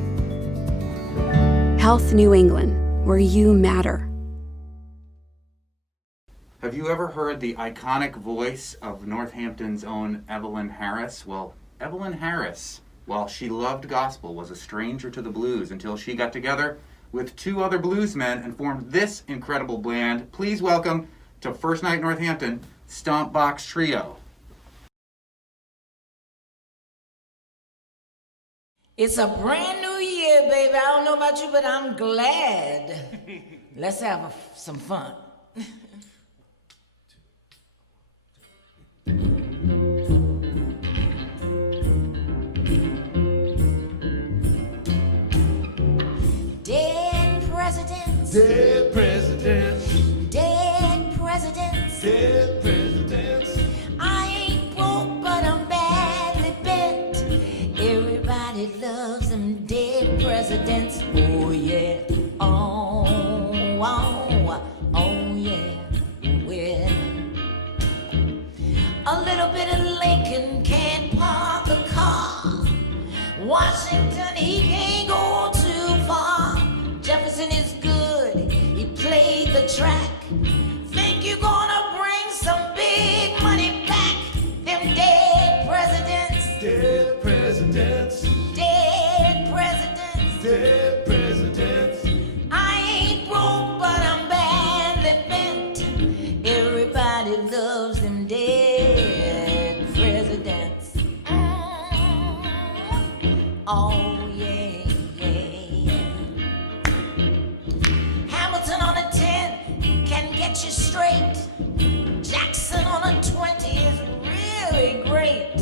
Health New England, where you matter. Have you ever heard the iconic voice of Northampton's own Evelyn Harris? Well, Evelyn Harris, while she loved gospel, was a stranger to the blues until she got together with two other bluesmen and formed this incredible band. Please welcome to First Night Northampton, Stomp Box Trio. It's a brand new year, baby. I don't know about you, but I'm glad. Let's have some fun. Dead presidents. Dead presidents. Dead presidents. Dead presidents. I ain't broke, but I'm badly bent. Everybody loves them dead presidents. Oh yeah. Oh, oh, oh yeah. Well, a little bit of Lincoln can't park the car. Washington, he can't go too far. Jefferson is good, he played the track. Think you're gonna bring some big money back? Them dead presidents. Dead presidents. Dead presidents. Dead presidents. I ain't broke, but I'm badly bent. Everybody loves them dead presidents. Oh yeah, yeah, yeah. Hamilton on a 10 can get you straight. Jackson on a 20 is really great.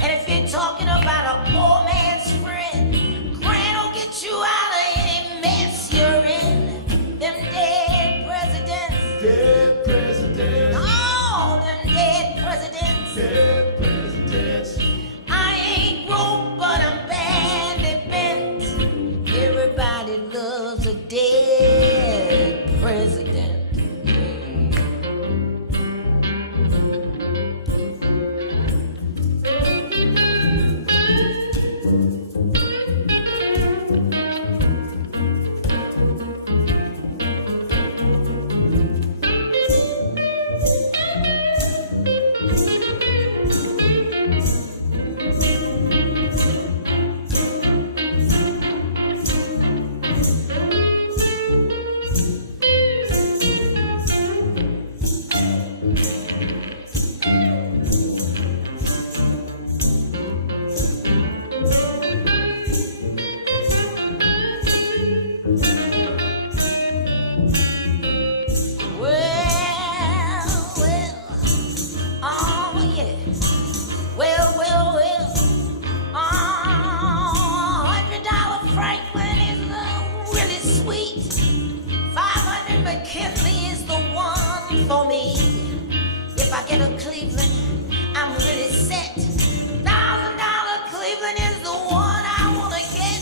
And if you're talking about a poor man's friend, Grant will get you out of any mess you're in. Them dead presidents. Dead presidents. Oh, them dead presidents. Dead presidents. I ain't broke, but I'm badly bent. Everybody loves a dead president. sweet. 500 McKinley is the one for me. If I get a Cleveland, I'm really set. $1,000 Cleveland is the one I wanna get.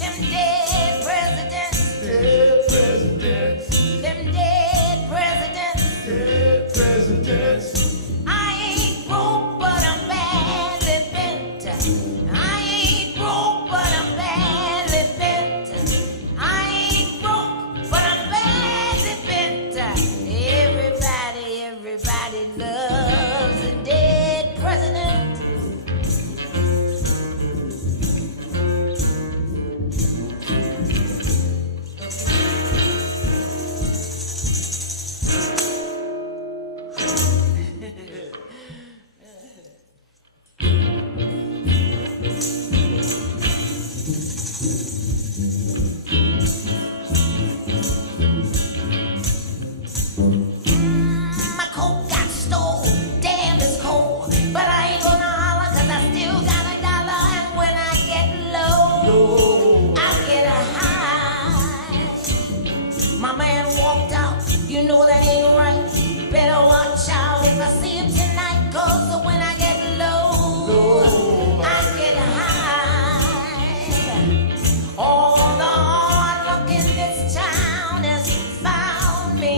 Them dead presidents. Dead presidents. Them dead presidents. Dead presidents. I ain't broke, but I'm badly bent. I ain't broke, but I'm badly bent. I ain't broke, but I'm badly bent. Everybody loves a dead president. My coat got stole, damn it's cold. But I ain't gonna holler 'cause I still got $1. And when I get low, I get high. My man walked out, you know that ain't right. Better watch out if I see him tonight. 'Cause when I get low, I get high. All the hard luck in this town has found me.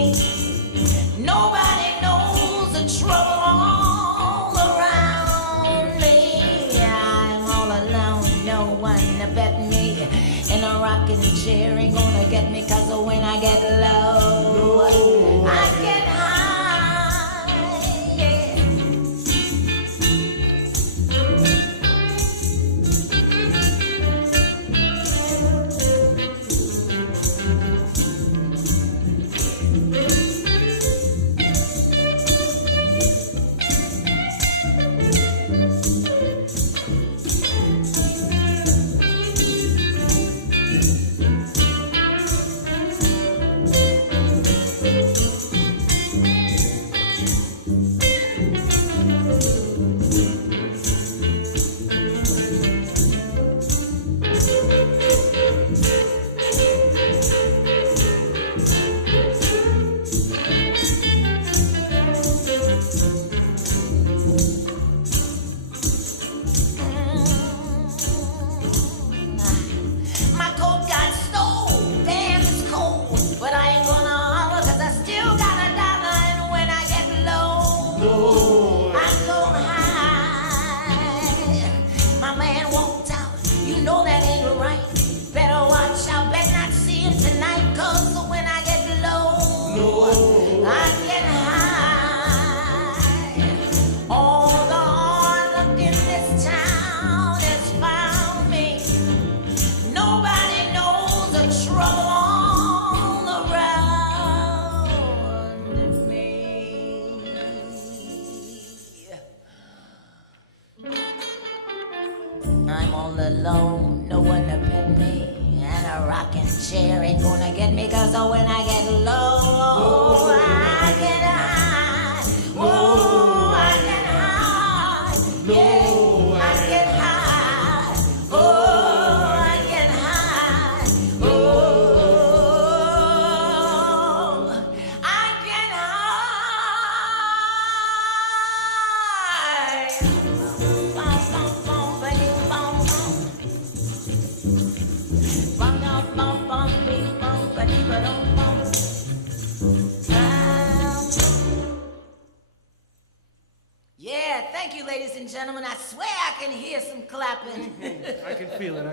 Nobody knows the trouble all around me. I'm all alone, no one to bet me. And a rocking chair ain't gonna get me, 'cause when I get low, I get high. Yeah. My coat got stole, damn it's cold. But I ain't gonna holler 'cause I still got $1. And when I get low, I go high. My man walked out, you know that ain't right. Better watch out, better not see him tonight. 'Cause when I get low, I get high. All the hard luck in this town has found me. Nobody knows the trouble all around me. I'm all alone, no one to pet me. And a rocking chair ain't gonna get me, 'cause when I get low, I get high. Whoa, I get high. Yeah, I get high. Oh, I get high. Oh, I get high. Bum, bum, bum, ba-dee, bum, bum. Bum, bum, bum, bum, bee, bum, ba-dee, ba-dum, bum. Yeah, thank you, ladies and gentlemen. I swear I can hear some clapping. I can feel it.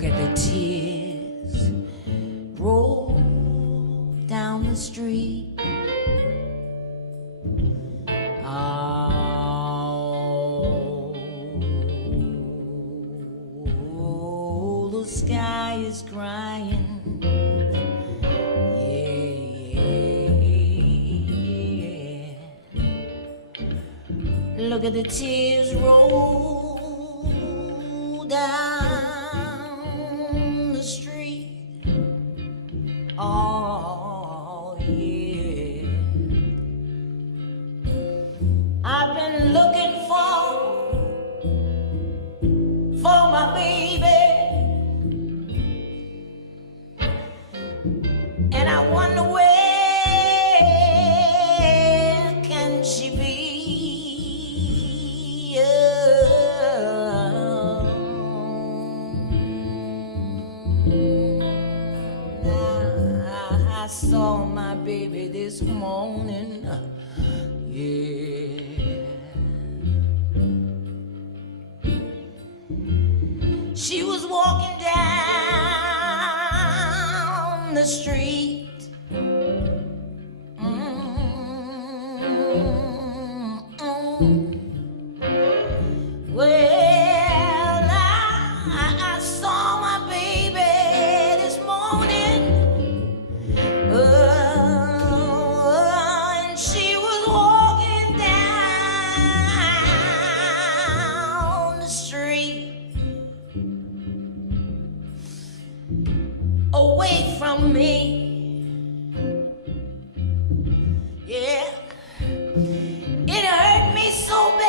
Look at the tears roll down the street. Oh, the sky is crying. Look at the tears roll down the street. Oh, yeah. I've been looking for my baby, and I wonder where can she be? I saw my baby this morning, yeah. She was walking down the street. Well, I saw my baby this morning, and she was walking down the street, away from me. Yeah, it hurt me so bad.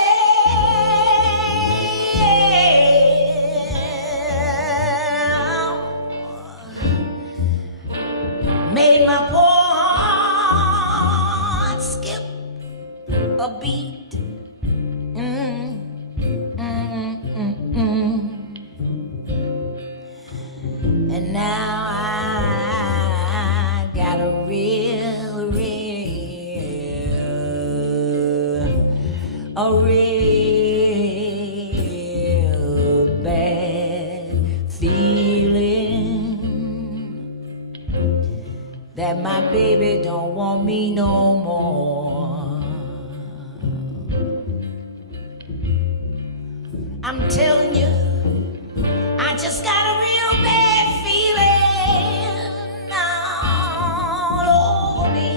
Made my poor heart skip a beat. And now I got a real bad feeling that my baby don't want me no more. I'm telling you, I just got a real bad feeling all over me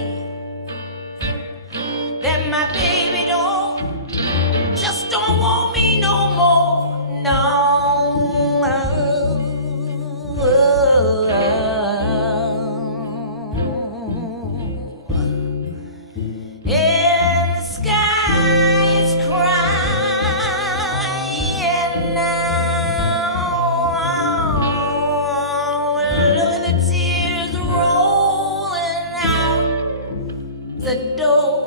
that my baby just don't want me no more. No. And the sky is crying now. Look at the tears rolling out the door.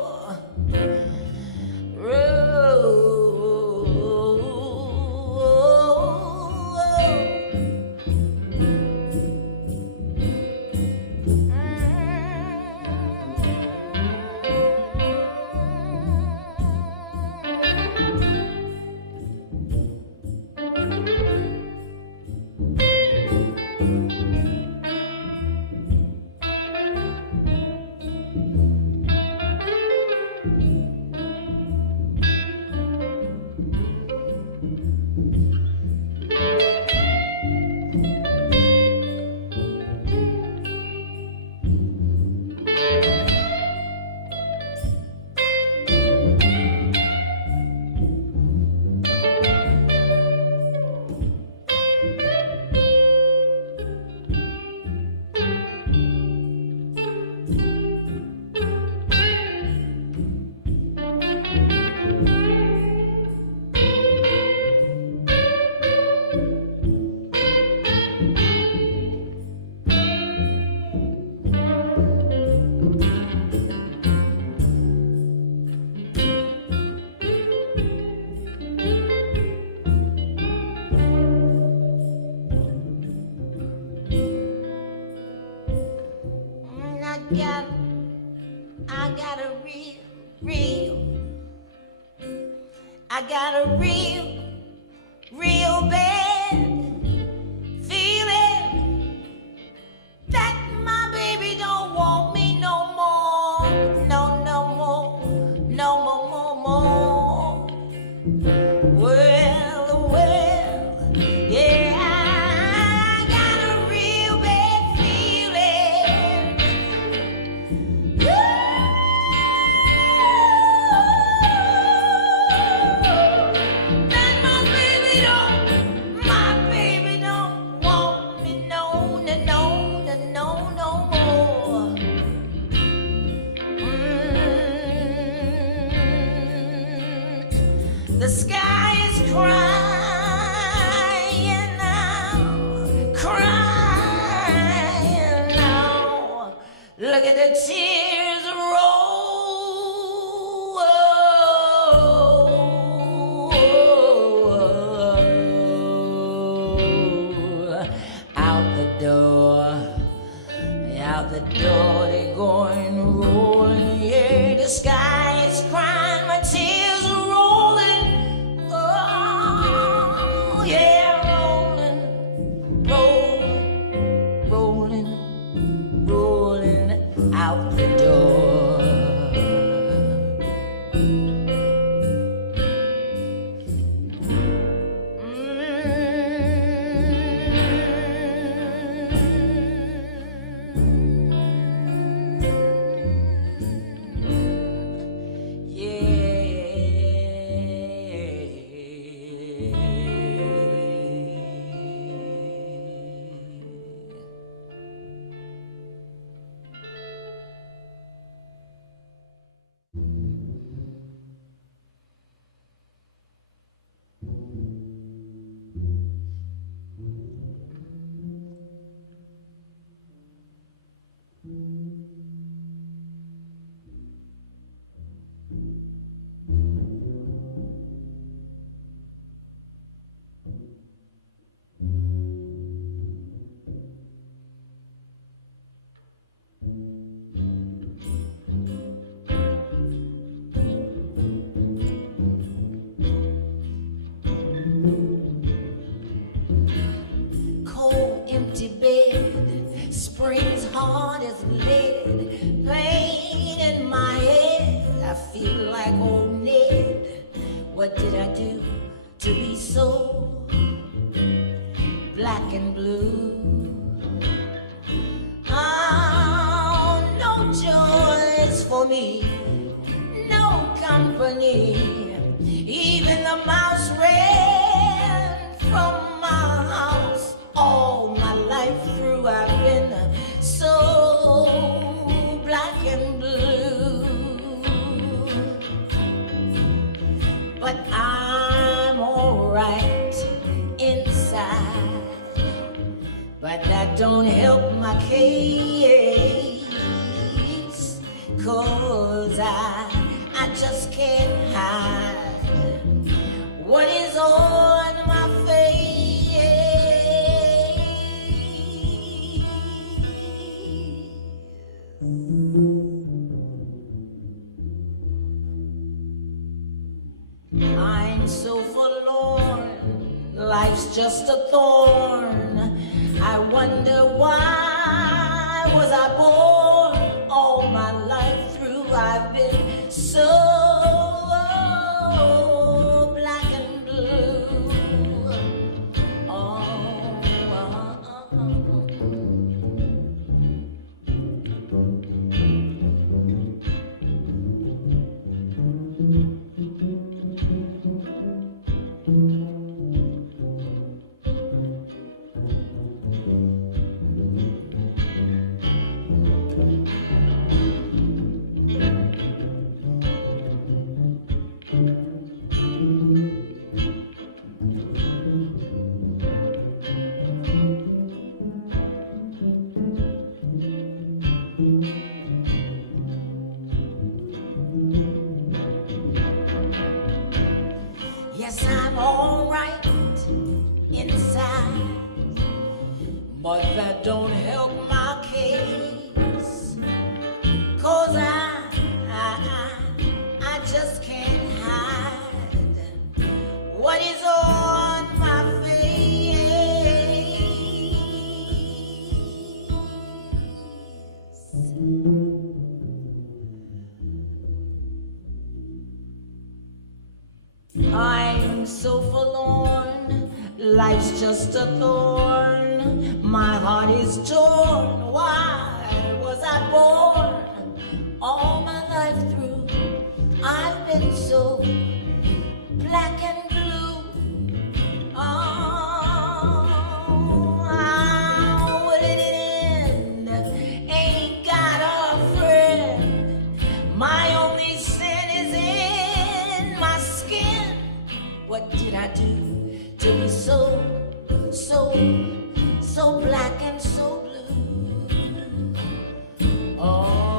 I got a real bad feeling The sky is crying now, crying now. Look at the tears roll out the door. They're going rolling, yeah. The sky is crying, my tears are rolling. Oh, yeah, rolling, rolling, rolling, rolling out the door. Just a thorn. I wonder why was I born? All my life through I've been so black and blue. But that don't help my case, 'cause I just can't hide what is on my face. I'm so forlorn, life's just a thorn. My heart is torn. Why was I born? All my life through I've been so black and blue. Oh, how will it end? Ain't got a friend. My only sin is in my skin. what did I do to be so black and so blue? Oh.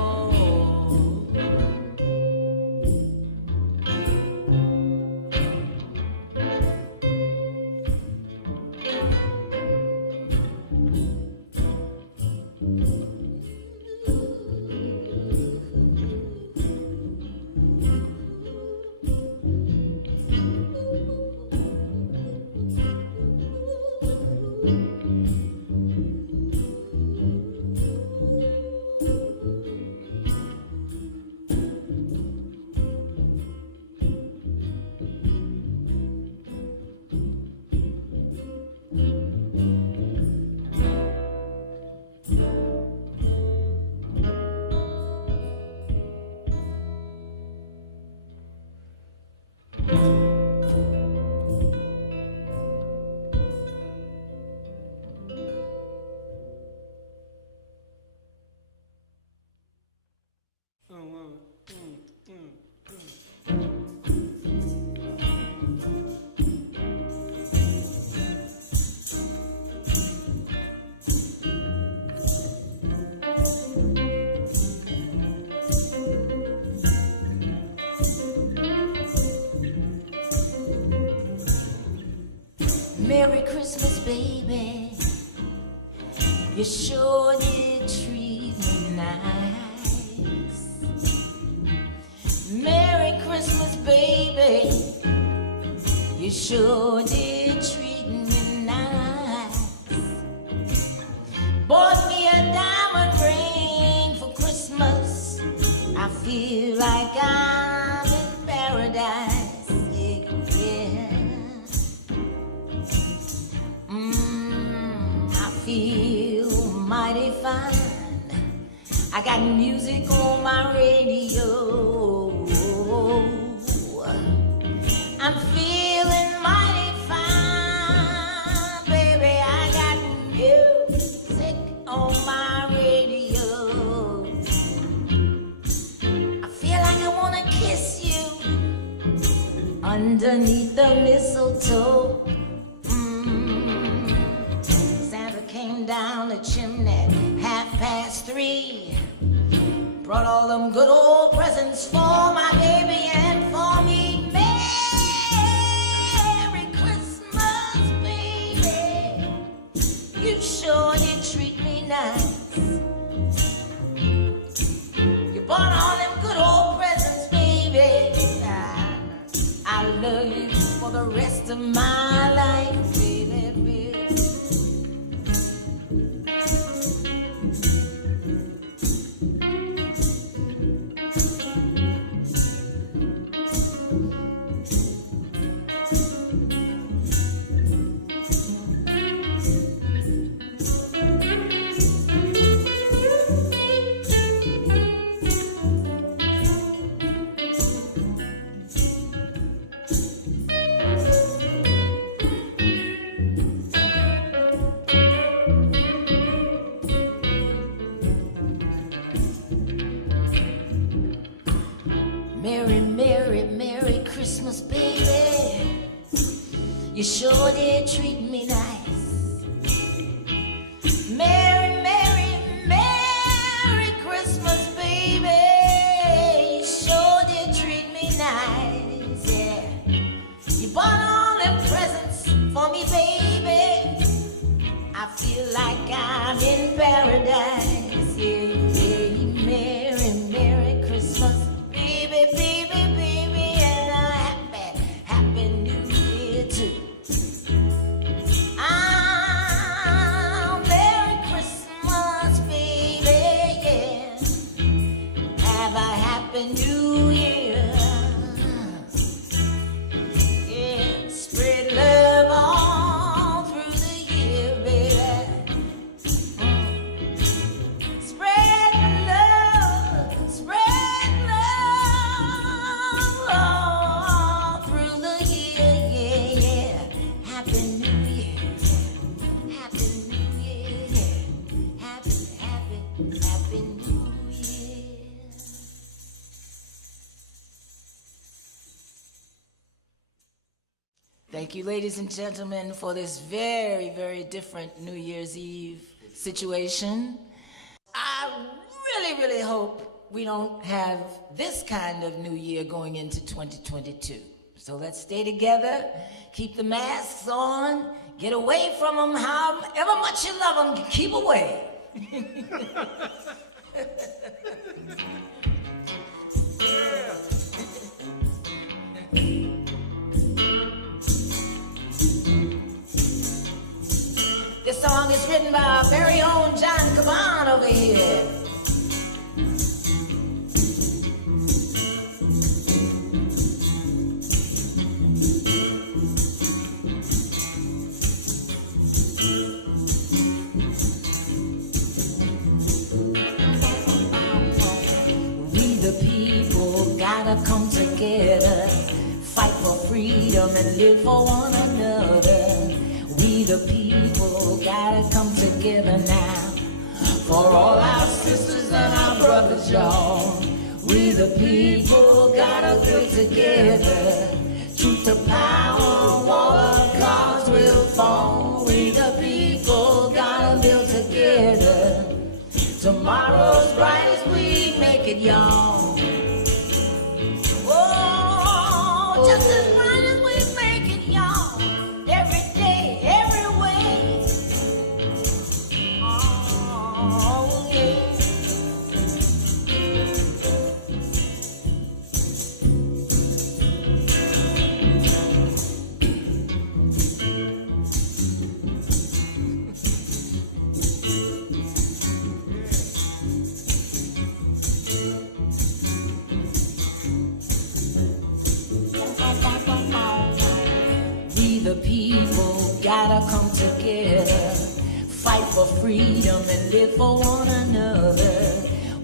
Merry Christmas, baby. You sure did treat me nice. Merry Christmas, baby. You sure did treat me nice. Bought me a diamond ring for Christmas. I feel like I'm in paradise. Feel mighty fine. I got music on my radio. I'm feeling mighty fine, baby. I got music on my radio. I feel like I wanna kiss you underneath the mistletoe. Came down the chimney 3:30. Brought all them good old presents for my baby and for me. Merry Christmas, baby. You sure did treat me nice. You bought all them good old presents, baby. I love you for the rest of my life, baby. Merry Christmas, baby. You sure did treat me nice. Merry Christmas, baby. You sure did treat me nice, yeah. You bought all them presents for me, baby. I feel like I'm in paradise, yeah. Merry Christmas, baby. Merry Christmas. Thank you, ladies and gentlemen, for this very, very different New Year's Eve situation. I really, really hope we don't have this kind of New Year going into 2022. So let's stay together, keep the masks on, get away from them, however much you love them, keep away. This song is written by our very own John Caban over here. We the people gotta come together, fight for freedom and live for one another. We the people gotta come together now, for all our sisters and our brothers, y'all. We the people gotta build together, truth to power, wall of cards will fall. We the people gotta build together, tomorrow's bright as we make it, y'all. Oh, just as bright as we make it, y'all. Every day, every way. Oh, yeah. We the people gotta come together, fight for freedom and live for one another.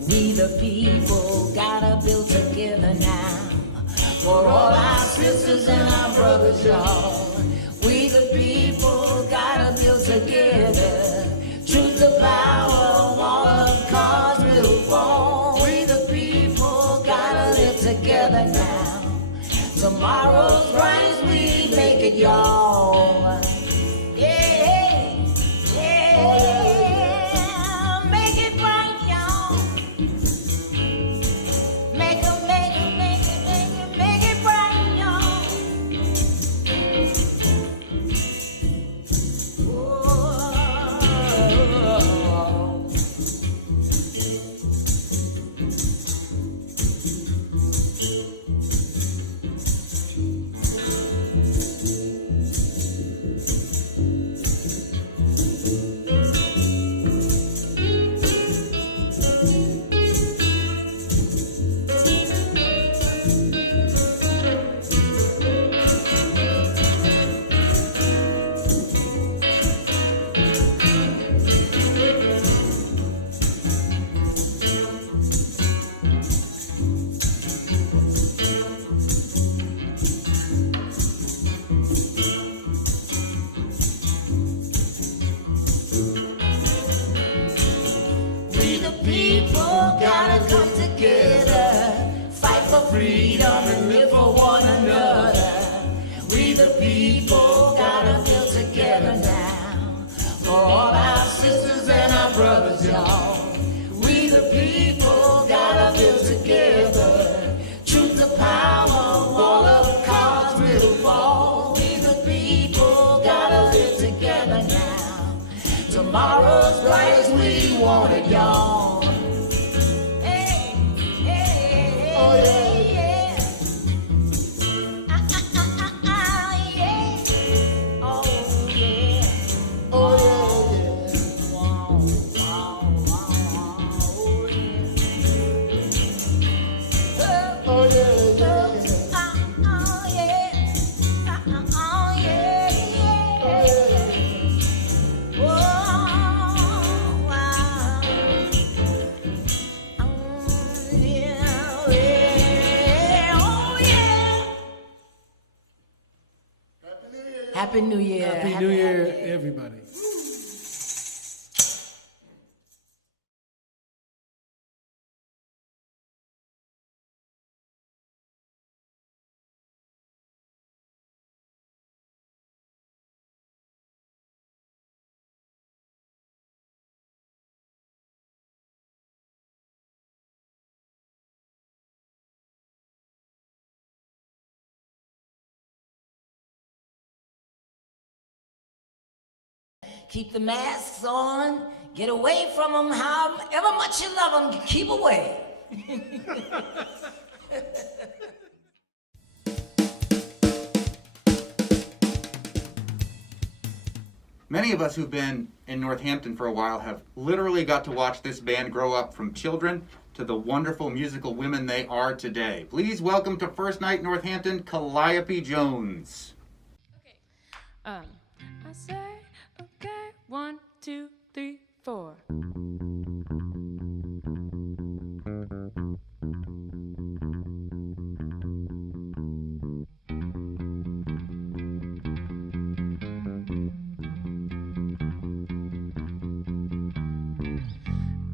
We the people gotta build together now, for all our sisters and our brothers, y'all. We the people gotta build together, truth to power, wall of cards will fall. We the people gotta live together now, tomorrow's bright as we make it, y'all. Yeah, yeah, make it bright, y'all. Make it bright, y'all. Whoa. We the people gotta come together, fight for freedom and live for one another. We the people gotta build together now, for all our sisters and our brothers, y'all. We the people gotta build together, truth to power, wall of cards will fall. We the people gotta live together now, tomorrow's bright as we want it, y'all. Hey, hey, oh yeah, yeah. Yeah. Oh yeah, oh yeah. Wow, wow, wow, oh yeah. Oh yeah, yeah. Oh yeah, oh yeah, yeah. Whoa, wow. Yeah, yeah, oh yeah. Happy New Year. Happy New Year, everybody. Keep the masks on. Get away from them. However much you love them, keep away. Many of us who've been in Northampton for a while have literally got to watch this band grow up from children to the wonderful musical women they are today. Please welcome to First Night Northampton, Kopy Jones. I say, okay, 1, 2, 3, 4.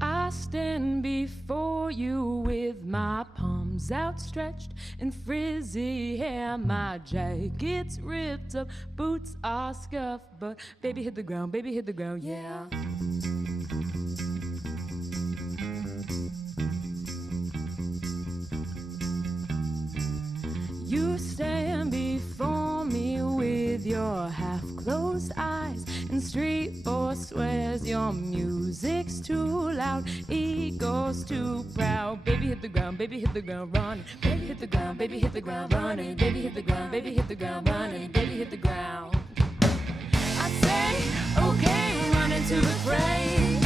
I stand before you with my palms outstretched and frizzy hair. My jacket's ripped up, boots are scuffed, but baby hit the ground, yeah. You stand before me with your half-closed eyes and straight or swears your music's too loud, ego's too proud. Baby hit the ground, running. Baby hit the ground, running. Baby hit the ground, running. Baby hit the ground. I say, okay, run into the fray.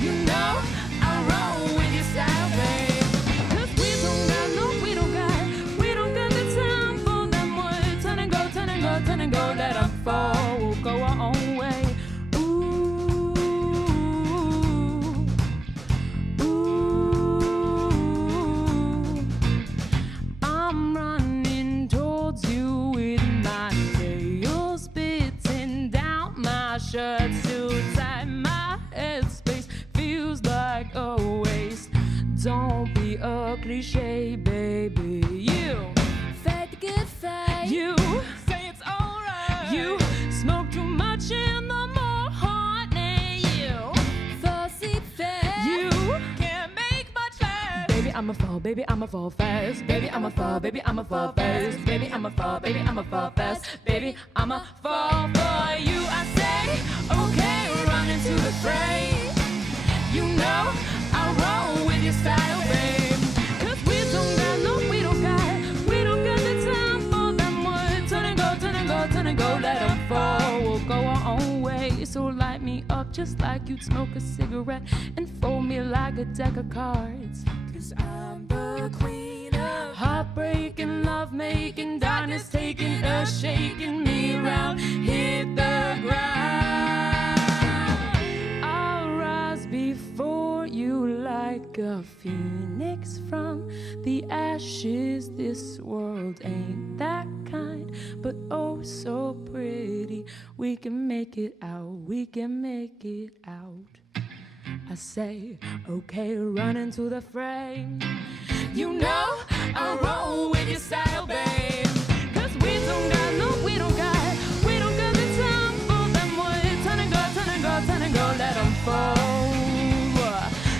You know I roll with your style, babe. Turn and go, let them fall, we'll go our own way. Ooh, ooh, I'm running towards you with my nails spitting down my shirt too tight. My headspace feels like a waste. Don't be a cliche, baby. You fake the good fight. You smoke too much in the morning. You fussy fast. You can't make much last. Baby, I'ma fall fast. Baby, I'ma fall fast. Baby, I'ma fall fast. Baby, I'ma fall for you. I say, okay, run into the fray. You know I roll with your style, babe. 'Cause we don't got the time for them words. Turn and go, let them fall. We'll go our own way. So light me up just like you'd smoke a cigarette and fold me like a deck of cards. 'Cause I'm the queen of heartbreak and love making, darkness taking, earth shaking me around, hit the ground. I'll rise before you like a phoenix from the ashes. This world ain't that kind, but oh so pretty. We can make it out, we can make it out. I say, okay, run into the frame. You know I roll with your style, babe. 'Cause we don't got the time for them words. Turn and go, let them fall.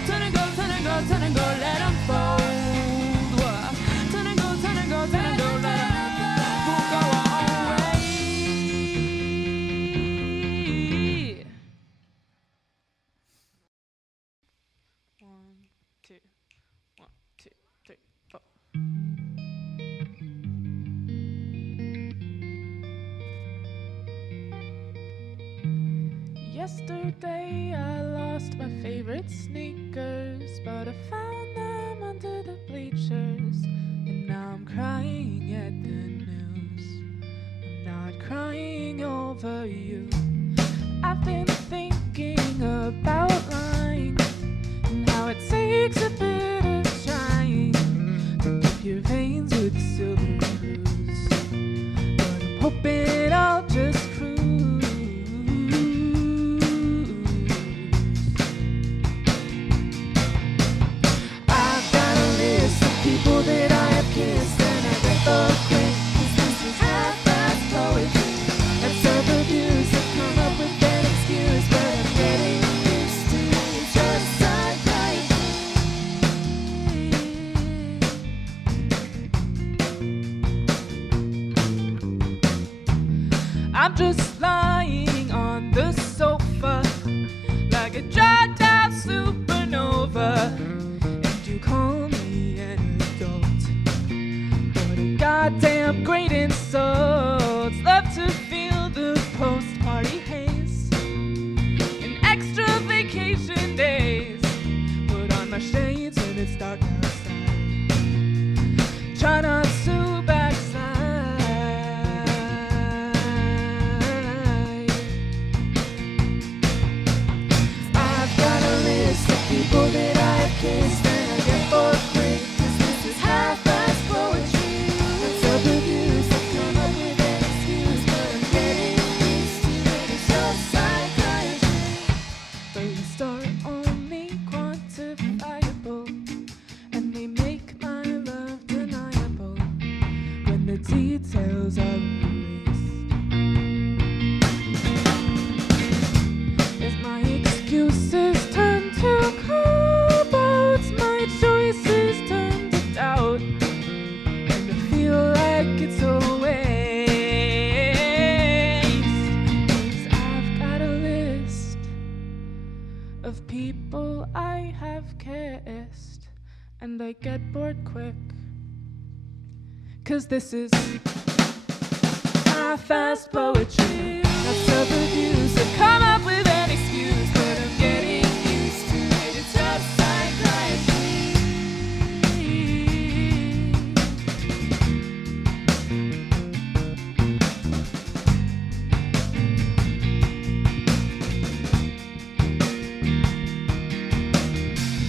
Turn and go, let them fall. Turn and go, let them fall. We'll go our way. 1, 2, 1, 2, 3, 4. Yesterday I lost my favorite sneakers, but I found them under the bleachers. And now I'm crying at the news. I'm not crying over you. I've been thinking about lying and how it takes a bit of trying to keep your veins with silver blues. But I'm hoping I'll just cruise. I've got a list of people that I have kissed, and I read the quick, 'cause this is half-ass poetry. And self-abuse have come up with that excuse, but I'm getting used to it just like I'm just lying on the sofa. great insults. Love to feel the post-party haze. And extra vacation days. Put on my shades and it's dark outside. Try not to backslide. I've got a list of people that I've kissed and I get bored quick, 'cause this is half-assed poetry. It's up with you, so come up with an excuse, but I'm getting used to it. It's just psychiatry. Things are only quantifiable, and they make my love deniable when the details are erased. As my excuses turn to cobwebs, my choices turn to doubt, and I feel like it's a waste. 'Cause I've got a list of people I have kissed, and I get bored quick, 'cause this is half-assed poetry. Not self-abuse, so come up with an excuse, but I'm getting used to it. It's just psychiatry.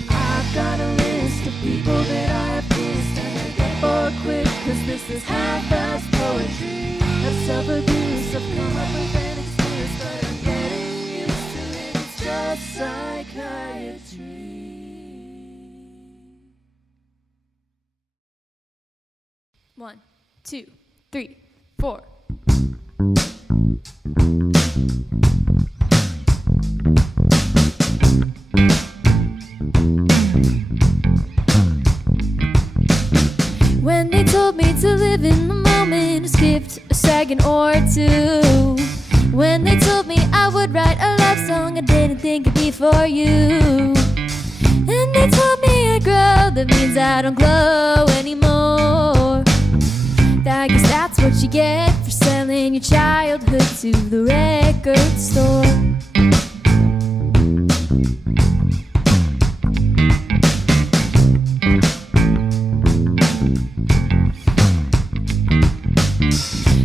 I've got a list of people that I've kissed, and I get bored quick, 'cause this is half-assed poetry. That's self-abuse, I've come up with an excuse, but I'm getting used to it. It's just psychiatry. One, two, three, four. When they told me to live in the moment, I skipped a second or two. When they told me I would write a love song, I didn't think it'd be for you. And they told me I grow, that means I don't glow anymore. I guess that's what you get for selling your childhood to the record store.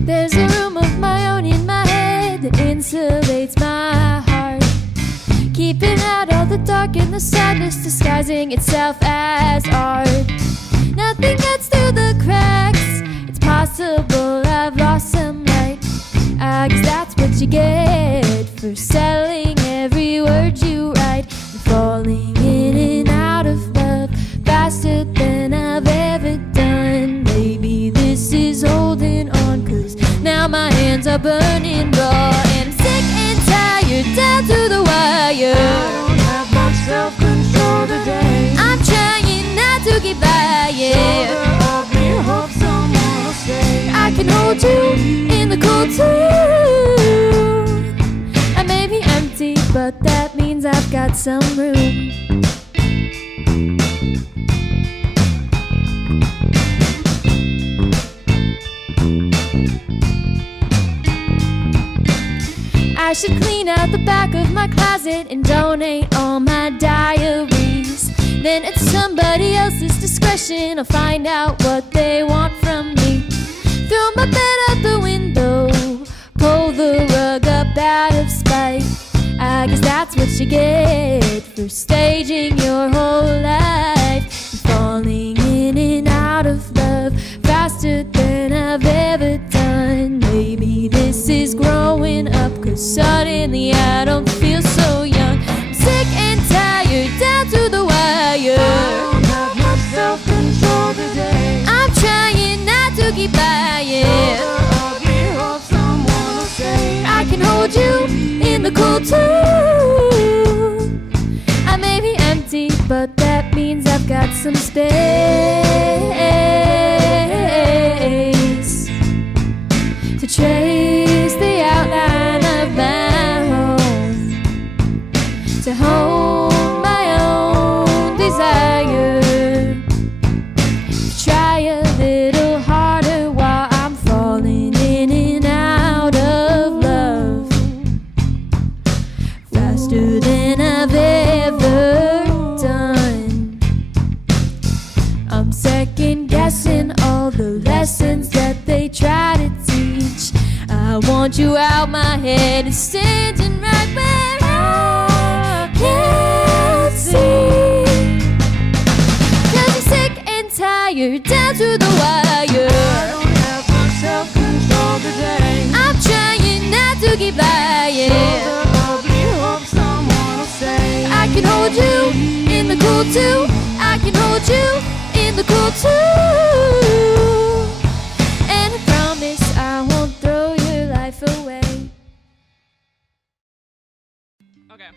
There's a room of my own in my head that insulates my heart, keeping out all the dark and the sadness, disguising itself as art. Nothing gets through the cracks. It's possible I've lost some light. I guess that's what you get for selling every word you write, and falling in and out of love faster than I've ever done. Maybe this is holding on, 'cause now my hands are burning raw, and I'm sick and tired, down to the wire. I don't have much self-control today. I'm trying not to get by, yeah. Shoulder of me, hope someone will say I can hold you in the cold too. I may be empty, but that means I've got some room. I should clean out the back of my closet and donate all my diaries. Then at somebody else's discretion, I'll find out what they want from me. Throw my bed out the window, pull the rug up out of spite. I guess that's what you get for staging your whole life, and falling in and out of love faster than I've ever done. Maybe this is growing up, 'cause suddenly I don't feel so young. I'm sick and tired, down to the wire. I don't have much self-control today. I'm trying not to keep by, yeah. Shoulder of me, hope someone will say I can hold you in the cold too. I may be empty, but that means I've got some space to trace the outline of my home, to hold my own desire, to try a little harder while I'm want you out my head and standing right where I can't see. 'Cause you're sick and tired, down to the wire. I don't have much self-control today. I'm trying not to keep lying. So the ugly hope someone will say I can hold you in the cool too. I can hold you in the cool too. And I promise I won't throw your life away. Okay.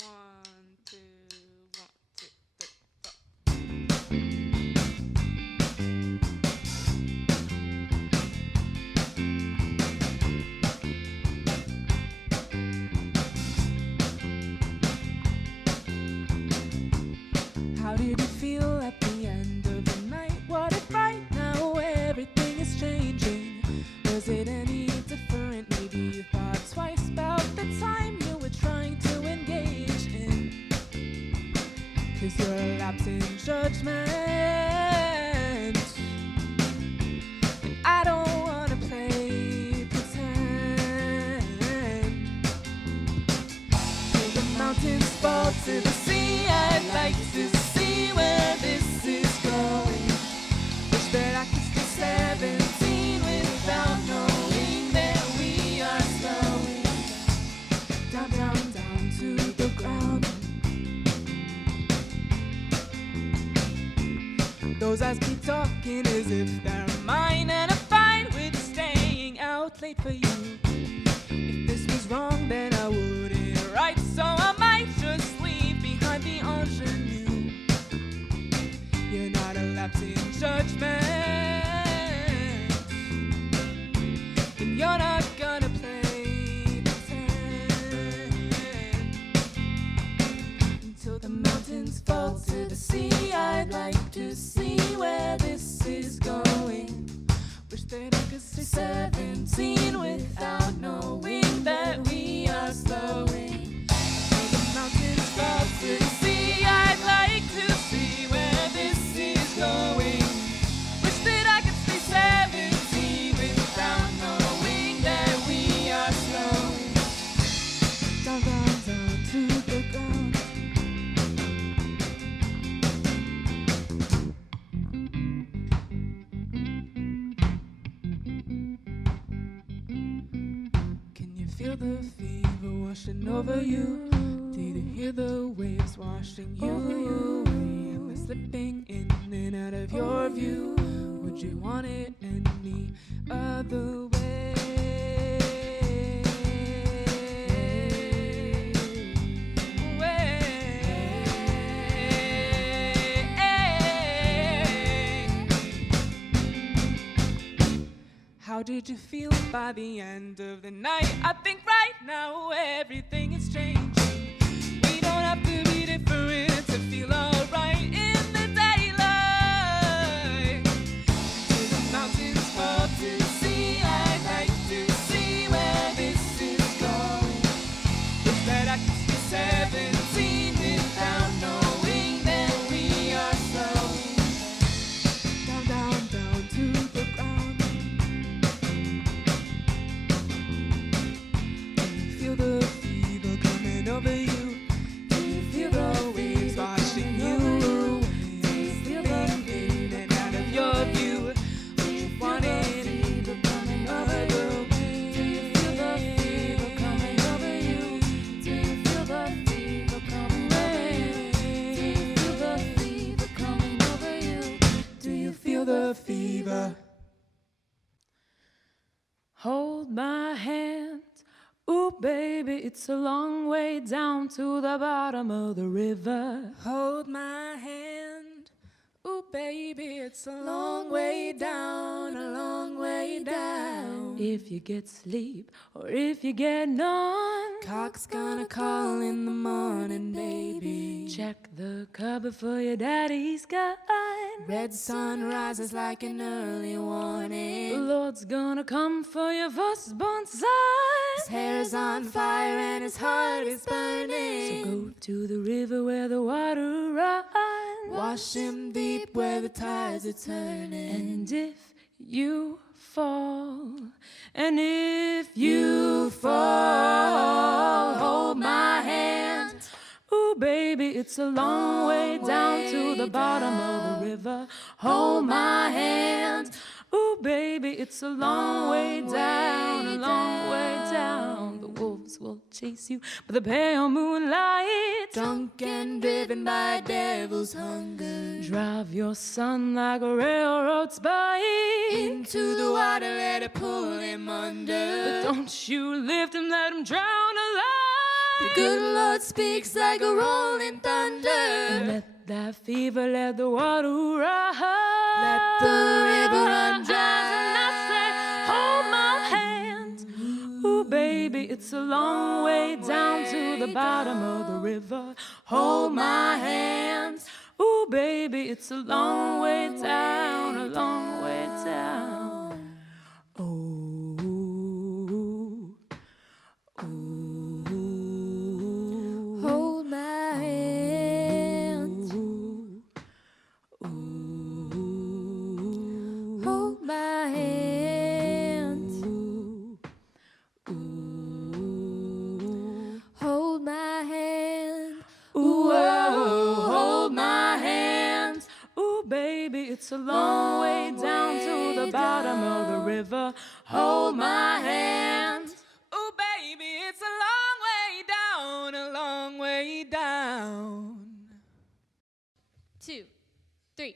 One, two, How did you feel at the end of the night? What if right now everything is changing? Was it any different? Maybe you thought twice about the time you were trying to engage in. 'Cause you're lapsing judgment, and I don't wanna play pretend. Till the mountains fall to the sea, I'd like to see where this is going. Wish that I could stay 17 without knowing that we are slowing down, down, down to the ground. Those eyes keep talking as if they're mine, and I'm fine with staying out late for you. If this was wrong, then I wouldn't write, so I might just leave behind the ingenue. You're not a lapse in judgment, and you're not gonna play pretend. Until the mountains fall to the sea, I'd like to see where this is going. Wish that I could stay 17 without knowing that we are slowing. Till the mountains fall to the sea, I'd like to see where this is going. Wish that I could stay 17 without knowing that we are slowing down, down, down to the ground. Can you feel the fever washing over you? Did you hear the waves washing you away? Am I slipping in and out of your view? Would you want it any other way? How did you feel by the end of the night? I think right now everything is changing. We don't have to be different to feel alright in the daylight. Till the mountains fall to the sea, I'd like to see where this is going. Wish that I could stay 17 without knowing that we are slowing down, down, down to the ground. Feel the fever coming over you. Do you feel the waves washing you away? Slipping in and out of your view. Would you want it coming over the way? Do you feel the fever coming over you? Do you feel the fever coming over you? Do you feel the fever coming over you? Do you feel the fever? Hold my hand. Ooh, baby, it's a long way down to the bottom of the river. Hold my hand. Ooh, baby, it's a long way down, a long way down. If you get sleep or if you get none, cock's gonna call in the morning, baby. Check the cupboard for your daddy's gun. Red sun rises like an early warning. The Lord's gonna come for your firstborn son. His hair is on fire and his heart is burning. So go to the river where the water runs. Wash him deep where the tides are turning. And if you fall, and if you fall, hold my hand. Ooh, baby, it's a long way down to the bottom of the river. Hold my hand. Ooh, baby, it's a long way down, a long way down. The wolves will chase you by the pale moonlight, drunk and driven by devil's hunger. Drive your son like a railroad spike into the water, let it pull him under. But don't you lift him, let him drown alive. The good Lord speaks like a rolling thunder. Let that fever, let the water rise. Let the river run dry. And I say, hold my hand. Ooh, baby, it's a long way down to the bottom of the river. Hold my hand. Ooh, baby, it's a long way down, a long way down. Oh, oh. Hold my hand. Hold my hand. Hold my hand. Ooh, oh, hold my hand. Ooh, baby, it's a long way down to the bottom of the river. Hold my hand. Ooh, baby, it's a long way down, a long way down. 2, 3.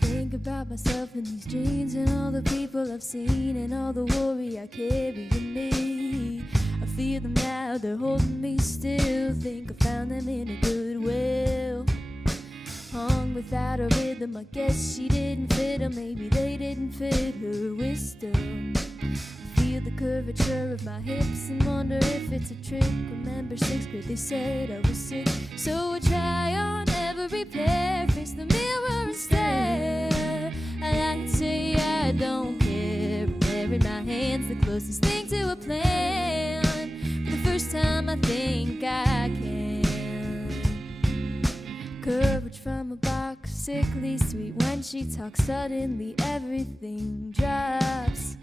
Think about myself in these dreams and all the people I've seen and all the worry I carry in me. I feel them now, they're holding me still. Think I found them in a goodwill. Hung without a rhythm, I guess she didn't fit, or maybe they didn't fit her wisdom. I feel the curvature of my hips and wonder if it's a trick. Remember 6th grade, they said I was sick, so I try on every pair, face the mirror and stare. I like to say I don't care, and there in my hands the closest thing to a plan. For the first time I think I can. Courage from a box, sickly sweet. When she talks, suddenly everything drops.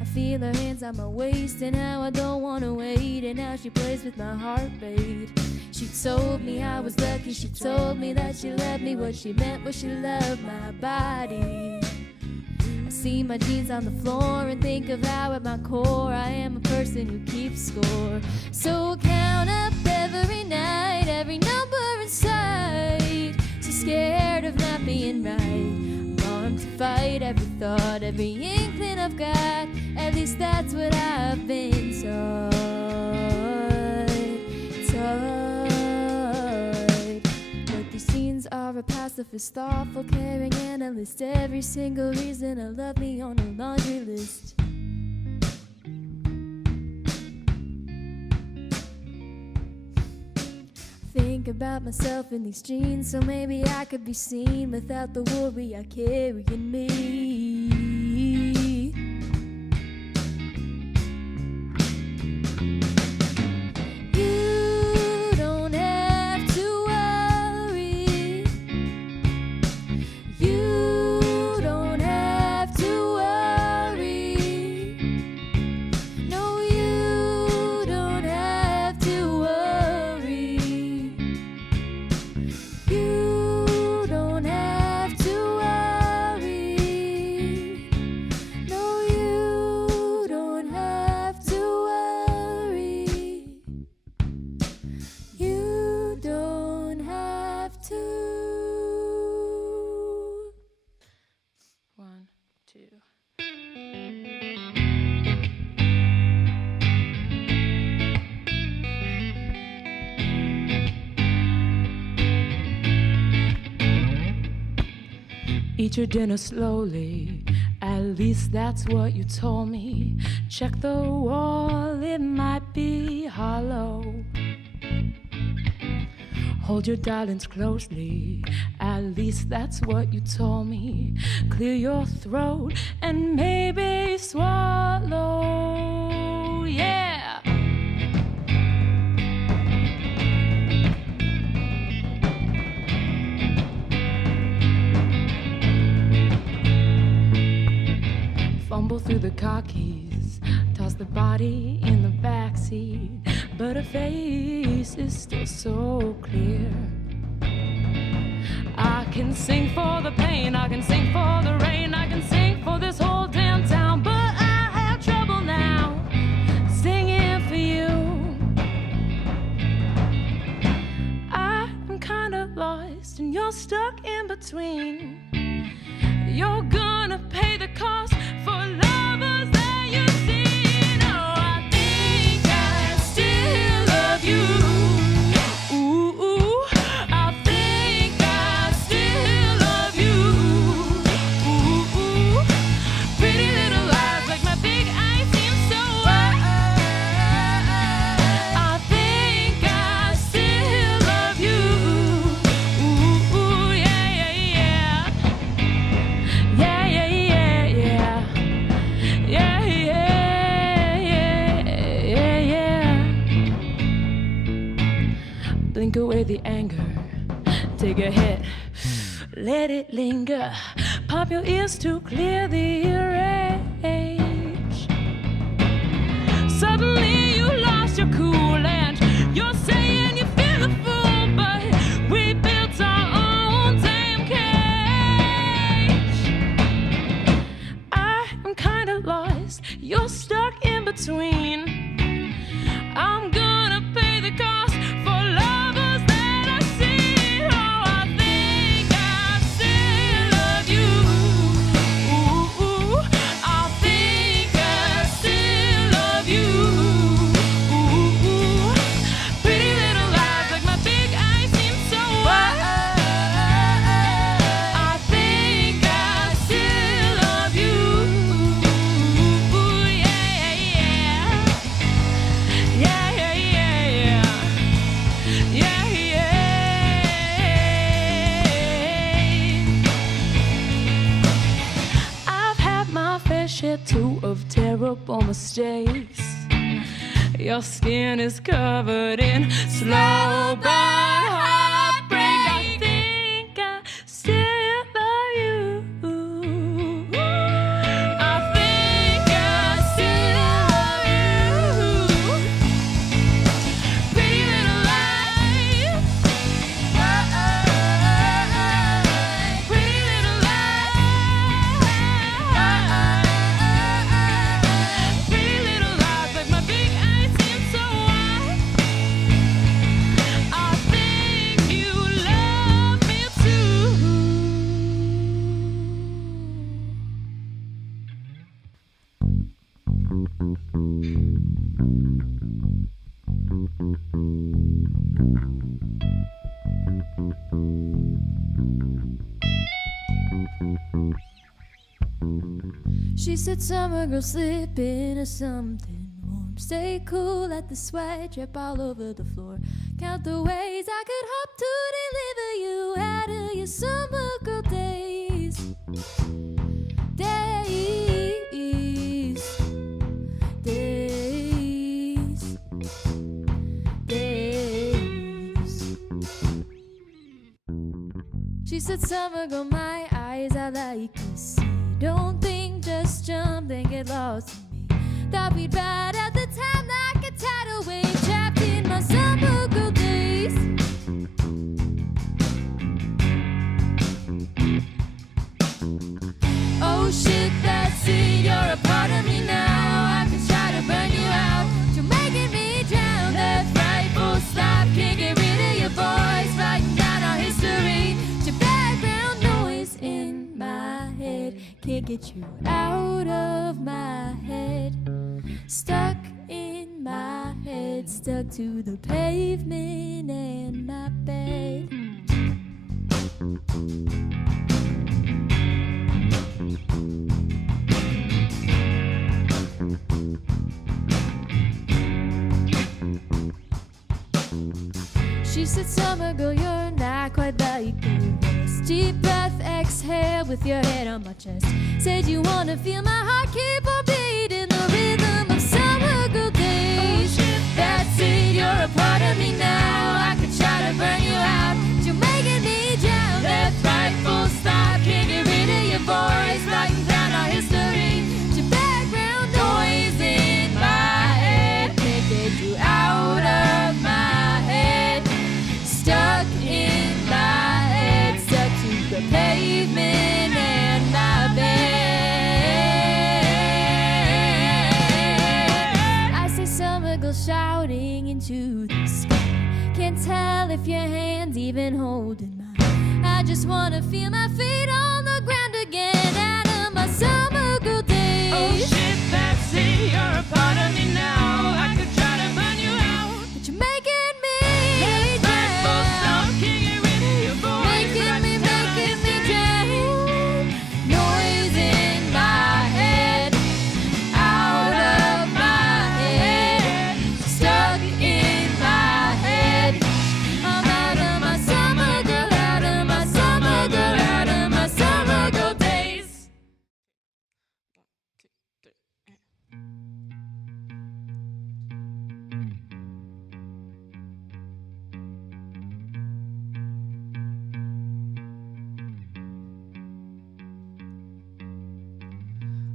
I feel her hands on my waist and how I don't wanna wait. And how she plays with my heart rate. She told me I was lucky, she told me that she loved me. What she meant was she loved my body. I see my jeans on the floor and think of how at my core I am a person who keeps score. So count up every night, every number in sight. She's scared of not being right. I'm armed to fight every thought, every inkling I've got. At least that's what I've been taught. But these jeans are a pacifist, thoughtful, caring analyst. Every single reason I love me on a laundry list. Think about myself in these jeans, so maybe I could be seen without the worry I carry in me. You don't have to worry. You don't have to worry. No, you don't have to worry. You don't have to worry. No, you don't have to worry. You don't have to. 1, 2. Eat your dinner slowly, at least that's what you told me. Check the wall, it might be hollow. Hold your darlings closely, at least that's what you told me. Clear your throat and maybe swallow, yeah. Fumble through the car keys, toss the body in the backseat, but her face is still so clear. I can sing for the pain, I can sing for the rain, I can sing for this whole damn town, but I have trouble now singing for you. I'm kinda lost and you're stuck in between. You're gonna pay the cost for lovers that you've seen. Oh, I think I still love you. Ooh, ooh, I think I still love you. Ooh, ooh, pretty little lies like my big eyes seem so wide. I think I still love you. Ooh, ooh, yeah, yeah, yeah. Yeah, yeah, yeah, yeah. Yeah, yeah, yeah, yeah, yeah. Blink away the anger, take a hit, let it linger. Pop your ears to clear the rage. Suddenly you lost your cool and you're saying you feel a fool, but we built our own damn cage. I'm kinda lost, you're stuck in between. I'm gonna pay the cost for lovers that I see. Oh, I think I still love you. Ooh, ooh, I think I still love you. Ooh, ooh, pretty little lies like my big eyes seem so wide. I think I still love you. Ooh, yeah, yeah, yeah. Yeah, yeah, yeah, yeah. Yeah, yeah. I've had my fair share too of terrible mistakes. Your skin is covered in slow burn heartbreak. I think I still love you. I think I still love you. Pretty little lies. Pretty little lies. Pretty little lies like my big eyes seem so wide. I think you love me too. She said, summer girl, slip into something warm. Stay cool, let the sweat drip all over the floor. Count the ways I could hope to deliver you out of your summer girl days. Days. Days. Days. She said, summer girl, my eyes are like the sea. Don't think, just jump, then get lost in me. Thought we'd ride out the time like a tidal wave, trapped in my summer girl days. Oh shit, that's it, you're a part of me now. I can try to burn you out, you're making me drown. That frightful stop, can't get rid of your voice, writing down our history. Your background noise in my head, can't get you out of my head. Stuck in my head, stuck to the pavement and my bed. She She said, summer girl, you're not quite like this. Deep breath, exhale with your head on my chest. Said you wanna feel my heart keep on beating the rhythm of summer girl days. That's it, you're a part of me now. I could try to burn you out, but you're making me drown. Left, right, full stop, can't get rid of your voice. Writing down our history, your background noise in my head. Can't get you out of my head. Stuck in my head, stuck to the pavement and my bed. I see summer girl shouting into the sky. Can't tell if your hand's even holding mine. I just wanna feel my feet on the ground again out of my summer girl days. Oh shit, that's it, you're a part of me now. I could try to burn you out, but you're making me drown. Can't get rid of your voice. Making me drown. Noise in my head, out of my head, stuck in my head. I'm out of my summer girl, out of my summer girl, out of my summer girl days.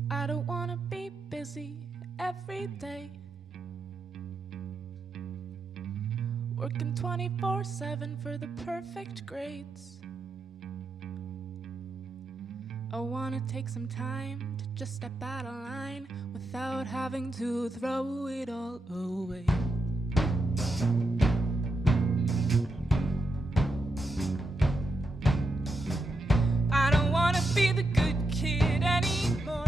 I don't wanna be busy every day, working 24/7 for the perfect grades. I wanna take some time to just step out of line without having to throw it all away. I don't wanna be the good kid anymore.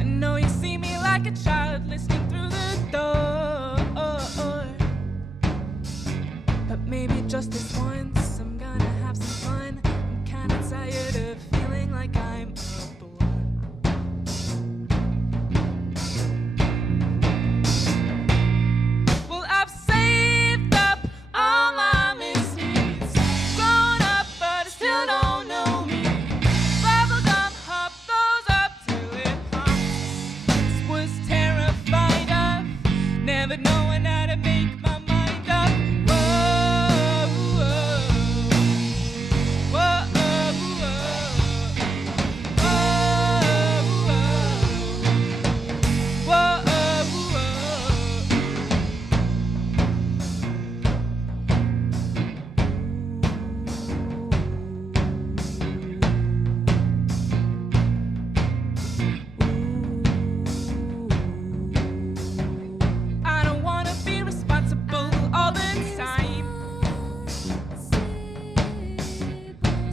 I know you see me like a child listening through the door, but maybe just this once I'm gonna have some fun. I'm kinda tired of feeling like I'm a bore. Well, I've saved up all my misdeeds, grown up but I still don't know me. Bubblegum hop those up till it pops. Was terrified of never knowing how to make my mind up. Whoa, whoa, whoa, whoa, whoa, whoa, whoa. I don't wanna be responsible all the time,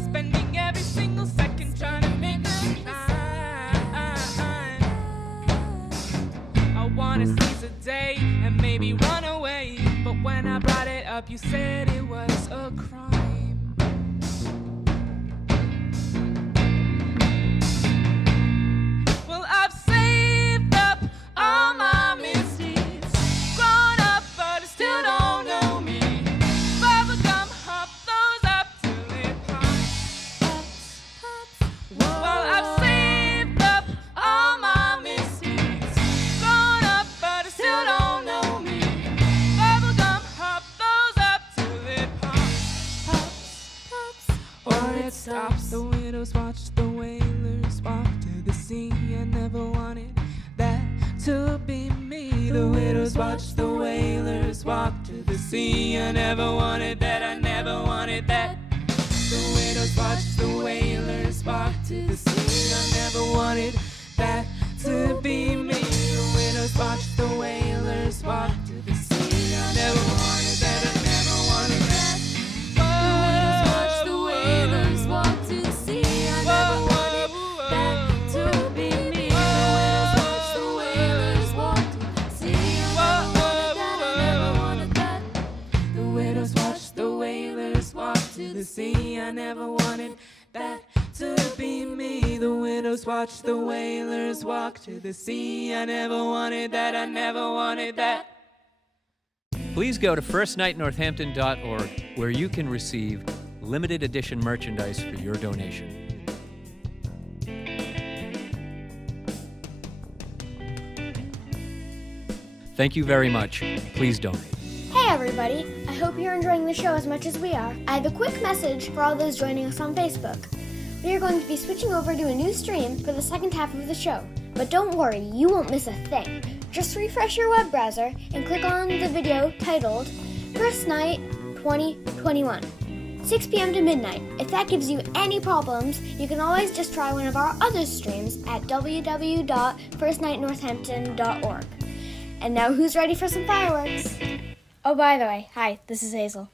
spending every single second trying to make the time. I wanna seize a day and maybe run away, but when I brought it up, you said it was a crime. Well, I've saved up all my misdeeds, grown up but I still don't know me. Bubblegum hop those up till it pops. Well, I've saved up all my misdeeds, grown up but I still don't know me. Bubblegum hop those up till it pops, or it stops. The widows watch the whalers walk to the sea. I never wanted that to be me. The widows watch the whalers walk to the sea. I never wanted that, I never wanted that. The widows watch the whalers walk to the sea. I never wanted that to be me. The widows watch the whalers walk to the sea. I never wanted that, I never wanted that. The widows watch the whalers walk to the sea. I never wanted that to be me. The widows watch the whalers walk to the sea. I never wanted that, I never wanted that. The widows watch the whalers walk to the sea. I never wanted that to be me. The widows watch the whalers walk to the sea. I never wanted that, I never wanted that. please go to firstnightnorthampton.org where you can receive limited edition merchandise for your donation. Thank you very much. Please donate. Hey everybody, I hope you're enjoying the show as much as we are. I have a quick message for all those joining us on Facebook. We are going to be switching over to a new stream for the second half of the show. But don't worry, you won't miss a thing. Just refresh your web browser and click on the video titled First Night 2021, 6 p.m. to midnight. If that gives you any problems, you can always just try one of our other streams at www.firstnightnorthampton.org. And now who's ready for some fireworks? Oh, by the way, hi, this is Hazel.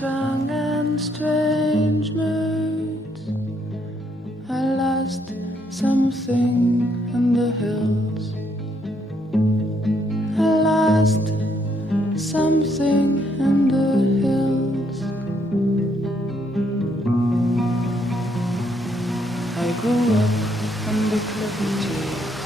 strong and strange moods. I lost something in the hills. I lost something in the hills. I grew up on the cliff.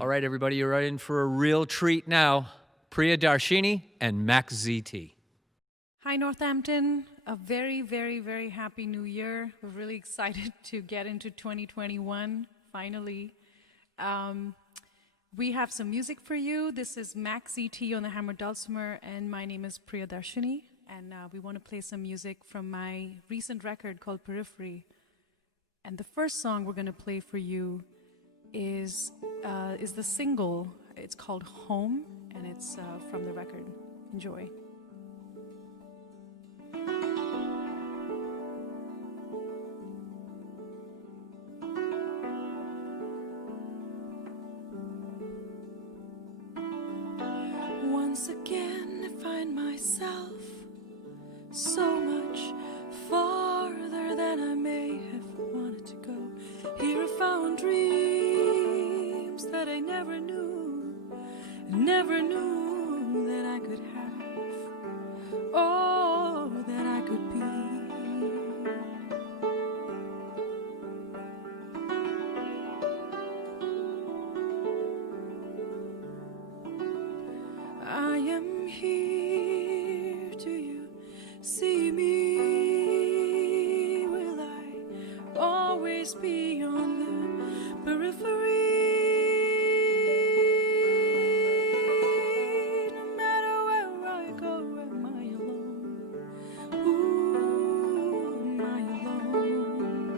All right, everybody, you're right in for a real treat now. Priya Darshini and Max ZT. Hi, Northampton. A very, very, very happy new year. We're really excited to get into 2021, finally. We have some music for you. This is Max ZT on the hammered dulcimer, and my name is Priya Darshini. And we want to play some music from my recent record called Periphery. And the first song we're going to play for you is the single. It's called Home, and it's from the record. Enjoy. Once again, I find myself so much farther than I may have wanted to go. Here I found dreams that I never knew that I could have, oh, that I could be. I am here, do you see me? Will I always be on the periphery? No matter where I go, am I alone? Ooh, am I alone?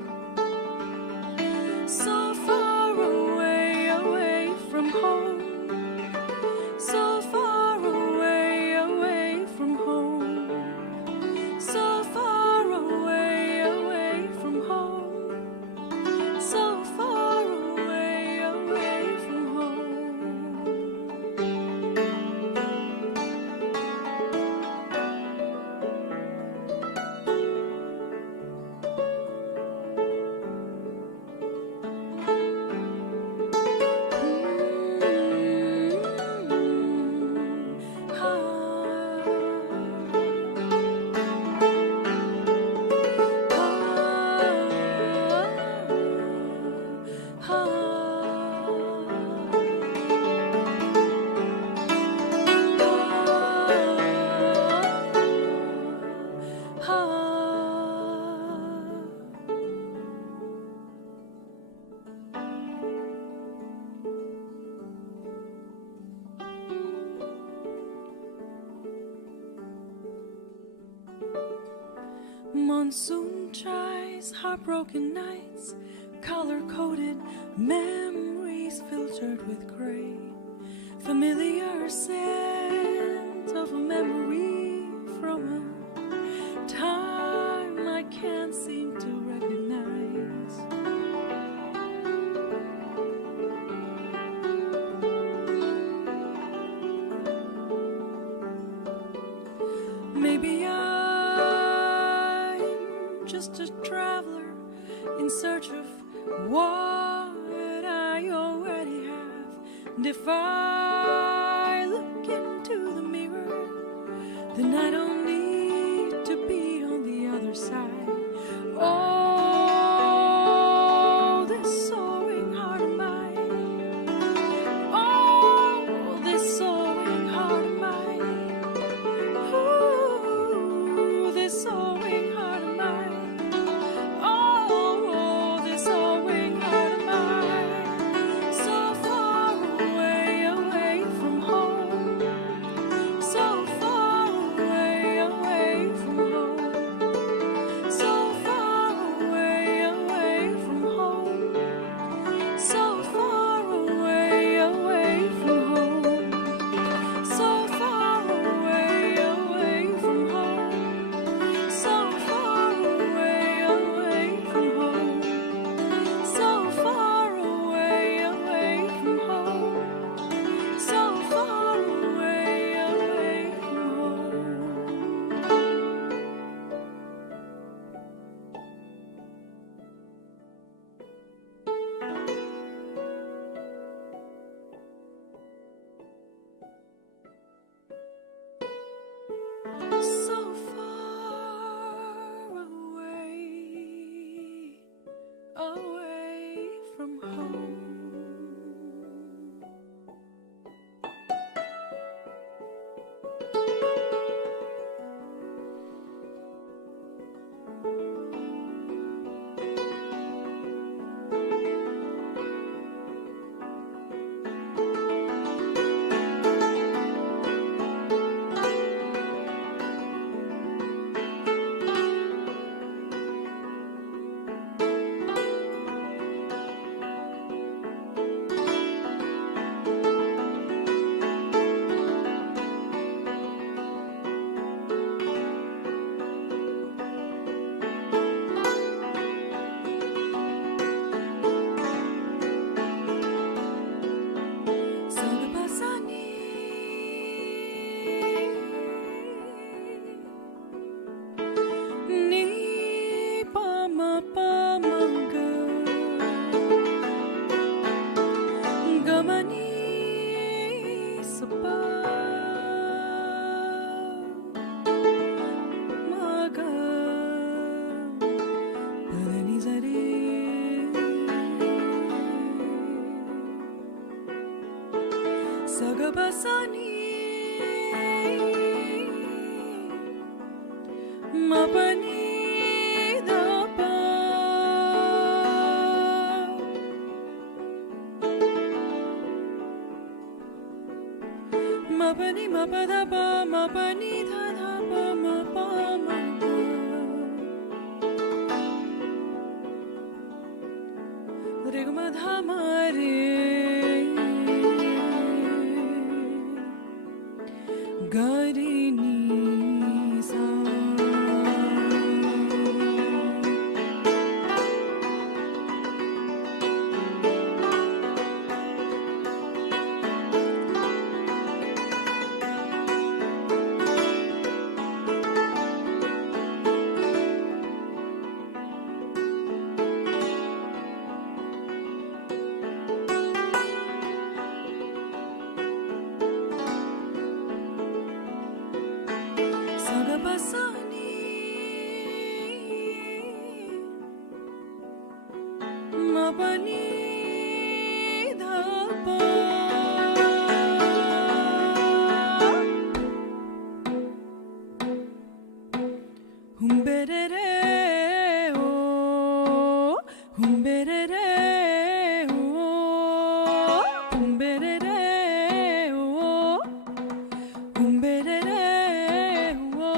So far away, away from home. So far away, away from home. So far away, away from home. So Monsoon chimes, heartbroken nights, color-coded memories filtered with gray. Familiar scent of a memory from a time I can't seem to recognize. Maybe I'm just a traveler in search of what I already have. And if I look into the mirror, then I don't need to be on the other side. Oh, this soaring heart of mine. Oh, this soaring heart of mine. Ooh, this soaring heart of mine. Oh, this soaring heart of mine. So far away, away from home. So far away, away from home. So far away, away from home. So far away, away from home. So far away, away from home. So far away, away from home. So far away, away from home. So far away, away from home. So far away, away from home. Sagabasani mapani dapa mapani mapadapa mapani dhadapa mapama Rigmadhamare Garini sa Sagabasani mapani dhapa humberere o humberere o humberere o humberere o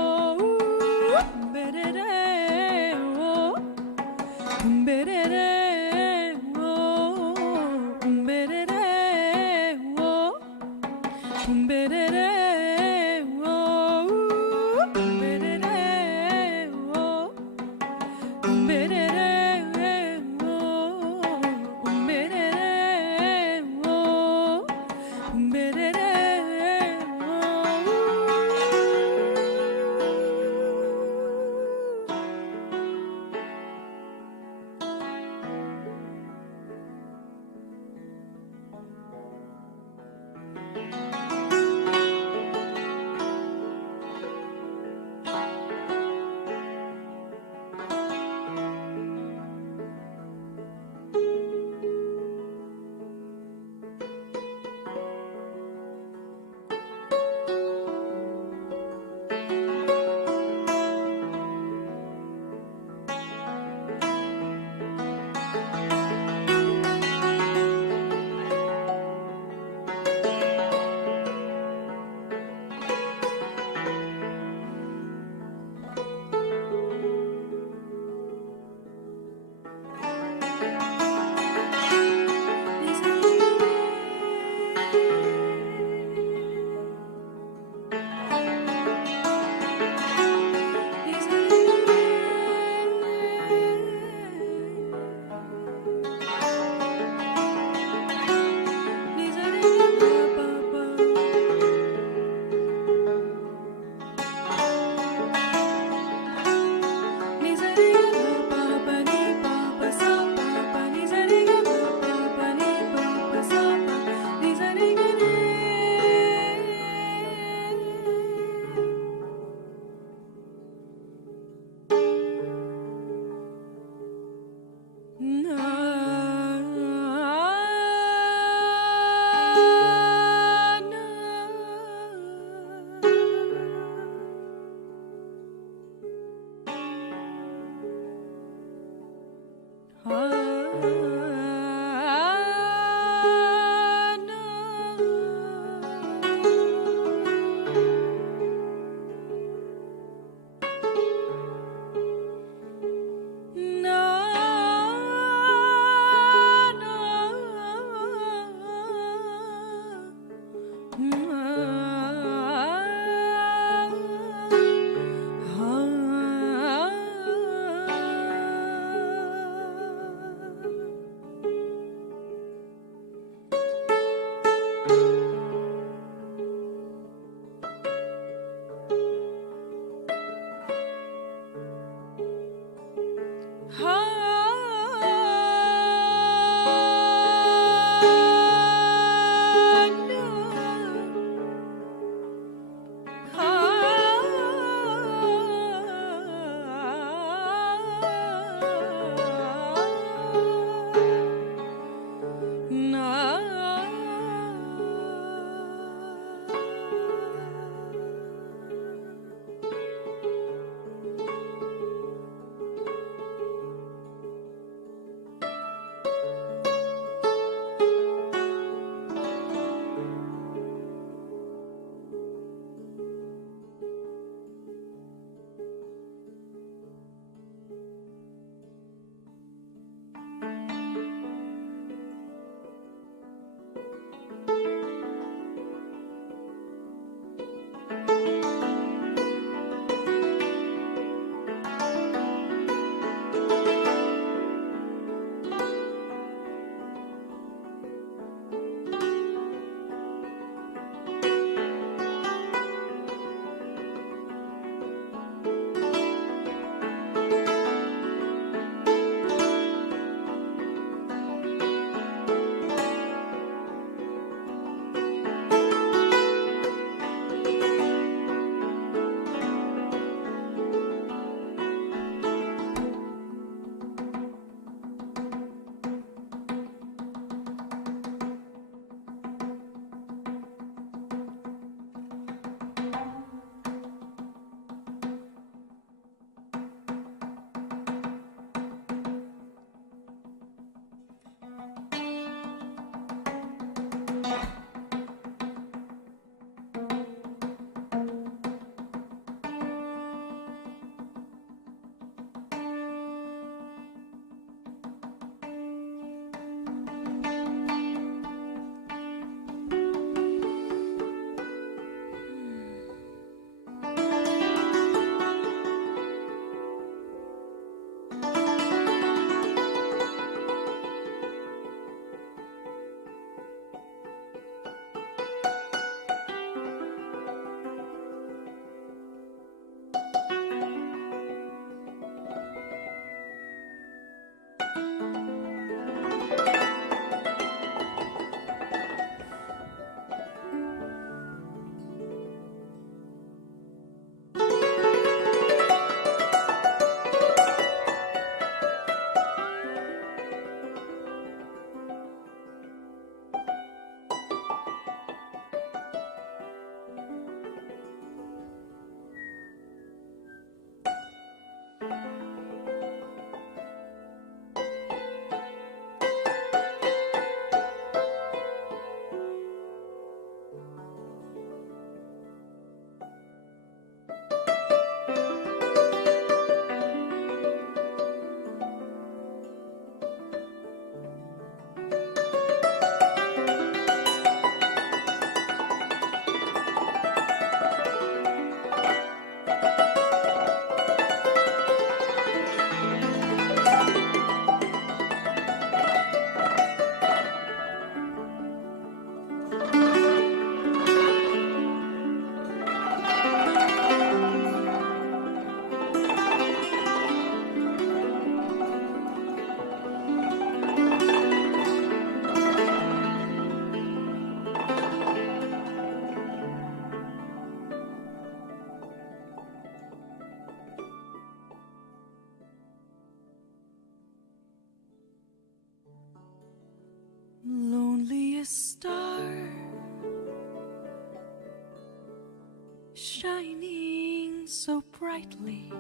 shining so brightly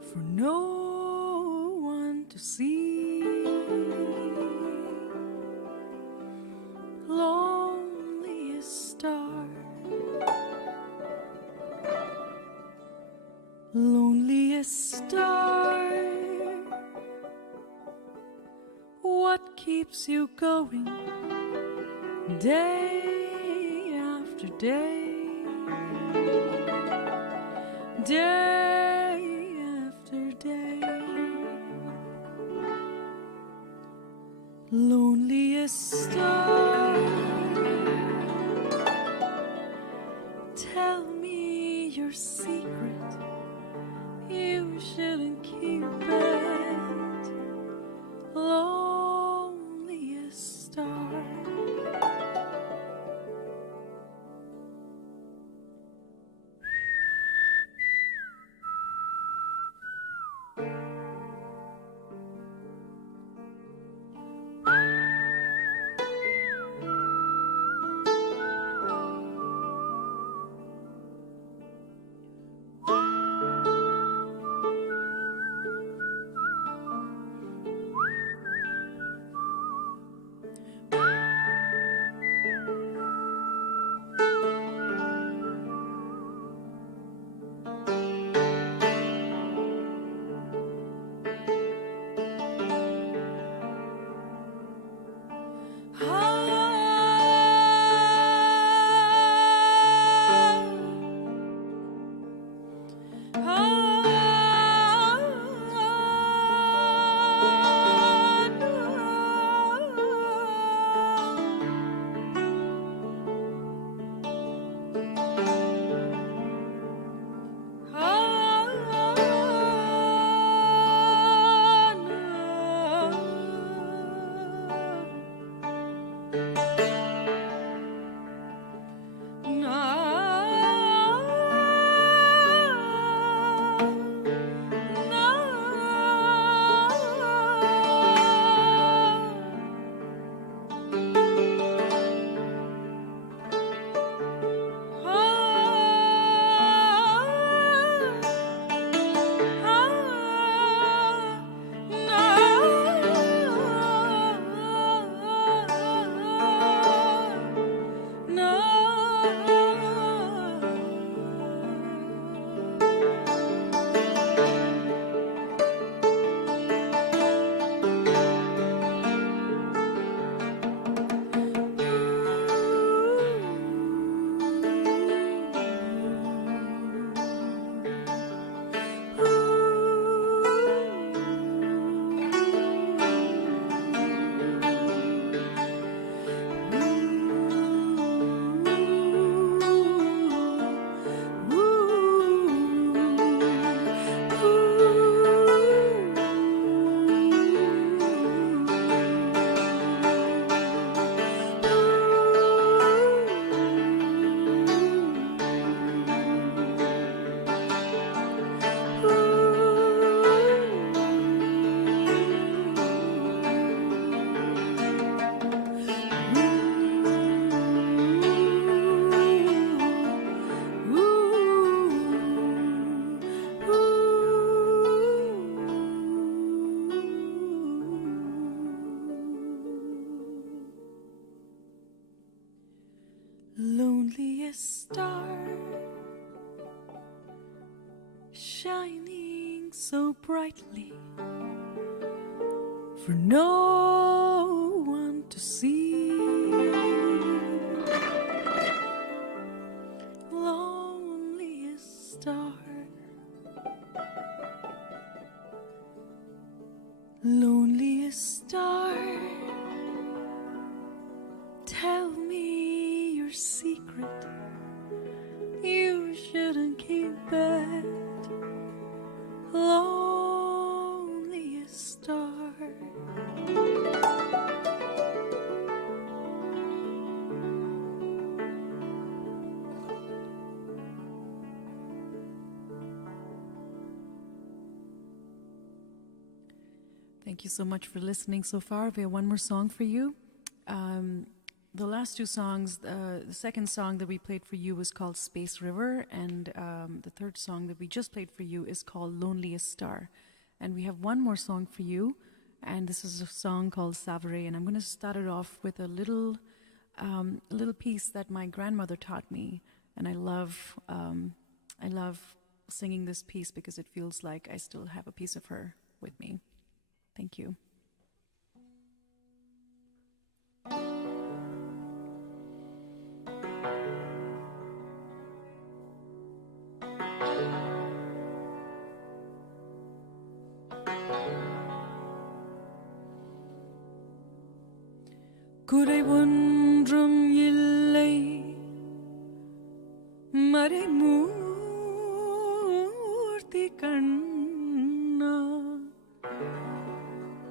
for no one to see. Loneliest star, loneliest star, what keeps you going day after day, day after day? Loneliest star, tell me your secret, you shouldn't keep it. Loneliest star. Loneliest star, shining so brightly for no one to see. Loneliest star, loneliest star, tell me your secret, you shouldn't keep it. Loneliest star. Thank you so much for listening so far. We have one more song for you. the last two songs, the second song that we played for you was called Space River, and the third song that we just played for you is called Loneliest Star. And we have one more song for you, and this is a song called Savare, and I'm going to start it off with a little piece that my grandmother taught me, and I love singing this piece because it feels like I still have a piece of her with me. Thank you. குறை ஒன்றும் இல்லை மறைமூர்த்தி கண்ணா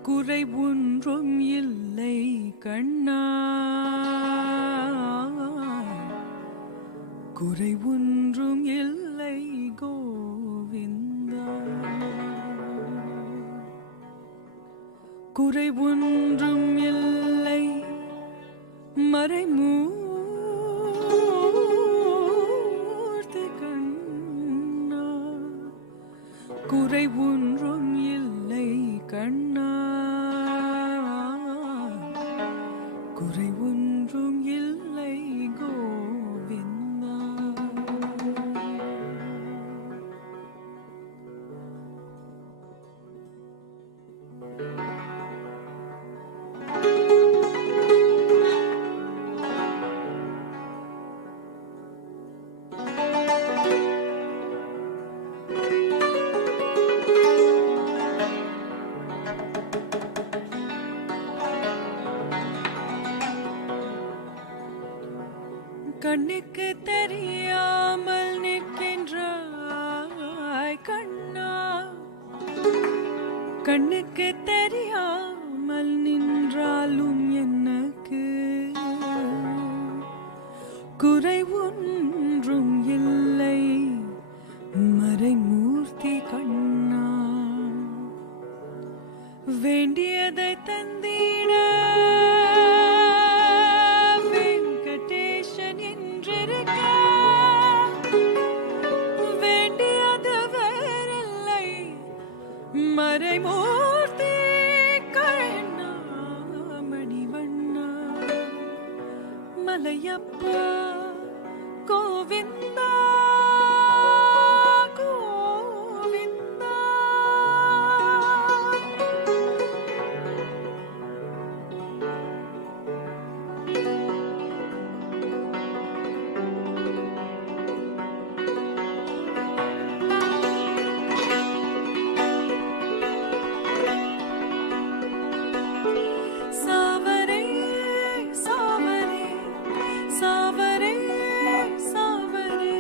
குறை ஒன்றும் இல்லை கண்ணா குறை ஒன்றும் இல்லை கோவிந்தா குறை ஒன்றும் இல்லை மறைமூர்த்தி கண்ணா குறை ஒன்றும் இல்லை கண்ணா குறை ஒன்றும் இல்லை கோவிந்தா கண்ணுக்கு தெரியாமல் நிற்கின்றாய் கண்ணா கண்ணுக்கு தெரியாமல் நின்றாலும் எனக்கு குறை ஒன்றும் இல்லை மறைமூர்த்தி கண்ணா வேண்டியதை தந்திட மறைமூர்த்தி கண்ணா மணிவண்ணா Malayappa Govinda Govinda சாவரே சாவரே சாவரே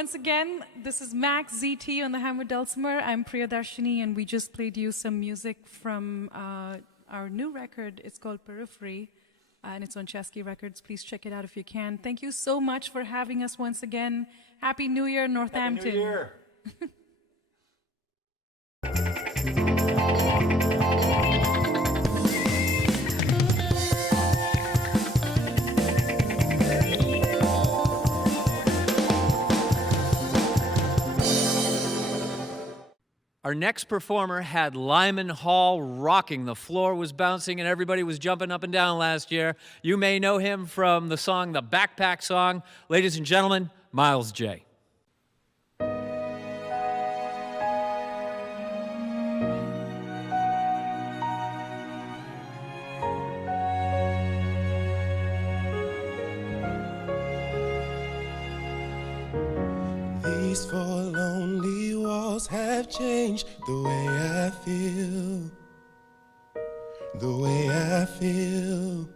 Once again, this is Max ZT on the hammer dulcimer. I'm Priya Darshini, and we just played you some music from our new record. It's called Periphery, and it's on Chesky Records. Please check it out if you can. Thank you so much for having us once again. Happy New Year, Northampton. Happy New Year. Our next performer had Lyman Hall rocking. The floor was bouncing and everybody was jumping up and down last year. You may know him from the song, the Backpack Song. Ladies and gentlemen, Miles J. These four lonely walls have changed the way I feel. The way I feel.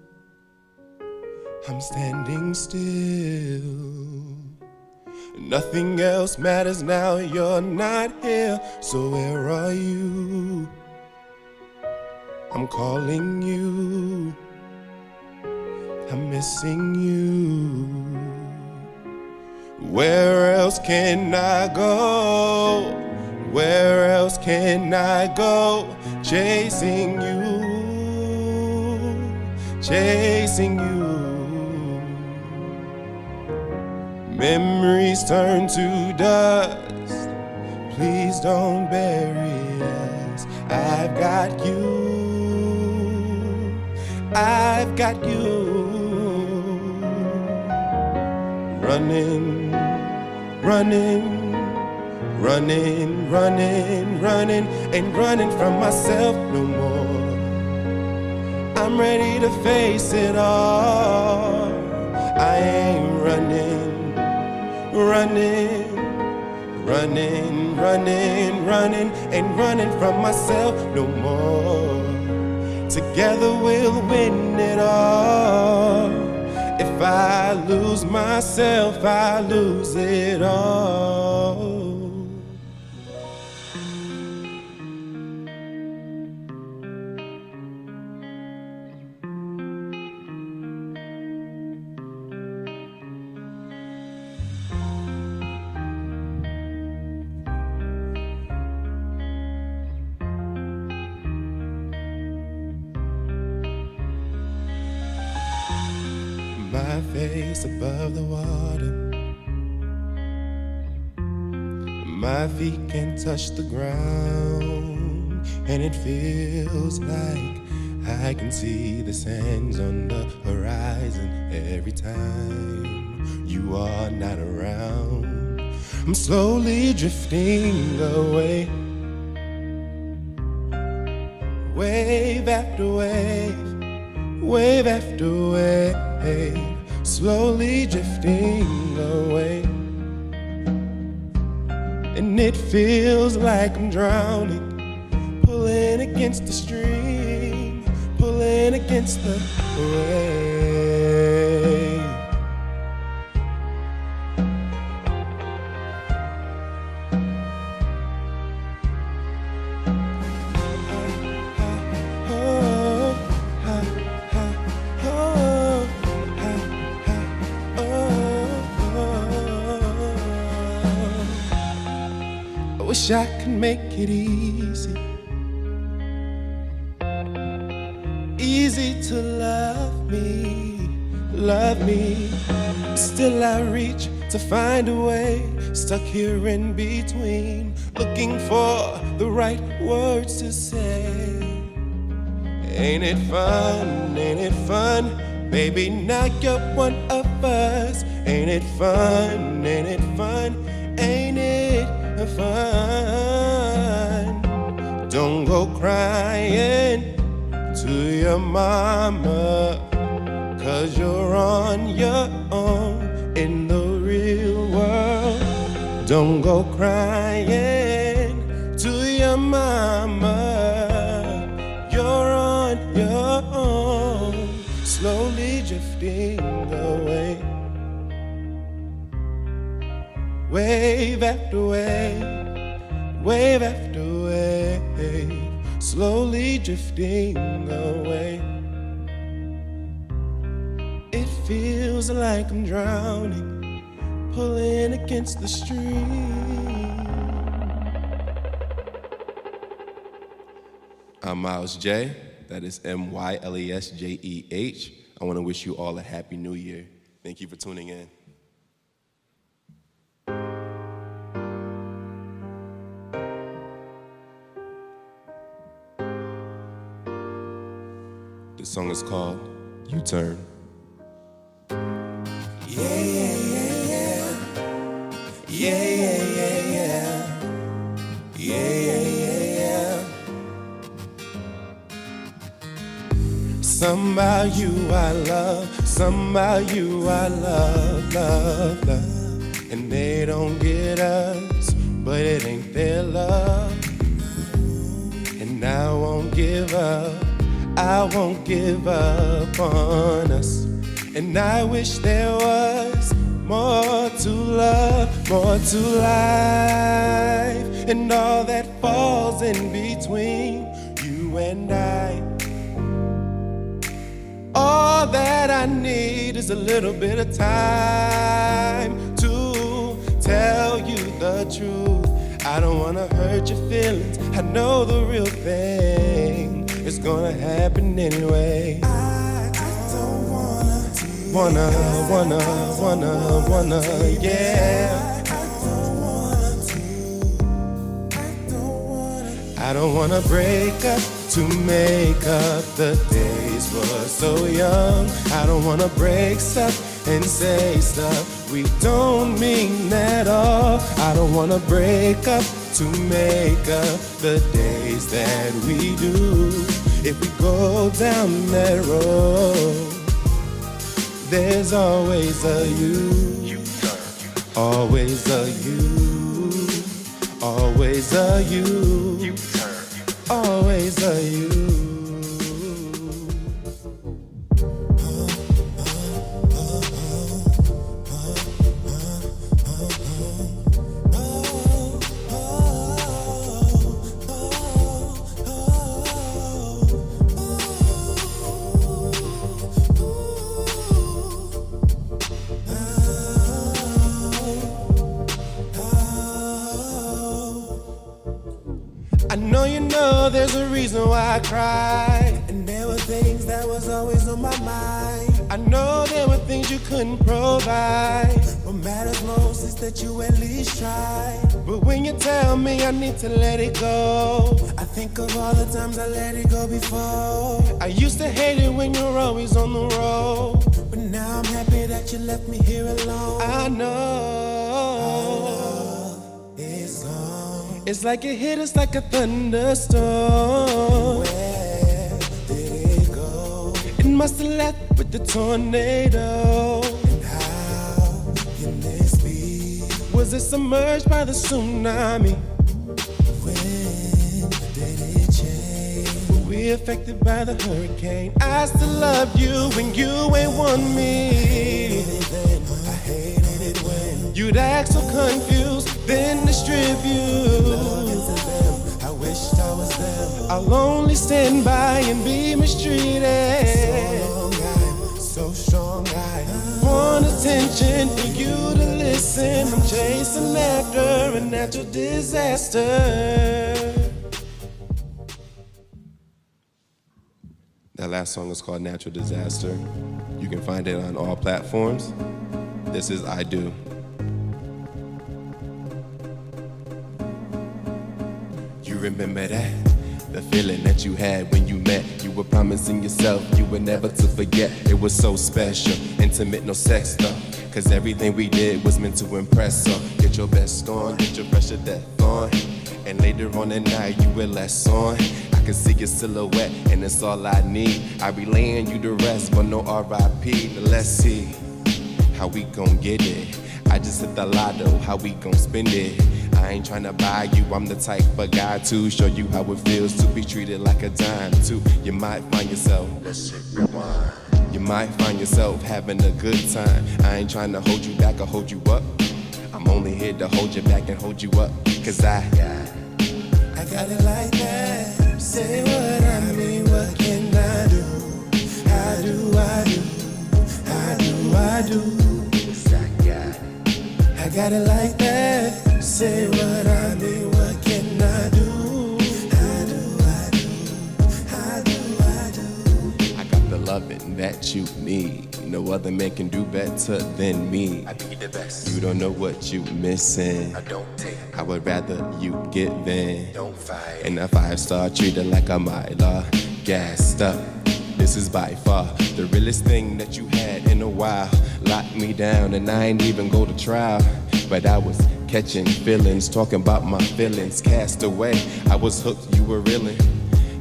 I'm standing still. Nothing else matters now, you're not here. So where are you? I'm calling you. I'm missing you. Where else can I go? Where else can I go? Chasing you, chasing you. Memories turn to dust. Please don't bury us. I've got you. I've got you. Running, running, running, running, running, ain't running from myself no more. I'm ready to face it all. I ain't running, running, running, running, running, ain't running from myself no more. Together we'll win it all. If I lose myself, I lose it all. My face above the water, my feet can't touch the ground, and it feels like I can see the sands on the horizon every time you are not around. I'm slowly drifting away, wave after wave, wave after wave, slowly drifting away. And it feels like I'm drowning, pulling against the stream, pulling against the wave. Wish I could make it easy, easy to love me, love me. Still I reach to find a way, stuck here in between, looking for the right words to say. Ain't it fun, ain't it fun? Baby, now you're one of us. Ain't it fun, ain't it fun? Ain't it fun? Don't go crying to your mama, 'cause you're on your own in the real world. Don't go crying to your mama, you're on your own, slowly drifting away. wave after wave, wave after wave, slowly drifting away. It feels like I'm drowning, pulling against the stream. I'm Miles J. That is MYLESJEH. I want to wish you all a happy new year. Thank you for tuning in. This song is called U-Turn. Yeah, yeah, yeah, yeah. Yeah, yeah, yeah, yeah. Yeah, yeah, yeah, yeah. Some about you I love, some about you I love, love, love. And they don't get us, but it ain't their love. And I won't give up, I won't give up on us. And I wish there was more to love, more to life, and all that falls in between you and I. All that I need is a little bit of time to tell you the truth. I don't wanna hurt your feelings, I know the real thing is gonna happen anyway. I don't wanna, yeah. I don't wanna break up to make up the days we're so young. I don't wanna break stuff and say stuff we don't mean at all. I don't wanna break up to make up the days that we do. If we go down that road, there's always a you, always a you, always a you, always a you. I know you know there's a reason why I cried, and there were things that was always on my mind. I know there were things you couldn't provide. What matters most is that you at least tried. But when you tell me I need to let it go, I think of all the times I let it go before. I used to hate it when you're always on the road, but now I'm happy that you left me here alone. I know it's gone. It's like it hit us like a thunderstorm. Where did it go? It must have left with the tornado. And how can this be? Was it submerged by the tsunami? When did it change? Were we affected by the hurricane? I still love you when you ain't want me. I hated it when you'd act so confused, then distribute. I wished I was them. I'll only stand by and be mistreated. So strong I want attention for you to listen. I'm chasing after a natural disaster. That last song is called Natural Disaster. You can find it on all platforms. This is I Do. You remember that? The feeling that you had when you met. You were promising yourself you were never to forget. It was so special, intimate, no sex though. Cause everything we did was meant to impress her. Get your best on, get your pressure death on. And later on at night you were less on. I can see your silhouette and it's all I need. I be laying you the rest, but no R.I.P. Now let's see how we gon' get it. I just hit the lotto, how we gon' spend it. I ain't tryna buy you, I'm the type of guy to show you how it feels to be treated like a dime too. You might find yourself, let's hit rewind. You might find yourself having a good time. I ain't tryna hold you back or hold you up. I'm only here to hold you back and hold you up, cause I got it like that. Say what I mean, what can I do? How do I do? How do I do? I got it like that. Say what I mean, what can I do? How do I do? How do I do? I got the loving that you need. No other man can do better than me. I be the best. You don't know what you missing. I don't take. I would rather you give in. Don't fight. And a 5-star treated like a miler. Gassed up. This is by far the realest thing that you had in a while. Locked me down and I ain't even go to trial. But I was catching feelings, talking about my feelings. Cast away, I was hooked, you were reeling.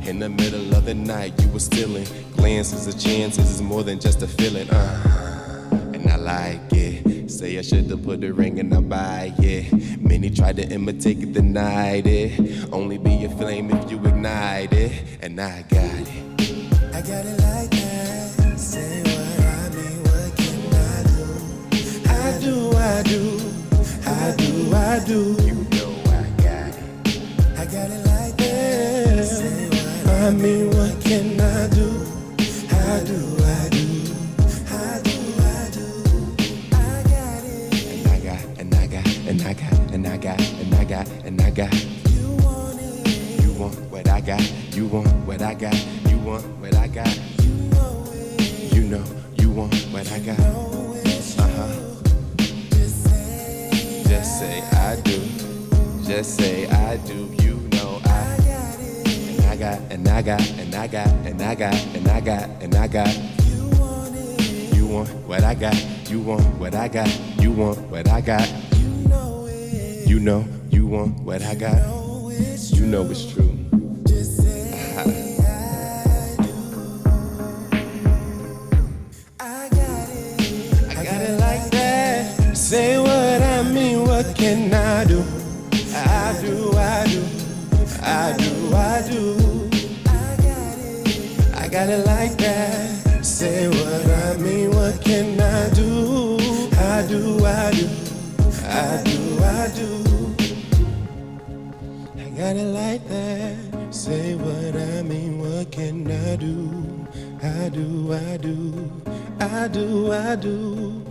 In the middle of the night, you were stealing. Glances of chances is more than just a feeling. And I like it. Say I should've put a ring and I buy it. Many tried to imitate it, denied it. Only be a flame if you ignite it. And I got it. I got it like that. Say what I mean, what can I do? I do, I do. I do, I do. You know I got it. I got it like that. Say what I mean, what can I do? I do, I do. I do, I do. I got it. And I got, and I got, and I got, and I got, and I got, and I got. You want it. You want what I got. You want what I got. You want what I got. You know it. You know you want what I got. Just say I do. Just say I do. You know I got it. And I got, and I got, and I got, and I got, and I got, and I got. You want it. You want what I got. You want what I got. You want what I got. You know it. You know you want what I got. You know it's true. Just say I do. I got it. I got it like that. Say what I mean, what can I do? I do, I do, I do, I do. I got it. I got it like that. Say what I mean, what can I do? I do, I do, I do, I do. I got it like that. Say what I mean, what can I do? I do, I do, I do, I do.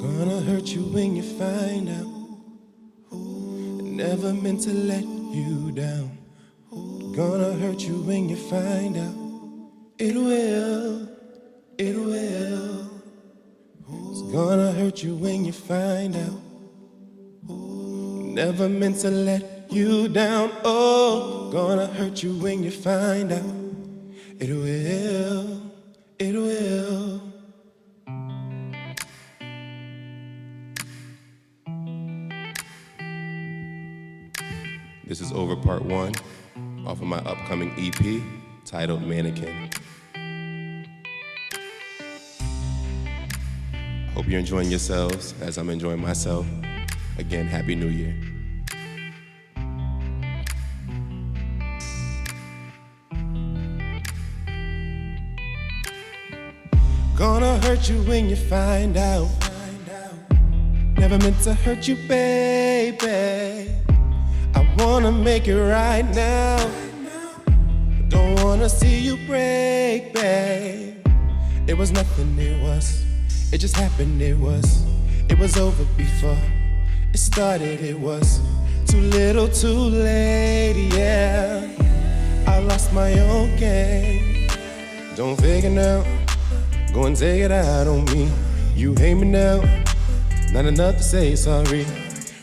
Gonna hurt you when you find out. Never meant to let you down. Gonna hurt you when you find out. It will, it will. It's gonna hurt you when you find out. Never meant to let you down. Oh, gonna hurt you when you find out. It will, it will. This is Over Part 1 off of my upcoming EP titled Mannequin. Hope you're enjoying yourselves as I'm enjoying myself. Again, Happy New Year. Gonna hurt you when you find out. Never meant to hurt you, baby. I wanna make it right now. Don't wanna see you break, babe. It was nothing, it was. It just happened, it was. It was over before it started, it was. Too little, too late, yeah. I lost my own game. Don't figure now. Go and take it out on me. You hate me now. Not enough to say sorry.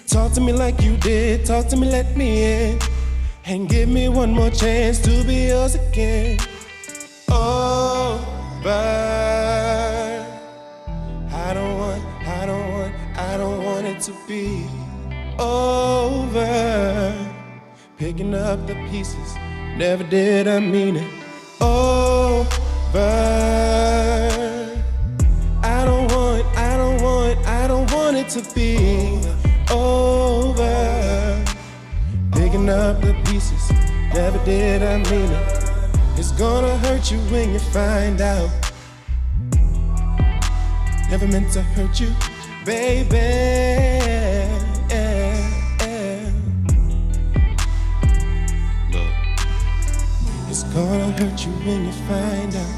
Talk to me like you did. Talk to me, let me in. And give me one more chance to be yours again. Oh, but I don't want it to be over. Picking up the pieces, never did I mean it. Over. I don't want it to be over. Picking up the pieces, never did I mean it. It's gonna hurt you when you find out. Never meant to hurt you, baby. Look, it's gonna hurt you when you find out.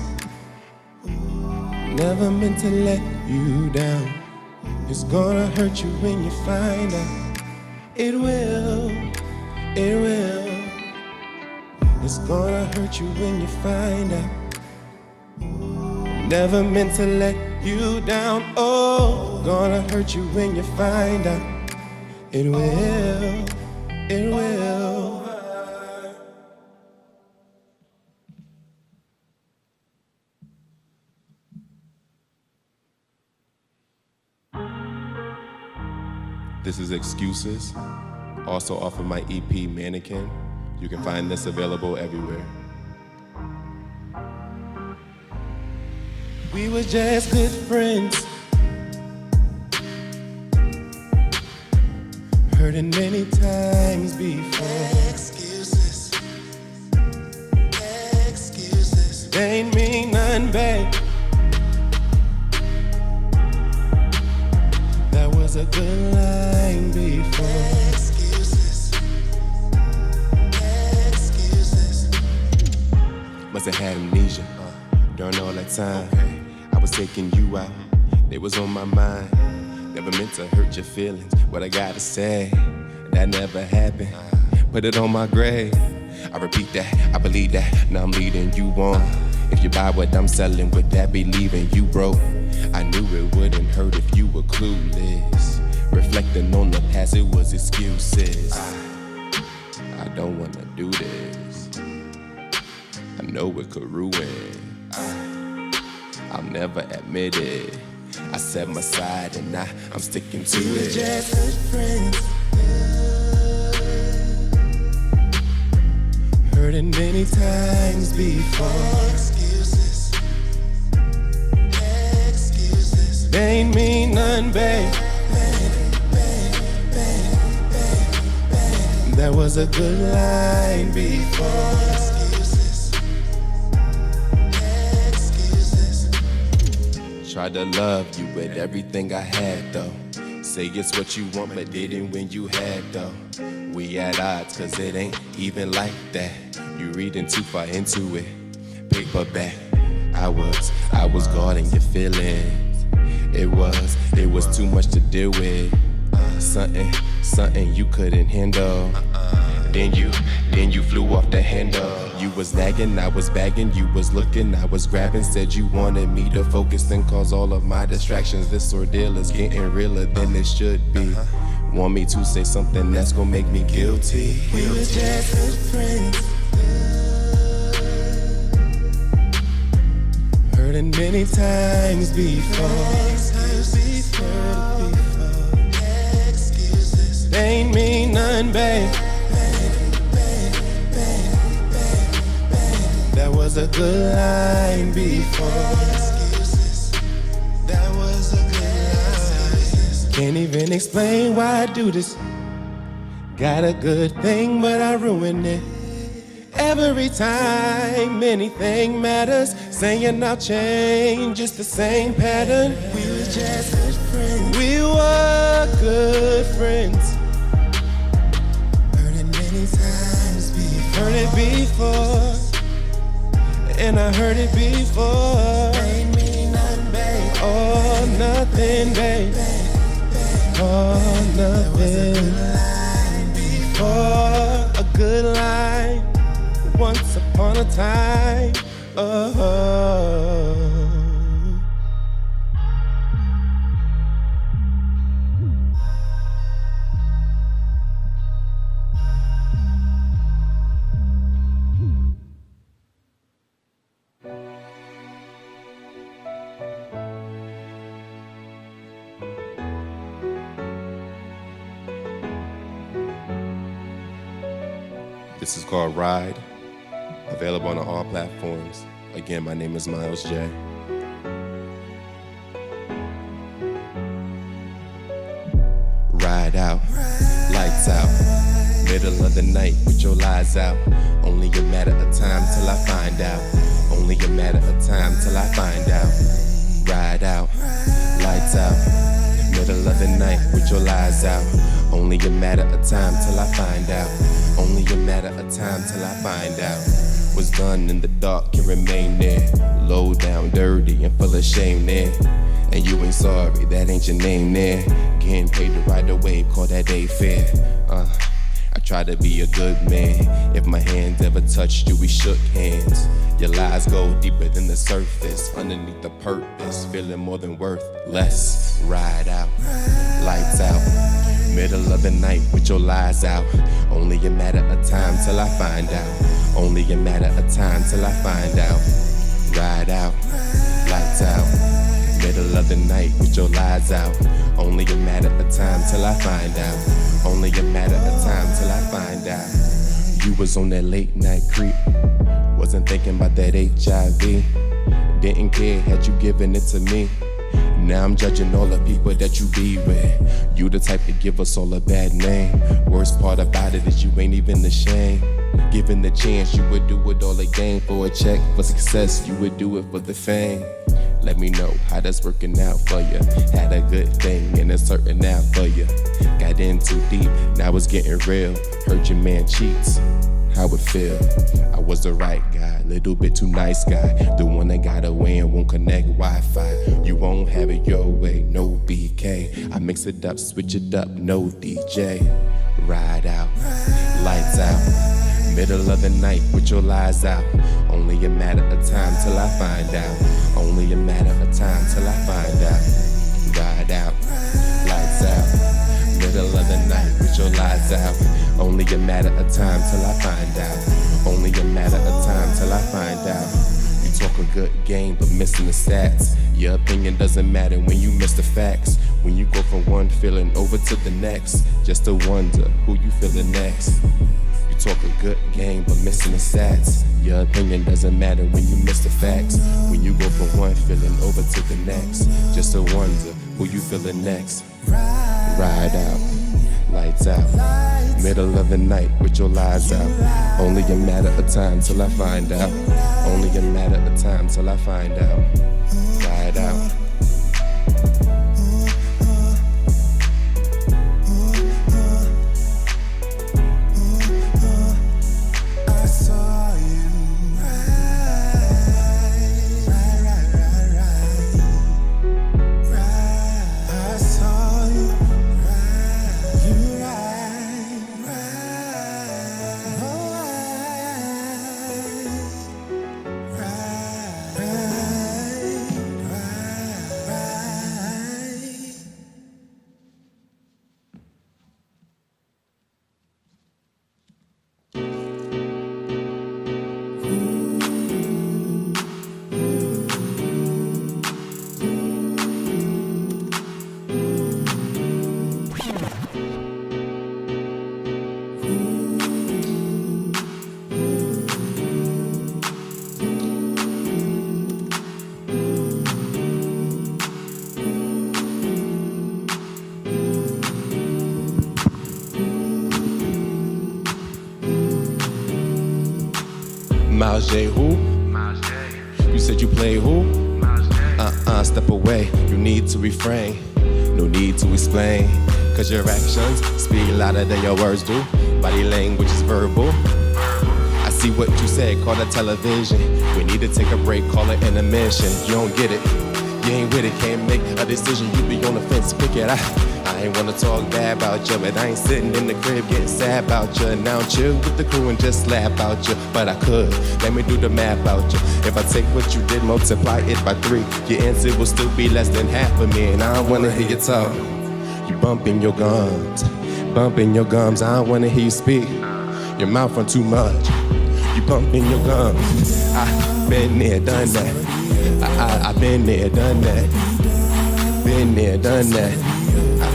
Never meant to let you down. It's gonna hurt you when you find out. It will, it will. It's gonna hurt you when you find out. Never meant to let you down. Oh, gonna hurt you when you find out. It will, it will. This is Excuses, also off of my EP Mannequin. You can find this available everywhere. We were just good friends, hurting many times before. Excuses, excuses. They ain't mean none, babe. That was a good line before. Excuses, excuses. Must have had amnesia during all that time. I was taking you out, it was on my mind. Never meant to hurt your feelings, what I gotta say, that never happened. Put it on my grave, I repeat that, I believe that, now I'm leading you on. If you buy what I'm selling, would that be leaving you broke? I knew it wouldn't hurt if you were clueless. Reflecting on the past, it was excuses. I don't wanna do this, I know it could ruin. I'll never admit it. I set my side and I'm sticking to We were it. just good friends, hurting many times before. Excuses, excuses. They ain't mean none, babe. That was a good line before. Tried to love you with everything I had though. Say it's what you want but didn't when you had though. We at odds cause it ain't even like that. You reading too far into it. Paperback. I was guarding your feelings. It was too much to deal with. Something you couldn't handle. Then you flew off the handle. You was nagging, I was bagging, you was looking, I was grabbing. Said you wanted me to focus and cause all of my distractions. This ordeal is getting realer than it should be. Want me to say something that's gonna make me guilty. We were just good friends, hurting many times before. Excuses, they ain't mean none, babe. That was a good line before. Excuses, that was a good line. Can't even explain why I do this. Got a good thing, but I ruined it. Every time anything matters, saying I'll change, it's the same pattern. We were just good friends. We were good friends. Hurting many times before. Heard it before. And I heard it before. Ain't mean nothing, babe. Oh, nothing, babe. Oh, nothing. Oh, a good line. Once upon a time. Oh. This is called Ride, available on all platforms. Again, my name is Miles J. Ride out, lights out, middle of the night with your lies out. Only a matter of time till I find out. Only a matter of time till I find out. Ride out, lights out. Middle of the night with your lies out. Only a matter of time till I find out. Only a matter of time till I find out. What's done in the dark can remain there. Low down, dirty, and full of shame there. And you ain't sorry, that ain't your name there. Getting paid to ride the wave, call that day fair. I try to be a good man. If my hands ever touched you, we shook hands. Your lies go deeper than the surface. Underneath the purpose, feeling more than worth less. Ride out, lights out. Middle of the night with your lies out. Only a matter of time till I find out. Only a matter of time till I find out. Ride out, lights out. Middle of the night with your lies out. Only a matter of time till I find out. Only a matter of time till I find out. You was on that late night creep. Wasn't thinking about that HIV. Didn't care had you given it to me. Now I'm judging all the people that you be with. You the type to give us all a bad name. Worst part about it is you ain't even ashamed. Given the chance, you would do it all again. For a check, for success, you would do it for the fame. Let me know how that's working out for you. Had a good thing and it's certain out for you. Got in too deep, now it's getting real. Heard your man cheats, how it feel? I was the right guy, little bit too nice guy. The one that got away and won't connect Wi-Fi. You won't have it your way, no BK. I mix it up, switch it up, no DJ. Ride out, lights out. Middle of the night with your lies out. Only a matter of time till I find out. Only a matter of time till I find out. Ride out, lights out. Middle of the night with your lies out. Only a matter of time till I find out. Only a matter of time till I find out. You talk a good game but missing the stats. Your opinion doesn't matter when you miss the facts. When you go from one feeling over to the next, just to wonder who you feeling next. Talk a good game, but missing the stats. Your opinion doesn't matter when you miss the facts. When you go from one feeling over to the next, just to wonder who you feeling next. Ride out, lights out. Middle of the night with your lies out. Only a matter of time till I find out. Only a matter of time till I find out. Ride out. Miles J who? Miles J. You said you play who? Miles J. Step away, you need to refrain. No need to explain, cause your actions speak louder than your words do. Body language is verbal. I see what you said, call it television. We need to take a break, call it intermission. You don't get it, you ain't with it, can't make a decision. You be on the fence, pick it out. I ain't wanna talk bad about you, but I ain't sitting in the crib getting sad about you. Now I'm chill with the crew and just laugh about you, but I could, let me do the math about you. If I take what you did, multiply it by 3, your answer will still be less than half of me. And I don't wanna hear you talk, you bumping your gums, I don't wanna hear you speak, your mouth run too much, you bumping your gums. I've been there, done that, I've been there, done that, been there, done that.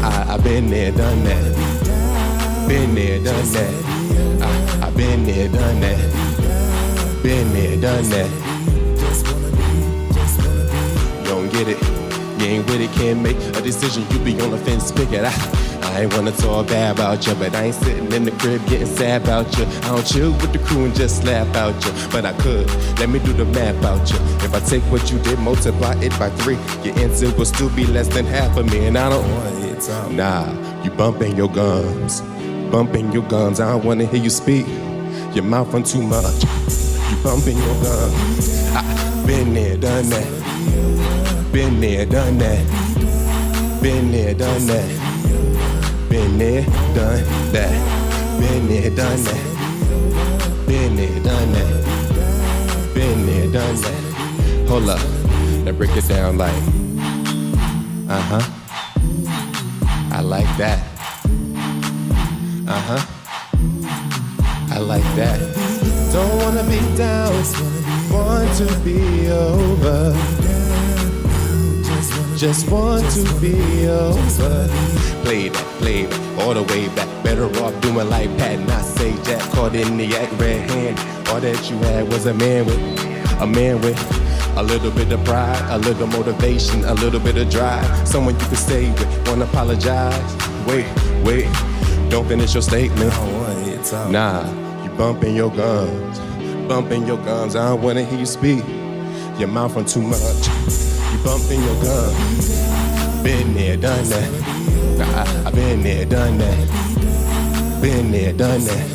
I've been there, done that. Been there, done that. I've been there, done that. Been there, done that. You don't get it, you ain't with it, can't make a decision. You be on the fence, pick it out. I I ain't wanna talk bad about you, but I ain't sitting in the crib getting sad about you. I don't chill with the crew and just laugh out you, but I could. Let me do the math out you. If I take what you did, multiply it by 3, your answer will still be less than half of me. And I don't wanna hear time. Nah, you bumping your gums, bumping your gums. I don't wanna hear you speak. Your mouth run too much. You bumping your gums. I been there, done that. Been there, done that. Been there, done that. Been there, done that. Been there, done that. Been there, done that. Been there, done that. Hold up, now break it down like, I like that. I like that. Don't wanna be down, want to be over. Just want to be over. Play that, all the way back. Better off doing like Pat, not say Jack. Caught in the act, red hand. All that you had was a man with a little bit of pride, a little motivation, a little bit of drive. Someone you can stay with, wanna apologize. Wait, don't finish your statement. Nah, you bumping your gums, bumping your gums. I don't wanna hear you speak. Your mouth run too much. You bumping your gums. Been there, done that. I been there, done that. Been there, done that.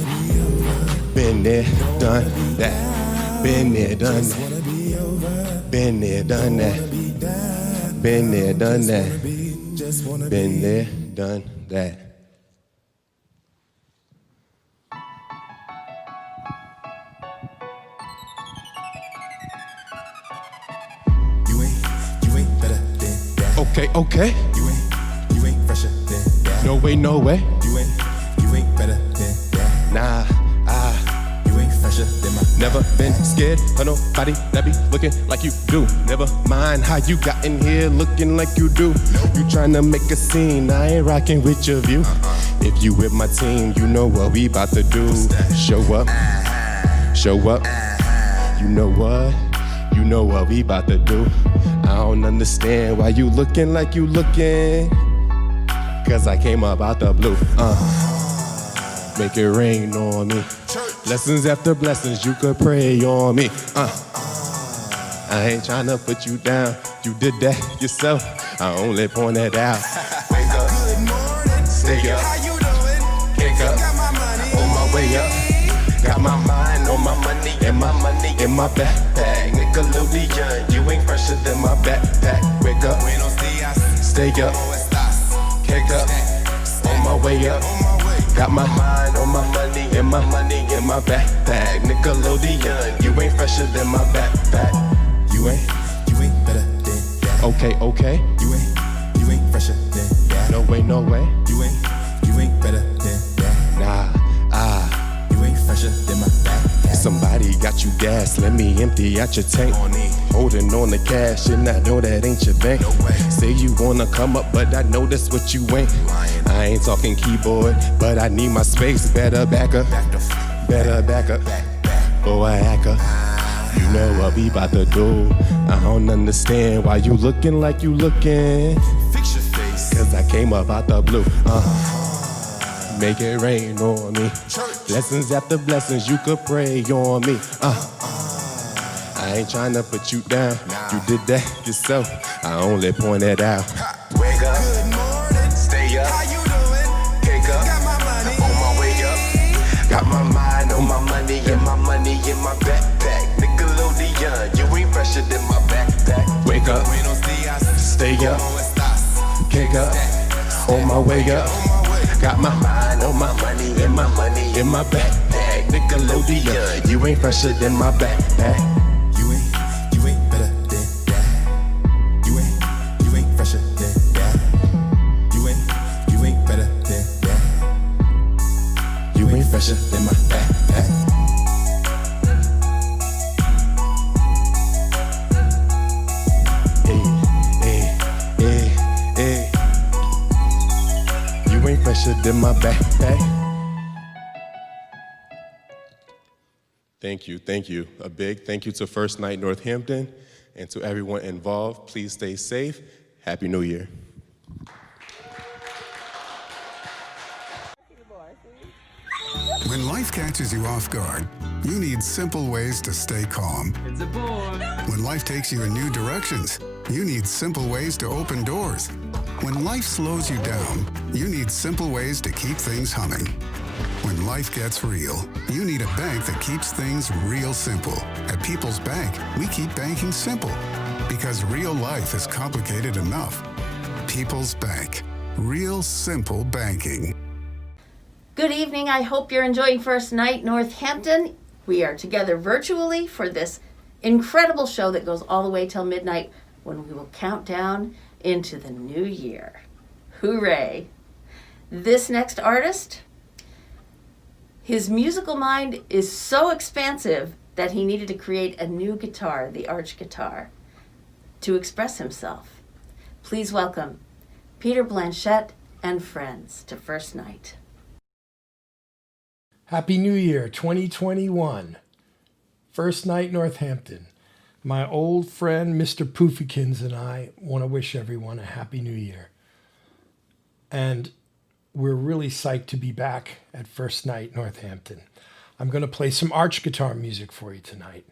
Been there, done that. Been there, done that. Been there, done that. Been there, done that. Been there, done that. Okay. You ain't fresher than that. No way. You ain't better than that. Nah, you ain't fresher than my. Never been scared of nobody that be looking like you do. Never mind how you got in here looking like you do. You tryna make a scene, I ain't rocking with your view. If you with my team, you know what we about to do. Show up. You know what we about to do. I don't understand why you looking like you looking. Cause I came up out the blue. Make it rain on me. Blessings after blessings, you could pray on me. I ain't tryna put you down. You did that yourself. I only point it out. Wake up. Good morning. Stay up. How you doing? Kick up. Got my money on my way up. Got my mind on my money and my money in my backpack. Nickelodeon, you ain't fresher than my backpack. Wake up, stay up, kick up, on my way up. Got my mind on my money and my money in my backpack. Nickelodeon, you ain't fresher than my backpack. You ain't better than that. Okay. You ain't fresher than that. No way. You ain't better than that. Nah, you ain't fresher than my backpack. Somebody got you gas, let me empty out your tank. Holding on the cash, and I know that ain't your bank. Say you wanna come up, but I know that's what you ain't. I ain't talking keyboard, but I need my space. Better back up. For a hacker. You know what we about to do. I don't understand why you looking like you looking. Fix your face. Cause I came up out the blue. Make it rain on me. Blessings after blessings, you could pray on me. I ain't tryna put you down. You did that yourself. I only point it out. Wake up. Good morning. Stay up. How you doing? Kick up. Got my money on my way up. Got my mind on my money and my money in my backpack. Nickelodeon, you ain't fresher than my backpack. Wake up. Stay up. Kick up. On my way up. Got my mind on my money and my money in my backpack. Nickelodeon, you ain't fresher than my backpack. You ain't better than that. You ain't fresher than that. You ain't better than that. You ain't fresher than my backpack. You ain't fresher than my backpack. Thank you. A big thank you to First Night Northampton and to everyone involved. Please stay safe. Happy New Year. When life catches you off guard, you need simple ways to stay calm. It's a boy. When life takes you in new directions, you need simple ways to open doors. When life slows you down, you need simple ways to keep things humming. When life gets real, you need a bank that keeps things real simple. At People's Bank, we keep banking simple because real life is complicated enough. People's Bank. Real simple banking. Good evening. I hope you're enjoying First Night Northampton. We are together virtually for this incredible show that goes all the way till midnight when we will count down into the new year. Hooray. This next artist, his musical mind is so expansive that he needed to create a new guitar, the arch guitar, to express himself. Please welcome Peter Blanchett and friends to First Night. Happy New Year, 2021. First Night Northampton. My old friend, Mr. Poofiekins, and I want to wish everyone a Happy New Year. And we're really psyched to be back at First Night Northampton. I'm going to play some arch guitar music for you tonight.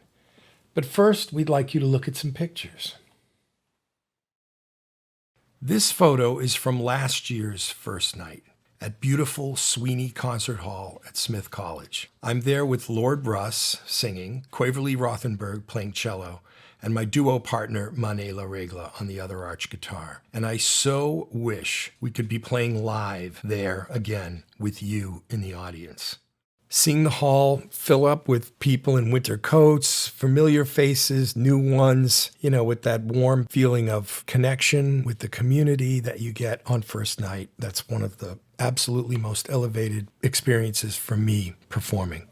But first, we'd like you to look at some pictures. This photo is from last year's First Night at beautiful Sweeney Concert Hall at Smith College. I'm there with Lord Russ singing, Quaverly Rothenberg playing cello, and my duo partner, Mané La Regla, on the other arch guitar. And I so wish we could be playing live there again with you in the audience. Seeing the hall fill up with people in winter coats, familiar faces, new ones, with that warm feeling of connection with the community that you get on First Night. That's one of the absolutely most elevated experiences for me performing.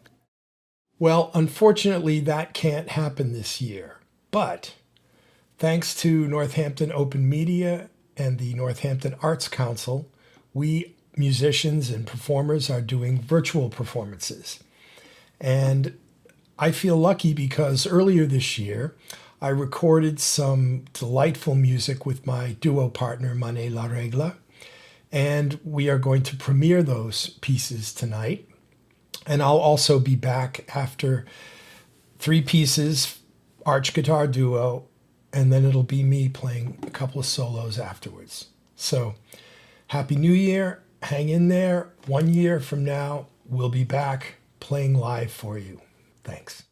Well, unfortunately, that can't happen this year. But thanks to Northampton Open Media and the Northampton Arts Council, we musicians and performers are doing virtual performances. And I feel lucky because earlier this year, I recorded some delightful music with my duo partner, Mané La Regla, and we are going to premiere those pieces tonight. And I'll also be back after 3 pieces, arch guitar duo, and then it'll be me playing a couple of solos afterwards. So, Happy New Year. Hang in there. 1 year from now, we'll be back playing live for you. Thanks.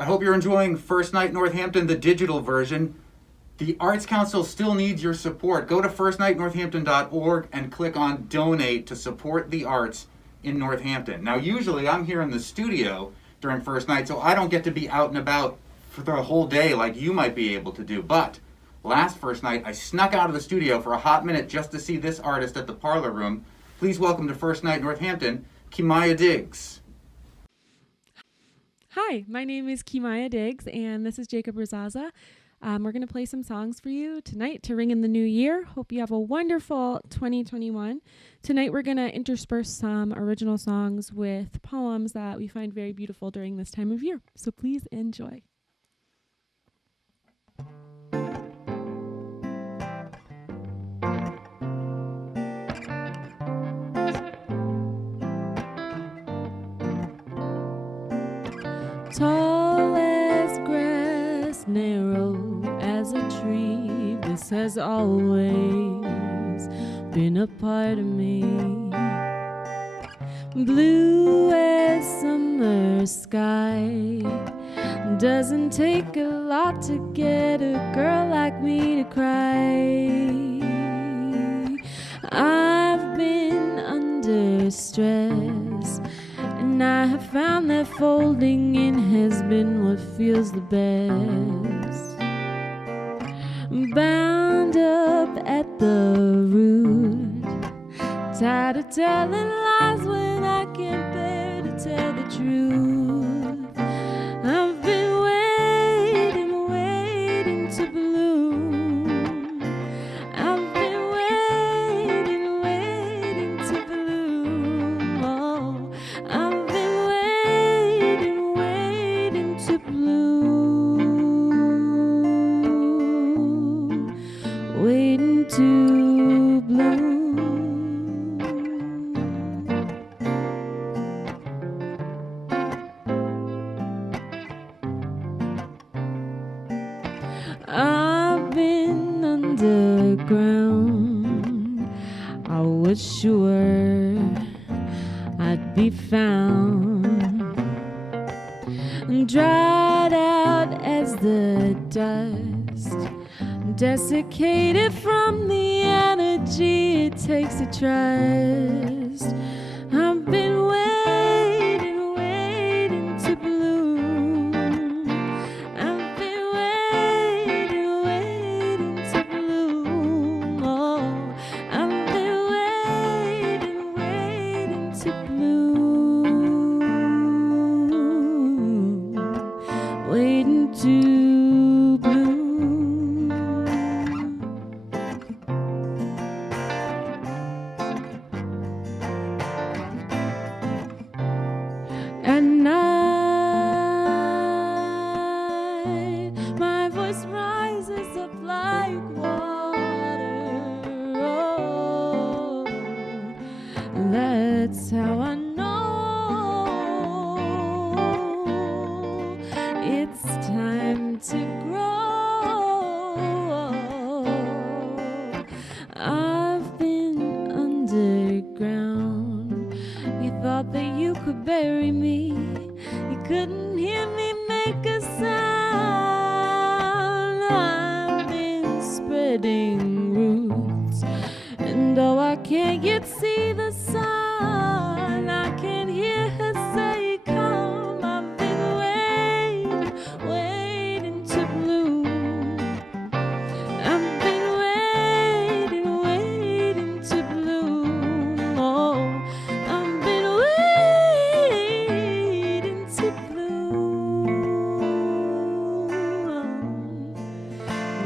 I hope you're enjoying First Night Northampton, the digital version. The Arts Council still needs your support. Go to firstnightnorthampton.org and click on Donate to support the arts in Northampton. Now, usually I'm here in the studio during First Night, so I don't get to be out and about for the whole day like you might be able to do. But last First Night, I snuck out of the studio for a hot minute just to see this artist at the Parlor Room. Please welcome to First Night Northampton, Kimaya Diggs. Hi, my name is Kimaya Diggs, and this is Jacob Razaza. We're going to play some songs for you tonight to ring in the new year. Hope you have a wonderful 2021. Tonight we're going to intersperse some original songs with poems that we find very beautiful during this time of year. So please enjoy. Tall as grass, narrow as a tree, this has always been a part of me. Blue as summer sky, doesn't take a lot to get a girl like me to cry. I've been under stress, and I have found that folding in has been what feels the best. Bound up at the root, tired of telling lies when I can't bear to tell the truth. I've been waiting to bloom. I've been waiting to bloom. Oh, I've been waiting to bloom. Waiting to bloom. I've been underground. I was sure I'd be found, dried out as the dust, desiccated from the energy it takes to trust. I've been waiting to bloom. I've been waiting to bloom. Oh, I've been That's how I know it's time to grow. I've been underground. You thought that you could bury me. You couldn't hear me make a sound. I've been spreading roots, and though I can't yet see the sun, I can hear her say, come. I've been waiting to bloom. I've been waiting to bloom. Oh, I've been waiting to bloom.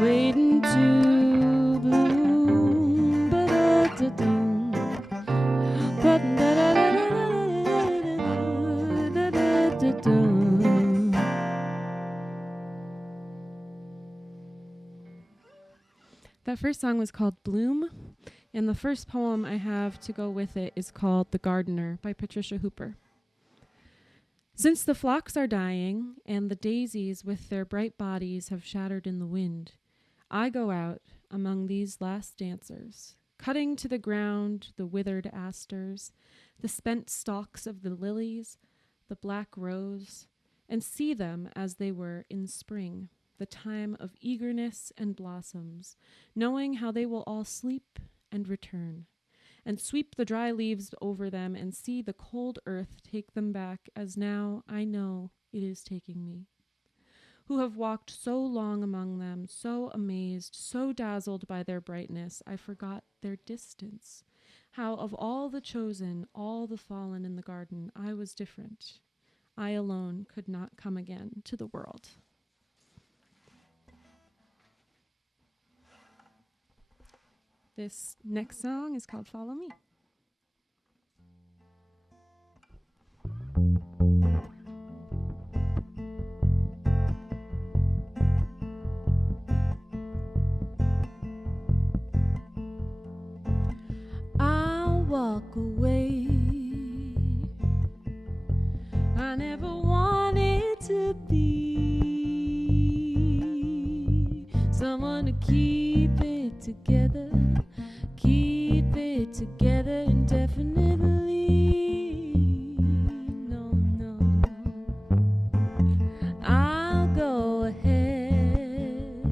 Waiting to bloom. Ba-da-da-dum. That first song was called Bloom, and the first poem I have to go with it is called The Gardener by Patricia Hooper. Since the flocks are dying, and the daisies with their bright bodies have shattered in the wind, I go out among these last dancers, cutting to the ground the withered asters, the spent stalks of the lilies, the black rose, and see them as they were in spring, the time of eagerness and blossoms, knowing how they will all sleep and return, and sweep the dry leaves over them and see the cold earth take them back as now I know it is taking me, who have walked so long among them, so amazed, so dazzled by their brightness, I forgot their distance, how of all the chosen, all the fallen in the garden, I was different. I alone could not come again to the world. This next song is called Follow Me. I'll walk away. I never wanted to be someone to keep it together. Keep it together indefinitely. No, no. I'll go ahead.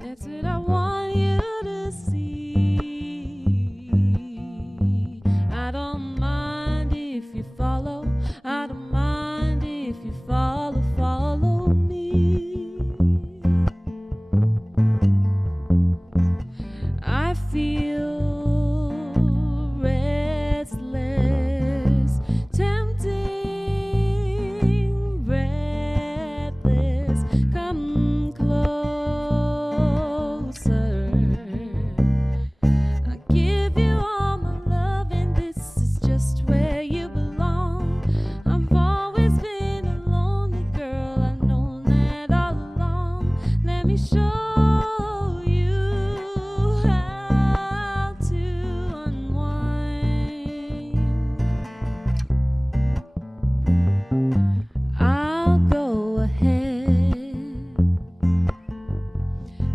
That's what I want you to see. I don't mind if you follow. I don't mind if you follow me. I feel restless, tempting, breathless. Come closer. I give you all my love, and this is just where you belong. I've always been a lonely girl, I've known that all along. Let me show you how to unwind. I'll go ahead.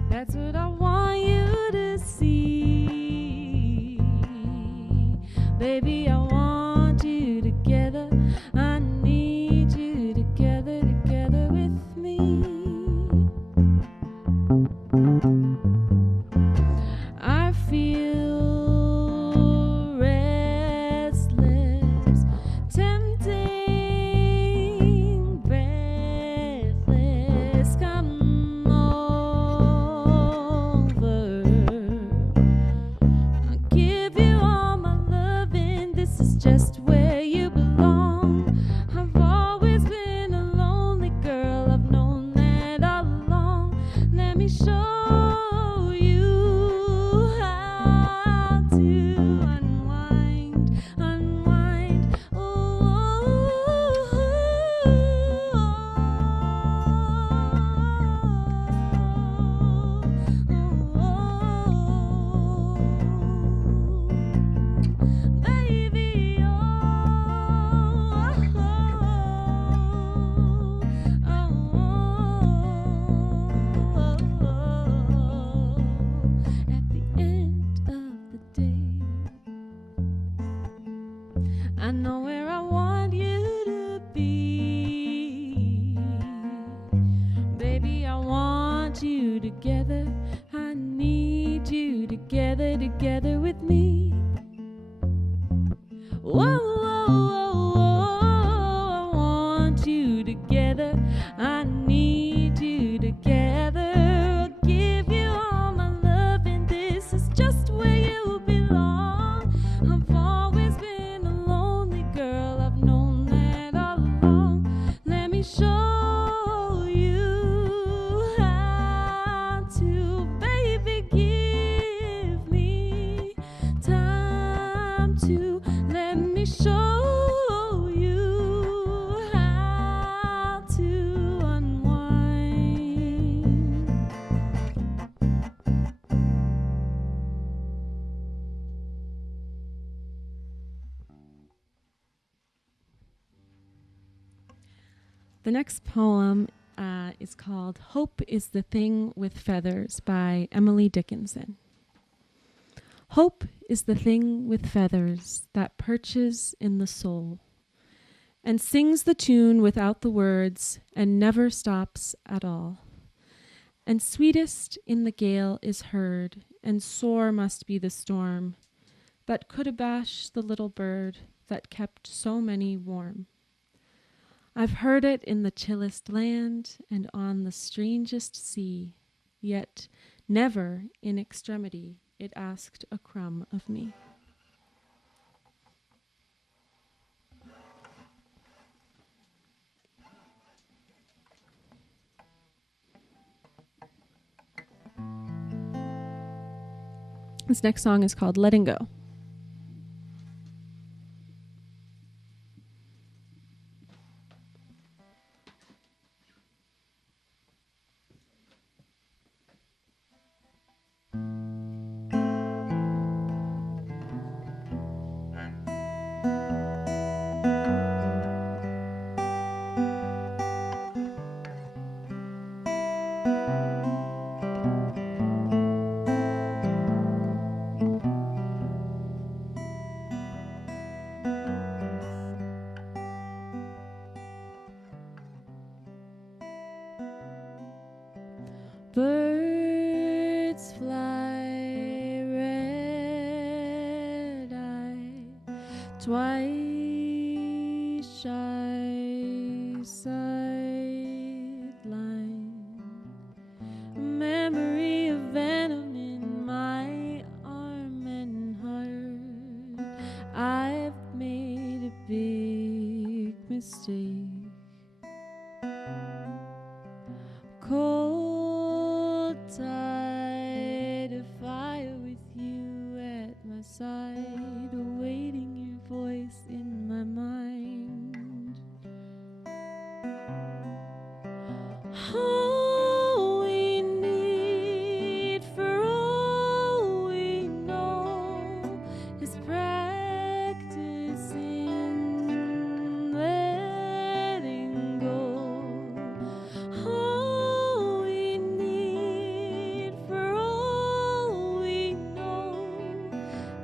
That's what I want you to see. Baby, I want you together. I need you together, together with me. I feel restless, tempting, breathless. Come over. I'll give you all my love, and this is just where you belong. I've always been a lonely girl, I've known that all along. Let me show you how to unwind, unwind. I know where I want you to be. Baby, I want you together. I need you together, together with me. Whoa, whoa, whoa, whoa. I want you together. I need you together. I'll give you all my love, and this is just where you belong. I've always been a lonely girl. I've known that all along. Let me show you how to, baby, give me time to. Let me show you how to unwind. The next poem is called Hope is the Thing with Feathers by Emily Dickinson. Hope is the thing with feathers that perches in the soul and sings the tune without the words and never stops at all. And sweetest in the gale is heard, and sore must be the storm that could abash the little bird that kept so many warm. I've heard it in the chillest land and on the strangest sea, yet never in extremity it asked a crumb of me. This next song is called Letting Go. Birds fly red-eyed, twice shy sideline. A memory of venom in my arm and heart. I've made a big mistake. Cold tide of fire with you at my side, awaiting your voice in my mind. All we need, for all we know, is practice in letting go. All we need, for all we know,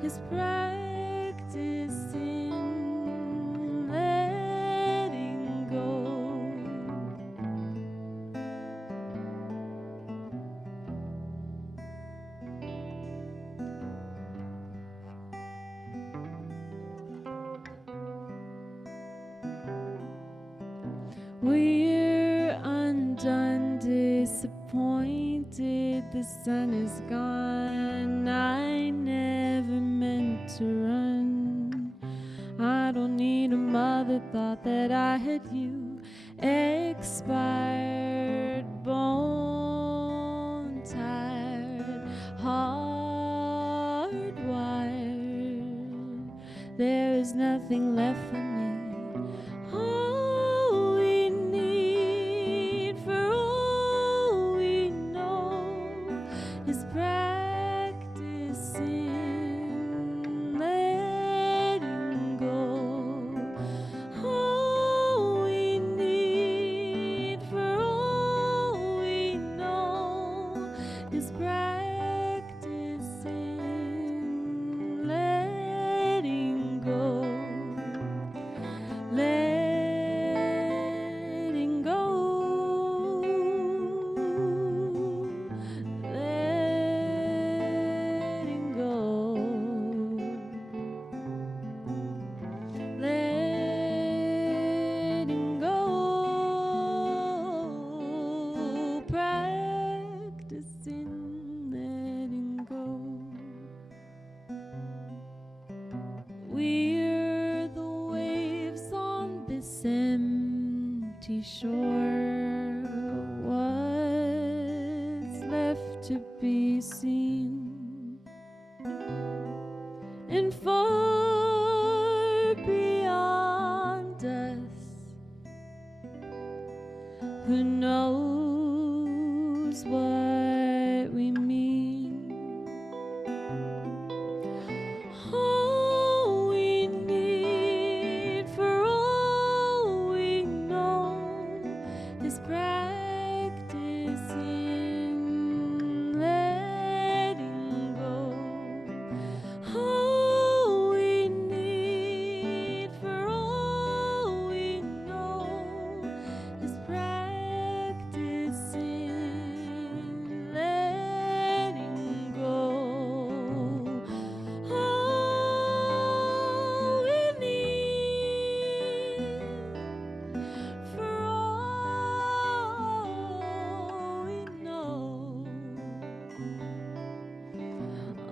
is practice in letting go. We're undone, disappointed, the sun is gone. I never meant to run. I don't need a mother, thought that I had you. Expired, bone tired, hardwired. There is nothing left for me. All we need, for all we know, is practice in letting go. All we need, for all we know, is practice in letting go. We're the waves on this empty shore. What's left to be seen? And far beyond us, who knows what we mean? All we need, for all we know, is practice in letting go. All we need, for all we know, is practice in letting go. All we need, for all we know,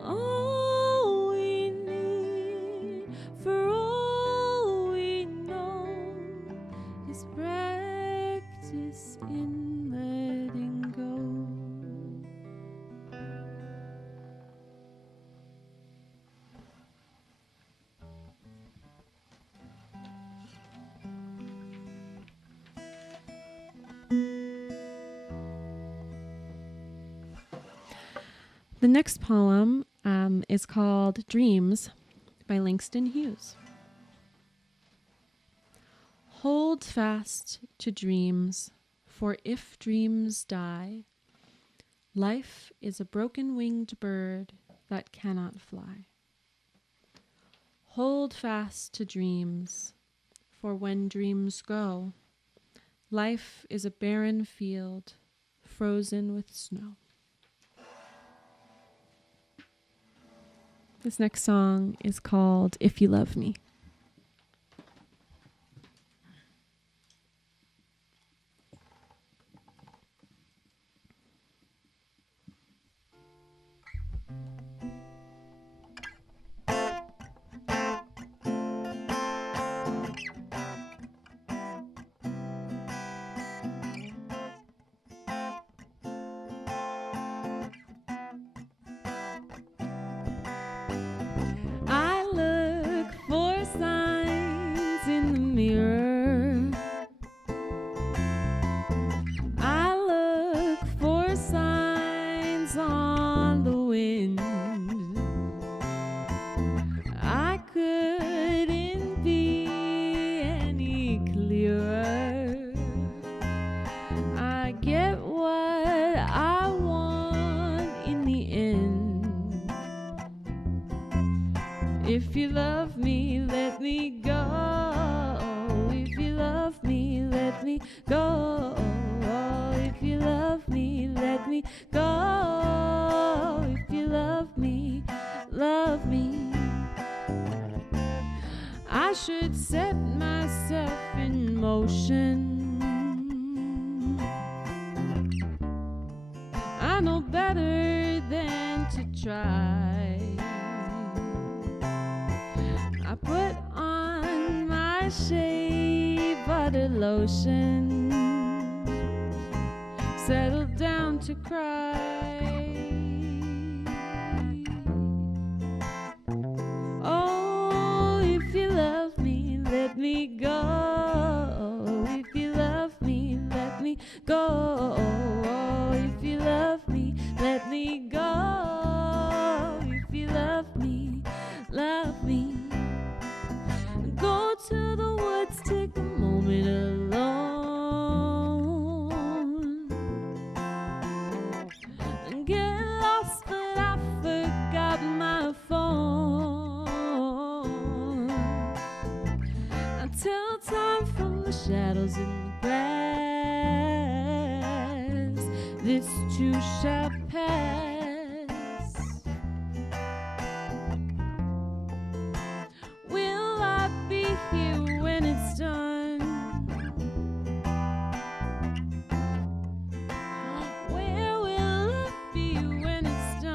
all we need, for all we know, is practice in letting go. The next poem is called Dreams by Langston Hughes. Hold fast to dreams, for if dreams die, life is a broken-winged bird that cannot fly. Hold fast to dreams, for when dreams go, life is a barren field frozen with snow. This next song is called If You Love Me. I look for signs in the mirror. I look for signs on the wind. I couldn't be any clearer. I get what I want in the end. If you love me, let me go. If you love me, let me go. If you love me, let me go. If you love me, love me. I should set myself in motion. I know better than to try. I put on my shea butter lotion, settle down to cry. Oh, if you love me, let me go. If you love me, let me go. Oh, if you love me, let me go. If you love me, love me. Go to the woods, take a moment alone. Get lost, but I forgot my phone. I tell time from the shadows in the grass, this too shall pass. Will I be here when it's done? Where will I be when it's done?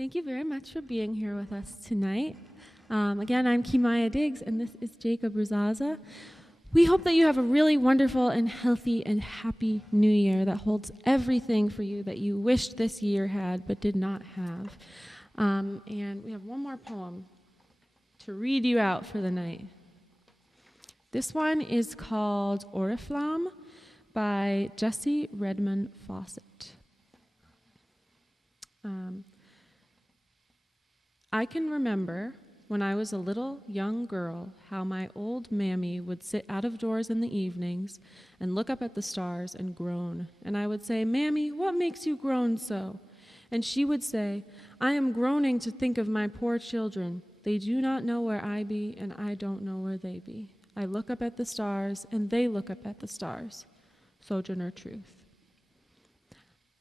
Thank you very much for being here with us tonight. Again, I'm Kimaya Diggs, and this is Jacob Ruzaza. We hope that you have a really wonderful and healthy and happy new year that holds everything for you that you wished this year had but did not have. And we have one more poem to read you out for the night. This one is called Oriflamme by Jesse Redmond Fawcett. I can remember when I was a little young girl how my old mammy would sit out of doors in the evenings and look up at the stars and groan. And I would say, "Mammy, what makes you groan so?" And she would say, "I am groaning to think of my poor children. They do not know where I be, and I don't know where they be. I look up at the stars, and they look up at the stars." Sojourner Truth.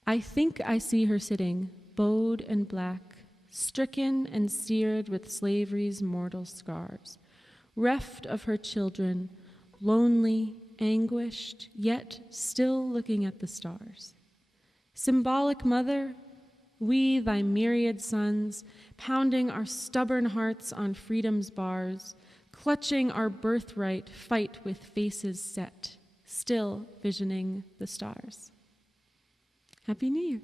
I think I see her sitting, bowed and black, stricken and seared with slavery's mortal scars, reft of her children, lonely, anguished, yet still looking at the stars. Symbolic mother, we, thy myriad sons, pounding our stubborn hearts on freedom's bars, clutching our birthright, fight with faces set, still visioning the stars. Happy New Year.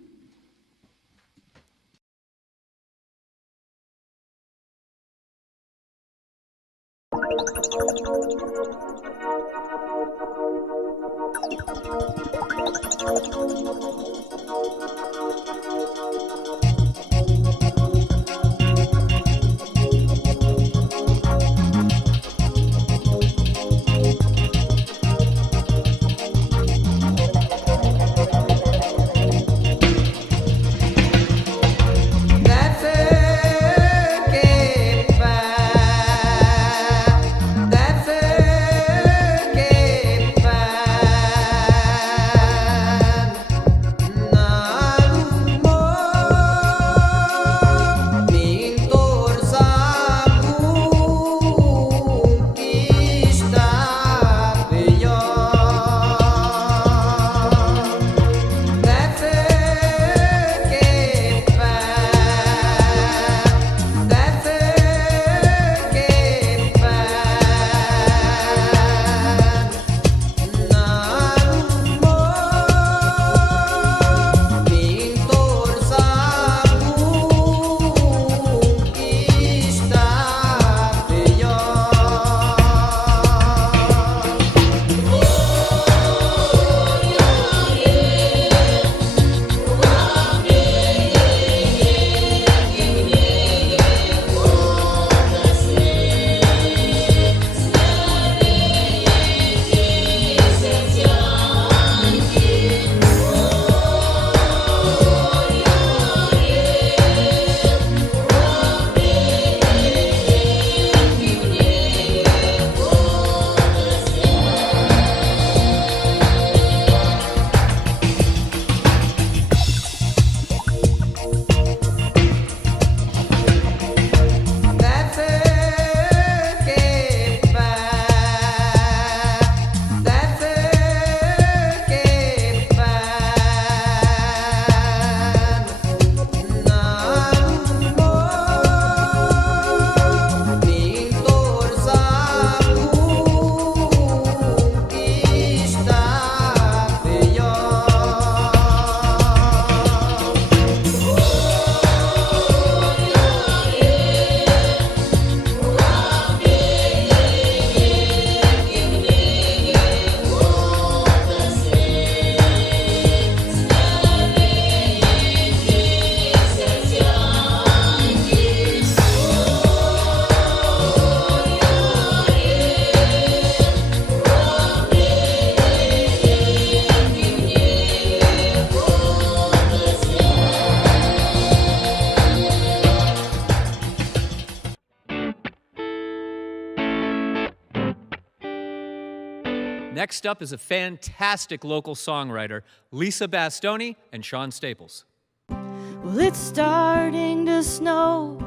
Next up is a fantastic local songwriter, Lisa Bastoni and Sean Staples. Well, it's starting to snow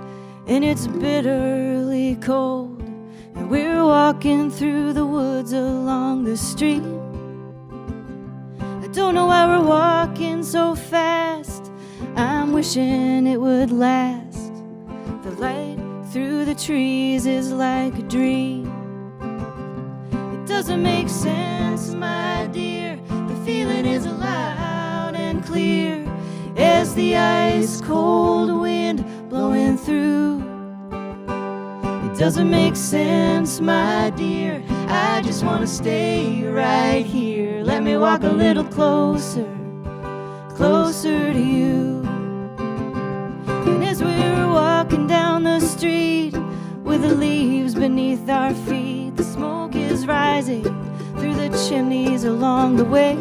and it's bitterly cold, and we're walking through the woods along the street. I don't know why we're walking so fast, I'm wishing it would last. The light through the trees is like a dream. It doesn't make sense, my dear. The feeling is loud and clear as the ice cold wind blowing through. It doesn't make sense, my dear. I just want to stay right here. Let me walk a little closer, closer to you. And as we're walking down the street with the leaves beneath our feet, the smoke is rising through the chimneys along the way,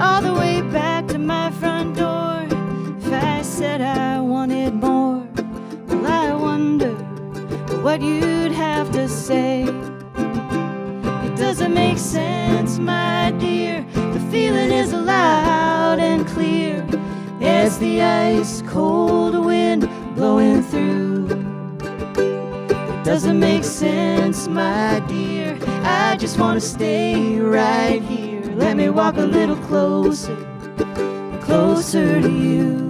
all the way back to my front door. If I said I wanted more, well, I wonder what you'd have to say. It doesn't make sense, my dear. The feeling is loud and clear as the ice cold wind blowing through. It doesn't make sense, my dear. I just want to stay right here. Let me walk a little closer, closer to you.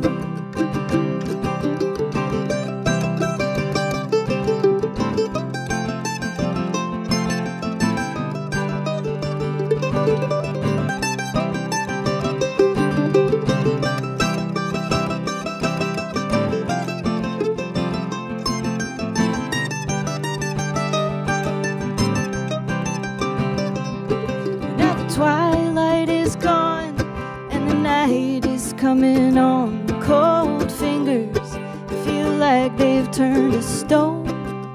Twilight is gone and the night is coming on. Cold fingers feel like they've turned to stone,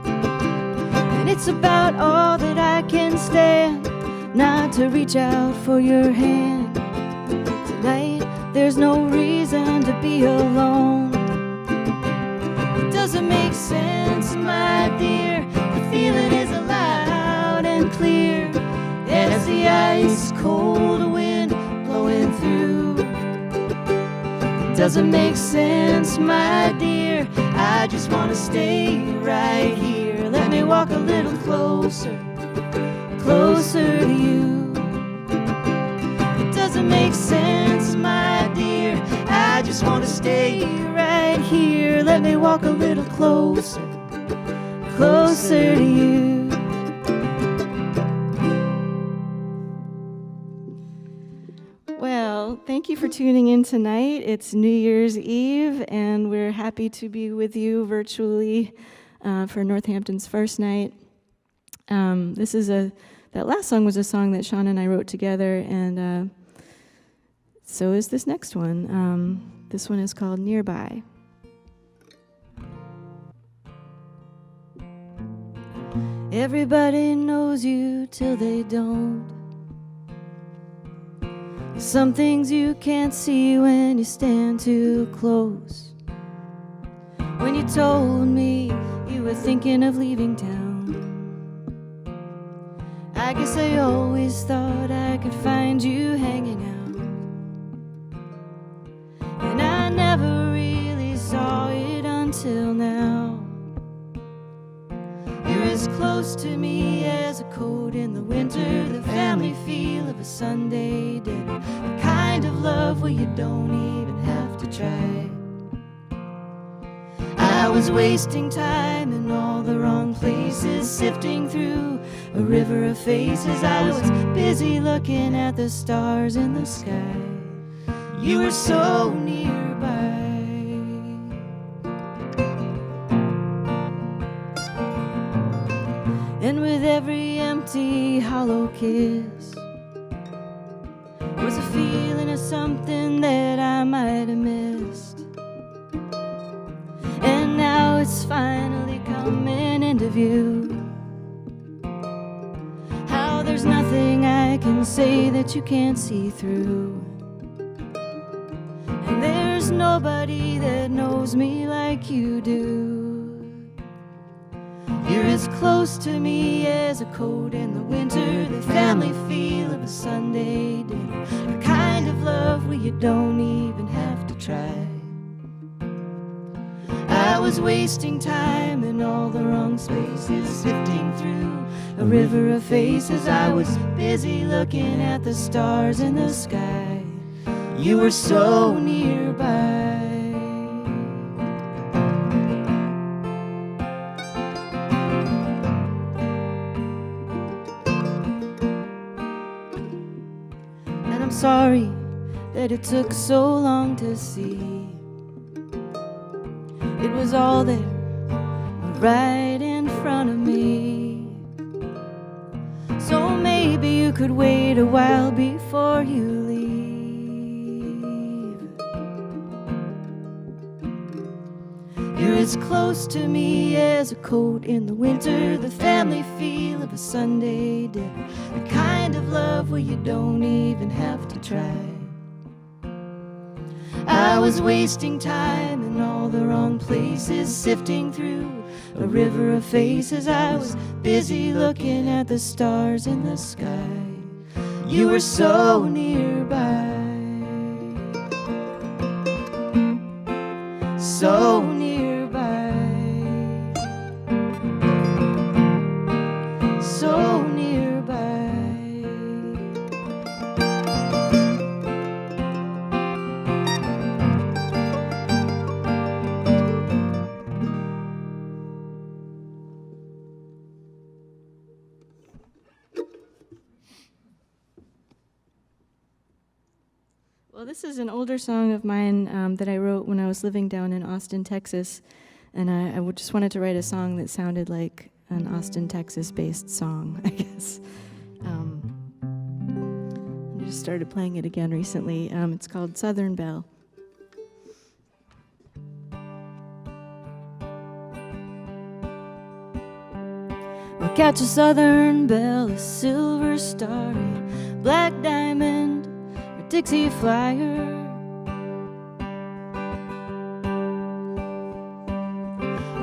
and it's about all that I can stand not to reach out for your hand. Tonight there's no reason to be alone. It doesn't make sense, my dear. The feeling is loud and clear as the ice cold wind blowing through. It doesn't make sense, my dear. I just want to stay right here. Let me walk a little closer, closer to you. It doesn't make sense, my dear. I just want to stay right here. Let me walk a little closer, closer to you. Well, thank you for tuning in tonight. It's New Year's Eve, and we're happy to be with you virtually for Northampton's first night. That last song was a song that Sean and I wrote together, and so is this next one. This one is called Nearby. Everybody knows you till they don't. Some things you can't see when you stand too close. When you told me you were thinking of leaving town, I guess I always thought I could find you hanging out, and I never really saw it until now. You're as close to me as a coat in the winter, the family feel of a Sunday dinner, the kind of love where you don't even have to try. I was wasting time in all the wrong places, sifting through a river of faces. I was busy looking at the stars in the sky. You were so nearby. And with every empty, hollow kiss was a feeling of something that I might have missed. And now it's finally coming into view, how there's nothing I can say that you can't see through. And there's nobody that knows me like you do. You're as close to me as a cold in the winter, the family feel of a Sunday dinner, the kind of love where you don't even have to try. I was wasting time in all the wrong spaces, sifting through a river of faces. I was busy looking at the stars in the sky. you were so nearby. And I'm sorry that it took so long to see. It was all there, right in front of me. So maybe you could wait a while before you leave. You're as close to me as a coat in the winter, the family feel of a Sunday dinner, the kind of love where you don't even have to try. I was wasting time in all the wrong places, sifting through a river of faces. I was busy looking at the stars in the sky. You were so nearby, so nearby, so nearby. Well, this is an older song of mine that I wrote when I was living down in Austin, Texas, and I just wanted to write a song that sounded like an Austin, Texas-based song, I guess. I just started playing it again recently. It's called Southern Belle. Well, catch a Southern Belle, a silver star, a black diamond, Dixie Flyer.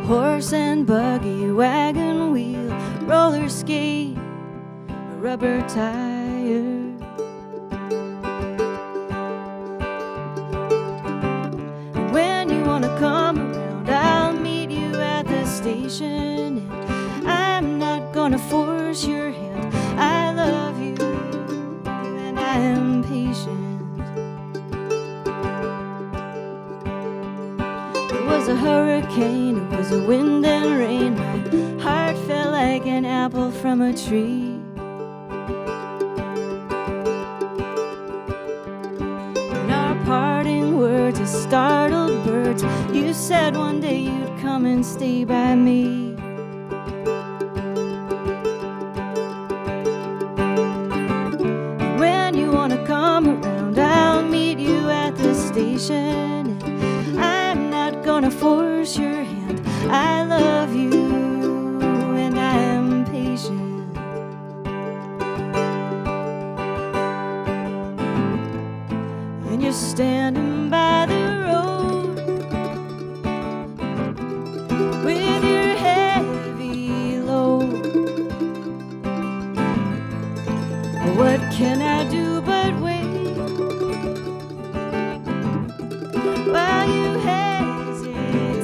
Horse and buggy, wagon wheel, roller skate, a rubber tire. And when you want to come around, I'll meet you at the station. And I'm not gonna force your hand. I love you and I am patient. It was a hurricane, it was a wind and rain. My heart fell like an apple from a tree. And our parting words as startled birds. You said one day you'd come and stay by me. When you want to come around, I'll meet you at the station. I'm not gonna force your hand. I love you and I am patient. And you're standing by the road with your heavy load. What can I do but wait while you hesitate?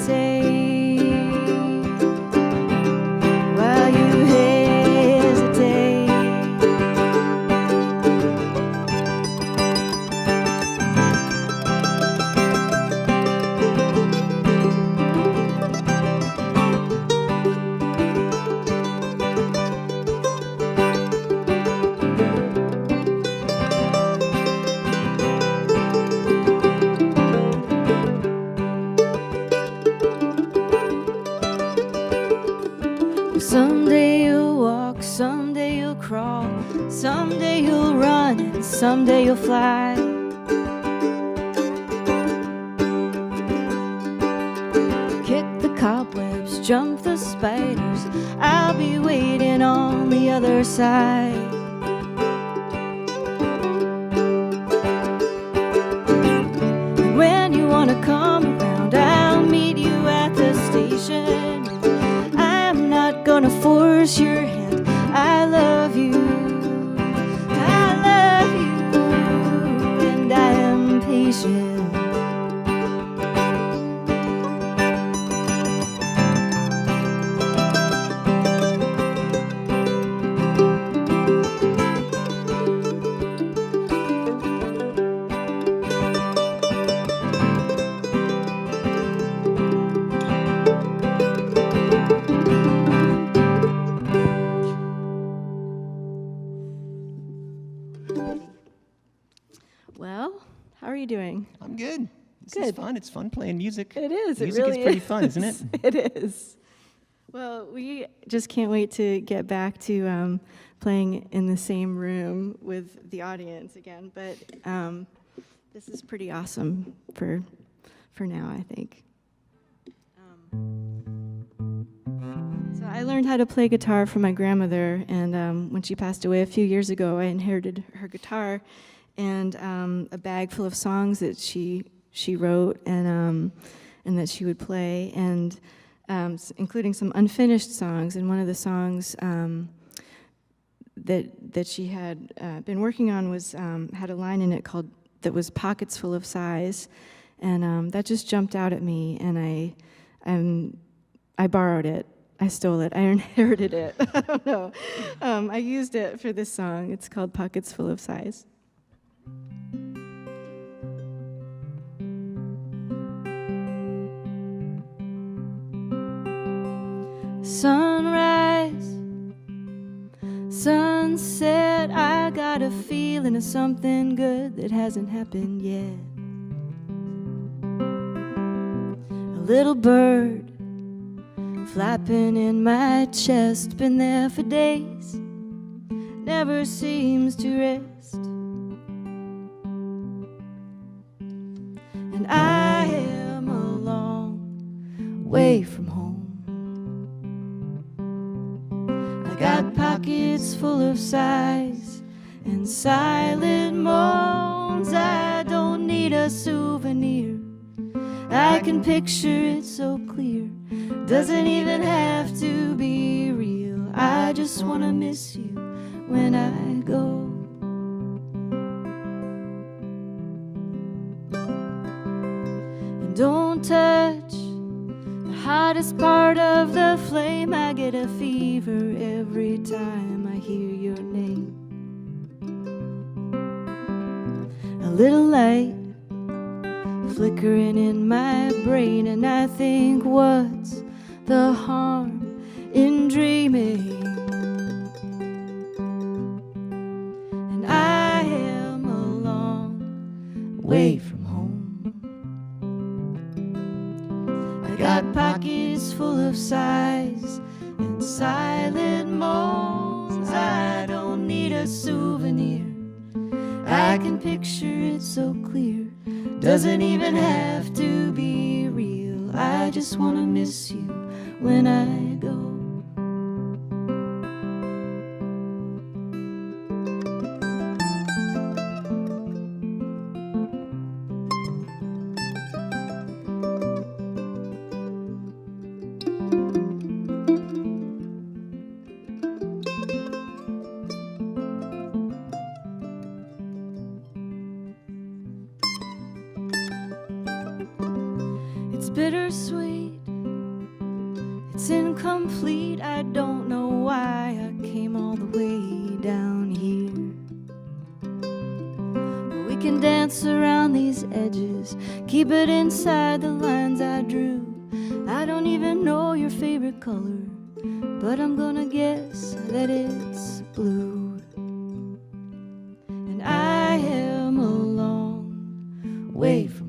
While you hesitate. Someday you'll walk, someday you'll crawl, someday you'll run, and someday you'll fly. Kick the cobwebs, jump the spiders, I'll be waiting on the other side. And when you want to come around, I'll meet you at the station. Gonna force your hand. I love you, and I am patient. Well, how are you doing? I'm good. This is Good. fun. It's fun playing music. It is. Music it really is pretty fun, isn't it? It is. Well, we just can't wait to get back to playing in the same room with the audience again. But this is pretty awesome for now, I think. So I learned how to play guitar from my grandmother, and when she passed away a few years ago, I inherited her guitar and a bag full of songs that she wrote and that she would play, and including some unfinished songs. And one of the songs that she had been working on was had a line in it that was "Pockets Full of Sighs," and that just jumped out at me, and I borrowed it. I stole it. I inherited it. I don't know. I used it for this song. It's called "Pockets Full of Sighs." Sunrise, sunset, I got a feeling of something good that hasn't happened yet. A little bird flapping in my chest, been there for days, never seems to rest. And I am a long way from home. I got pockets full of sighs and silent moans. I don't need a souvenir, I can picture it so clear. Doesn't even have to be real, I just wanna miss you when I go. And don't touch the hottest part of the flame, I get a fever every time I hear your name. A little light flickering in my brain, and I think, what's the harm in dreaming? And I am a long way from home. I got pockets full of sighs and silent moans. I don't need a souvenir, I can picture it so clear. Doesn't even have to be real, I just wanna miss you when I go. It's bittersweet, it's incomplete, I don't know why I came all the way down here. But we can dance around these edges, keep it inside the lines I drew. I don't even know your favorite color, but I'm gonna guess that it's blue. And I am a long way from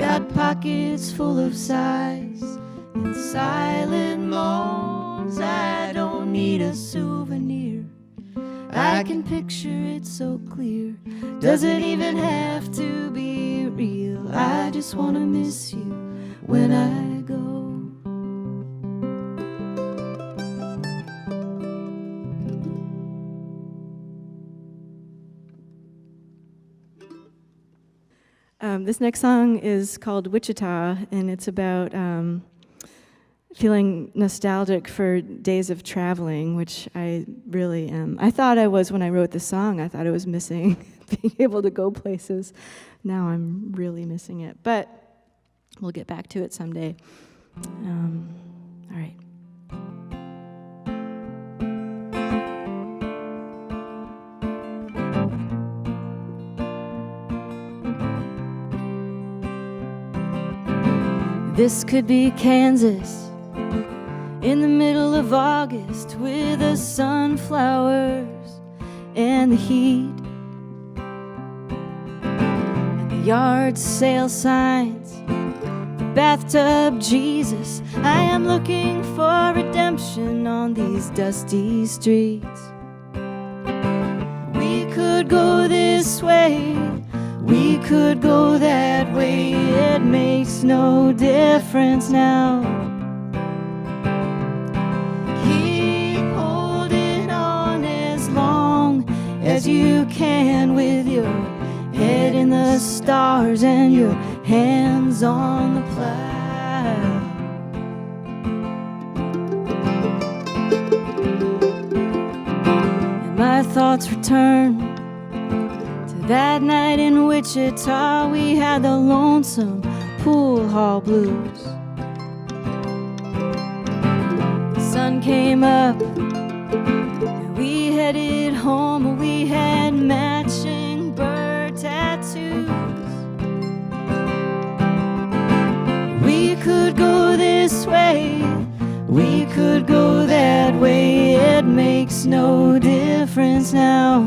got pockets full of sighs and silent moans. I don't need a souvenir, I can picture it so clear. Doesn't even have to be real, I just wanna miss you when I go. This next song is called Wichita, and it's about feeling nostalgic for days of traveling, which I really am. I thought I was when I wrote this song. I thought I was missing being able to go places. Now I'm really missing it, but we'll get back to it someday. All right. This could be Kansas in the middle of August with the sunflowers and the heat, and the yard sale signs, the bathtub Jesus. I am looking for redemption on these dusty streets. We could go this way, we could go that way, it makes no difference now. Keep holding on as long as you can with your head in the stars and your hands on the plow. And my thoughts return to that night in Wichita. We had the Lonesome Pool Hall Blues. The sun came up and we headed home. We had matching bird tattoos. We could go this way, we could go that way, it makes no difference now.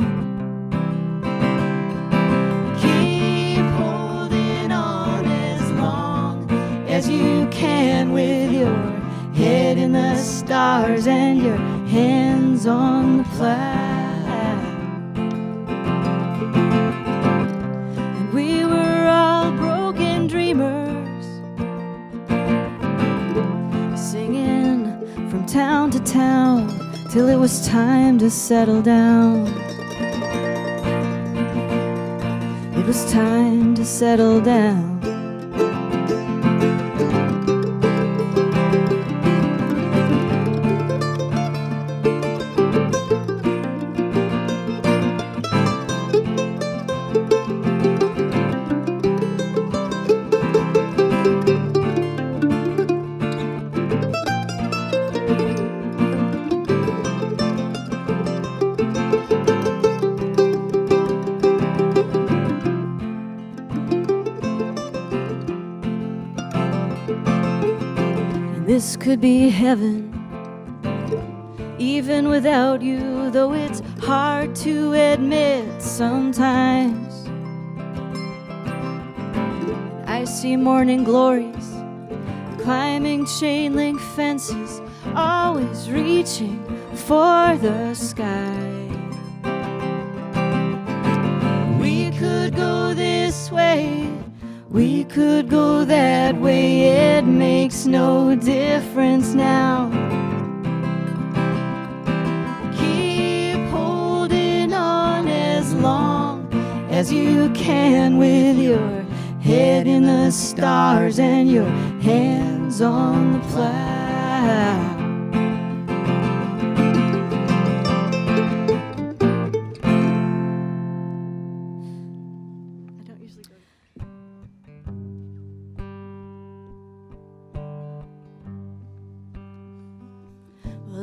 Keep holding on as long as you can with your head in the stars and your hands on the plow. And we were all broken dreamers, singing from town to town till it was time to settle down. It was time to settle down. This could be heaven, even without you, though it's hard to admit sometimes. I see morning glories, climbing chain link fences, always reaching for the sky. We could go this way, we could go that way, it makes no difference now. Keep holding on as long as you can with your head in the stars and your hands on the plow.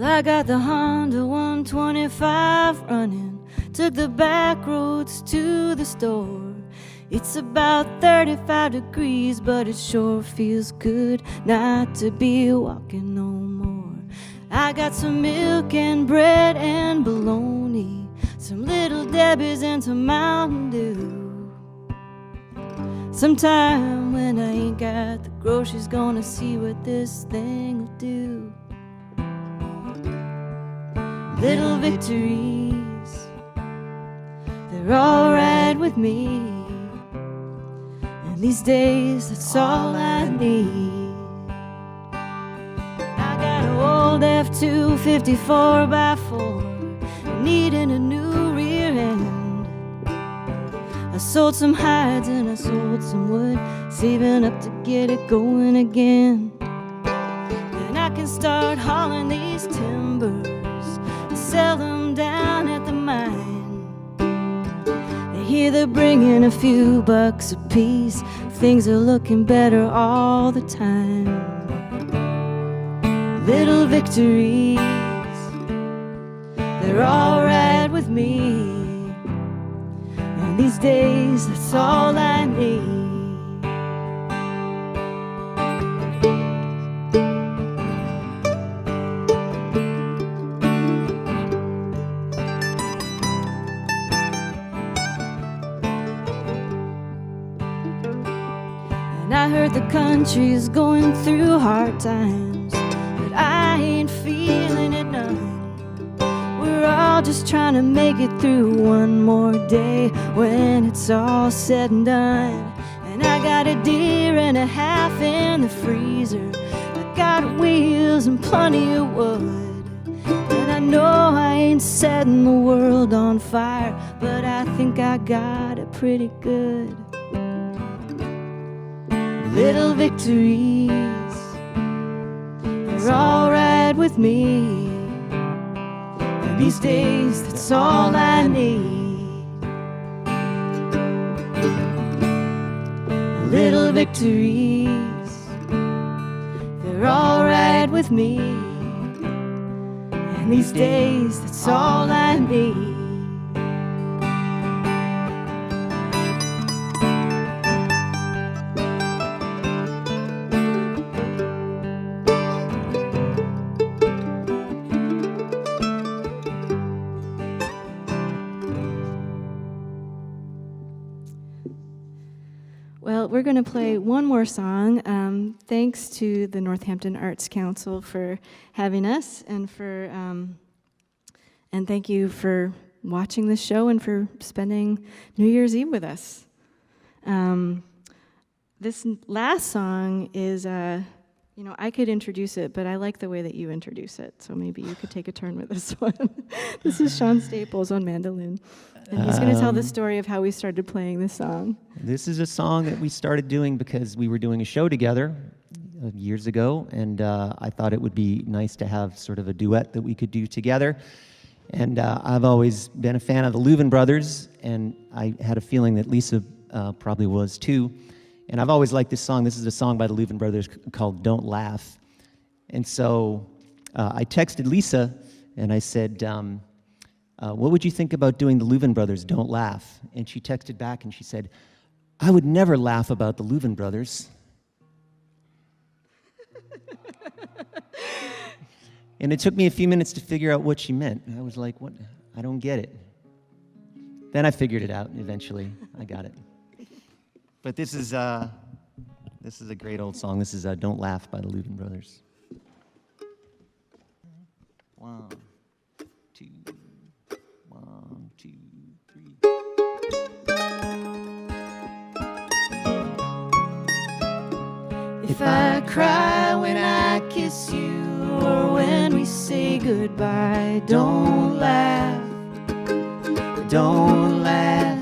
I got the Honda 125 running, took the back roads to the store. It's about 35 degrees, but it sure feels good not to be walking no more. I got some milk and bread and bologna, some Little Debbie's and some Mountain Dew. Sometime when I ain't got the groceries, gonna see what this thing will do. Little victories, they're all right with me, and these days that's all I need. I got an old F-250 4x4, needing a new rear end. I sold some hides and I sold some wood, saving up to get it going again. Then I can start hauling these timbers, sell them down at the mine. I hear they're bringing a few bucks a piece. Things are looking better all the time. Little victories, they're all right with me, and these days that's all I need. that the country's going through hard times, but I ain't feeling it none. We're all just trying to make it through one more day when it's all said and done. And I got a deer and a half in the freezer. I got wheels and plenty of wood. And I know I ain't setting the world on fire, but I think I got it pretty good. Little victories are alright with me. And these days, that's all I need. Little victories, they're alright with me. And these days, that's all I need. Well, we're going to play one more song. Thanks to the Northampton Arts Council for having us, and thank you for watching this show and for spending New Year's Eve with us. This last song is, I could introduce it, but I like the way that you introduce it, so maybe you could take a turn with this one. This is Sean Staples on mandolin, and he's going to tell the story of how we started playing this song. This is a song that we started doing because we were doing a show together years ago, and I thought it would be nice to have sort of a duet that we could do together. And I've always been a fan of the Lonesome Brothers, and I had a feeling that Lisa probably was too. And I've always liked this song. This is a song by the Lonesome Brothers called Don't Laugh. And so I texted Lisa, and I said, what would you think about doing the Lonesome Brothers, Don't Laugh? And she texted back, and she said, I would never laugh about the Lonesome Brothers. And it took me a few minutes to figure out what she meant. I was like, what? I don't get it. Then I figured it out eventually. I got it. But this is a great old song. This is Don't Laugh by the Lonesome Brothers. 1, 2, 1, 2, 3. If I cry when I kiss you, or when we say goodbye, don't laugh, don't laugh.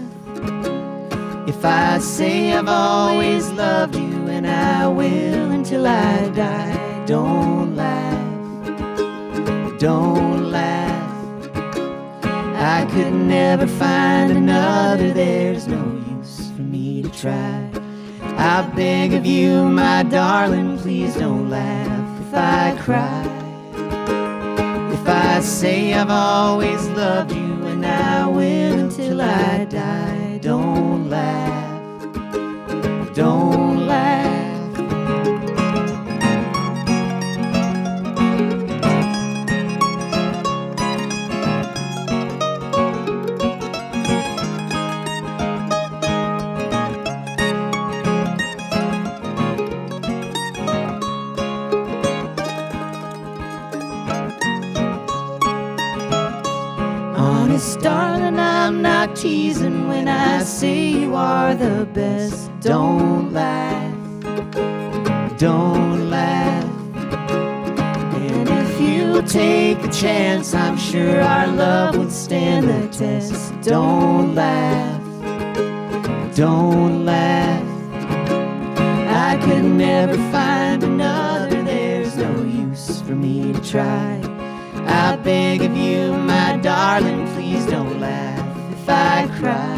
If I say I've always loved you, and I will until I die, don't laugh, don't laugh. I could never find another, there's no use for me to try. I beg of you, my darling, please don't laugh if I cry. If I say I've always loved you, and I will until I die, don't laugh, don't laugh. Darling, I'm not teasing when I say you are the best. Don't laugh, don't laugh. And if you take a chance, I'm sure our love would stand the test. Don't laugh, don't laugh. I could never find another, there's no use for me to try. I beg of you, my darling, please don't laugh if I cry.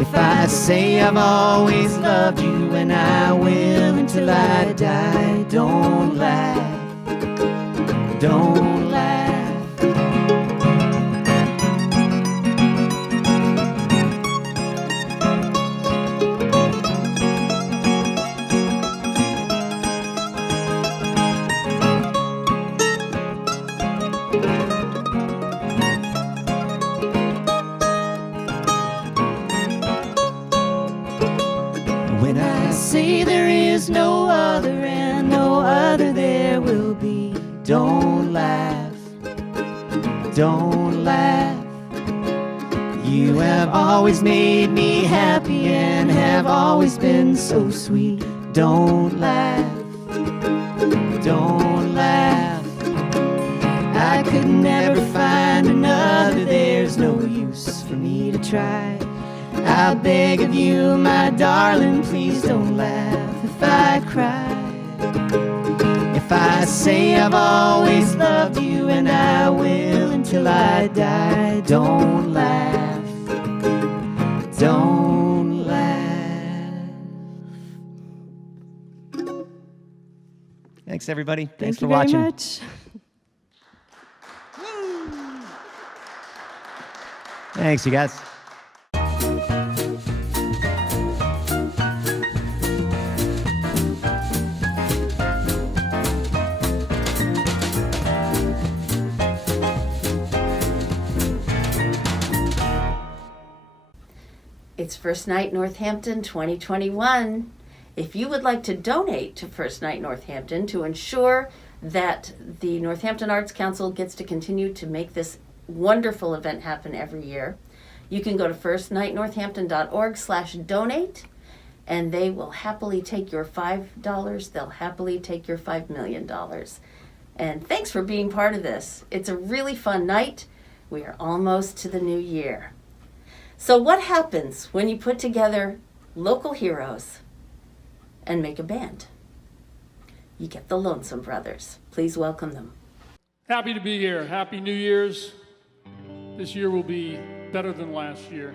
If I say I've always loved you, and I will until I die, don't laugh, don't laugh. say there is no other and no other there will be. Don't laugh, don't laugh. You have always made me happy and have always been so sweet. Don't laugh, don't laugh. I could never find another, there's no use for me to try. I beg of you, my darling, please don't laugh if I cry. If I say I've always loved you, and I will until I die, don't laugh, don't laugh. Thanks, everybody. Thanks Thank for you very watching. much. Thanks, you guys. It's First Night Northampton 2021. If you would like to donate to First Night Northampton to ensure that the Northampton Arts Council gets to continue to make this wonderful event happen every year, you can go to firstnightnorthampton.org/donate, and they will happily take your $5. They'll happily take your $5 million. And thanks for being part of this. It's a really fun night. We are almost to the new year. So what happens when you put together local heroes and make a band? You get the Lonesome Brothers. Please welcome them. Happy to be here. Happy New Year's. This year will be better than last year.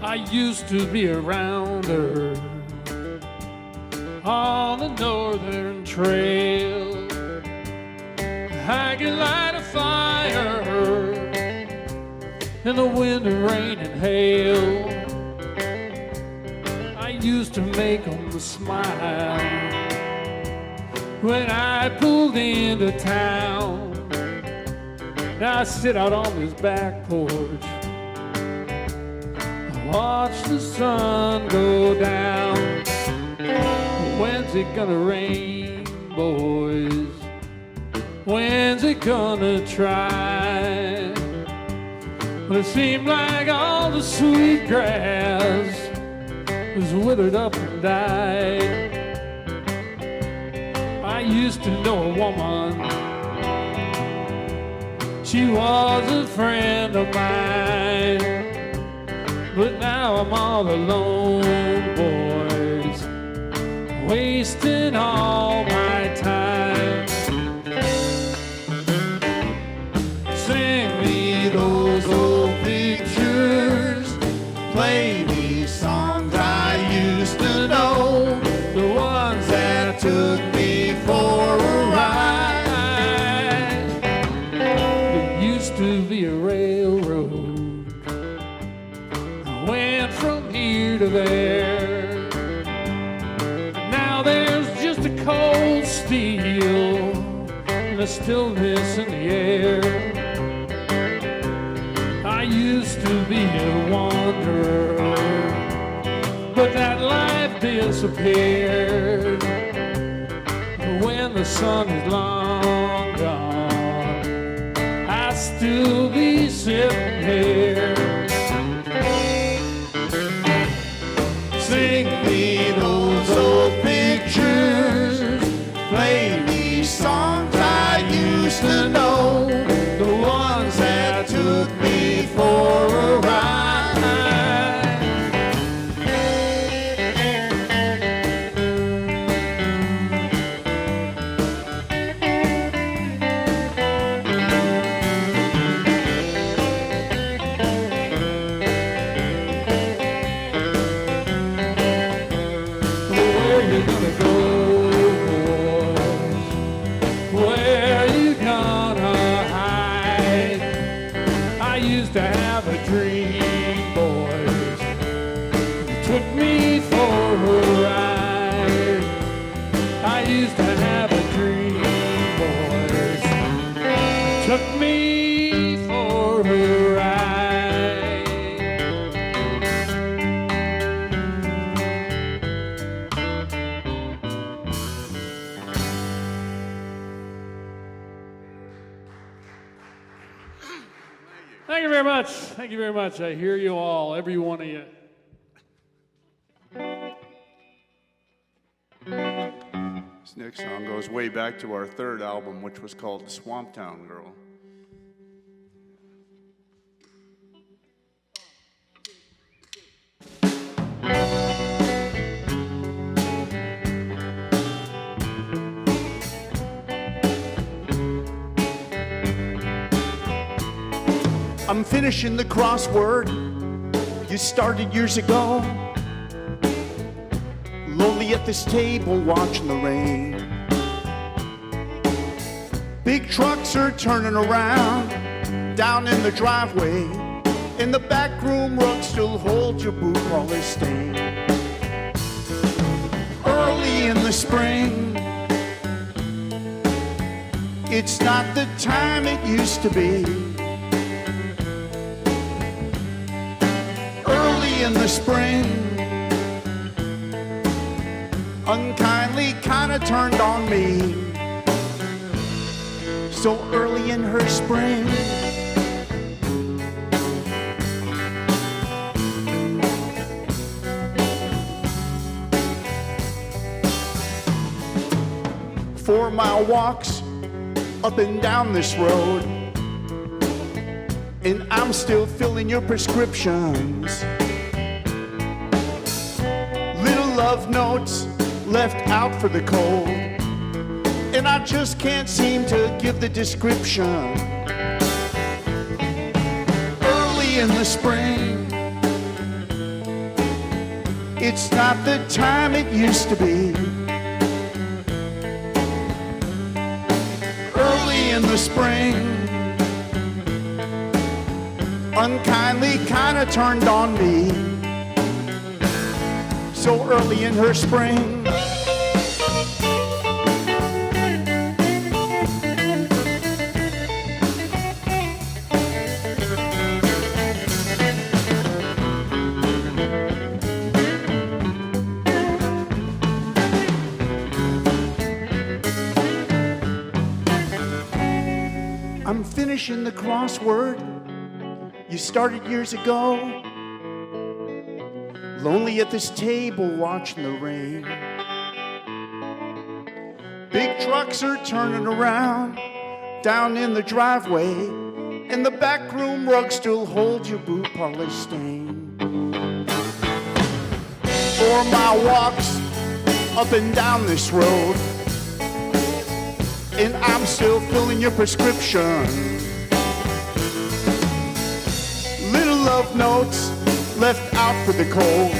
I used to be a rounder on the Northern Trail. I could light a fire in the winter, rain, and hail. I used to make them smile when I pulled into town. Now I sit out on this back porch, watch the sun go down. When's it gonna rain, boys? When's it gonna try? Well, it seemed like all the sweet grass was withered up and died. I used to know a woman, she was a friend of mine. But now I'm all alone, boys, wasting all my time. Sing me those old pictures, play me songs I used to know, the ones that took me for a ride. There used to be a railroad, went from here to there. Now there's just a cold steel and a stillness in the air. I used to be a wanderer, but that life disappeared. When the sun is long gone, I'll still be sitting here. Sing me those old pictures, play me songs I used to know, the ones that took me for a ride. To have a dream, boys, it took me took me for a ride. Thank you very much. Thank you very much. I hear you all, every one of you. This next song goes way back to our third album, which was called Swamp Town Girl. I'm finishing the crossword you started years ago. Lonely at this table watching the rain. Big trucks are turning around down in the driveway. In the back room, rug still holds your boot polish stain. Early in the spring, it's not the time it used to be. In the spring, unkindly kinda turned on me. So early in her spring, four-mile walks up and down this road, and I'm still filling your prescriptions. Love notes left out for the cold, and I just can't seem to give the description. Early in the spring, it's not the time it used to be. Early in the spring, unkindly kinda turned on me. So early in her spring, I'm finishing the crossword you started years ago. Lonely at this table watching the rain. Big trucks are turning around down in the driveway. In the back room, rug still holds your boot polish stain. 4-mile walks up and down this road, and I'm still filling your prescription. Little love notes left out for the cold,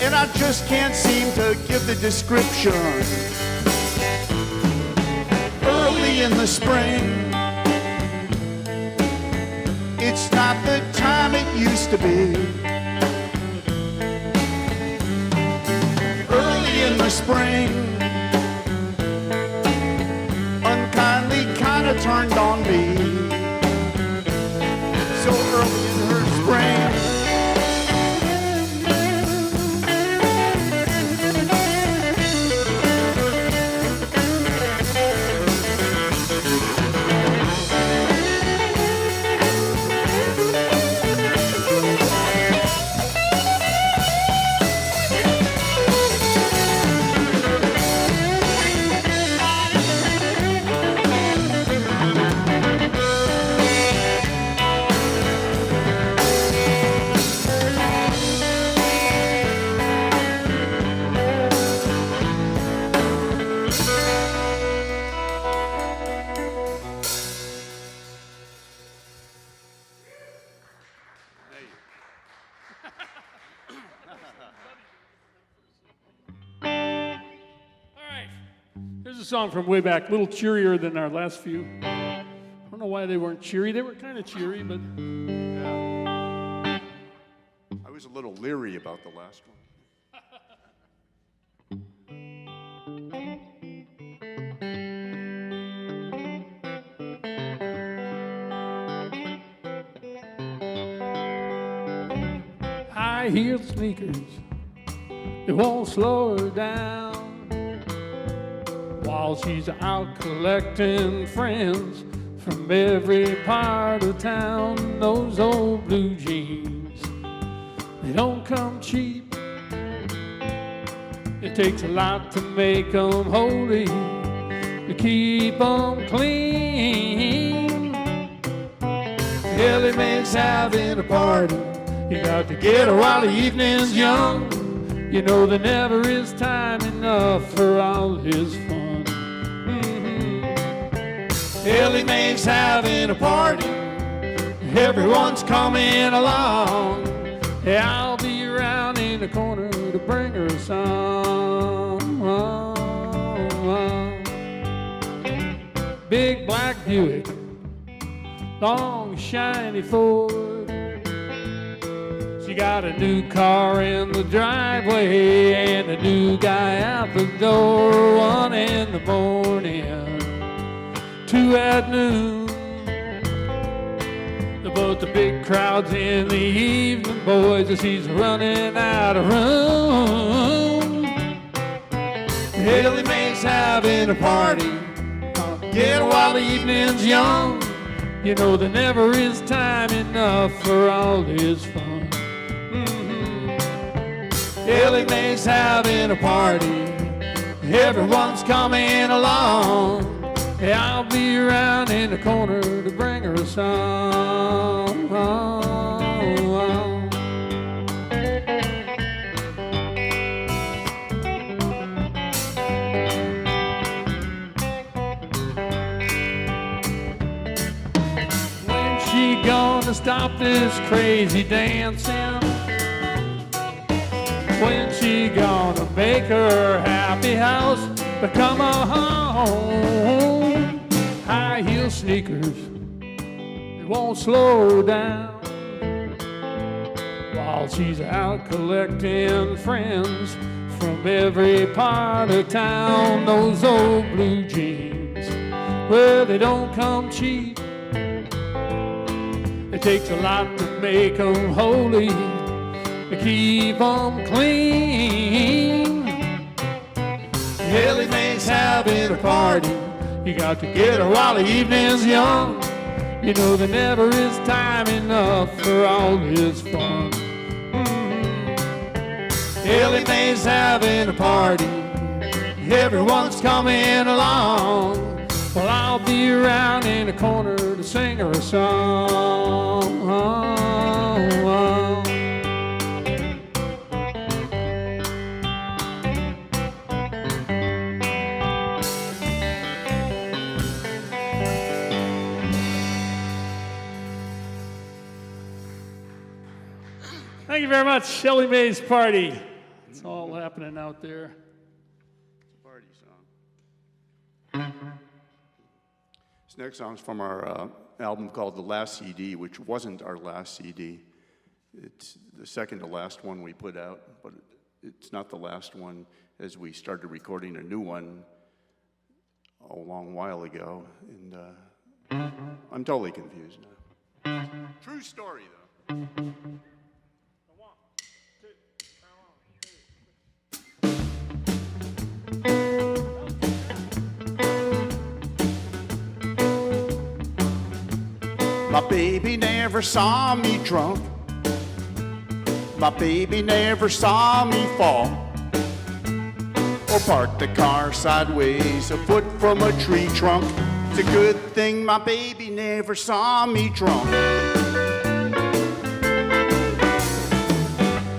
and I just can't seem to give the description. Early in the spring, it's not the time it used to be. Early in the spring, unkindly kinda turned on me. So early in her spring, Here's a song from way back, a little cheerier than our last few. I don't know why they weren't cheery. They were kind of cheery, but yeah. I was a little leery about the last one. high-heeled sneakers, it won't slow her down. While she's out collecting friends from every part of town, those old blue jeans, they don't come cheap. It takes a lot to make them holy, to keep them clean. Ellie Mae's having a party, you got to get her while the evening's young. You know there never is time enough for all his fun. Ellie Mae's having a party, everyone's coming along. Yeah, I'll be around in the corner to bring her a song. Big black Buick, long shiny Ford. She got a new car in the driveway and a new guy out the door. 1 in the morning, 2 at noon. But the big crowd's in the evening, boys, as she's running out of room. Ellie Mae's having a party, get her while the evening's young. You know there never is time enough for all his fun. Ellie Mae's having a party, everyone's coming along. Yeah, I'll be around in the corner to bring her a song. When's she gonna stop this crazy dancing? When's she gonna make her happy house become a home? High-heel sneakers, they won't slow down. While she's out collecting friends from every part of town, those old blue jeans, well, they don't come cheap. It takes a lot to make them holy, to keep them clean. Ellie Mae's having a party, you got to get her while the evening's young. You know there never is time enough for all his fun. Ellie Mae's having a party, everyone's coming along. Well, I'll be around in the corner to sing her a song. Thank you very much, Ellie Mae's party. It's all happening out there. It's a party song. This next song's from our album called The Last CD, which wasn't our last CD. It's the second to last one we put out, but it's not the last one, as we started recording a new one a long while ago, and I'm totally confused now. True story, though. My baby never saw me drunk. My baby never saw me fall or park the car sideways a foot from a tree trunk. It's a good thing my baby never saw me drunk.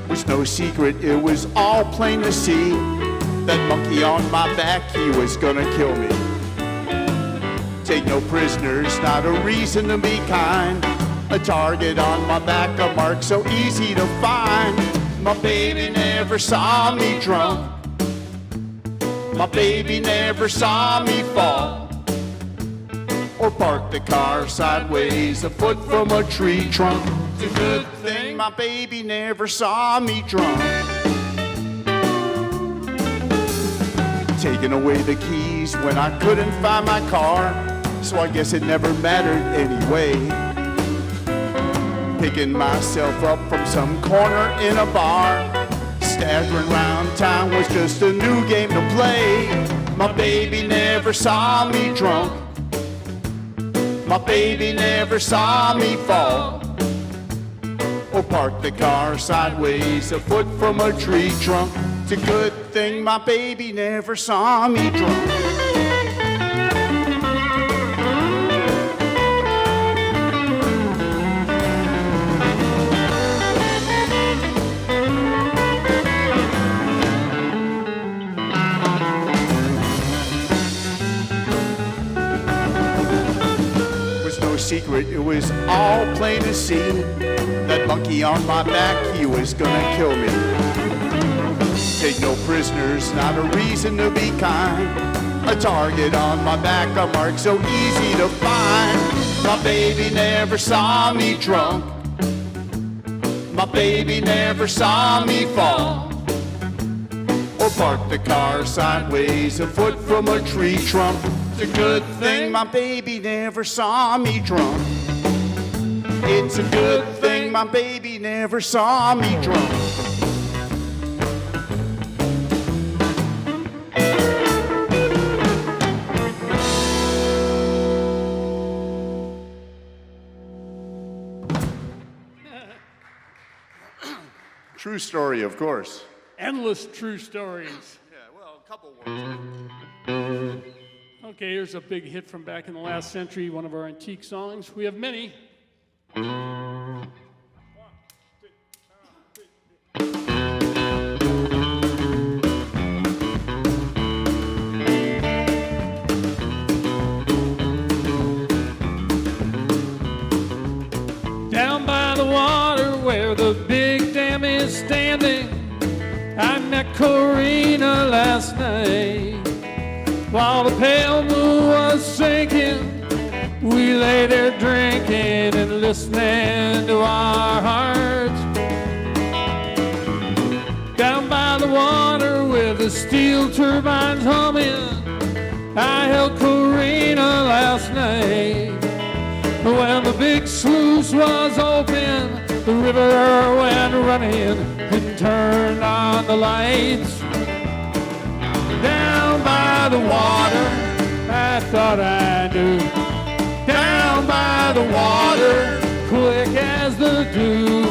It was no secret, it was all plain to see. That monkey on my back, he was gonna kill me. Take no prisoners, not a reason to be kind. A target on my back, a mark so easy to find. My baby never saw me drunk. My baby never saw me fall or park the car sideways a foot from a tree trunk. It's a good thing my baby never saw me drunk. Taking away the keys when I couldn't find my car, so I guess it never mattered anyway. Picking myself up from some corner in a bar. Staggering round town was just a new game to play. My baby never saw me drunk. My baby never saw me fall, or park the car sideways a foot from a tree trunk. It's a good thing my baby never saw me drunk. Secret, it was all plain to see. That monkey on my back, he was gonna kill me. Take no prisoners, not a reason to be kind. A target on my back, a mark so easy to find. My baby never saw me drunk. My baby never saw me fall, or park the car sideways a foot from a tree trunk. It's a good thing my baby never saw me drunk. It's a good thing my baby never saw me drunk. True story, of course. Endless true stories. Yeah, well, a couple ones. Okay, here's a big hit from back in the last century, one of our antique songs. We have many. Down by the water where the big dam is standing, I met Corina last night. While the pale moon was sinking, we lay there drinking and listening to our hearts. Down by the water with the steel turbines humming, I held Corina last night. When the big sluice was open, the river went running and turned on the lights. Down by the water, I thought I knew. Down by the water, quick as the dew.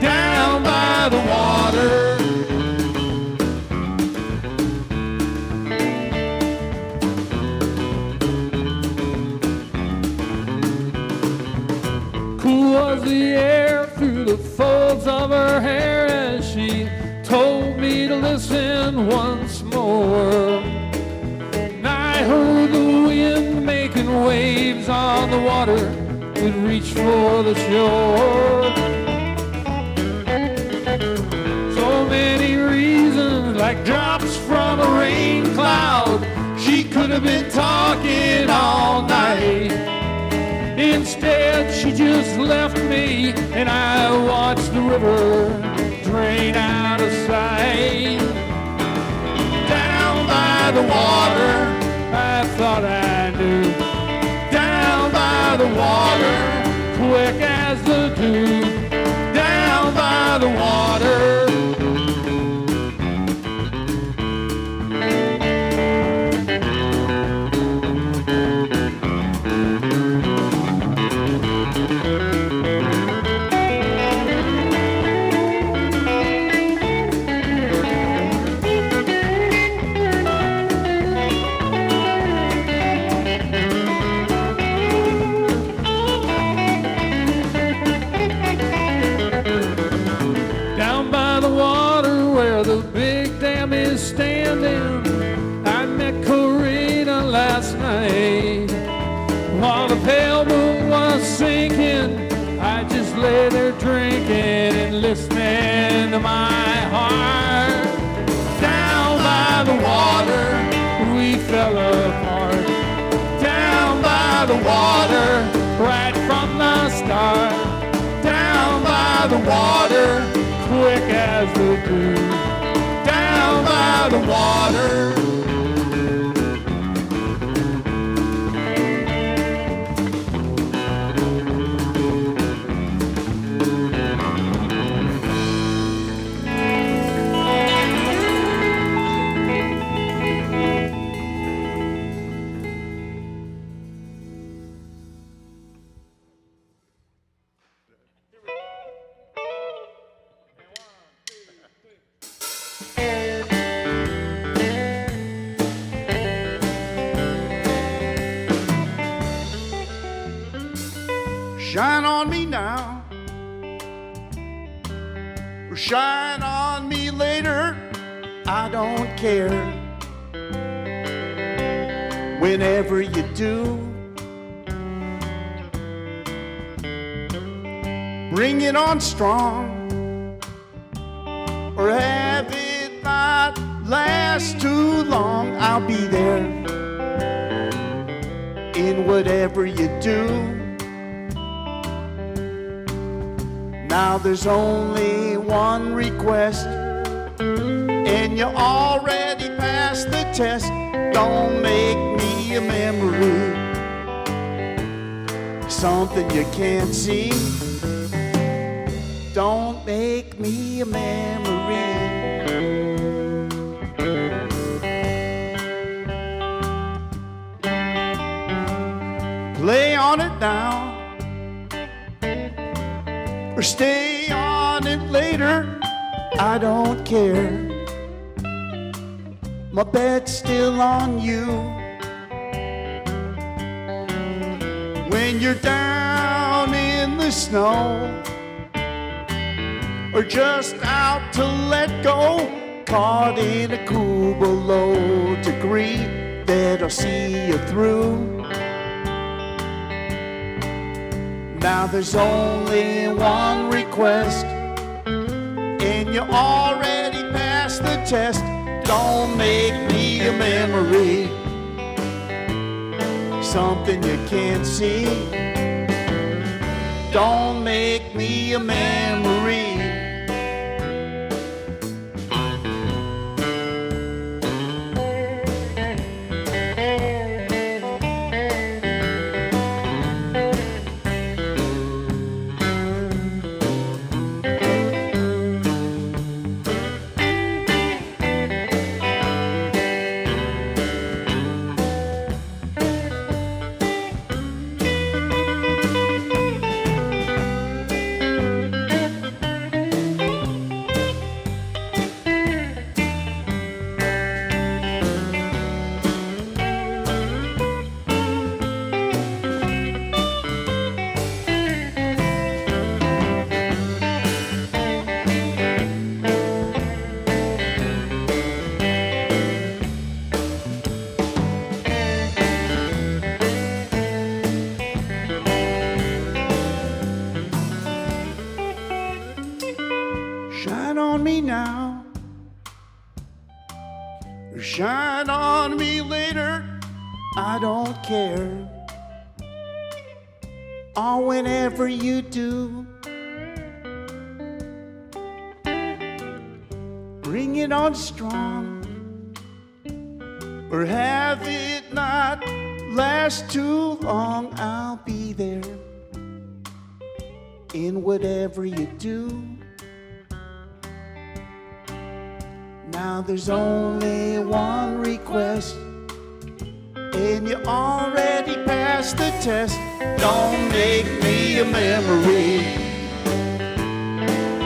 Down by the water. Cool was the air through the folds of her hair as she told me to listen once more. And I heard the wind making waves on the water, it reached for the shore. So many reasons, like drops from a rain cloud, she could have been talking all night. Instead, she just left me, and I watched the river drain out of sight. Down by the water, I thought I knew. Down by the water, quick as the dew. Down by the water. Standing, I met Corina last night. While the pale moon was sinking, I just lay there drinking and listening to my heart. Down by the water, we fell apart. Down by the water, right from the start. Down by the water, quick as the dew. Down by the water. Shine on me now, or shine on me later, I don't care. Whenever you do, bring it on strong, or have it not last too long. I'll be there in whatever you do. Now there's only one request, and you already passed the test. Don't make me a memory, something you can't see. Don't make me a memory. Play on it now, or stay on it later, I don't care. My bet's still on you. When you're down in the snow, or just out to let go, caught in a cool below degree that'll see you through. Now there's only one request, and you already passed the test. Don't make me a memory, something you can't see. Don't make me a memory. Shine on me later, I don't care. Or whenever you do, bring it on strong, or have it not last too long. I'll be there in whatever you do. Now there's only one request, and you already passed the test. Don't make me a memory,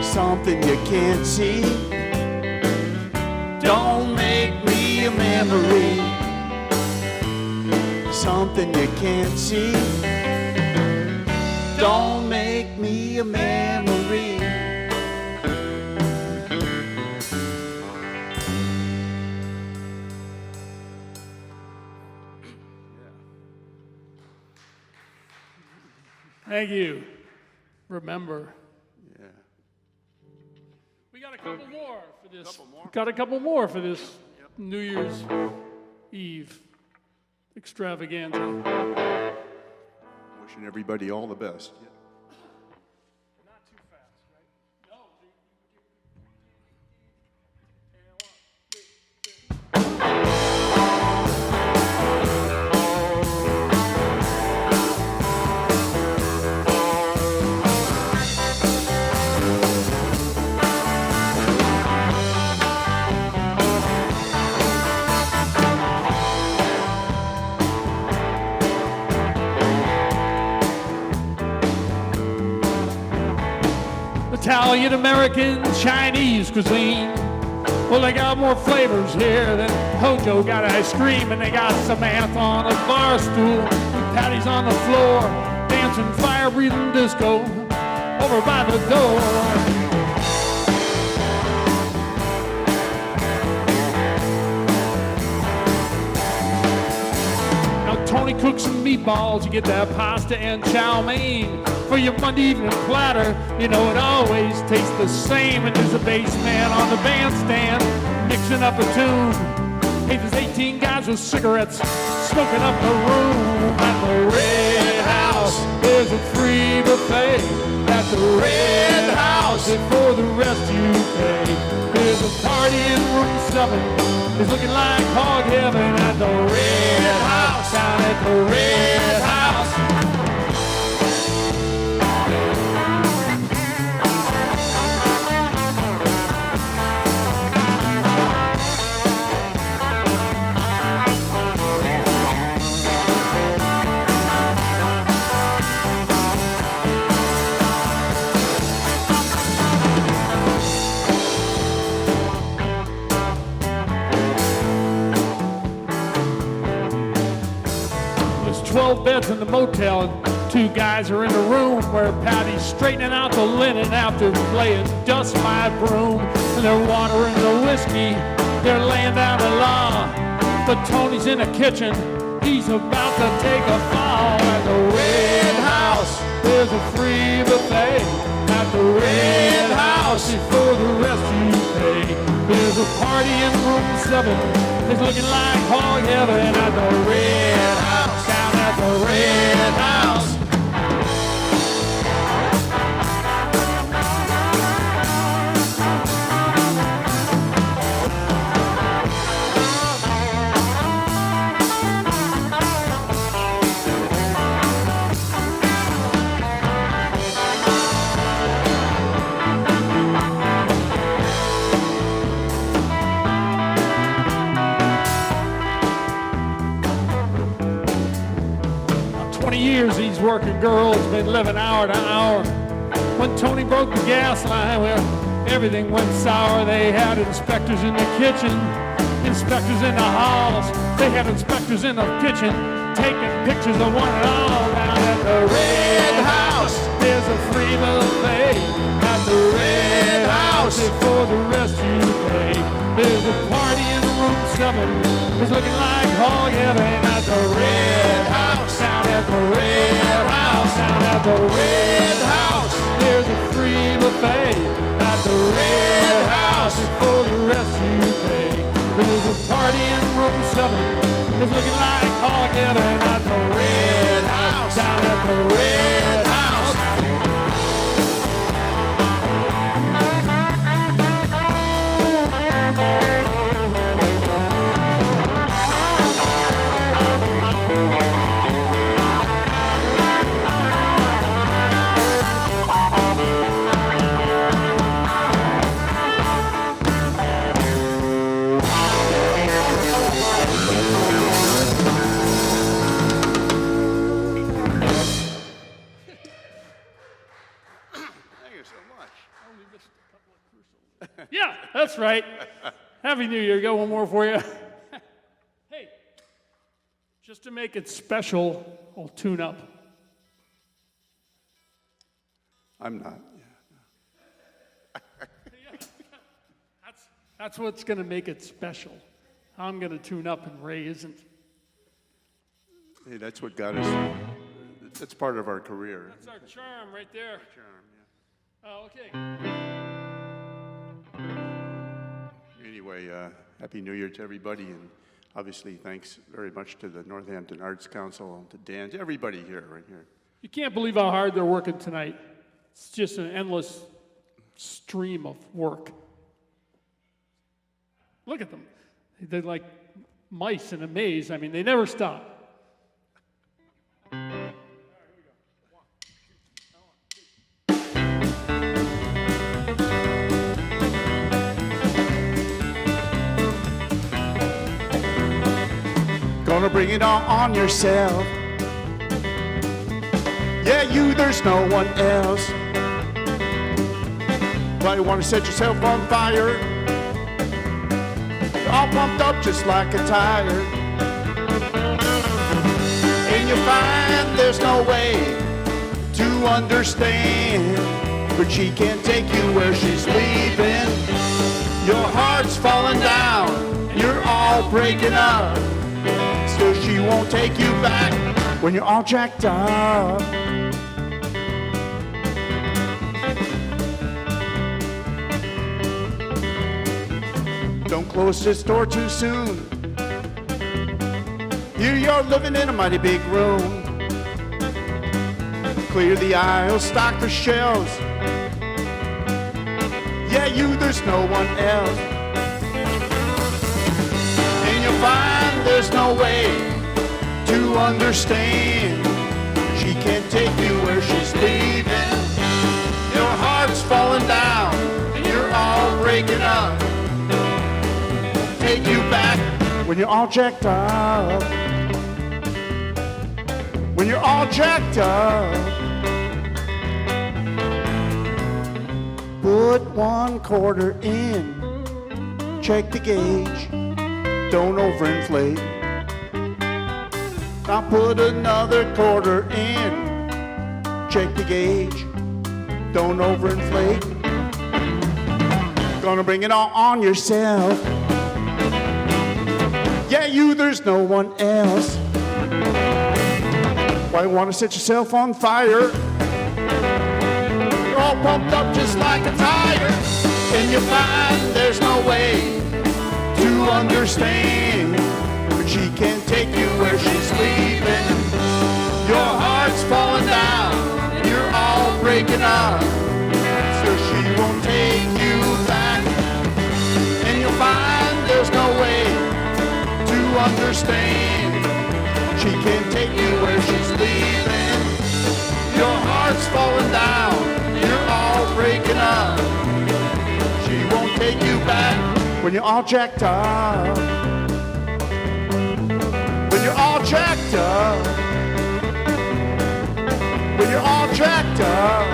something you can't see. Don't make me a memory, something you can't see. Don't make me a memory. Thank you. Remember. Yeah. We got a couple more for this. Got a couple more for this New Year's Eve extravaganza. Wishing everybody all the best. Not too fast, right? No. Italian, American, Chinese cuisine. Well, they got more flavors here than Hojo got ice cream, and they got Samantha on a bar stool, with Patty's on the floor, dancing fire breathing disco over by the door. Tony cooks some meatballs, you get that pasta and chow mein. For your Monday evening platter, you know it always tastes the same. And there's a bass man on the bandstand, mixing up a tune. Hey, there's 18 guys with cigarettes, smoking up the room. At the Red House, there's a free buffet. At the Red House, and for the rest you pay. There's a party in room 7, it's looking like hog heaven. At the Red House, down at the Red House. There's 12 beds in the motel and 2 guys are in the room where Patty's straightening out the linen after playing Dust My Broom. And they're watering the whiskey, they're laying down the law. But Tony's in the kitchen, he's about to take a fall. At the Red House, there's a free buffet. At the Red House, for the rest you pay. There's a party in room 7, it's looking like hog heaven. At the Red House, down at the Red House. Years these working girls been living hour to hour. When Tony broke the gas line, well, everything went sour. They had inspectors in the kitchen, inspectors in the halls. They had inspectors in the kitchen, taking pictures of one and all. Down at the Red House, there's a free buffet. At the Red House, and for the rest you pay. There's a party in room 7, it's looking like hog heaven. At the Red House, down at the Red House, down at the Red House, there's a free buffet. At the Red House, and for the rest you pay. There's a party in room 7, it's looking like hog heaven. At the Red House, down at the Red House. Yeah, that's right. Happy New Year. Got one more for you. Hey, just to make it special, I'll tune up. I'm not. That's what's going to make it special. I'm going to tune up and Ray isn't. Hey, that's what got us. That's part of our career. That's our charm right there. Oh, okay. Anyway, Happy New Year to everybody, and obviously thanks very much to the Northampton Arts Council, to Dan, to everybody here, right here. You can't believe how hard they're working tonight. It's just an endless stream of work. Look at them. They're like mice in a maze. I mean, they never stop. Gonna bring it on yourself. Yeah, you, there's no one else. Why you wanna set yourself on fire? All pumped up just like a tire. And you find there's no way to understand, but she can't take you where she's leaving. Your heart's falling down, you're all breaking up. Still she won't take you back when you're all jacked up. Don't close this door too soon. You're living in a mighty big room. Clear the aisles, stock the shelves. Yeah, there's no one else. And you'll find there's no way to understand. She can't take you where she's leaving. Your heart's falling down, and you're all breaking up. Take you back when you're all jacked up. When you're all jacked up. Put 1/4 in, check the gauge, don't overinflate. Now put another 1/4 in, check the gauge, don't overinflate. Gonna bring it all on yourself. Yeah, there's no one else. Why you wanna set yourself on fire? You're all pumped up just like a tire. And you find there's no way to understand, but she can't take you where she's leaving. Your heart's falling down, and you're all breaking up. So she won't take you back. And you'll find there's no way to understand. She can't take you where she's leaving. Your heart's falling down, you're all breaking up. She won't take you back when you're all jacked up. When you're all jacked up. When you're all jacked up.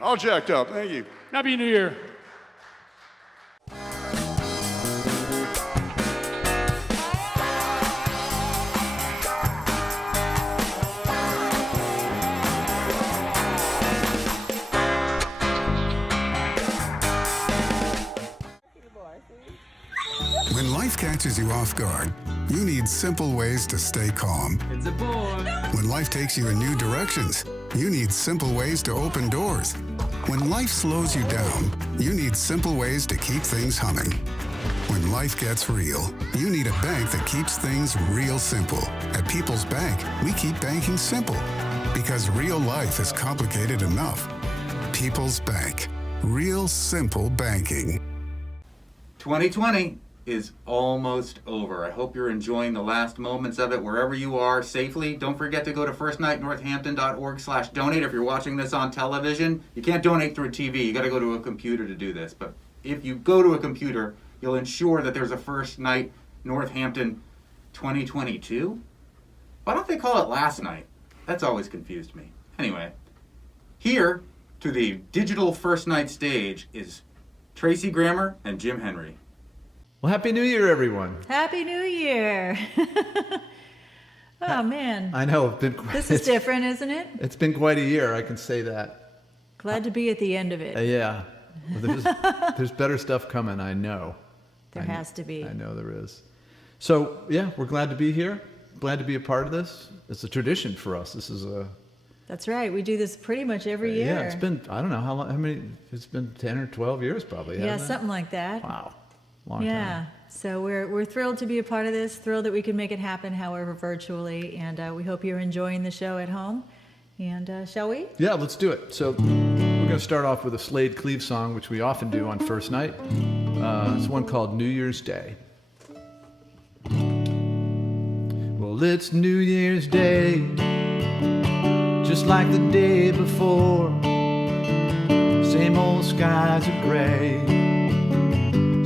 All jacked up, thank you. Happy New Year. When life catches you off guard, you need simple ways to stay calm. It's a boy. When life takes you in new directions, you need simple ways to open doors. When life slows you down, you need simple ways to keep things humming. When life gets real, you need a bank that keeps things real simple. At People's Bank, we keep banking simple because real life is complicated enough. People's Bank. Real simple banking. 2020 is almost over. I hope you're enjoying the last moments of it wherever you are safely. Don't forget to go to firstnightnorthampton.org/donate if you're watching this on television. You can't donate through TV. You got to go to a computer to do this. But if you go to a computer, you'll ensure that there's a First Night Northampton 2022. Why don't they call it last night? That's always confused me. Anyway, here to the digital First Night stage is Tracy Grammer and Jim Henry. Well, Happy New Year, everyone. Happy New Year. Oh, man. I know. This is different, isn't it? It's been quite a year, I can say that. Glad to be at the end of it. Yeah. Well, there's better stuff coming, I know. There has to be. I know there is. So, yeah, we're glad to be here. Glad to be a part of this. It's a tradition for us. This is a... That's right. We do this pretty much every year. Yeah, it's been, I don't know how long, it's been 10 or 12 years probably, Yeah, hasn't it? something like that. Wow. Long yeah. time. So we're thrilled to be a part of this, thrilled that we can make it happen, however, virtually, and we hope you're enjoying the show at home. And shall we? Yeah, let's do it. So we're going to start off with a Slade Cleave song, which we often do on First Night. It's one called New Year's Day. Well, it's New Year's Day, just like the day before. Same old skies are gray.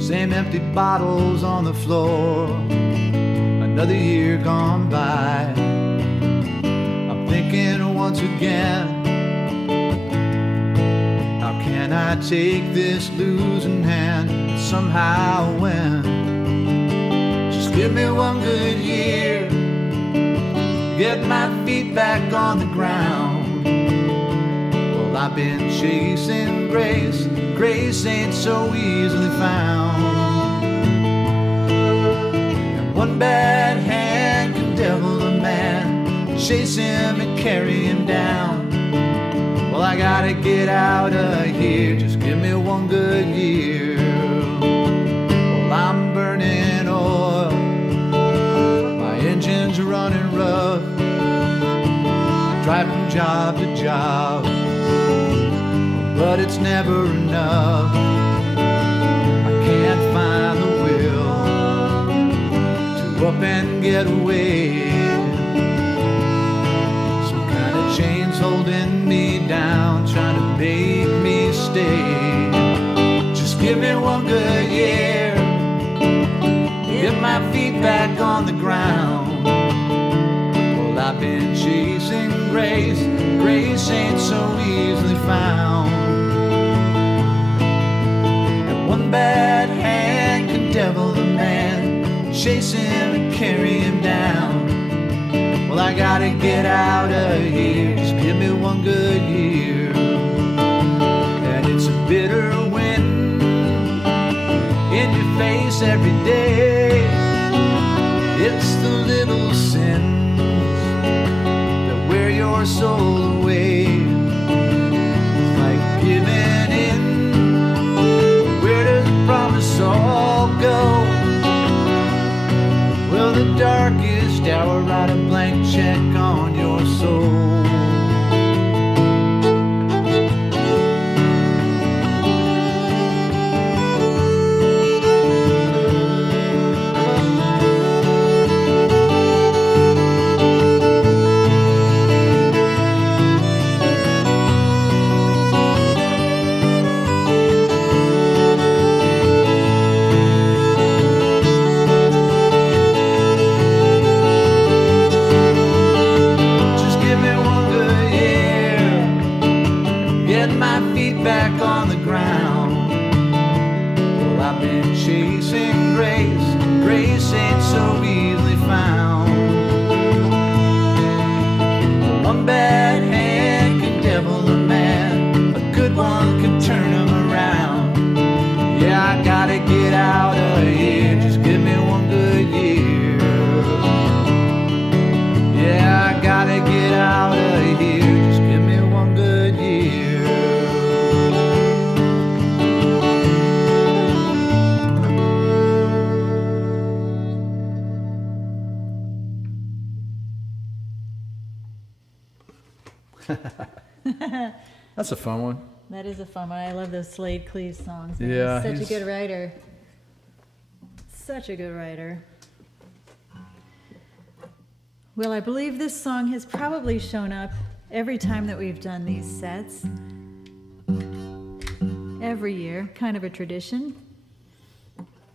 Same empty bottles on the floor. Another year gone by. I'm thinking once again, how can I take this losing hand and somehow win? Just give me one good year, get my feet back on the ground. Well, I've been chasing grace, grace ain't so easily found. And one bad hand can devil a man, chase him and carry him down. Well, I gotta get out of here, just give me one good year. Well, I'm burning oil, my engine's running rough, I drive from job to job, but it's never enough. I can't find the will to up and get away. Some kind of chains holding me down, trying to make me stay. Just give me one good year, get my feet back on the ground. Well, I've been chasing grace, grace ain't so easily found. And one bad hand can devil a man, chase him and carry him down. Well, I gotta get out of here, just give me one good year. And it's a bitter wind in your face every day. It's the little sins that wear your soul away. It's like giving in, where does the promise all go? Well, the darkest hour, write a blank check on your soul. Back on the ground. Well, I've been chasing grace, grace ain't so easily found. One bad hand can devil a man, a good one can turn him around. Yeah, I gotta get out of here, just give me one good year. Yeah, I gotta get out of here, just give me one good year. That's a fun one. That is a fun one. I love those Slade Cleave songs. Man. Yeah, He's such a good writer. Such a good writer. Well, I believe this song has probably shown up every time that we've done these sets. Every year, kind of a tradition.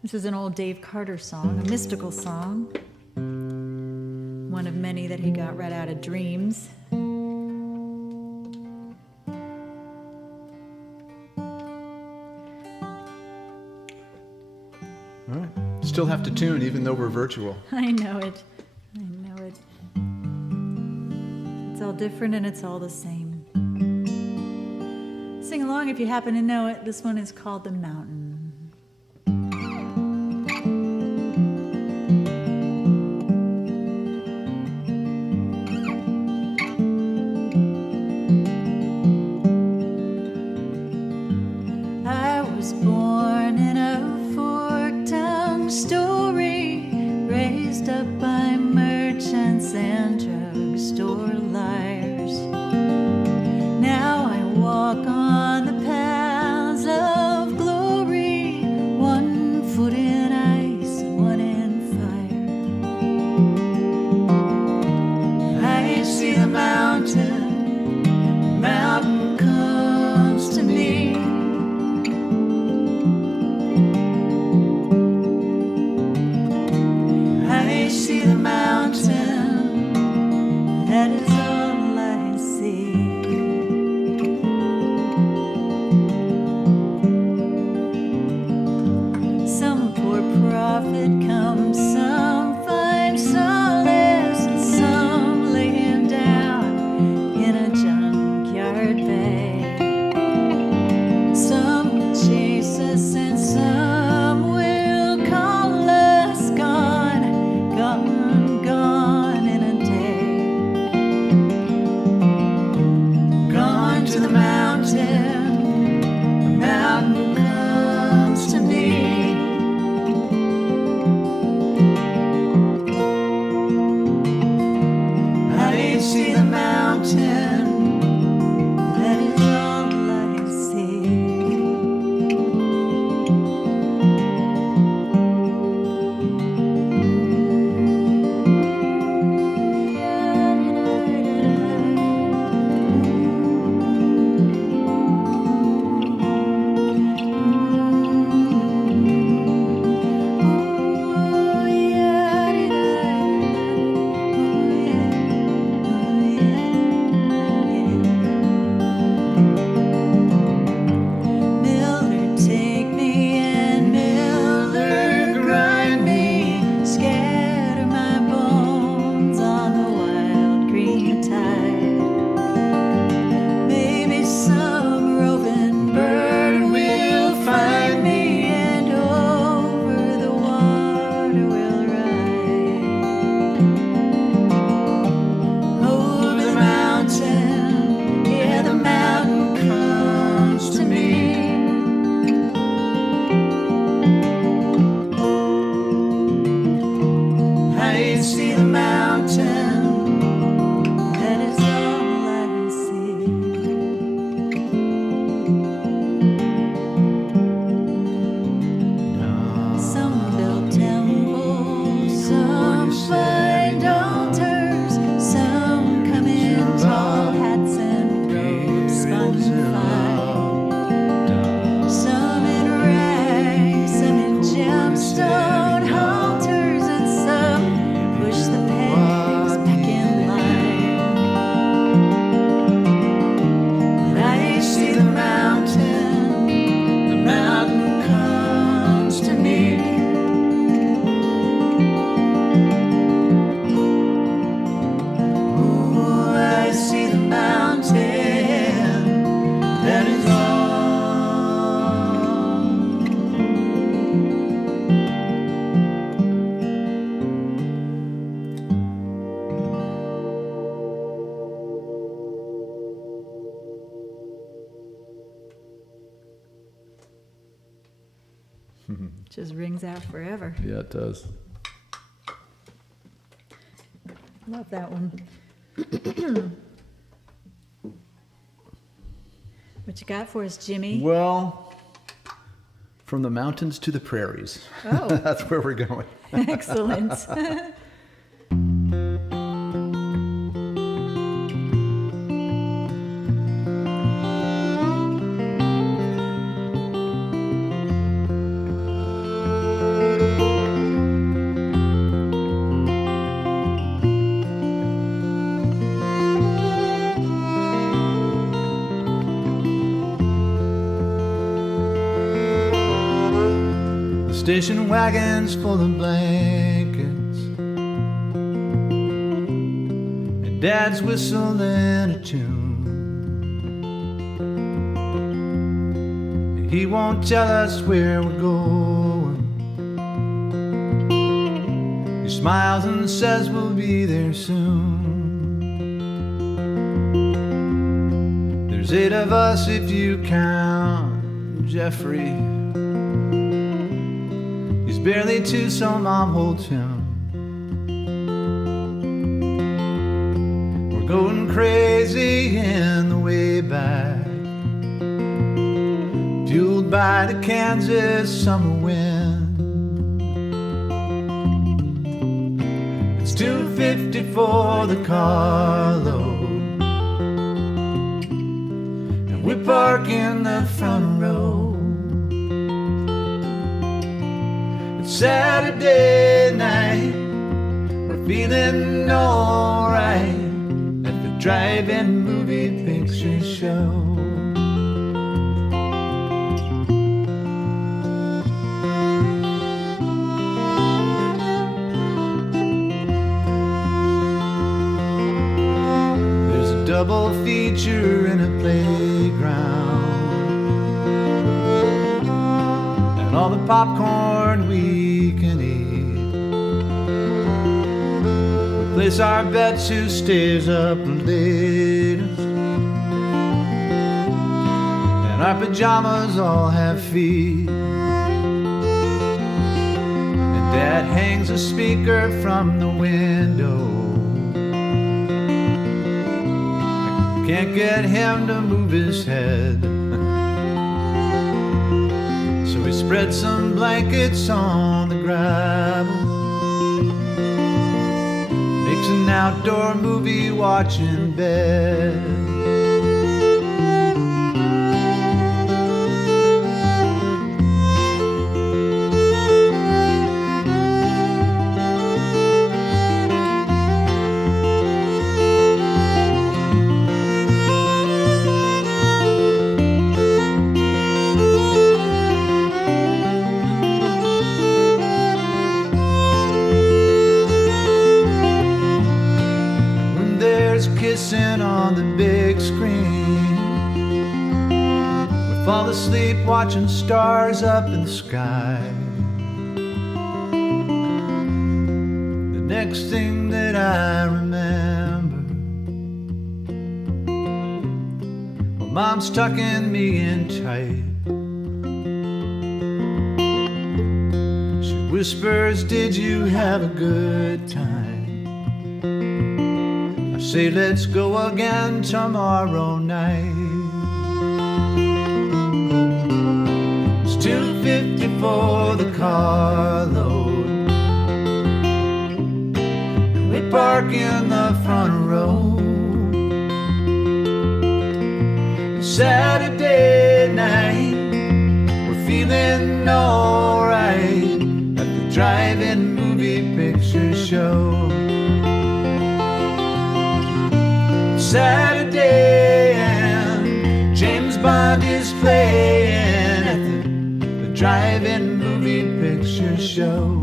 This is an old Dave Carter song, a mystical song. One of many that he got right out of Dreams. All right. Still have to tune, even though we're virtual. I know it. I know it. It's all different and it's all the same. Sing along if you happen to know it. This one is called The Mountain. I was born in a fork-tongued story, raised up by merchants and drugstore liars. Now I walk on the paths of glory, mountain. That is all I see. Some build temples, some find altars, some come in tall hats and robes spun fine. Some in rags, some in gemstone halters, and some push the pegs back in line. But I see the mountain comes to me. Ooh, I see the mountain, that is all. Just rings out forever. Yeah, it does. Love that one. What you got for us, Jimmy? Well, from the mountains to the prairies. Oh. That's where we're going. Excellent. The station wagon's full of blankets, and Dad's whistling a tune, and he won't tell us where we're going. He smiles and says we'll be there soon. There's 8 of us if you count Jeffrey. He's barely 2, so Mom holds him. We're going crazy in the way back, fueled by the Kansas summer wind. It's 250 for the carload, and we park in the front row. Saturday night, we're feeling alright at the drive-in movie picture show. There's a double feature in a playground, and all the popcorn we can eat. We place our bets who stays up latest, and our pajamas all have feet. And Dad hangs a speaker from the window. I can't get him to move his head. We spread some blankets on the gravel, makes an outdoor movie watching bed. Kissing on the big screen, we fall asleep watching stars up in the sky. The next thing that I remember, well, Mom's tucking me in tight. She whispers, "Did you have a good time?" say let's go again tomorrow night. It's 250 for the carload. We park in the front row. Saturday night, we're feeling alright at the drive-in movie picture show. Saturday and James Bond is playing at the drive-in movie picture show.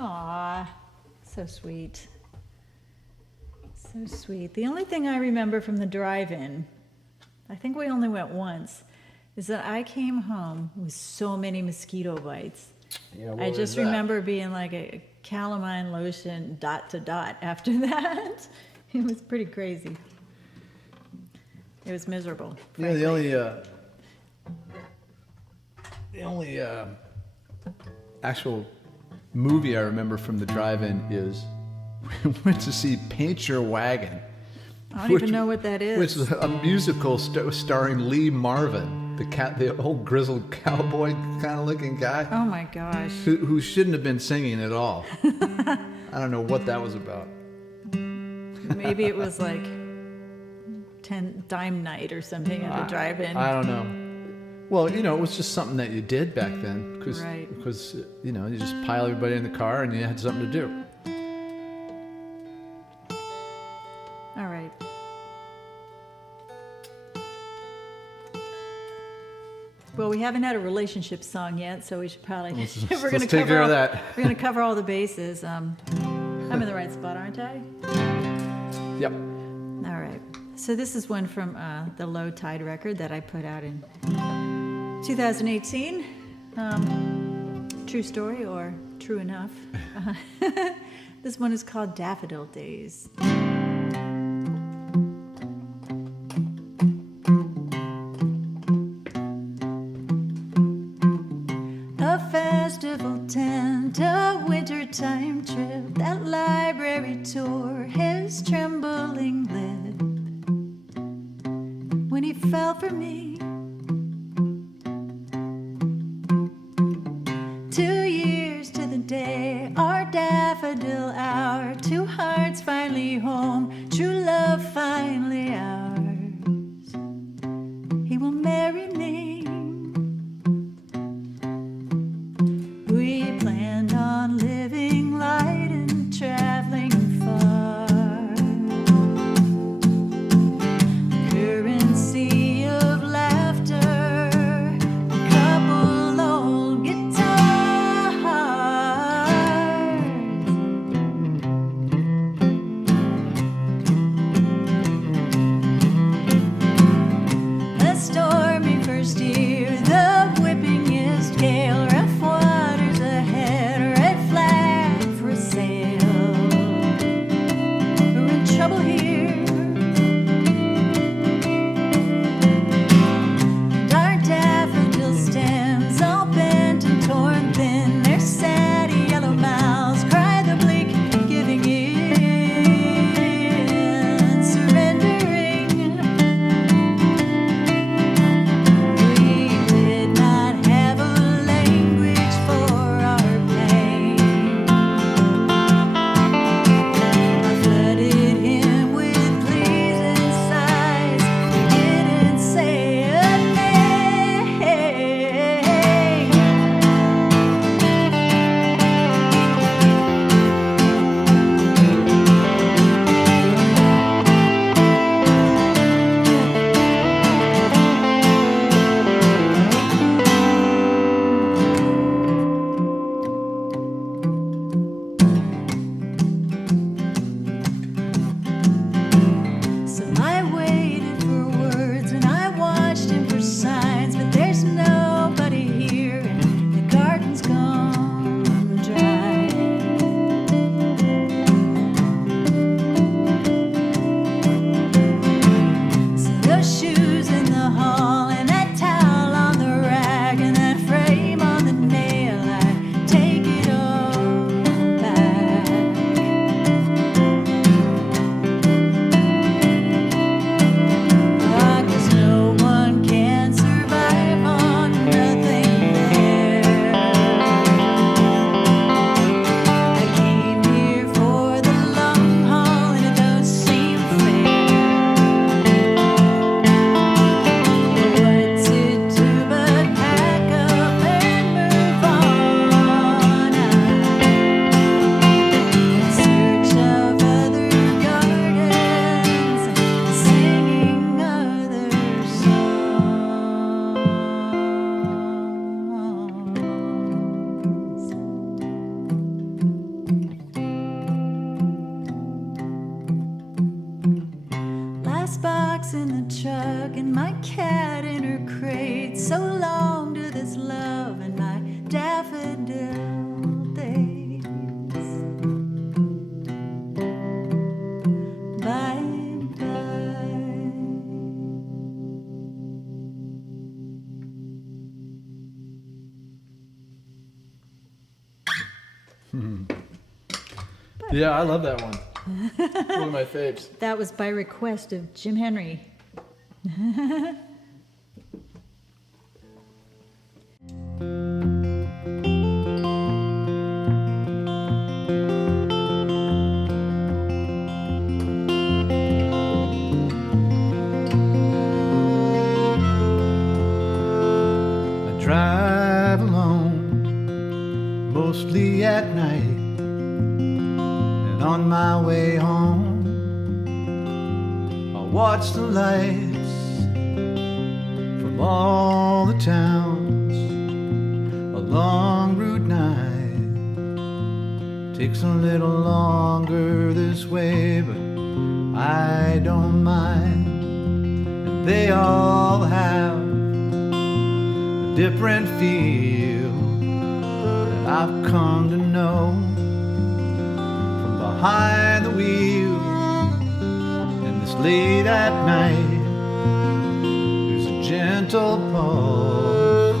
Aw, so sweet. So sweet. The only thing I remember from the drive-in, I think we only went once, is that I came home with so many mosquito bites. Yeah, I just remember being like a calamine lotion dot to dot after that. It was pretty crazy. It was miserable. Yeah, the only actual movie I remember from the drive-in is we went to see Paint Your Wagon. I don't even know what that is. Which is a musical starring Lee Marvin, the old grizzled cowboy kind of looking guy. Oh my gosh. Who shouldn't have been singing at all. I don't know what that was about. Maybe it was like 10 dime night or something at the drive-in. I don't know. Well, it was just something that you did back then. Right. Because, you just pile everybody in the car and you had something to do. All right. Well, we haven't had a relationship song yet, so we should probably... Let's take care of that. We're going to cover all the bases. I'm in the right spot, aren't I? Yep. All right. So this is one from the Low Tide record that I put out in 2018. True story or true enough. This one is called Daffodil Days. A festival tent, a wintertime trip, that library tour, his trembling lip when he fell for me. 2 years to the day, our daffodil hour, 2 hearts finally home, true love finally ours. He will marry me. We planned on living light and traveling far. Currency of life. box in the truck and my cat in her crate. So long to this love and my daffodil days. Bye bye. Yeah, I love that one. One of my faves. That was by request of Jim Henry. I drive alone, mostly at night. And on my way home, I watch the lights from all the towns along Route 9. Takes a little longer this way, but I don't mind. And they all have a different feel that I've come to know. Behind the wheel, and this late at night, there's a gentle pulse.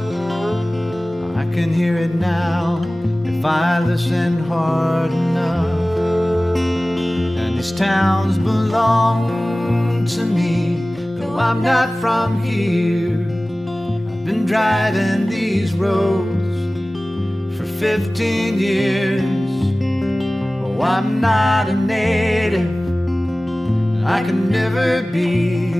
I can hear it now if I listen hard enough. And these towns belong to me, though I'm not from here. I've been driving these roads for 15 years. Oh, I'm not a native, and I can never be.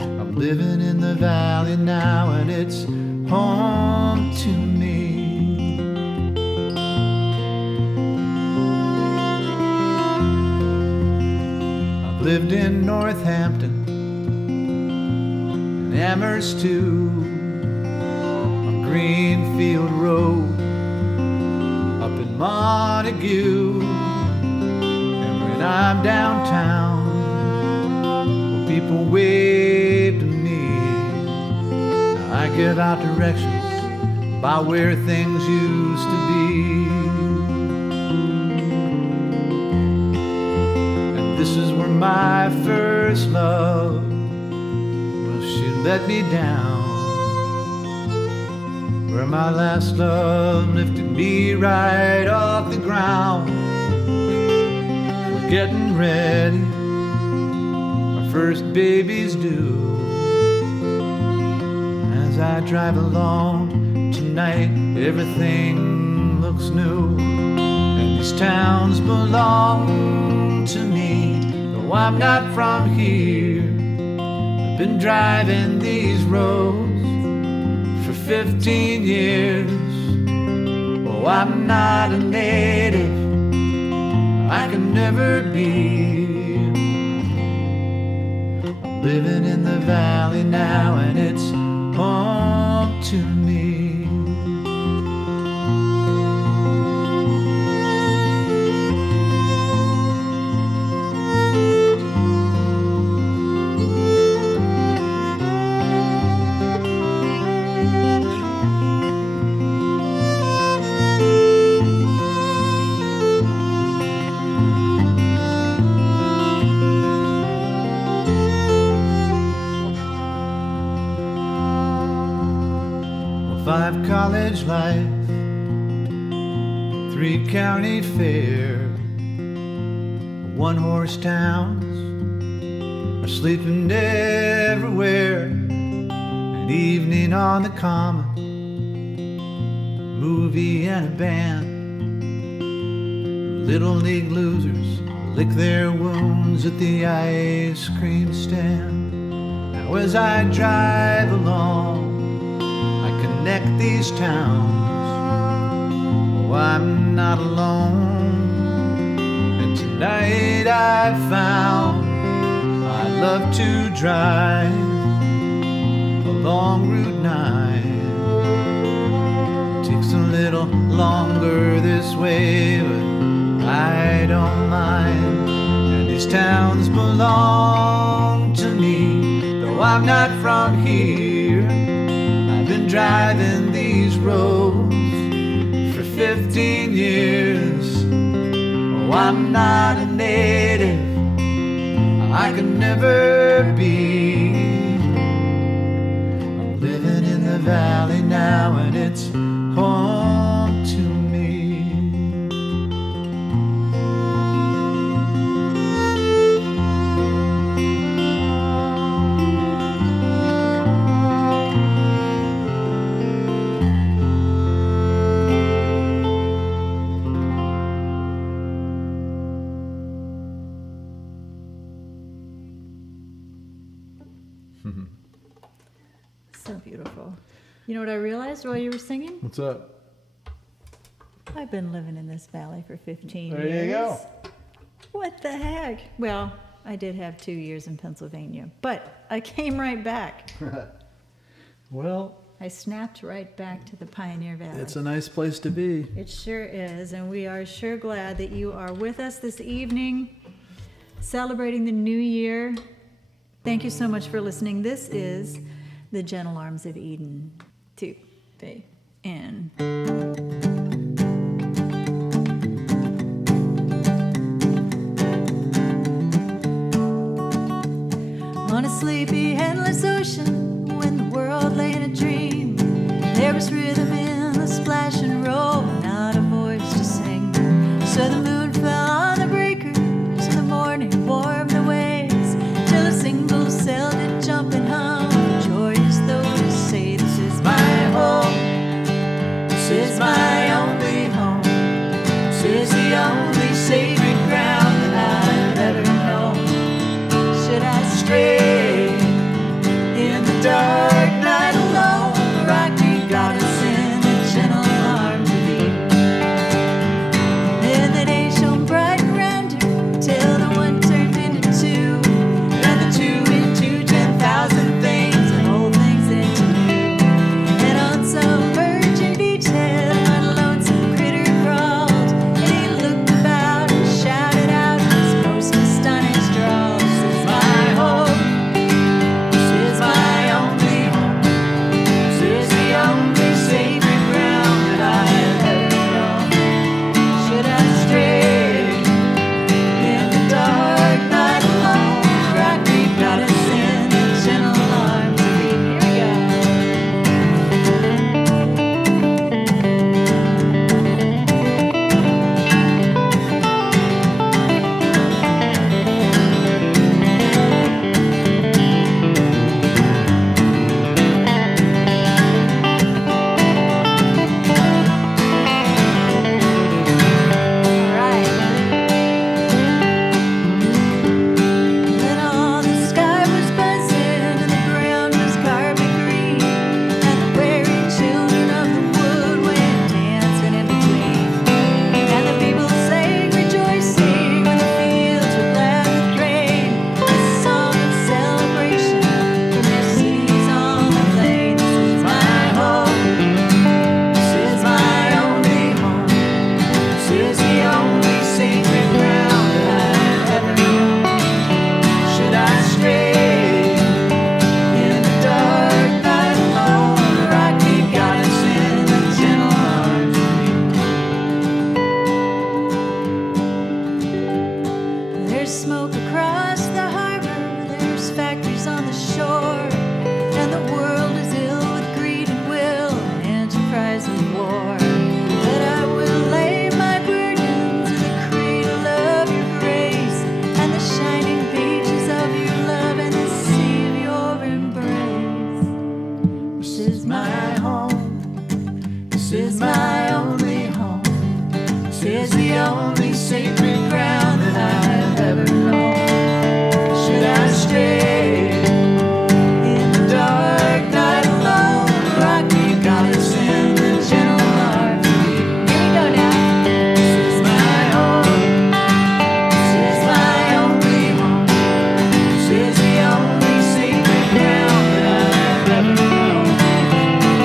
I'm living in the valley now, and it's home to me. I've lived in Northampton and Amherst too, on Greenfield Road, Montague. And when I'm downtown, well, people wave to me. Now I give out directions by where things used to be. And this is where my first love, well, she let me down. Where my last love lifted me right off the ground. We're getting ready, our first baby's due. As I drive along tonight, everything looks new. And these towns belong to me, though I'm not from here. I've been driving these roads 15 years. Oh, I'm not a native, I can never be. I'm living in the valley now, and it's home to me. College life, 3 county fair, 1-horse towns are sleeping everywhere. An evening on the common, movie and a band. Little league losers lick their wounds at the ice cream stand. Now as I drive along, connect these towns. Oh, I'm not alone. And tonight I found I love to drive along Route 9. Takes a little longer this way, but I don't mind. And These towns belong to me, though I'm not from here. I've been driving these roads for 15 years. Oh, I'm not a native, I could never be. I'm living in the valley now, and it's home to me. So beautiful. You know what I realized while you were singing? What's up? I've been living in this valley for 15 There years. you go. What the heck? Well, I did have 2 years in Pennsylvania, but I came right back. Well, I snapped right back to the Pioneer Valley. it's a nice place to be. It sure is, and we are sure glad that you are with us this evening, celebrating the new year. Thank you so much for listening. This is The Gentle Arms of Eden. 2, 3, and... On a sleepy, endless ocean, when the world lay in a dream, there was rhythm in the splash and roll, not a voice to sing. So the moon fell on the breakers, and the morning warmed the waves, till a single cell did jump and hum, joyous though to say, this is my home, this is my only home, this is the only sacred ground that I've ever known. Should I stray in the dark night alone, the rocky goddess in the gentle arms of Eden? Then the day shone bright around her, till the one turned into two, and the two into 10,000 things, and old things into new. And on some virgin beachhead, a lonesome critter crawled, and he looked about and shouted out his most astonished drawl. This is my home, this is my only home, this is the only sacred ground that I have ever known. Should I stray in the dark night alone, the rocky goddess in the gentle arms of Eden? Here we Then all the sky was buzzing and the ground was carpet green, and the weary children of the wood went dancing in between, and the people sang rejoicing when the fields were glad with grain, a song of celebration from their cities on the plain. This is my home, this is my only home, this is the only sacred ground that I've ever known. Should I stray in the dark night alone, the rocky goddess in the gentle arms of Eden? There's smoke across the harbor, there's factories on the shore, and the world is ill with greed and will and enterprise and war. But I will lay my burdens in the cradle of your grace, and the shining beaches of your love, and the sea of your embrace. This is my home, this is my only home, this is the only sacred ground that I've ever known. Should I stray in the dark night alone, the rocky goddess in the gentle arms of Eden? Here we go now. This is my home, this is my only home, this is the only sacred ground that I've ever known.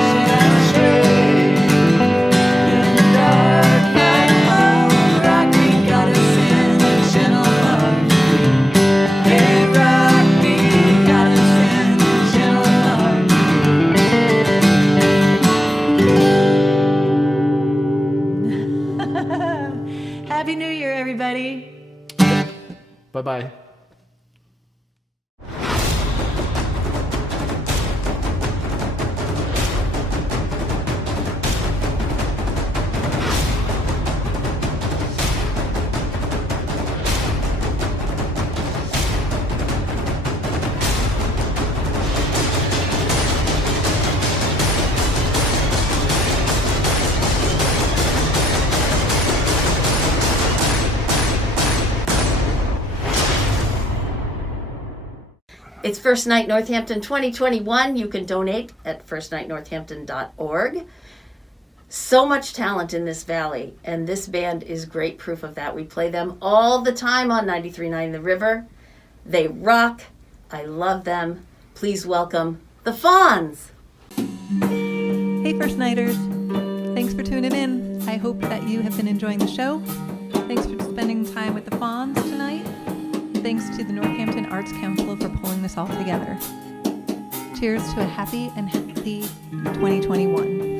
Should I stray in the dark night alone, the rocky goddess in Bye-bye. It's First Night Northampton 2021. You can donate at firstnightnorthampton.org. So much talent in this valley, and this band is great proof of that. We play them all the time on 93.9 The River. They rock. I love them. Please welcome the Fawns. Hey, First Nighters. Thanks for tuning in. I hope that you have been enjoying the show. Thanks for spending time with the Fawns tonight. Thanks to the Northampton Arts Council for pulling this all together. Cheers to a happy and healthy 2021.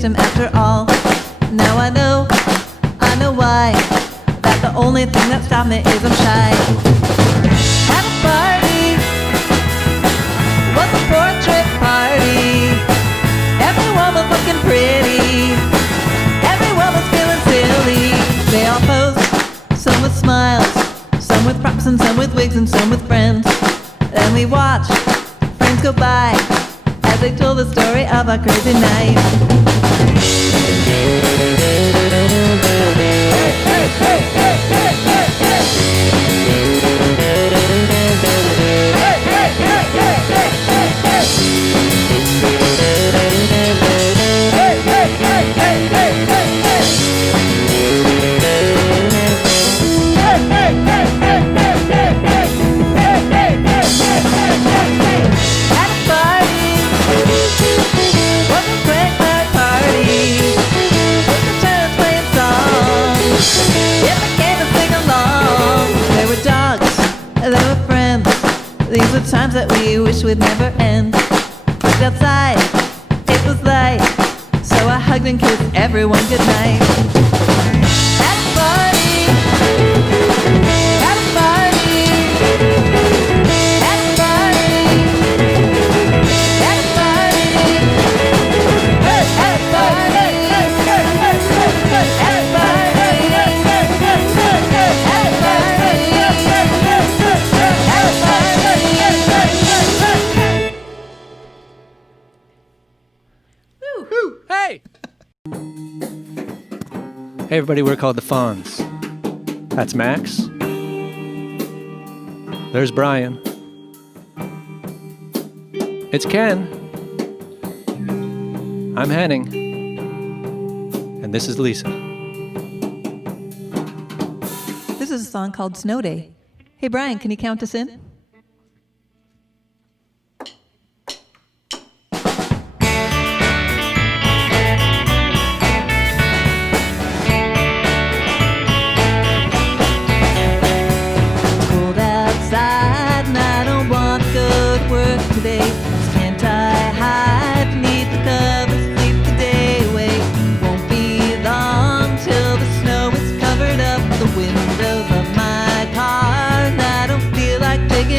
Him after all. Now I know why. That the only thing that stopped me is I'm shy. At a party, was a portrait party. Everyone was looking pretty. Everyone was feeling silly. They all posed, some with smiles, some with props and some with wigs and some with friends. Then we watched friends go by as they told the story of our crazy night. These were times that we wish would never end. Looked outside, it was light, so I hugged and kissed everyone goodnight. At a party, at a party, at a party, at a party, at a party, at a party. Hey! Hey everybody, we're called the Fawns. That's Max. There's Brian. It's Ken. I'm Henning. And this is Lisa. This is a song called Snow Day. Hey Brian, can you count us in? Today, can't I hide beneath the covers, sleep the day away? Won't be long till the snow is covered up the windows of my car, and I don't feel like taking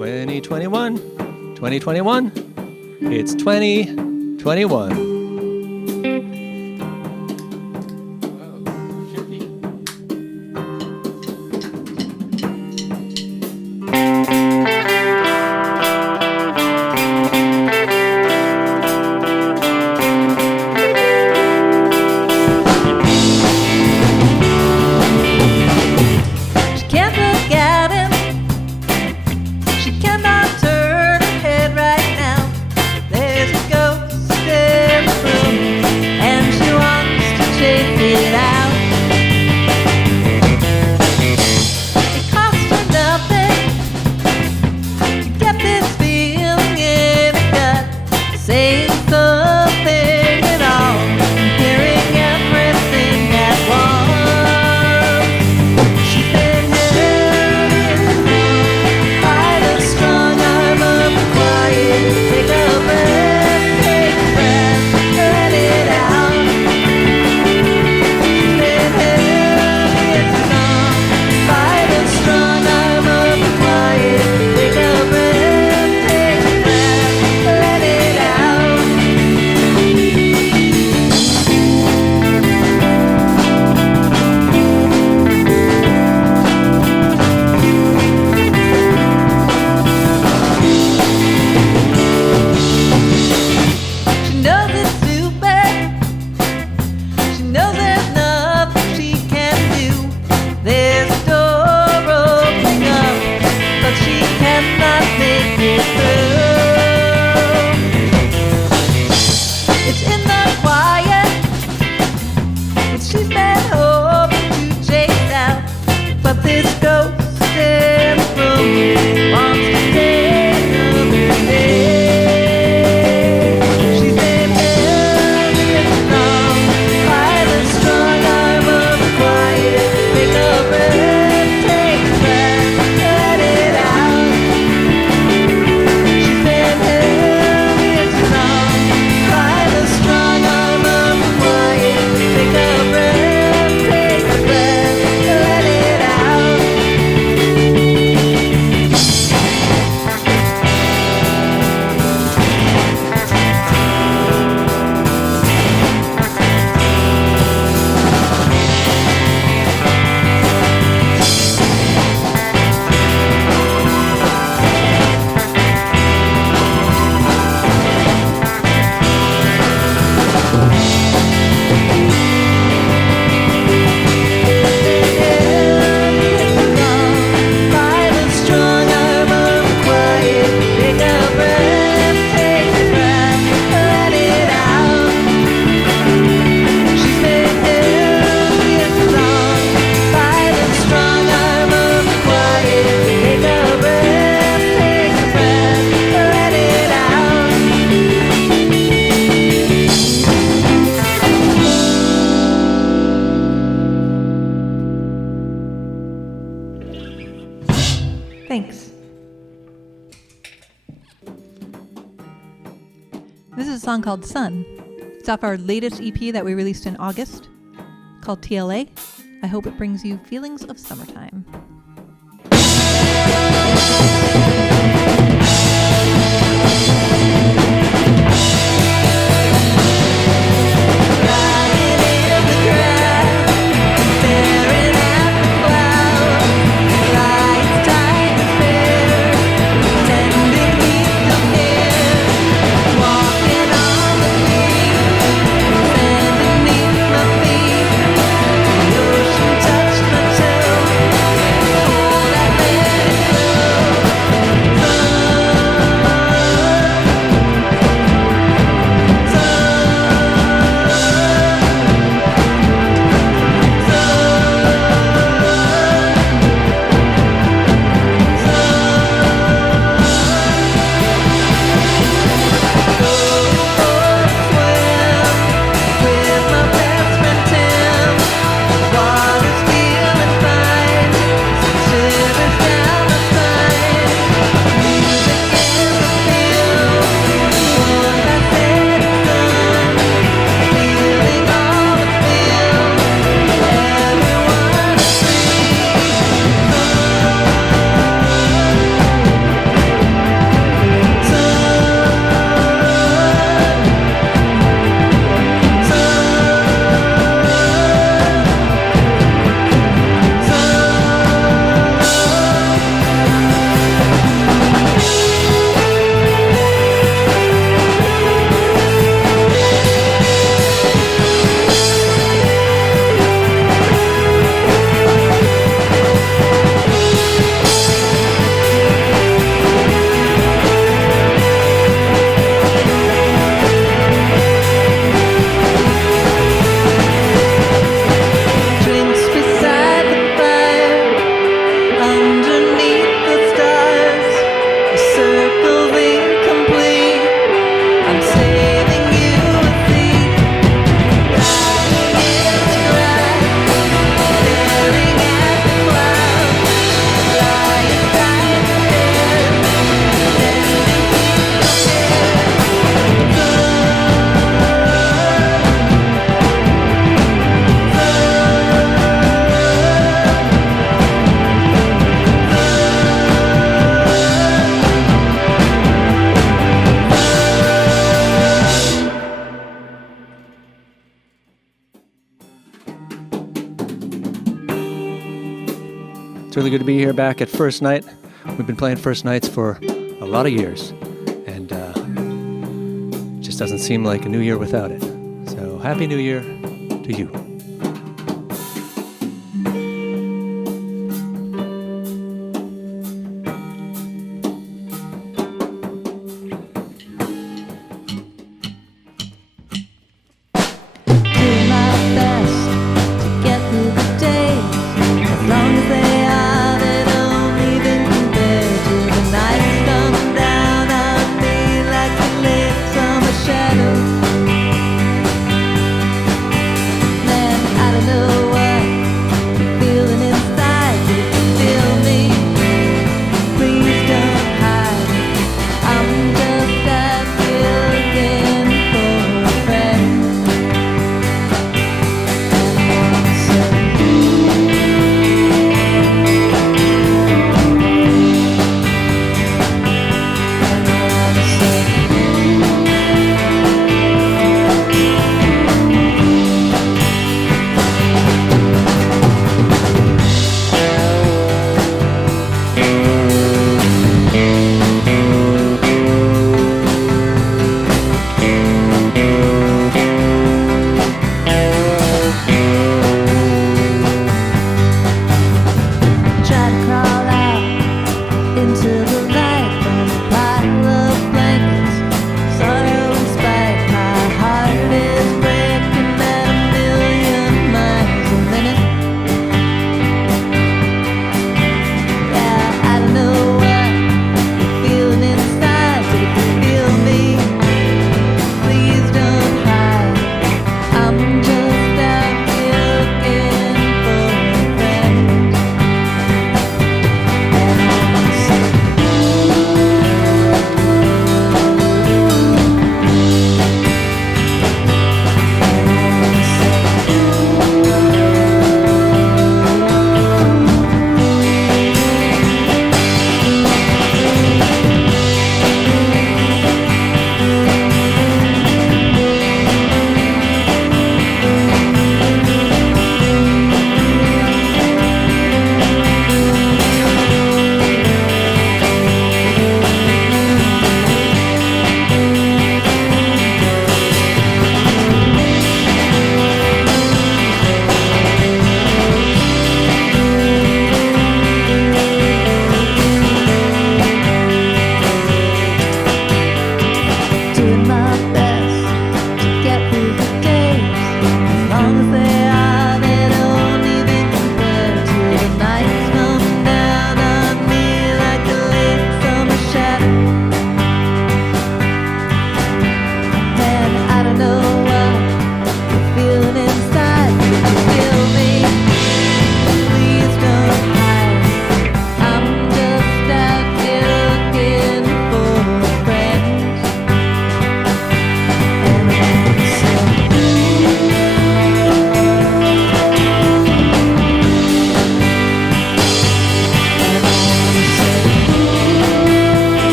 2021, 2021. It's 2021. Thanks. This is a song called Sun. It's off our latest EP that we released in August, called TLA. I hope it brings you feelings of summertime. Touched my toe. It's really good to be here back at First Night. We've been playing First Nights for a lot of years, and it just doesn't seem like a new year without it. So Happy New Year to you. Now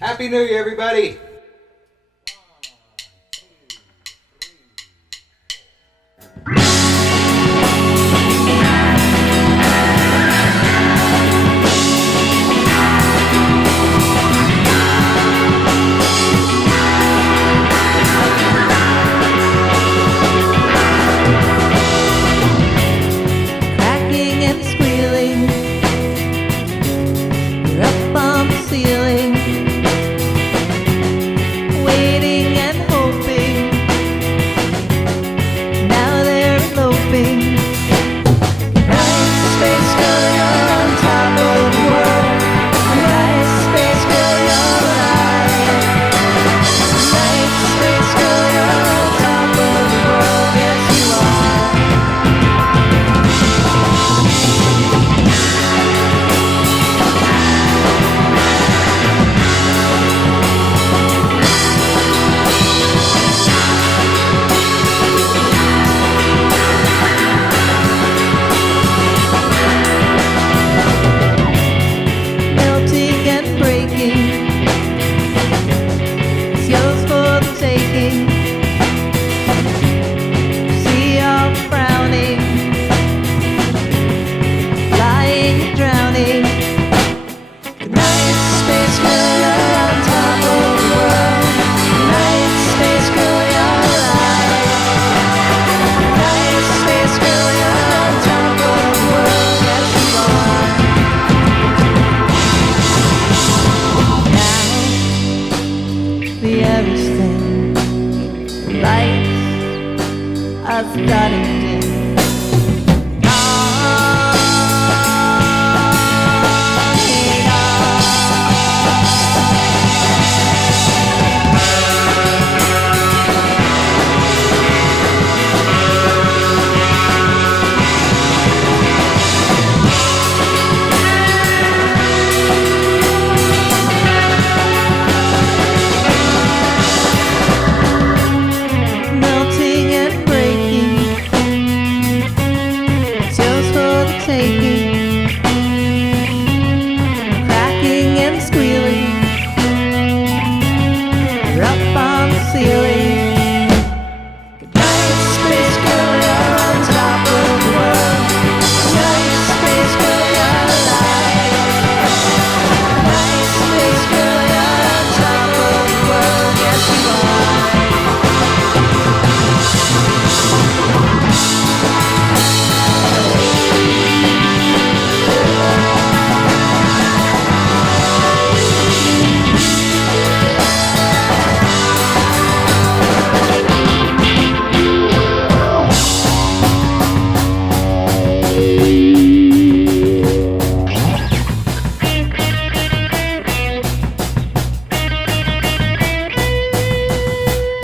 Happy New Year, everybody. Cracking and squealing, we're up on the ceiling, waiting and hoping. Now they're eloping. Nice space girl, you're on top of the world. Nice space girl, you're alive. Nice space girl, you're on top of the world. Yes, you are. Melting and breaking, it's yours for the taking. See all frowning, lying and drowning. Good night, space girl, you're on top of the world. Good night, space girl, you're alive. Good night, space girl, you're on top of the world. Yes, you are. The air is thin, the lights are starting to dim. Melting and breaking, it's yours for the taking. Cracking and squealing, we're up on the ceiling. Good night, space girl, you're on top of the world. Good night, space girl, you're alive. Good night, space girl, you're on top of the world. Yes, you are.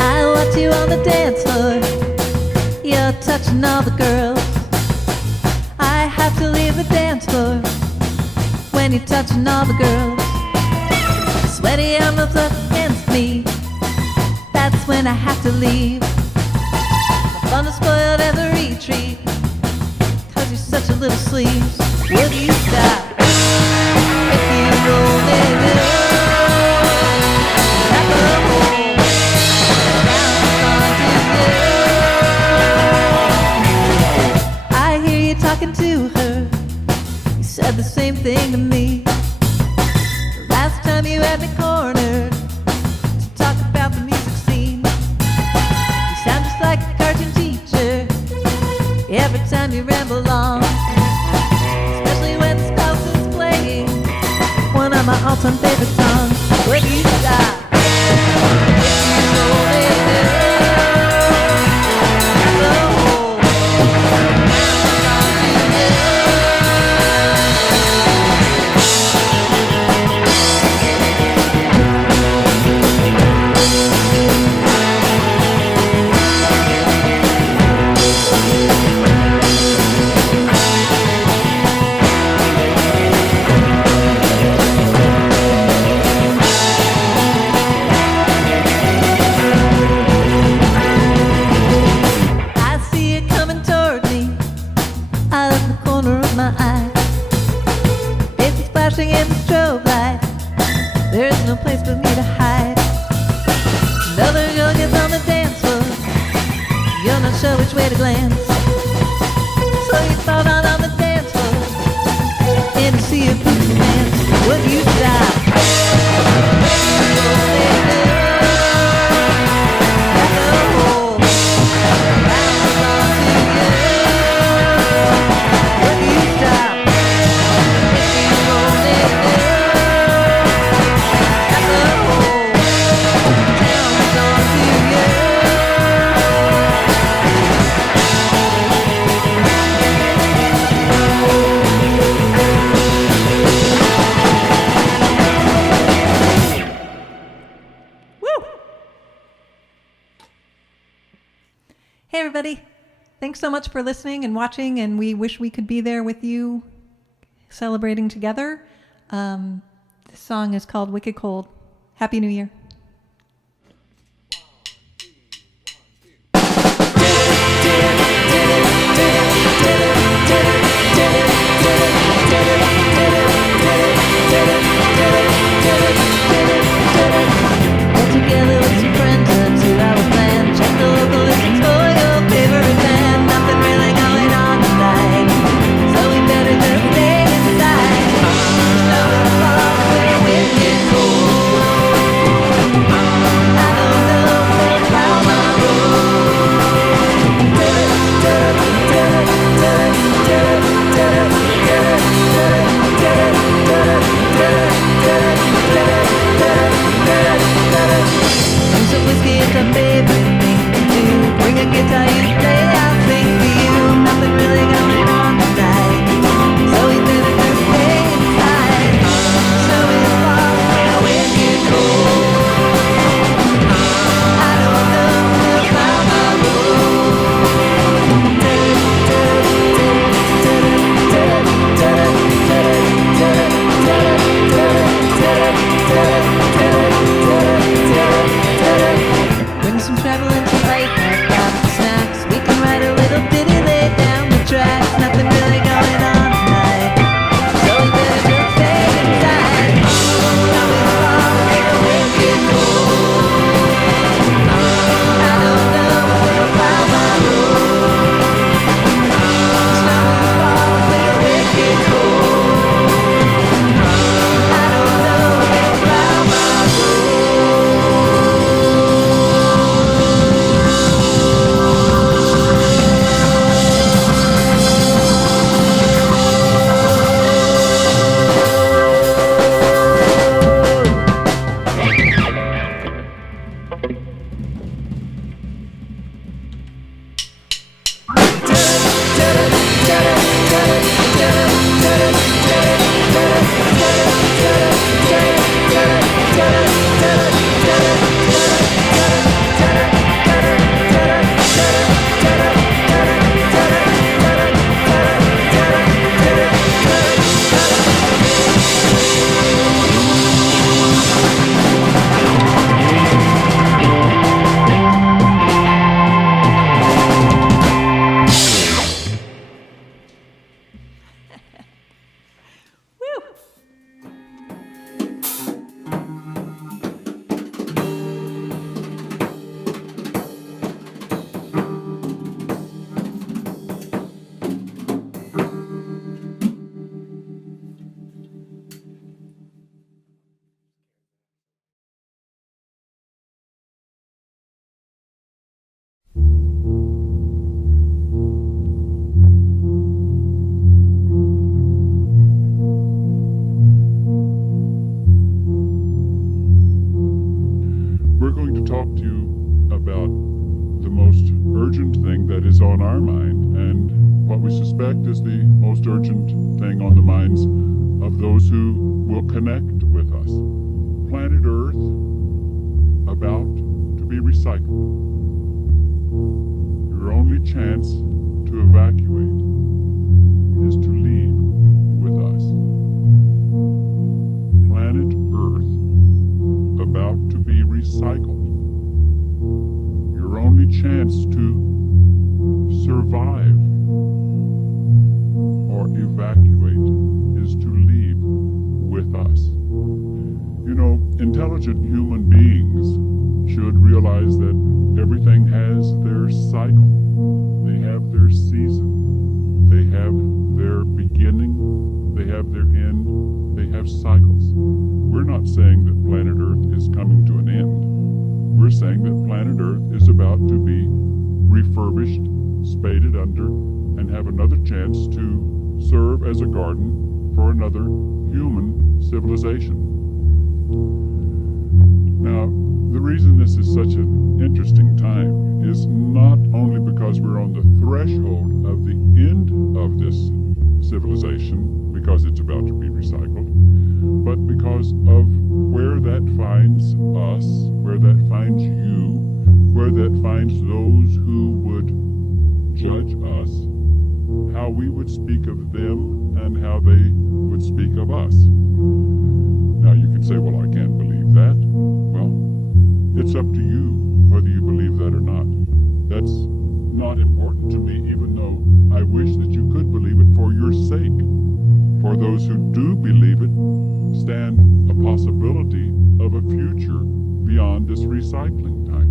I watch you on the dance floor. You're touching all the girls. I have to leave the dance floor when you're touching all the girls. Sweaty arms up against me. That's when I have to leave. My fun is spoiled as a retreat. 'Cause you're such a little sleeves. Will you stop if you roll it up? Like a hole down onto you. I hear you talking to her. You said the same thing to me. The last time you had me cornered to talk about the music scene. You sound just like a cartoon teacher every time you ramble on. Especially when the spouse is playing one of my all-time favorite songs. Will you stop? sure which way to glance. So you fall down on the dance floor and to see a picture dance. Would you stop? Hey everybody, thanks so much for listening and watching, and we wish we could be there with you celebrating together. This song is called Wicked Cold. Happy New Year. Get together with some friends, a 2-hour plan, check the local listings for your favorite band. Nothing really going on tonight, so we better just stay inside. Snow is falling, we're wicked cold. I don't know how my Bring some whiskey, it's a favorite thing to do. Bring a guitar, you play, I'll sing for you. Nothing really going on tonight, so we better just stay inside. Snow is falling, we're wicked cold. I don't know about my Bring some travel and some light, got some snacks. We can ride a little ditty, lay down the tracks. Nothing really going on tonight, so we better just stay inside. Now we fall, we're wicked cold. I don't know about my rules. Now we fall, we're wicked cold. I don't know about my We're going to talk to you about the most urgent thing that is on our mind, and what we suspect is the most urgent thing on the minds of those who will connect with us. Planet Earth about to be recycled. Your only chance to evacuate is to leave with us. Planet Earth about to be recycled. Your only chance to survive or evacuate is to leave with us. You know, intelligent human beings should realize that every everything has their cycle. They have their season. They have their beginning. They have their end. They have cycles. We're not saying that planet Earth is coming to an end. We're saying that planet Earth is about to be refurbished, spaded under, and have another chance to serve as a garden for another human civilization. Now, the reason this is such an interesting time is not only because we're on the threshold of the end of this civilization, because it's about to be recycled, but because of where that finds us, where that finds you, where that finds those who would judge us, how we would speak of them and how they would speak of us. Now you can say, well, I can't believe that. Well, it's up to you whether you believe that or not. That's not important to me, even though I wish that you could believe it for your sake. For those who do believe it, stand a possibility of a future beyond this recycling time.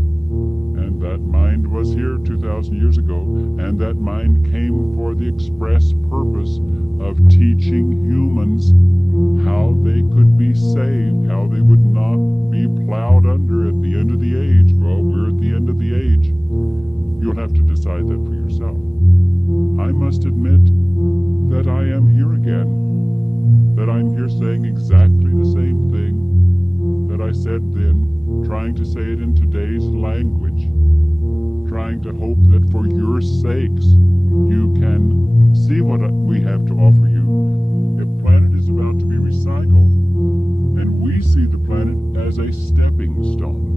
And that mind was here 2,000 years ago, and that mind came for the express purpose of teaching humans how they could be saved, how they would not be plowed under at the end of the age. Well, we're at the end of the age. You'll have to decide that for yourself. I must admit that I am here again, that I'm here saying exactly the same thing that I said then, trying to say it in today's language, trying to hope that for your sakes you can see what we have to offer you. The planet is about to be recycled, and we see the planet as a stepping stone.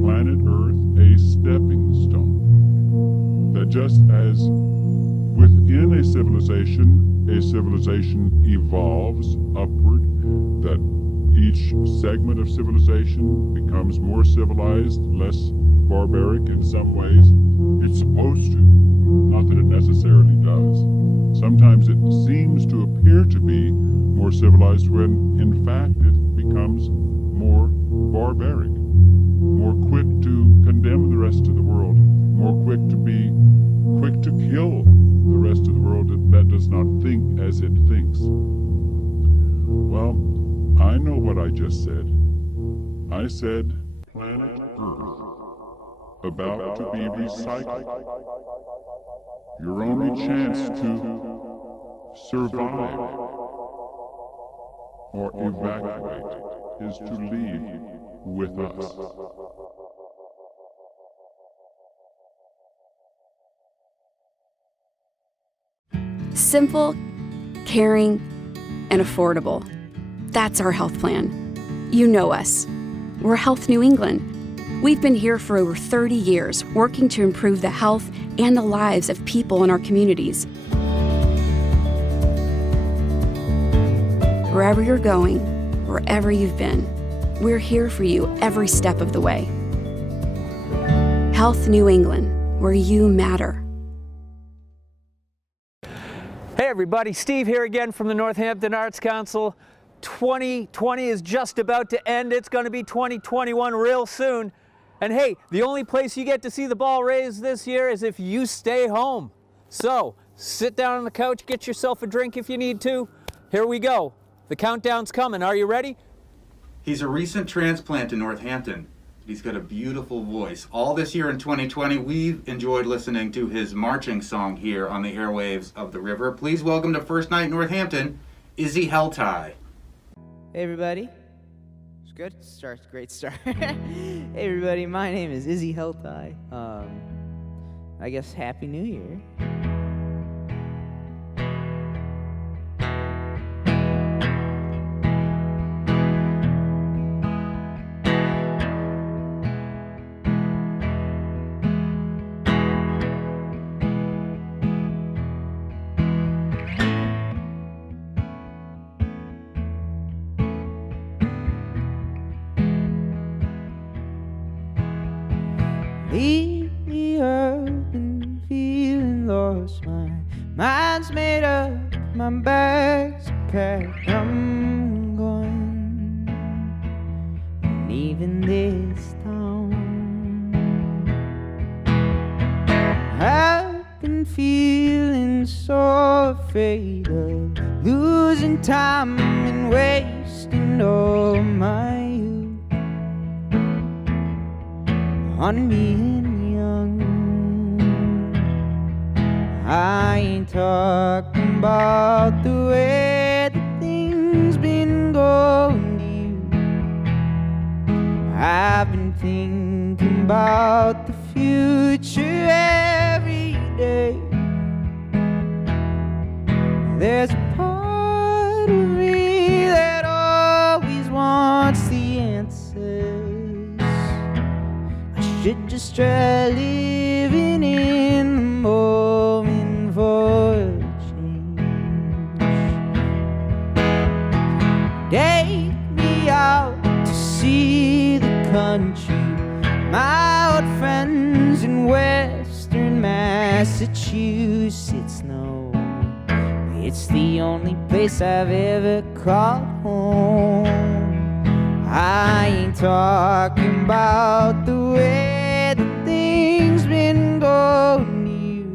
Planet Earth, a stepping stone. That just as within a civilization evolves upward, that each segment of civilization becomes more civilized, less barbaric in some ways. It's supposed to, not that it necessarily does. Sometimes it seems to appear to be more civilized when, in fact, it becomes more barbaric, more quick to condemn the rest of the world, more quick to be quick to kill the rest of the world that does not think as it thinks. Well, I know what I just said. I said planet Earth about to be recycled. Your only chance to survive or evacuate is to leave with us. Simple, caring, and affordable. That's our health plan. You know us. We're Health New England. We've been here for over 30 years, working to improve the health and the lives of people in our communities. Wherever you're going, wherever you've been, we're here for you every step of the way. Health New England, where you matter. Hey everybody, Steve here again from the Northampton Arts Council. 2020 is just about to end. It's going to be 2021 real soon. And hey, the only place you get to see the ball raised this year is if you stay home. So, sit down on the couch, get yourself a drink if you need to. Here we go. The countdown's coming. Are you ready? He's a recent transplant to Northampton. He's got a beautiful voice. All this year in 2020, we've enjoyed listening to his marching song here on the airwaves of the river. Please welcome to First Night Northampton, Izzy Helai. Hey everybody. It's good. Great start. Hey everybody, my name is Izzy Helai. I guess Happy New Year. Lately I've been feeling lost. My mind's made up, my bag's packed. I'm going, leaving this town. I've been feeling so afraid of losing time and wasting all my youth on being young. I ain't talking about the way that things been going to you. I've been thinking about the future every day. There's a part of me that always wants the answers. I should just try living in the moment for a change. Take me out to see the country. My old friends in Western Massachusetts know it's the only place I've ever called home. I ain't talking about the way that things been going to you.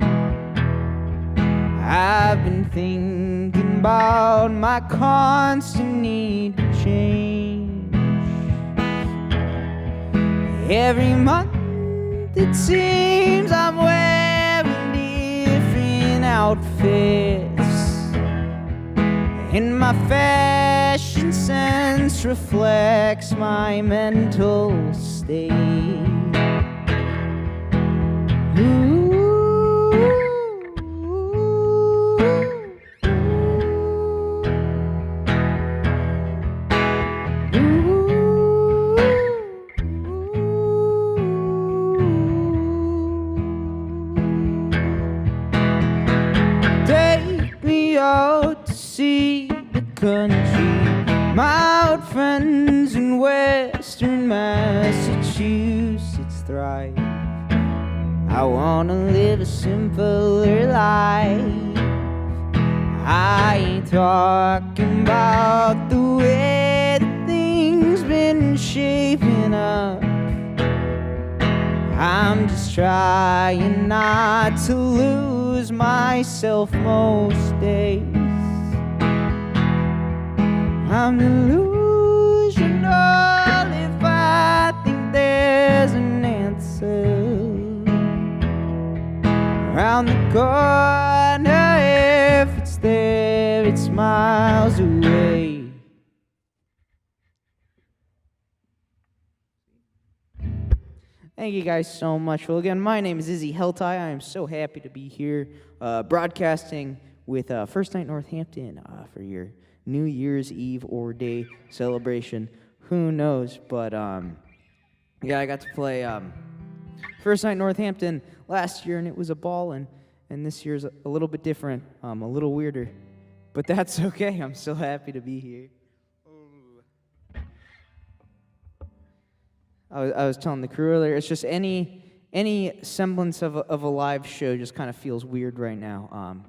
I've been thinking about my constant need to change. Every month it seems I'm wearing different outfits, and my fashion sense reflects my mental state. Ooh. Out to see the country. My old friends in Western Massachusetts thrive. I wanna live a simpler life. I ain't talking about the way that things been shaping up. I'm just trying not to lose myself most days. I'm delusional if I think there's an answer around the corner. If it's there, it's miles away. Thank you guys so much. Well, again, my name is Izzy Helai. I am so happy to be here broadcasting with First Night Northampton for your New Year's Eve or Day celebration. Who knows? But, yeah, I got to play First Night Northampton last year, and it was a ball, and this year's a little bit different, a little weirder. But that's okay. I'm so happy to be here. I was telling the crew earlier, it's just any semblance of a live show just kind of feels weird right now,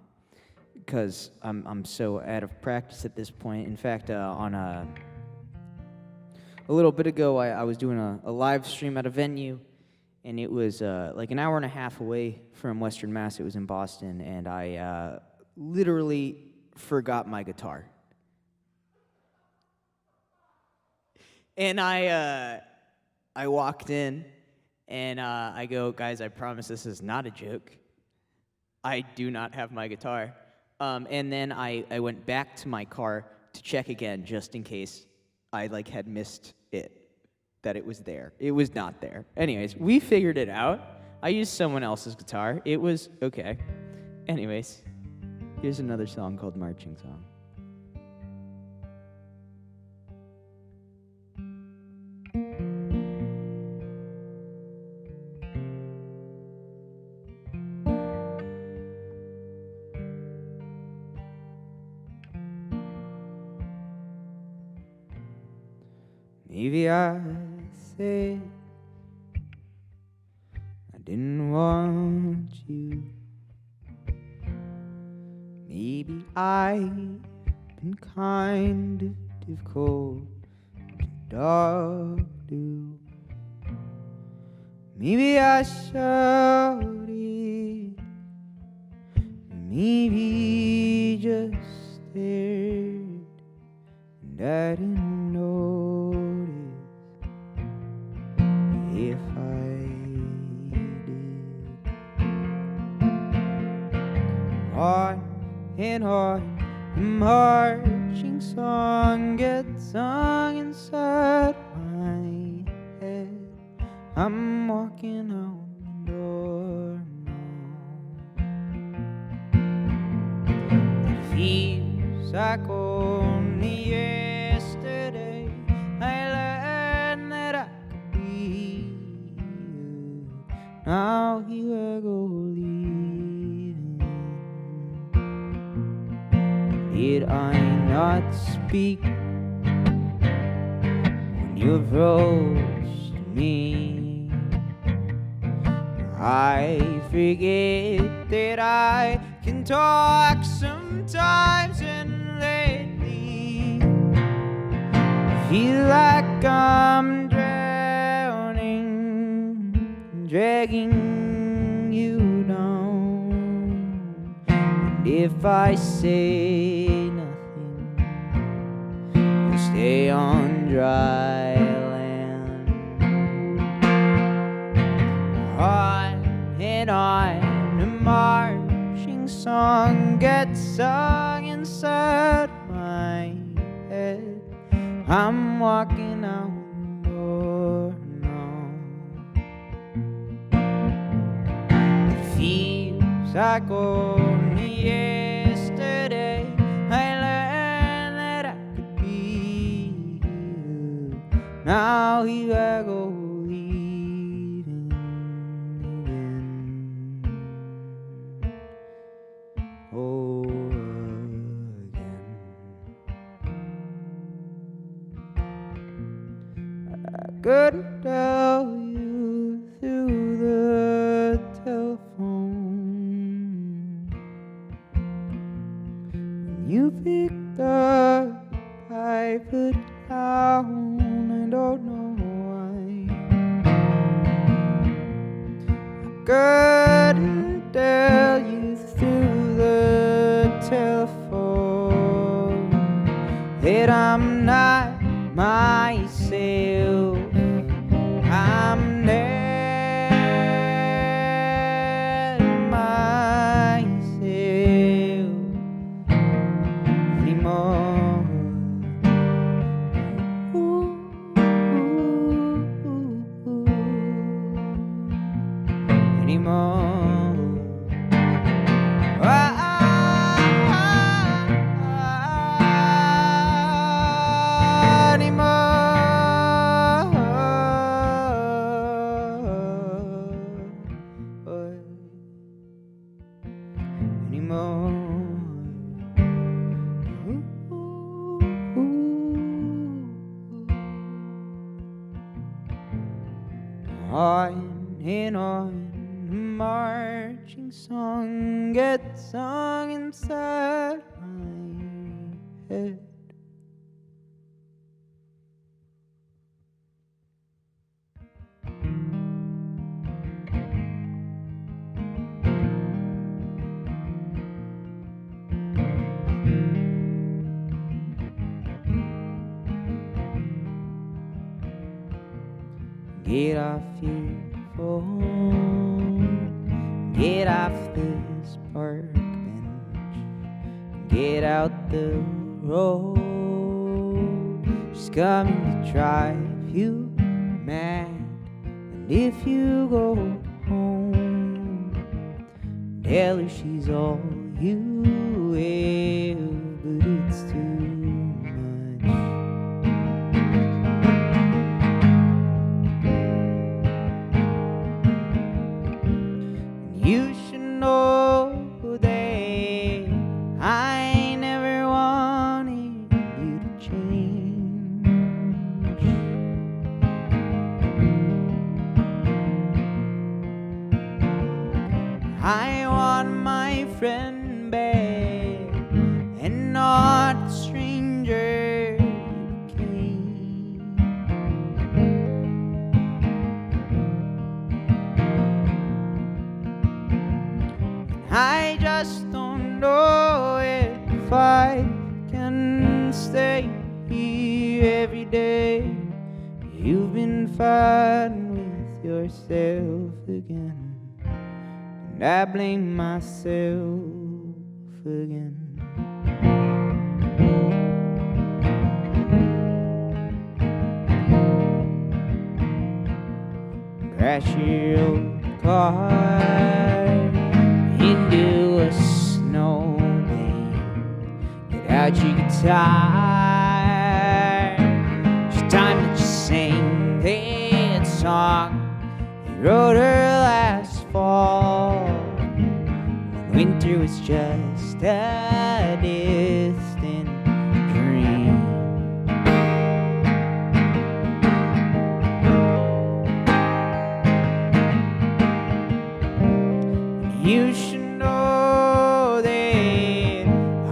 because I'm so out of practice at this point. In fact, on a little bit ago, I was doing a live stream at a venue, and it was like an hour and a half away from Western Mass. It was in Boston, and I literally forgot my guitar. And I walked in, and I go, guys, I promise this is not a joke. I do not have my guitar. And then I went back to my car to check again, just in case I had missed it, that it was there. It was not there. Anyways, we figured it out. I used someone else's guitar. It was okay. Anyways, here's another song called Marching Song. Maybe I said I didn't want you. Maybe I've been kind of difficult to talk to. Maybe I shouted On and on, the marching song gets sung inside my head. I'm walking out the door now. It feels like only yesterday I learned that I could be you. Now here I go leaving. Did I not speak when you approached me? I forget that I can talk sometimes, and lately I feel like I'm drowning, dragging you down. And if I say nothing, you'll stay on dry land. On and on, the marching song gets sung inside my head. I'm walking out the door now. It feels like only yesterday I learned that I could be you. Now here I go leaving again. Oh, again. I couldn't tell you through the telephone. When you picked up, I put down. I don't know why. I couldn't tell you through the telephone that I'm not myself. I'm not myself anymore. Anymore. On and on, the marching song gets sung inside my head. Get off your phone, get off this park bench, get out the road. She's coming to drive you mad, and if you go home, tell her she's all you have, but it's too much. You should know that I never wanted you to change. I want my friend back and not the stranger you became. I just don't know if I can stay here every day. You've been fighting with yourself again, and I blame myself. again. Crash your old car into a snowbank. Get out your guitar. It's time that you sang that song you wrote her last fall. When winter was just a distant dream. You should know that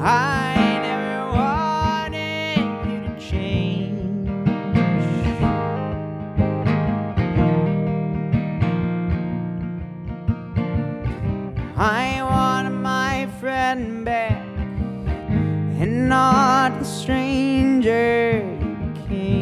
I never wanted you to change. I wanted my friend back and not the stranger you became.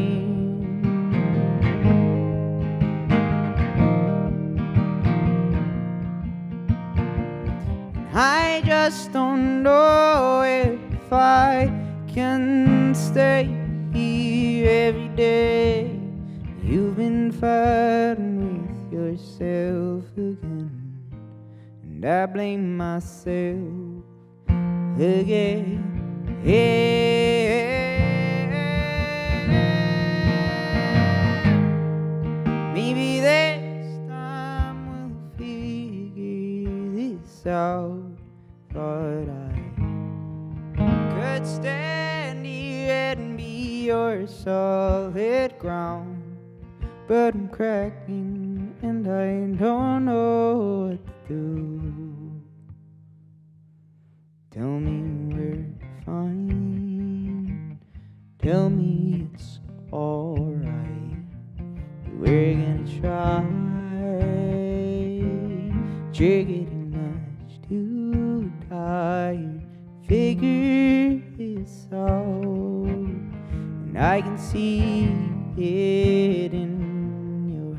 I just don't know if I can stay here every day. You've been fighting with yourself again, and I blame myself again. Maybe this time we'll figure this out. Thought I could stand here and be your solid ground, but I'm cracking and I don't know what to do. Tell me we're fine, tell me it's alright, we're gonna try. You're getting much too tired, figure this out, and I can see it in your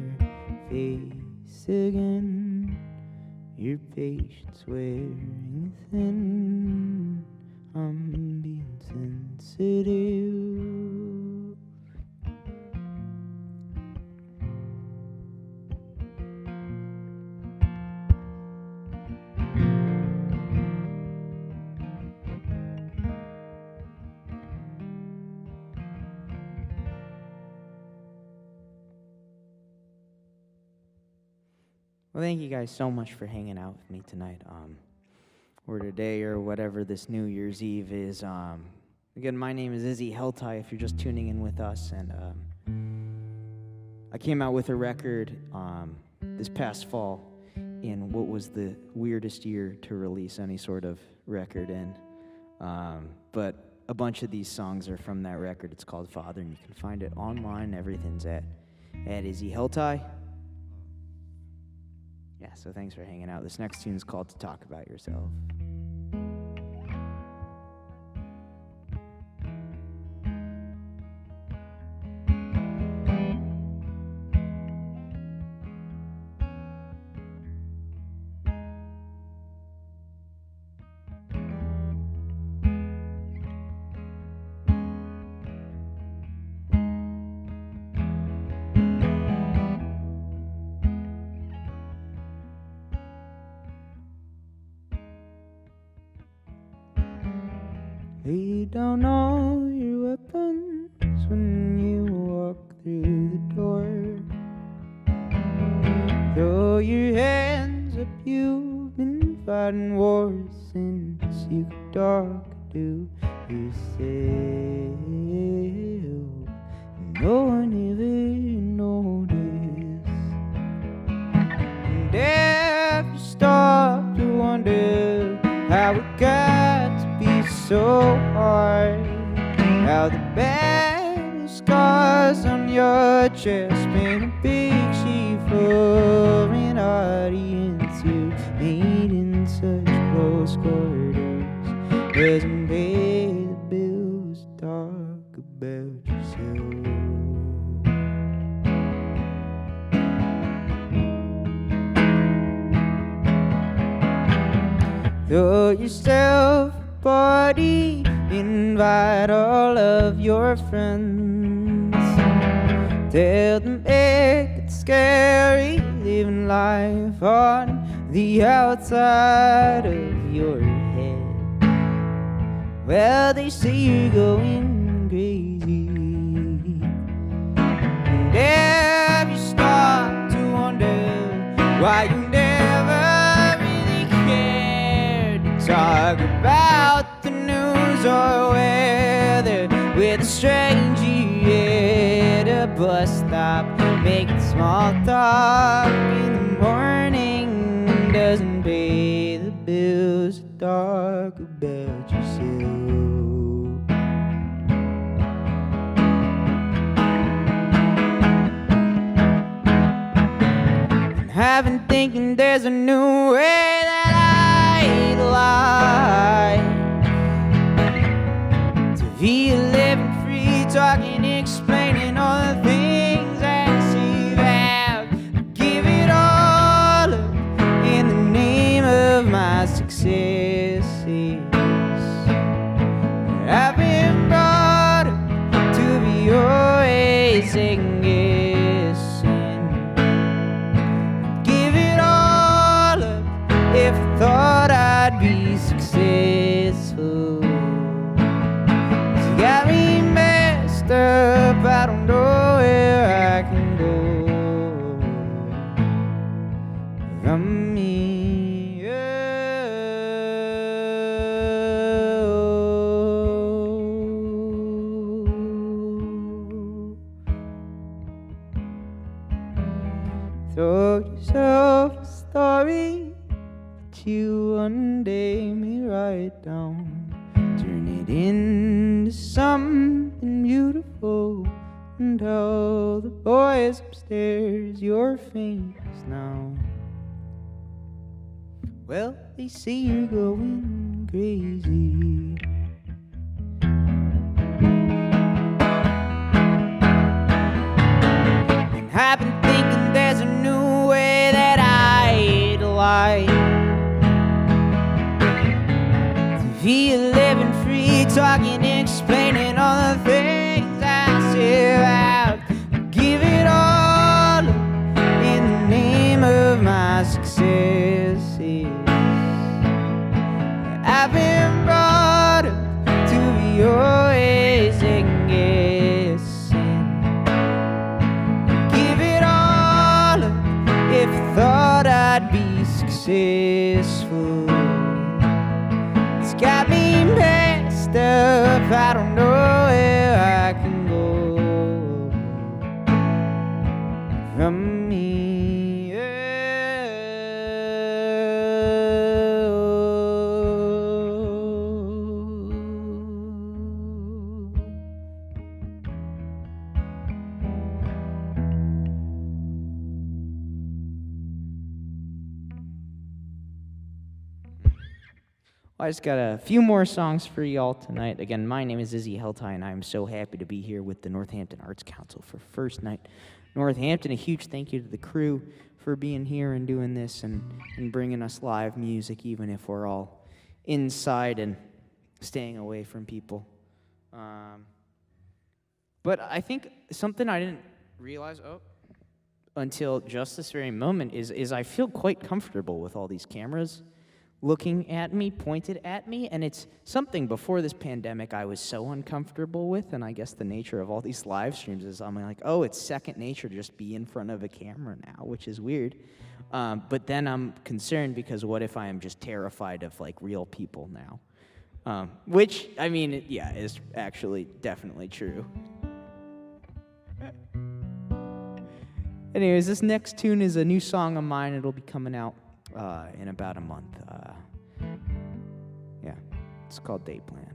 face again. Your patience wearing thin, I'm being sensitive. Well, thank you guys so much for hanging out with me tonight, or today, or whatever this New Year's Eve is. Again, my name is Izzy Helai, if you're just tuning in with us, and I came out with a record this past fall in what was the weirdest year to release any sort of record in, but a bunch of these songs are from that record. It's called Father, and you can find it online. Everything's at Izzy Helai. Yeah, so thanks for hanging out. This next tune is called To Talk About Yourself. Lay down all your weapons when you walk through the door. Throw your hands up, you've been fighting wars since you could talk to yourself. No one ever noticed. And if you stop to wonder how it got to be so hard, how the bad scars on your chest paint a big sheet for an audience you made in such close quarters. Doesn't pay the bills, talk about yourself. Throw yourself party. Invite all of your friends. Tell them it's scary living life on the outside of your head. Well, they say you're going crazy. And have you stopped to wonder why you never really cared to talk about the news or weather with a stranger at a bus stop, making small talk in the morning doesn't pay the bills to talk about yourself. I've been thinking there's a new way that I'd like to be living free, talking, explaining all the things I see out. Give it all up in the name of my successes. I've been brought up to be always second guessing. Give it all up if I thought I'd be successful. You got me messed up, I don't know where I can go from me. Throw yourself a story that you one day may write down. Turn it into something beautiful and tell the boys upstairs you're famous now. Well, they say you're going crazy. And I've been thinking there's a new way that I'd like to be living free, talking, explaining all the things I say out. Give it all up in the name of my successes. I've been brought up to be always second guessing. Give it all up if I thought I'd be successful. It's got me messed up, I don't know where I can go from me. I just got a few more songs for y'all tonight. Again, my name is Izzy Helai, and I'm so happy to be here with the Northampton Arts Council for First Night Northampton. A huge thank you to the crew for being here and doing this and bringing us live music, even if we're all inside and staying away from people. But I think something I didn't realize until just this very moment is I feel quite comfortable with all these cameras looking at me, pointed at me, and it's something before this pandemic I was so uncomfortable with, and I guess the nature of all these live streams is I'm like, oh, it's second nature to just be in front of a camera now, which is weird. But then I'm concerned because what if I am just terrified of like real people now? Which, I mean, is actually definitely true. Anyways, this next tune is a new song of mine. It'll be coming out in about a month. It's called Day Plan.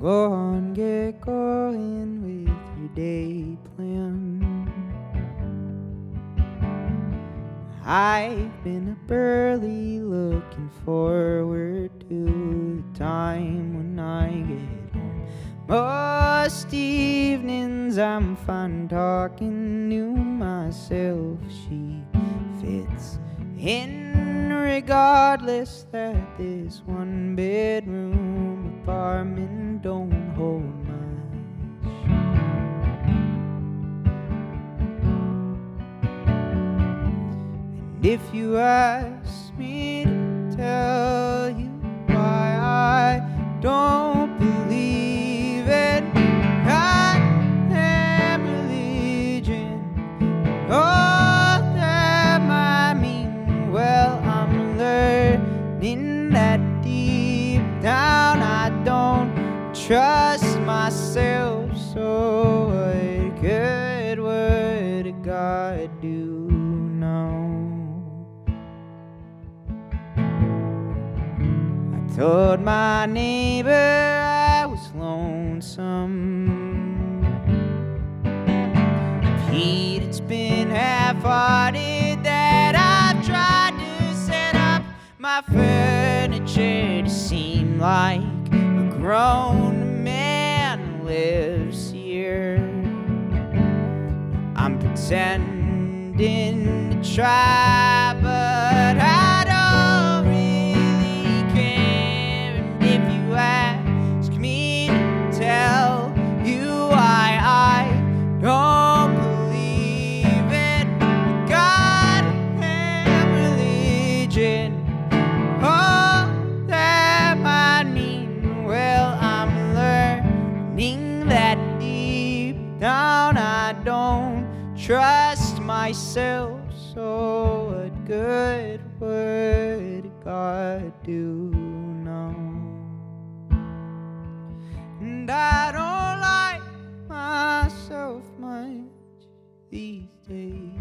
Go on, get going with your day plan. I've been up early looking forward to the time when I get home. Most evenings I'm fine talking to myself. She fits in regardless that this one bedroom apartment don't hold much. And if you ask me to tell you why I don't believe it, I am religion. Oh, that might mean, well, I'm learning that deep down I don't trust myself. So what good would God do now? I told my neighbor I was lonesome. Pete, it's been half-hearted that I've tried to set up my furniture to seem like a grown man lives here. I'm pretending to try, but I don't really care. And if you ask me to tell you why I don't believe it, God and religion, oh, that might mean, well, I'm learning that deep down I don't trust myself. So what good would God do now? And I don't like myself much these days.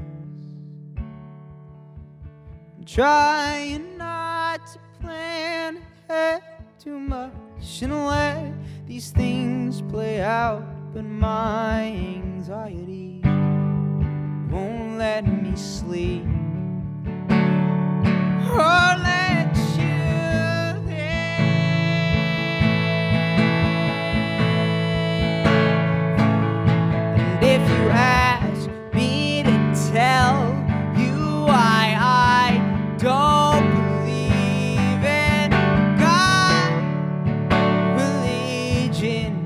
I'm trying not to plan ahead too much and let these things play out, but my anxiety won't let me sleep or let you And if you ask me to tell you why I don't believe in God, religion,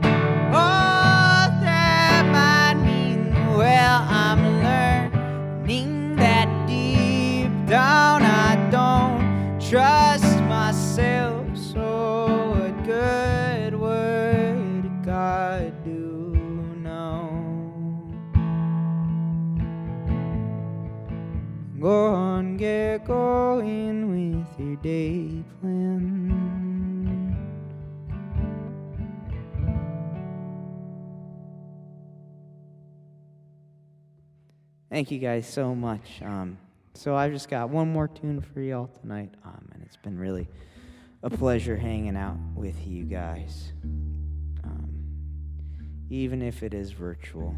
oh, that might mean, well, I'm learning that deep down I don't trust myself. So what good would God do now? Go on, get going with your day plan. Thank you guys so much. So I've just got one more tune for y'all tonight, and it's been really a pleasure hanging out with you guys, even if it is virtual.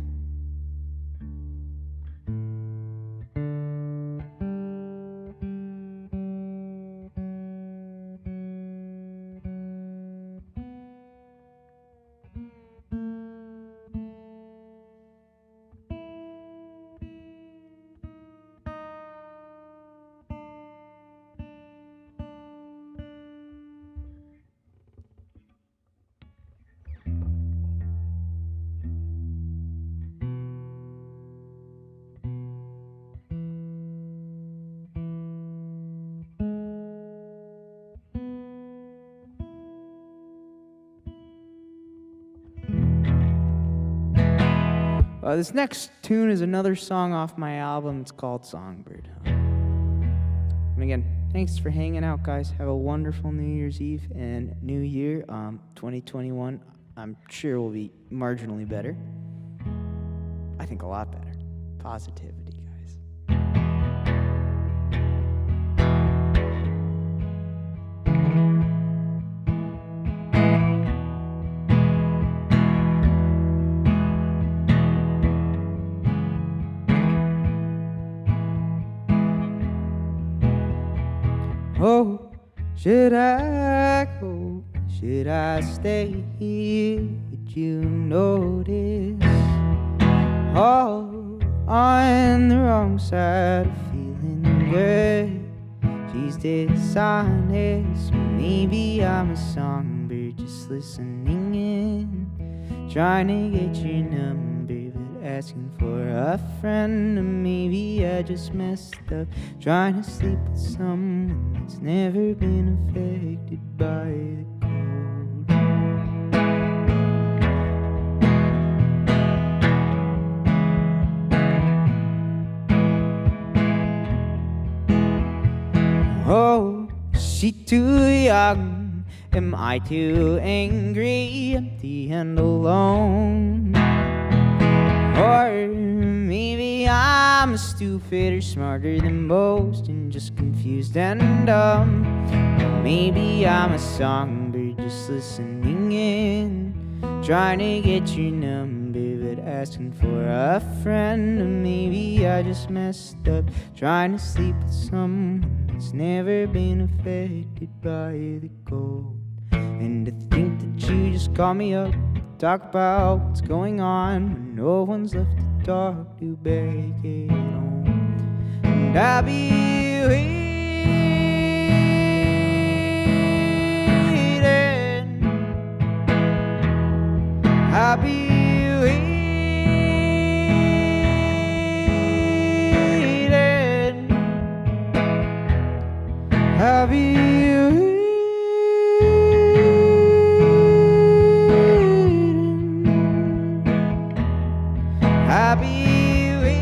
This next tune is another song off my album. It's called Songbird. And again, thanks for hanging out, guys. Have a wonderful New Year's Eve and New Year. 2021, I'm sure will be marginally better. I think a lot better. Positivity, guys. Oh, should I go? Should I stay here? Would you notice? All on the wrong side of feeling good. She's dishonest. Maybe I'm a songbird just listening in, trying to get your number, but asking for a friend. Or maybe I just messed up, trying to sleep with someone that's never been affected by the cold. Oh, she too young? Am I too angry, empty and alone? Or maybe I'm stupid or smarter than most and just confused and dumb. Or maybe I'm a songbird just listening in, trying to get your number but asking for a friend. Or maybe I just messed up, trying to sleep with someone that's never been affected by the cold. And to think that you just call me up, talk about what's going on when no one's left to talk to back at home. And I'll be waiting, I'll be waiting, I'll be waiting. I'll be waiting.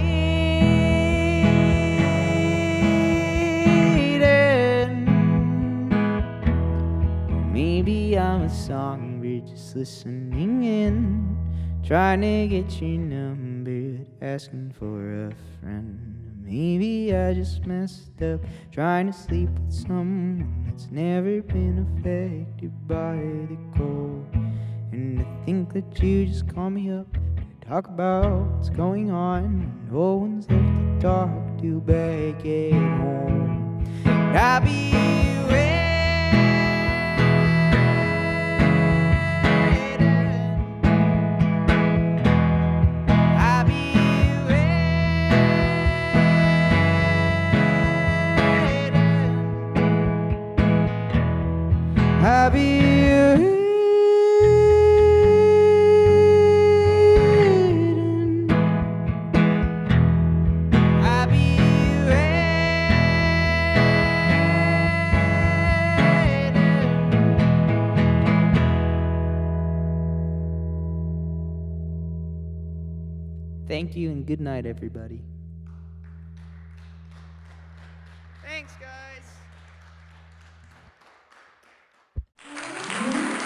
Or maybe I'm a songbird just listening in, trying to get your number, asking for a friend. Or maybe I just messed up, trying to sleep with someone that's never been affected by the cold. And to think that you just call me up, talk about what's going on when no one's left to talk to back at home. And I'll be waiting, I'll be waiting, I'll be waiting. Thank you and good night, everybody. Thanks, guys.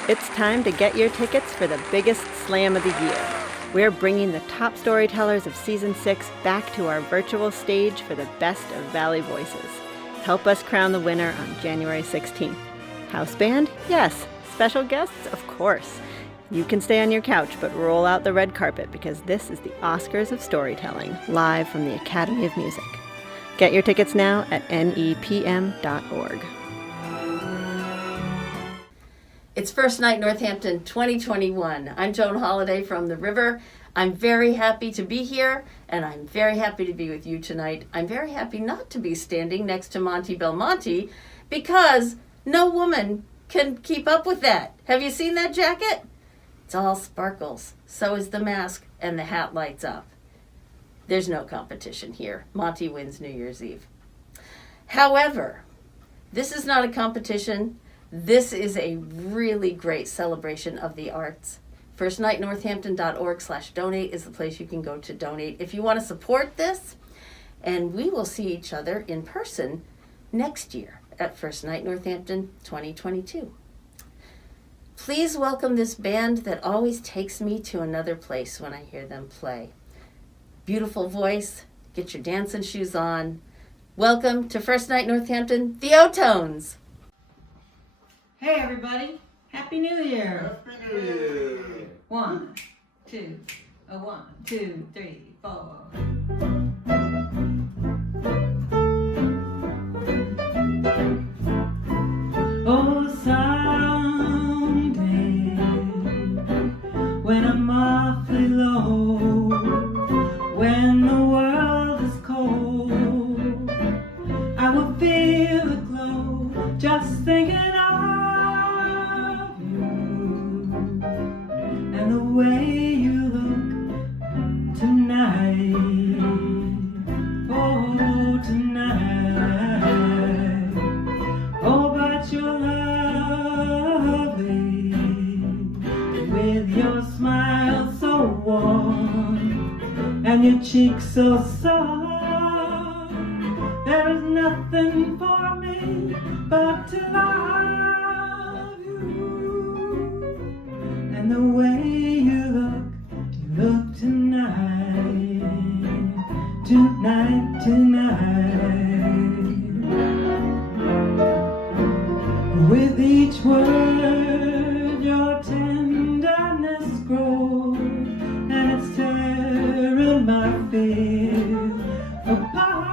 It's time to get your tickets for the biggest slam of the year. We're bringing the top storytellers of Season 6 back to our virtual stage for the best of Valley Voices. Help us crown the winner on January 16th. House band? Yes. Special guests? Of course. You can stay on your couch, but roll out the red carpet because this is the Oscars of Storytelling, live from the Academy of Music. Get your tickets now at nepm.org. It's First Night Northampton 2021. I'm Joan Holiday from the River. I'm very happy to be here, and I'm very happy to be with you tonight. I'm very happy not to be standing next to Monty Belmonte because no woman can keep up with that. Have you seen that jacket? It's all sparkles. So is the mask, and the hat lights up. There's no competition here. Monty wins New Year's Eve. However, this is not a competition. This is a really great celebration of the arts. FirstNightNorthampton.org/donate is the place you can go to donate if you want to support this. And we will see each other in person next year at First Night Northampton 2022. Please welcome this band that always takes me to another place when I hear them play. Beautiful voice, get your dancing shoes on. Welcome to First Night Northampton, the O-Tones. Hey everybody, Happy New Year. Happy New Year. 1, 2, 1, 2, 3, 4. just thinking of you and the way you look tonight. Oh, tonight. Oh, but you're lovely with your smile so warm and your cheeks so soft. There is nothing for me but to love you and the way you look tonight, tonight, tonight. With each word your tenderness grows and it's tearing my fears apart.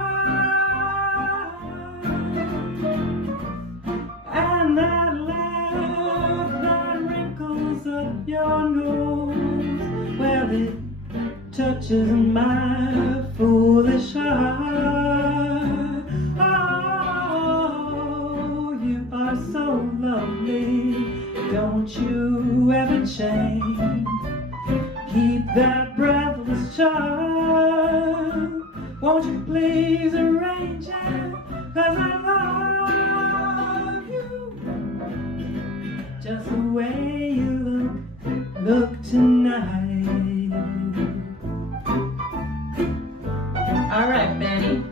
And that laugh that wrinkles up your nose, well, it touches my foolish heart. Oh, you are so lovely, don't you ever change. Keep that breathless charm, won't you please arrange it, 'cause I love you just the way you look tonight. All right, Benny.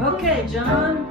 Okay, John.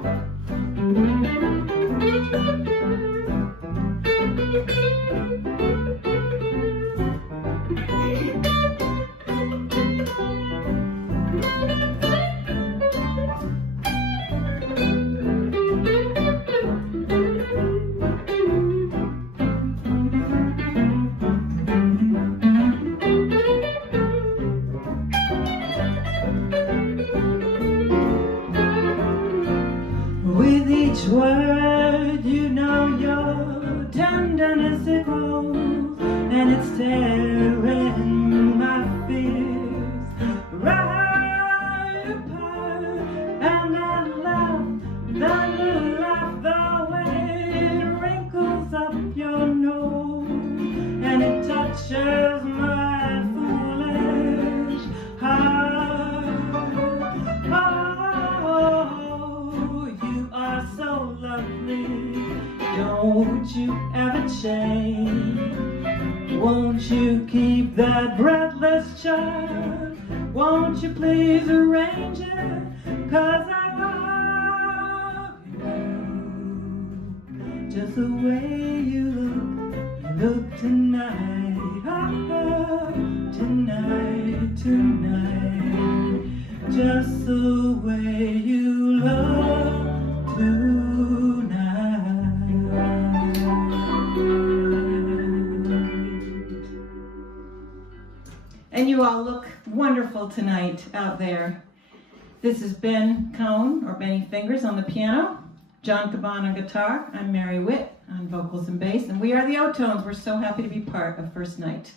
With each word, you know your tenderness it grows, and it's tearing my fears right apart. And that laugh, the way it wrinkles up your nose, and it touches my foolish heart. So lovely, don't you ever change. Won't you keep that breathless charm? Won't you please arrange it, 'cause I love you just the way you look tonight. Oh, tonight, tonight, just the way you look and you all look wonderful tonight out there. This is Ben Cohn, or Benny Fingers, on the piano, John Caban on guitar, I'm Mary Witt on vocals and bass, and we are the O-Tones. We're so happy to be part of First Night.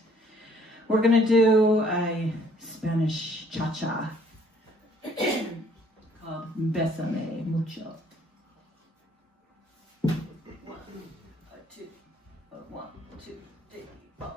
We're going to do a Spanish cha-cha called Bésame Mucho. 1, 2, 3, 4.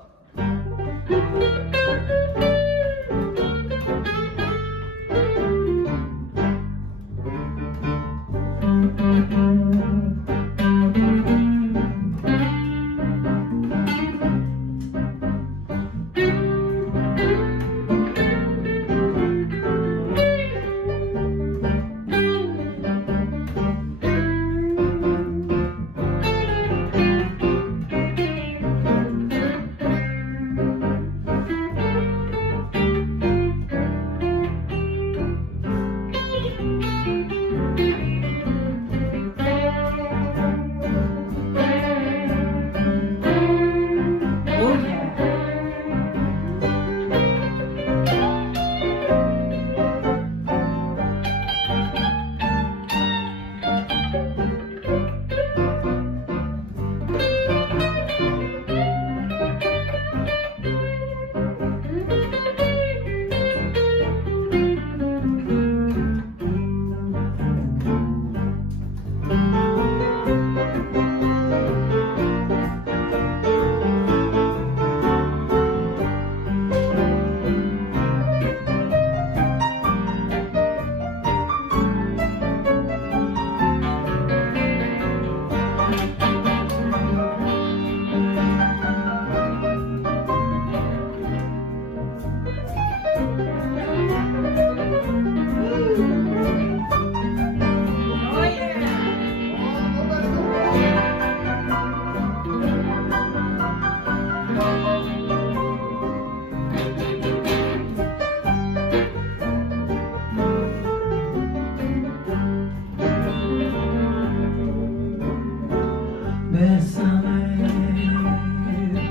Bésame,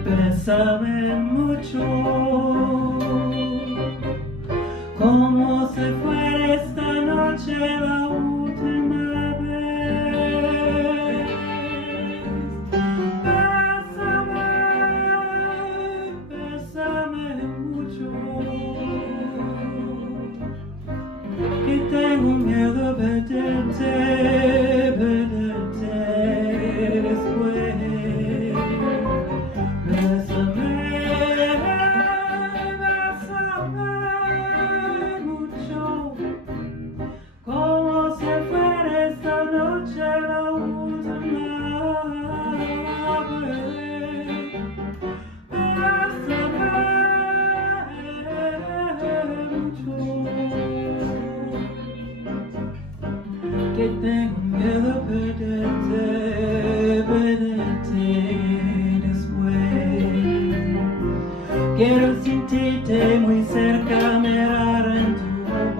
bésame mucho, como si fuera esta noche la última vez. Bésame, bésame mucho, que tengo miedo a perderte, perderte después. Bésame, bésame mucho, como si fuera esta noche la última vez. Bésame mucho, que tengo miedo a perderte, perderte después. Quiero sentirte muy cerca, mirar en tu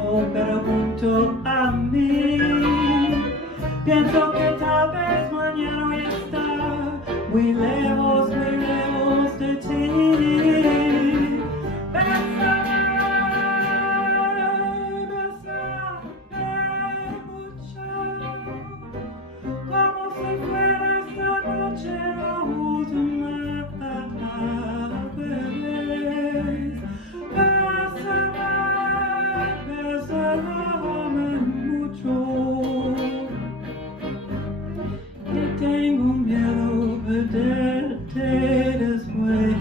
ojo, pero junto a mí. Pienso que tal vez mañana voy a estar muy lejos de ti. Bésame, bésame mucho, como si fuera esta noche la última vez. Bésame, bésame mucho, que tengo miedo a perderte después.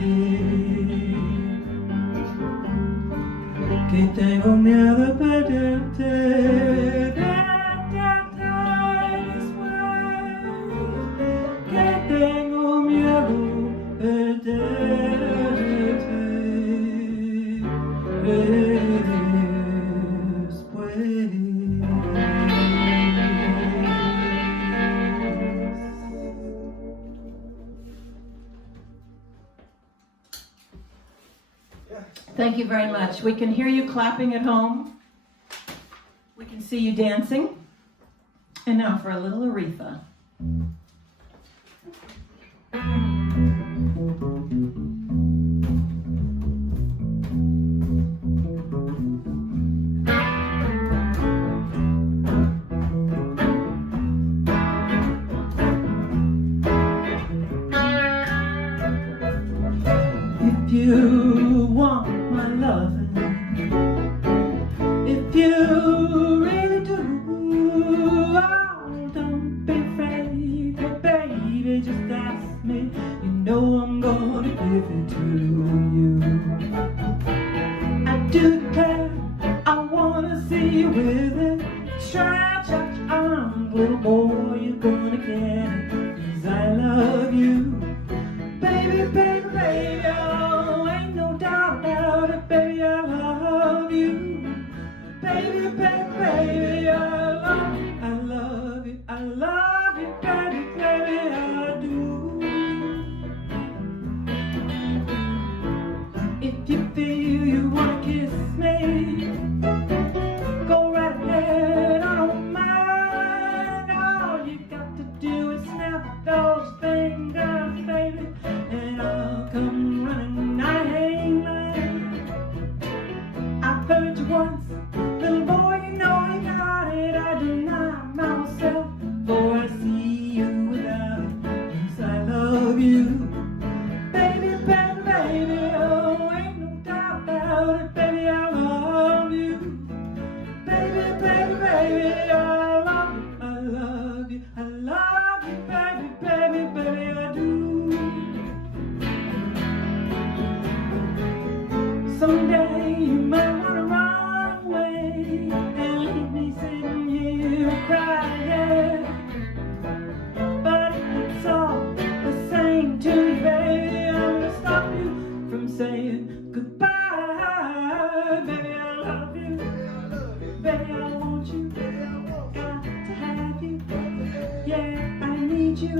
Que tengo miedo a perderte, que tengo miedo a perderte Thank you very much. We can hear you clapping at home. We can see you dancing. And now for a little Aretha. If you want my loving, if you really do, oh, don't be afraid, but baby, just ask me. You know I'm gonna give it to you. I do declare I wanna see you with it. Stretch out your arms, little boy, you're gonna get it, 'cause I love you. Baby, baby, baby, oh, ain't no doubt about it, baby, I love you. Baby, baby, baby, I love you, I love you, baby, baby, I do. If you feel you wanna kiss me, go right ahead, I don't mind. All you got to do is snap those fingers, baby, and I'll come running. I ain't lying. I've heard you once, little boy, you know you got it. I deny myself, for I see you without it, 'cause I love you. Baby, baby, baby, oh, ain't no doubt about it, baby, I love you. Baby, baby, baby, I love you, I love you, I love you, baby, baby, baby, I do. Someday you might wanna run away and leave me sitting here crying, but it's all the same to me, baby. I'm gonna stop you from saying goodbye. Baby, I love you. Baby, I want you. Got to have you. Yeah, I need you.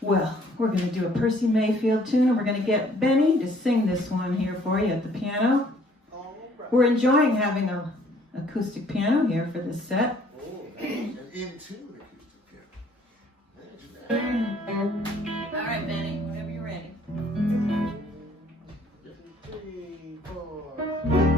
Well, we're going to do a Percy Mayfield tune, and we're going to get Benny to sing this one here for you at the piano. We're enjoying having an acoustic piano here for this set. And into the acoustic piano. All right, Benny, whenever you're ready. 3, 4.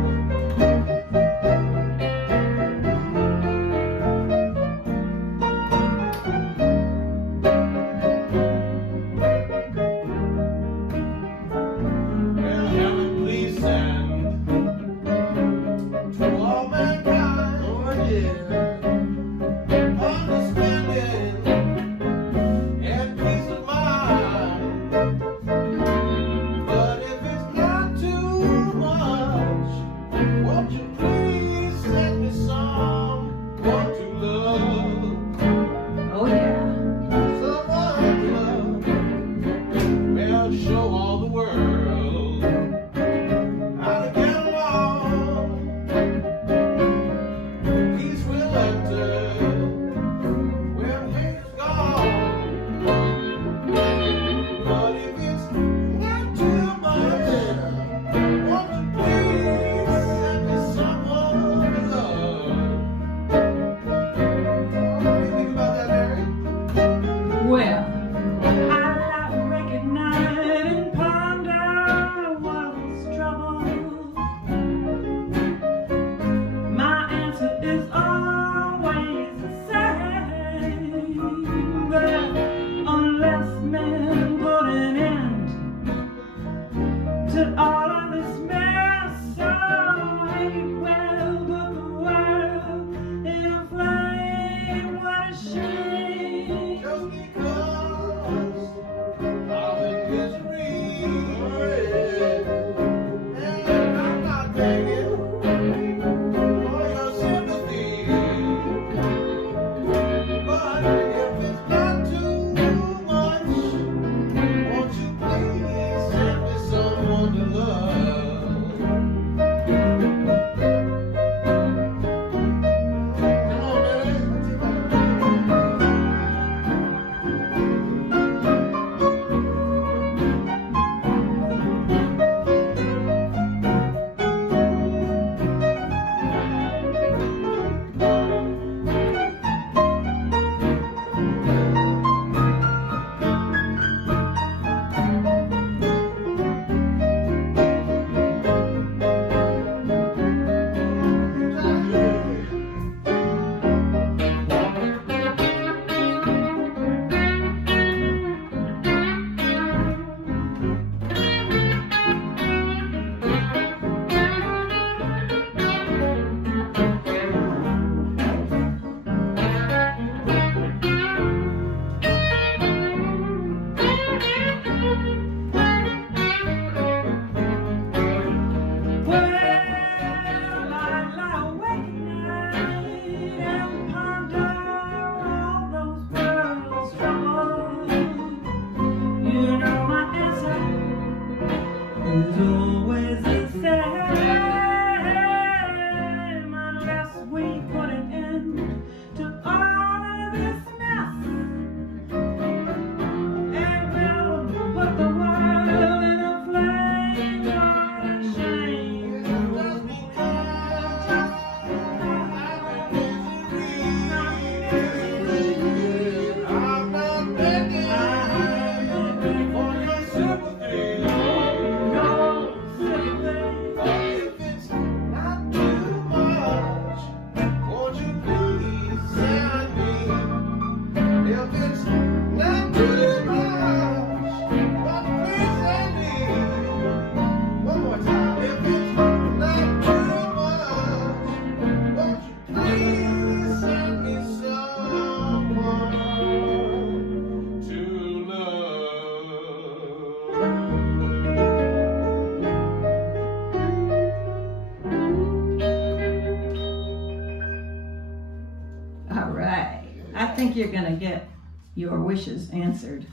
think you're going to get your wishes answered.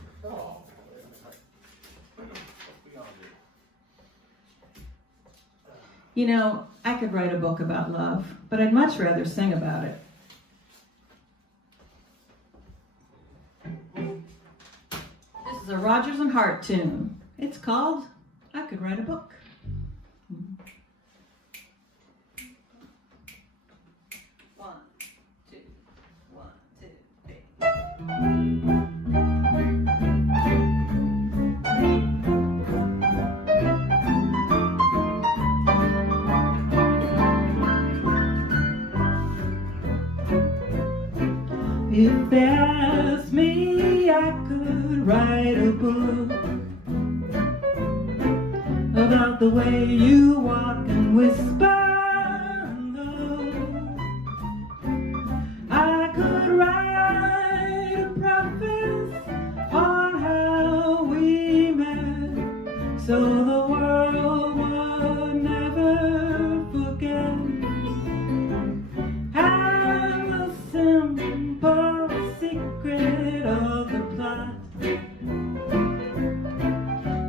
You know, I could write a book about love, but I'd much rather sing about it. is a Rodgers and Hart tune. It's called I Could Write a Book. If they asked me, I could write a book about the way you walk and whisper and look. I could write a preface on how we met, so the world would never forget. And the simple secret of the plot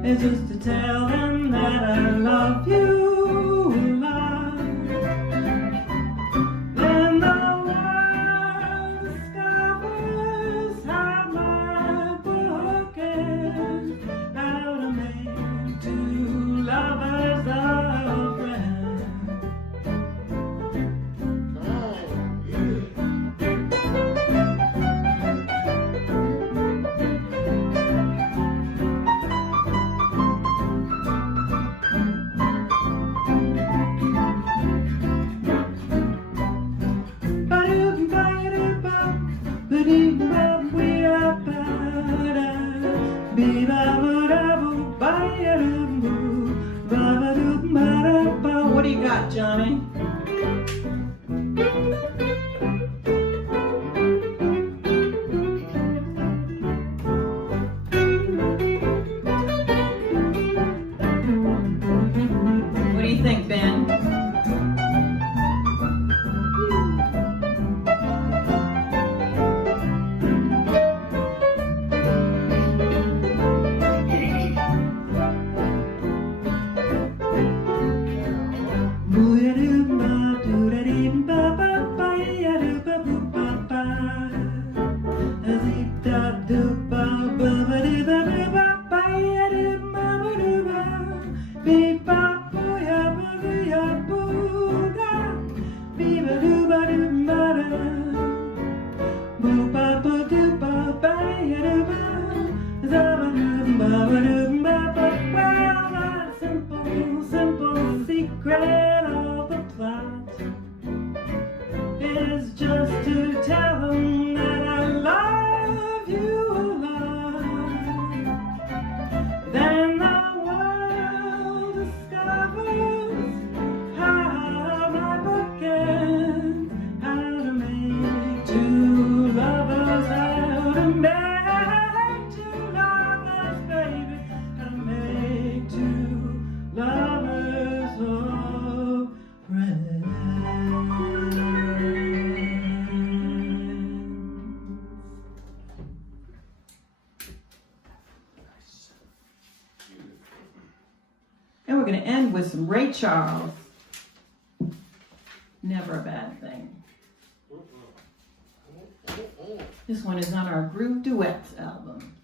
is just to tell them that I love you a lot. Then the world discovers how my book is, how to make two lovers a friend. What do you got, Johnny? What do you think, Ben? Simple secret of the plot is just to tell them that I love you a lot. Then the world discovers how my book ends, how to make two lovers, how to make two lovers, baby, how to make two lovers of friends. And we're going to end with some Ray Charles. Never a bad thing. This one is on our Groove Duets album.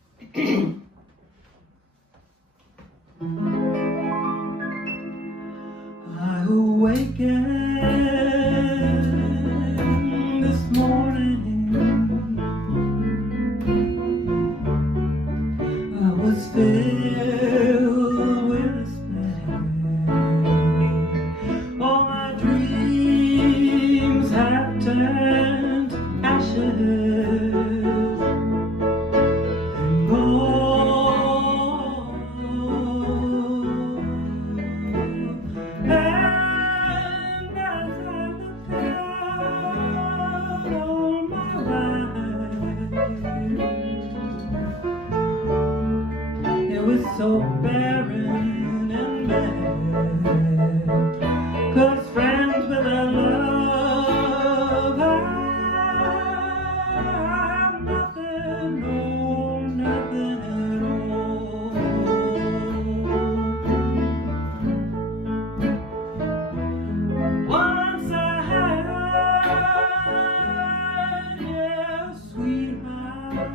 I awakened this morning. I was filled with despair. All my dreams have turned to ashes and gone. And as I look out on my life, it was so barren and bad. 'Cause friends without love are nothing, no, nothing at all. Once I had, yeah, sweetheart.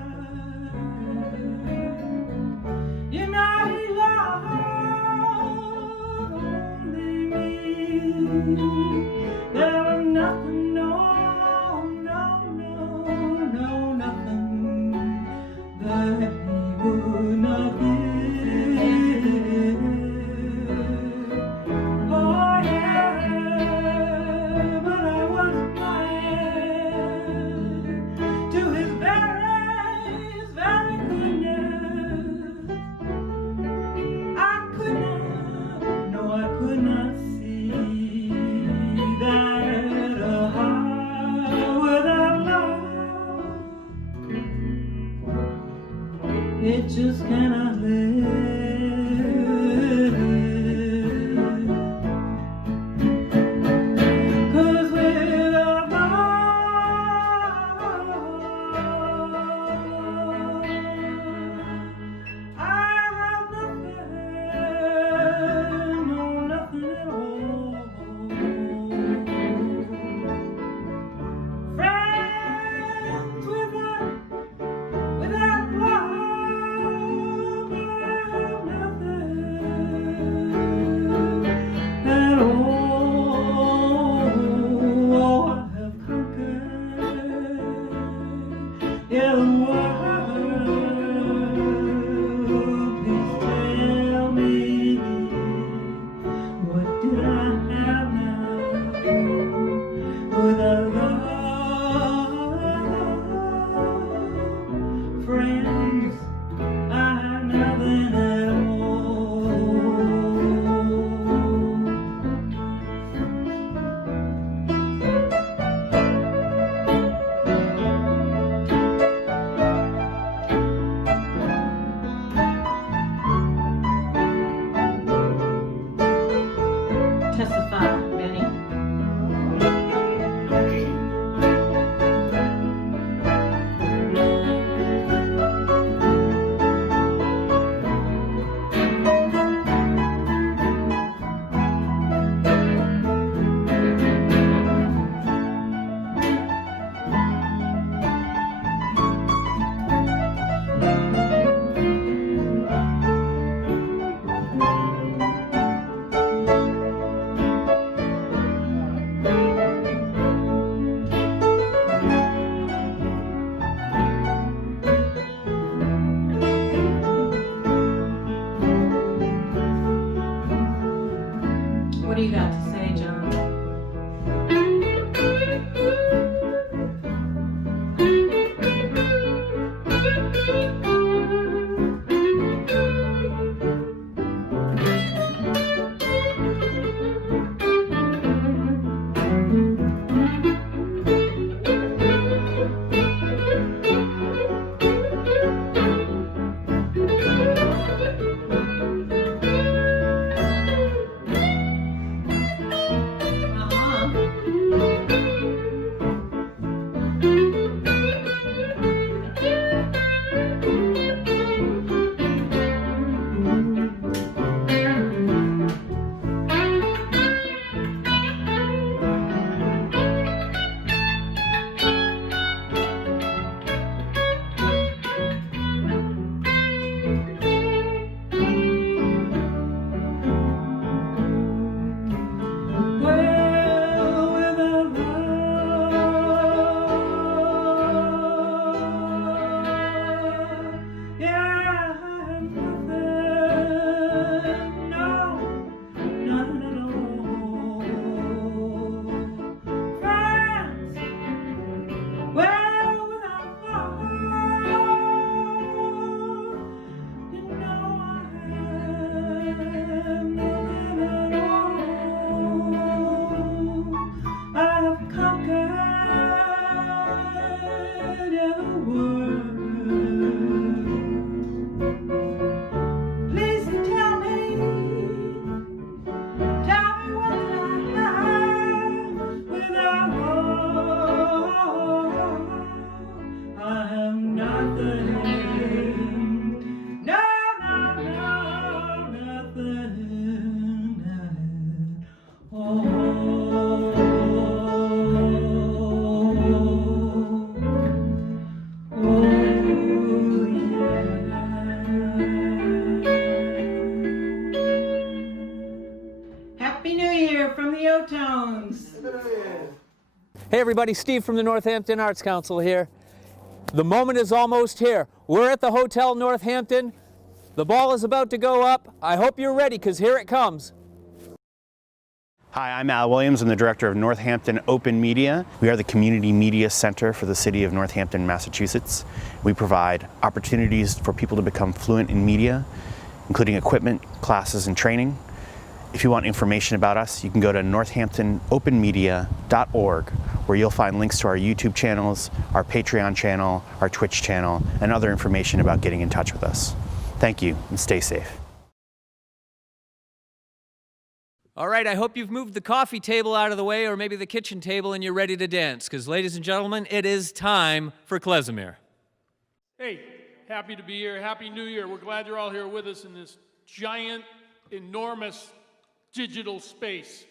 it just cannot live. 'Cause without love, I have nothing, no, nothing at all. Friends without love, I have nothing at all. Oh, I have conquered, yeah, the world. Please tell me, what did I have now without love? Friends, I have nothing at Testify, Benny. What do you got to say, John? Hey everybody, Steve from the Northampton Arts Council here. The moment is almost here. We're at the Hotel Northampton. The ball is about to go up. I hope you're ready, because here it comes. Hi, I'm Al Williams. I'm the director of Northampton Open Media. We are the community media center for the city of Northampton, Massachusetts. We provide opportunities for people to become fluent in media, including equipment, classes, and training. If you want information about us, you can go to northamptonopenmedia.org, where you'll find links to our YouTube channels, our Patreon channel, our Twitch channel, and other information about getting in touch with us. Thank you, and stay safe. All right, I hope you've moved the coffee table out of the way, or maybe the kitchen table, and you're ready to dance, because, ladies and gentlemen, it is time for Klezmer. Hey, happy to be here. Happy New Year. We're glad you're all here with us in this giant, enormous digital space.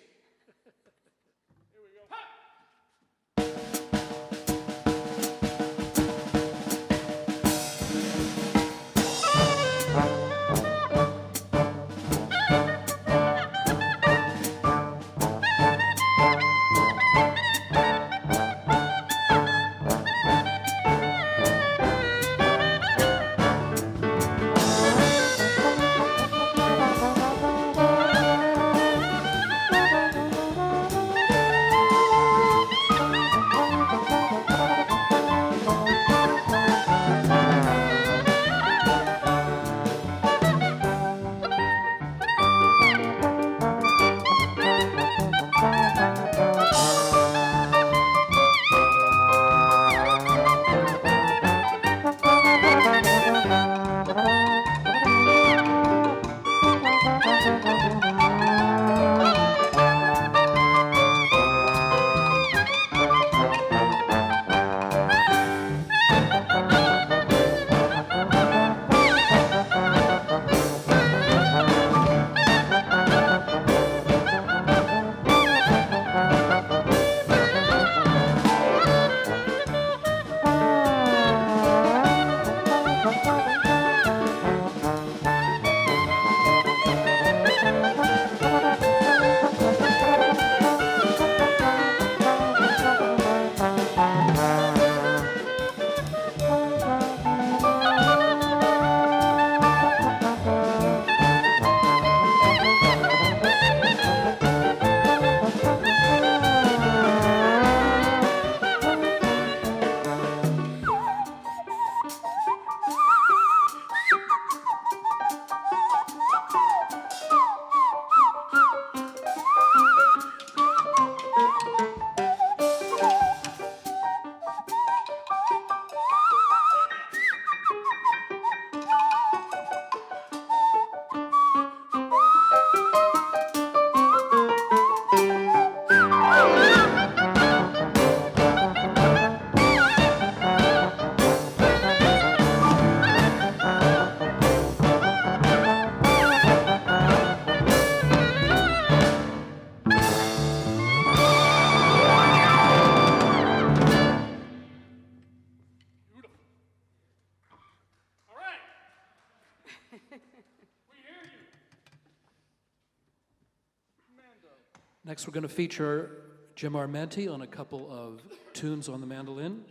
Next, we're going to feature Jim Armenti on a couple of tunes on the mandolin,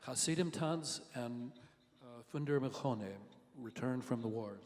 Hasidim Tanz and Funder Mechone, Return from the Wars.